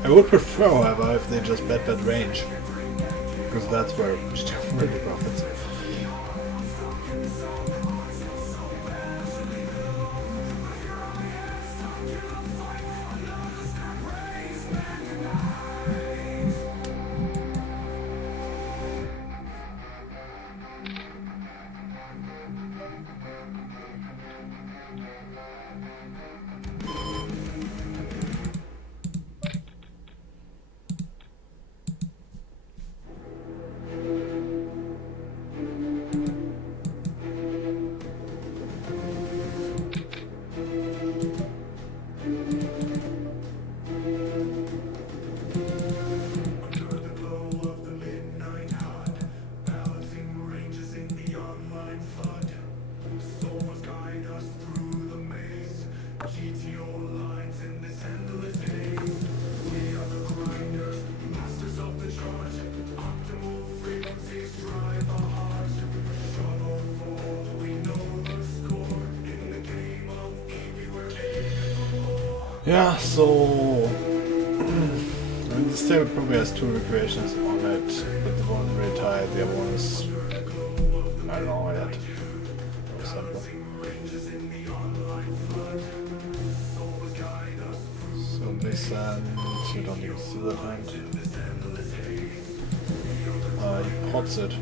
I would prefer, however, if they just bet range, because that's where GTO really profits. Yeah, so I mean, this table probably has 2 recreations on it, but the one really tight, the other one is, I don't know, that. So this hand, you don't even see that hand. He pots it.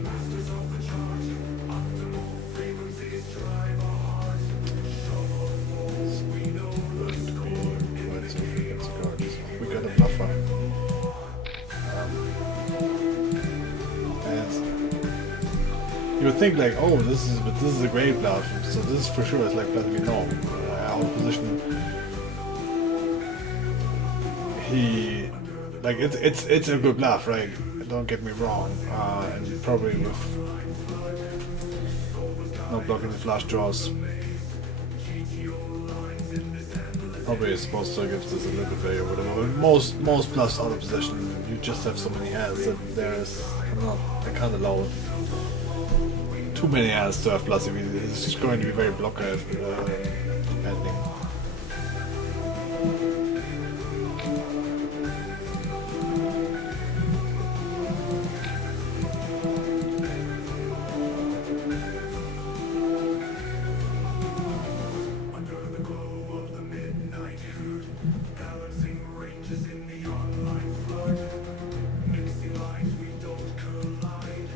You would think like, oh, this is a great bluff, so this is for sure. It's like, let me know. Out of position. He, like, it's a good bluff, right? Don't get me wrong. And probably with not blocking the flush draws, probably is supposed to give this a little bit value, whatever. But most bluffs out of position, you just have so many hands that I can't allow too many hands to have plus EV. It's just going to be very blocker ending. Under the glow of the midnight hood, balancing ranges in the online flood. Mixing lines, we don't collide.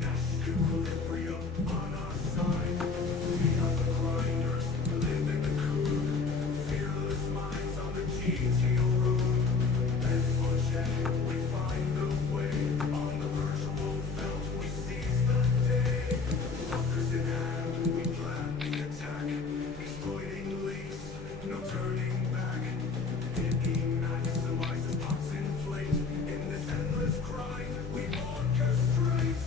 Nash equilibrium on our side. We are the grinders, live in the cool. Fearless minds on the GTO road. And for check, we find the way. On the virtual belt, we seize the day. Walkers in hand, we plan the attack. Exploiting leaks, no turning back. Hitting maximizes pots inflate. In this endless grind, we orchestrate.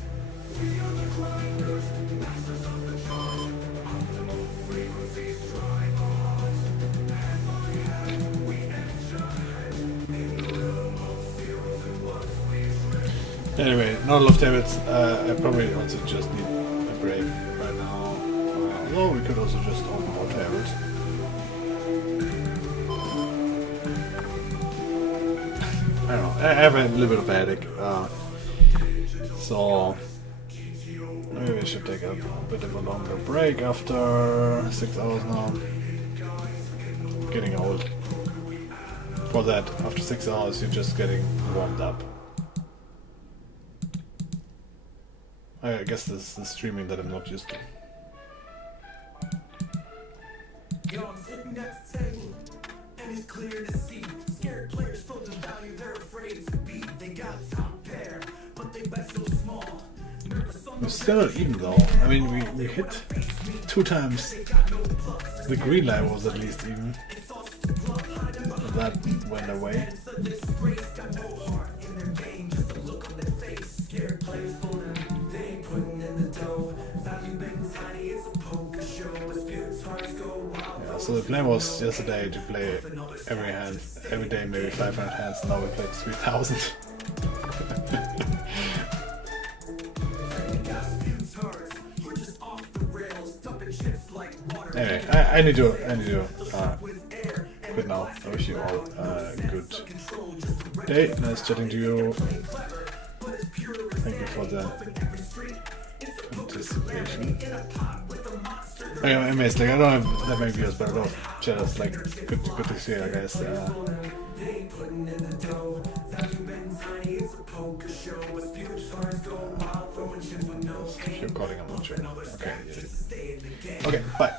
We are the grinders, masters of the charge. Optimal frequencies drive our hearts. Hand by hand, we edge ahead. In the realm of zeros and ones we tread. Anyway, not a lot of habits. I probably also just need a break right now. Although we could also just open more tables. I don't know. I have a little bit of a headache. So maybe we should take a bit of a longer break after 6 hours now. Getting old. For that, after 6 hours, you're just getting warmed up. I guess this is the streaming that I'm not used to. Yo, I'm sitting at the table, and it's clear to see. Scared players feel the value they're afraid to be. They got top pair, but they bet so small. Nervous on We're still not even though. I mean, we hit 2 times. The green line was at least even. That went away. Yeah, so the plan was yesterday to play every day maybe 500 hands. Now we played 3,000. Anyway, I need to quit now. I wish you all a good day. Nice chatting to you. Thank you for the anticipation. I'm amazed. Like I don't have that many viewers, but a lot of chatters. Like good to see you guys. If you're calling, I'm not sure. Okay. Okay. Bye.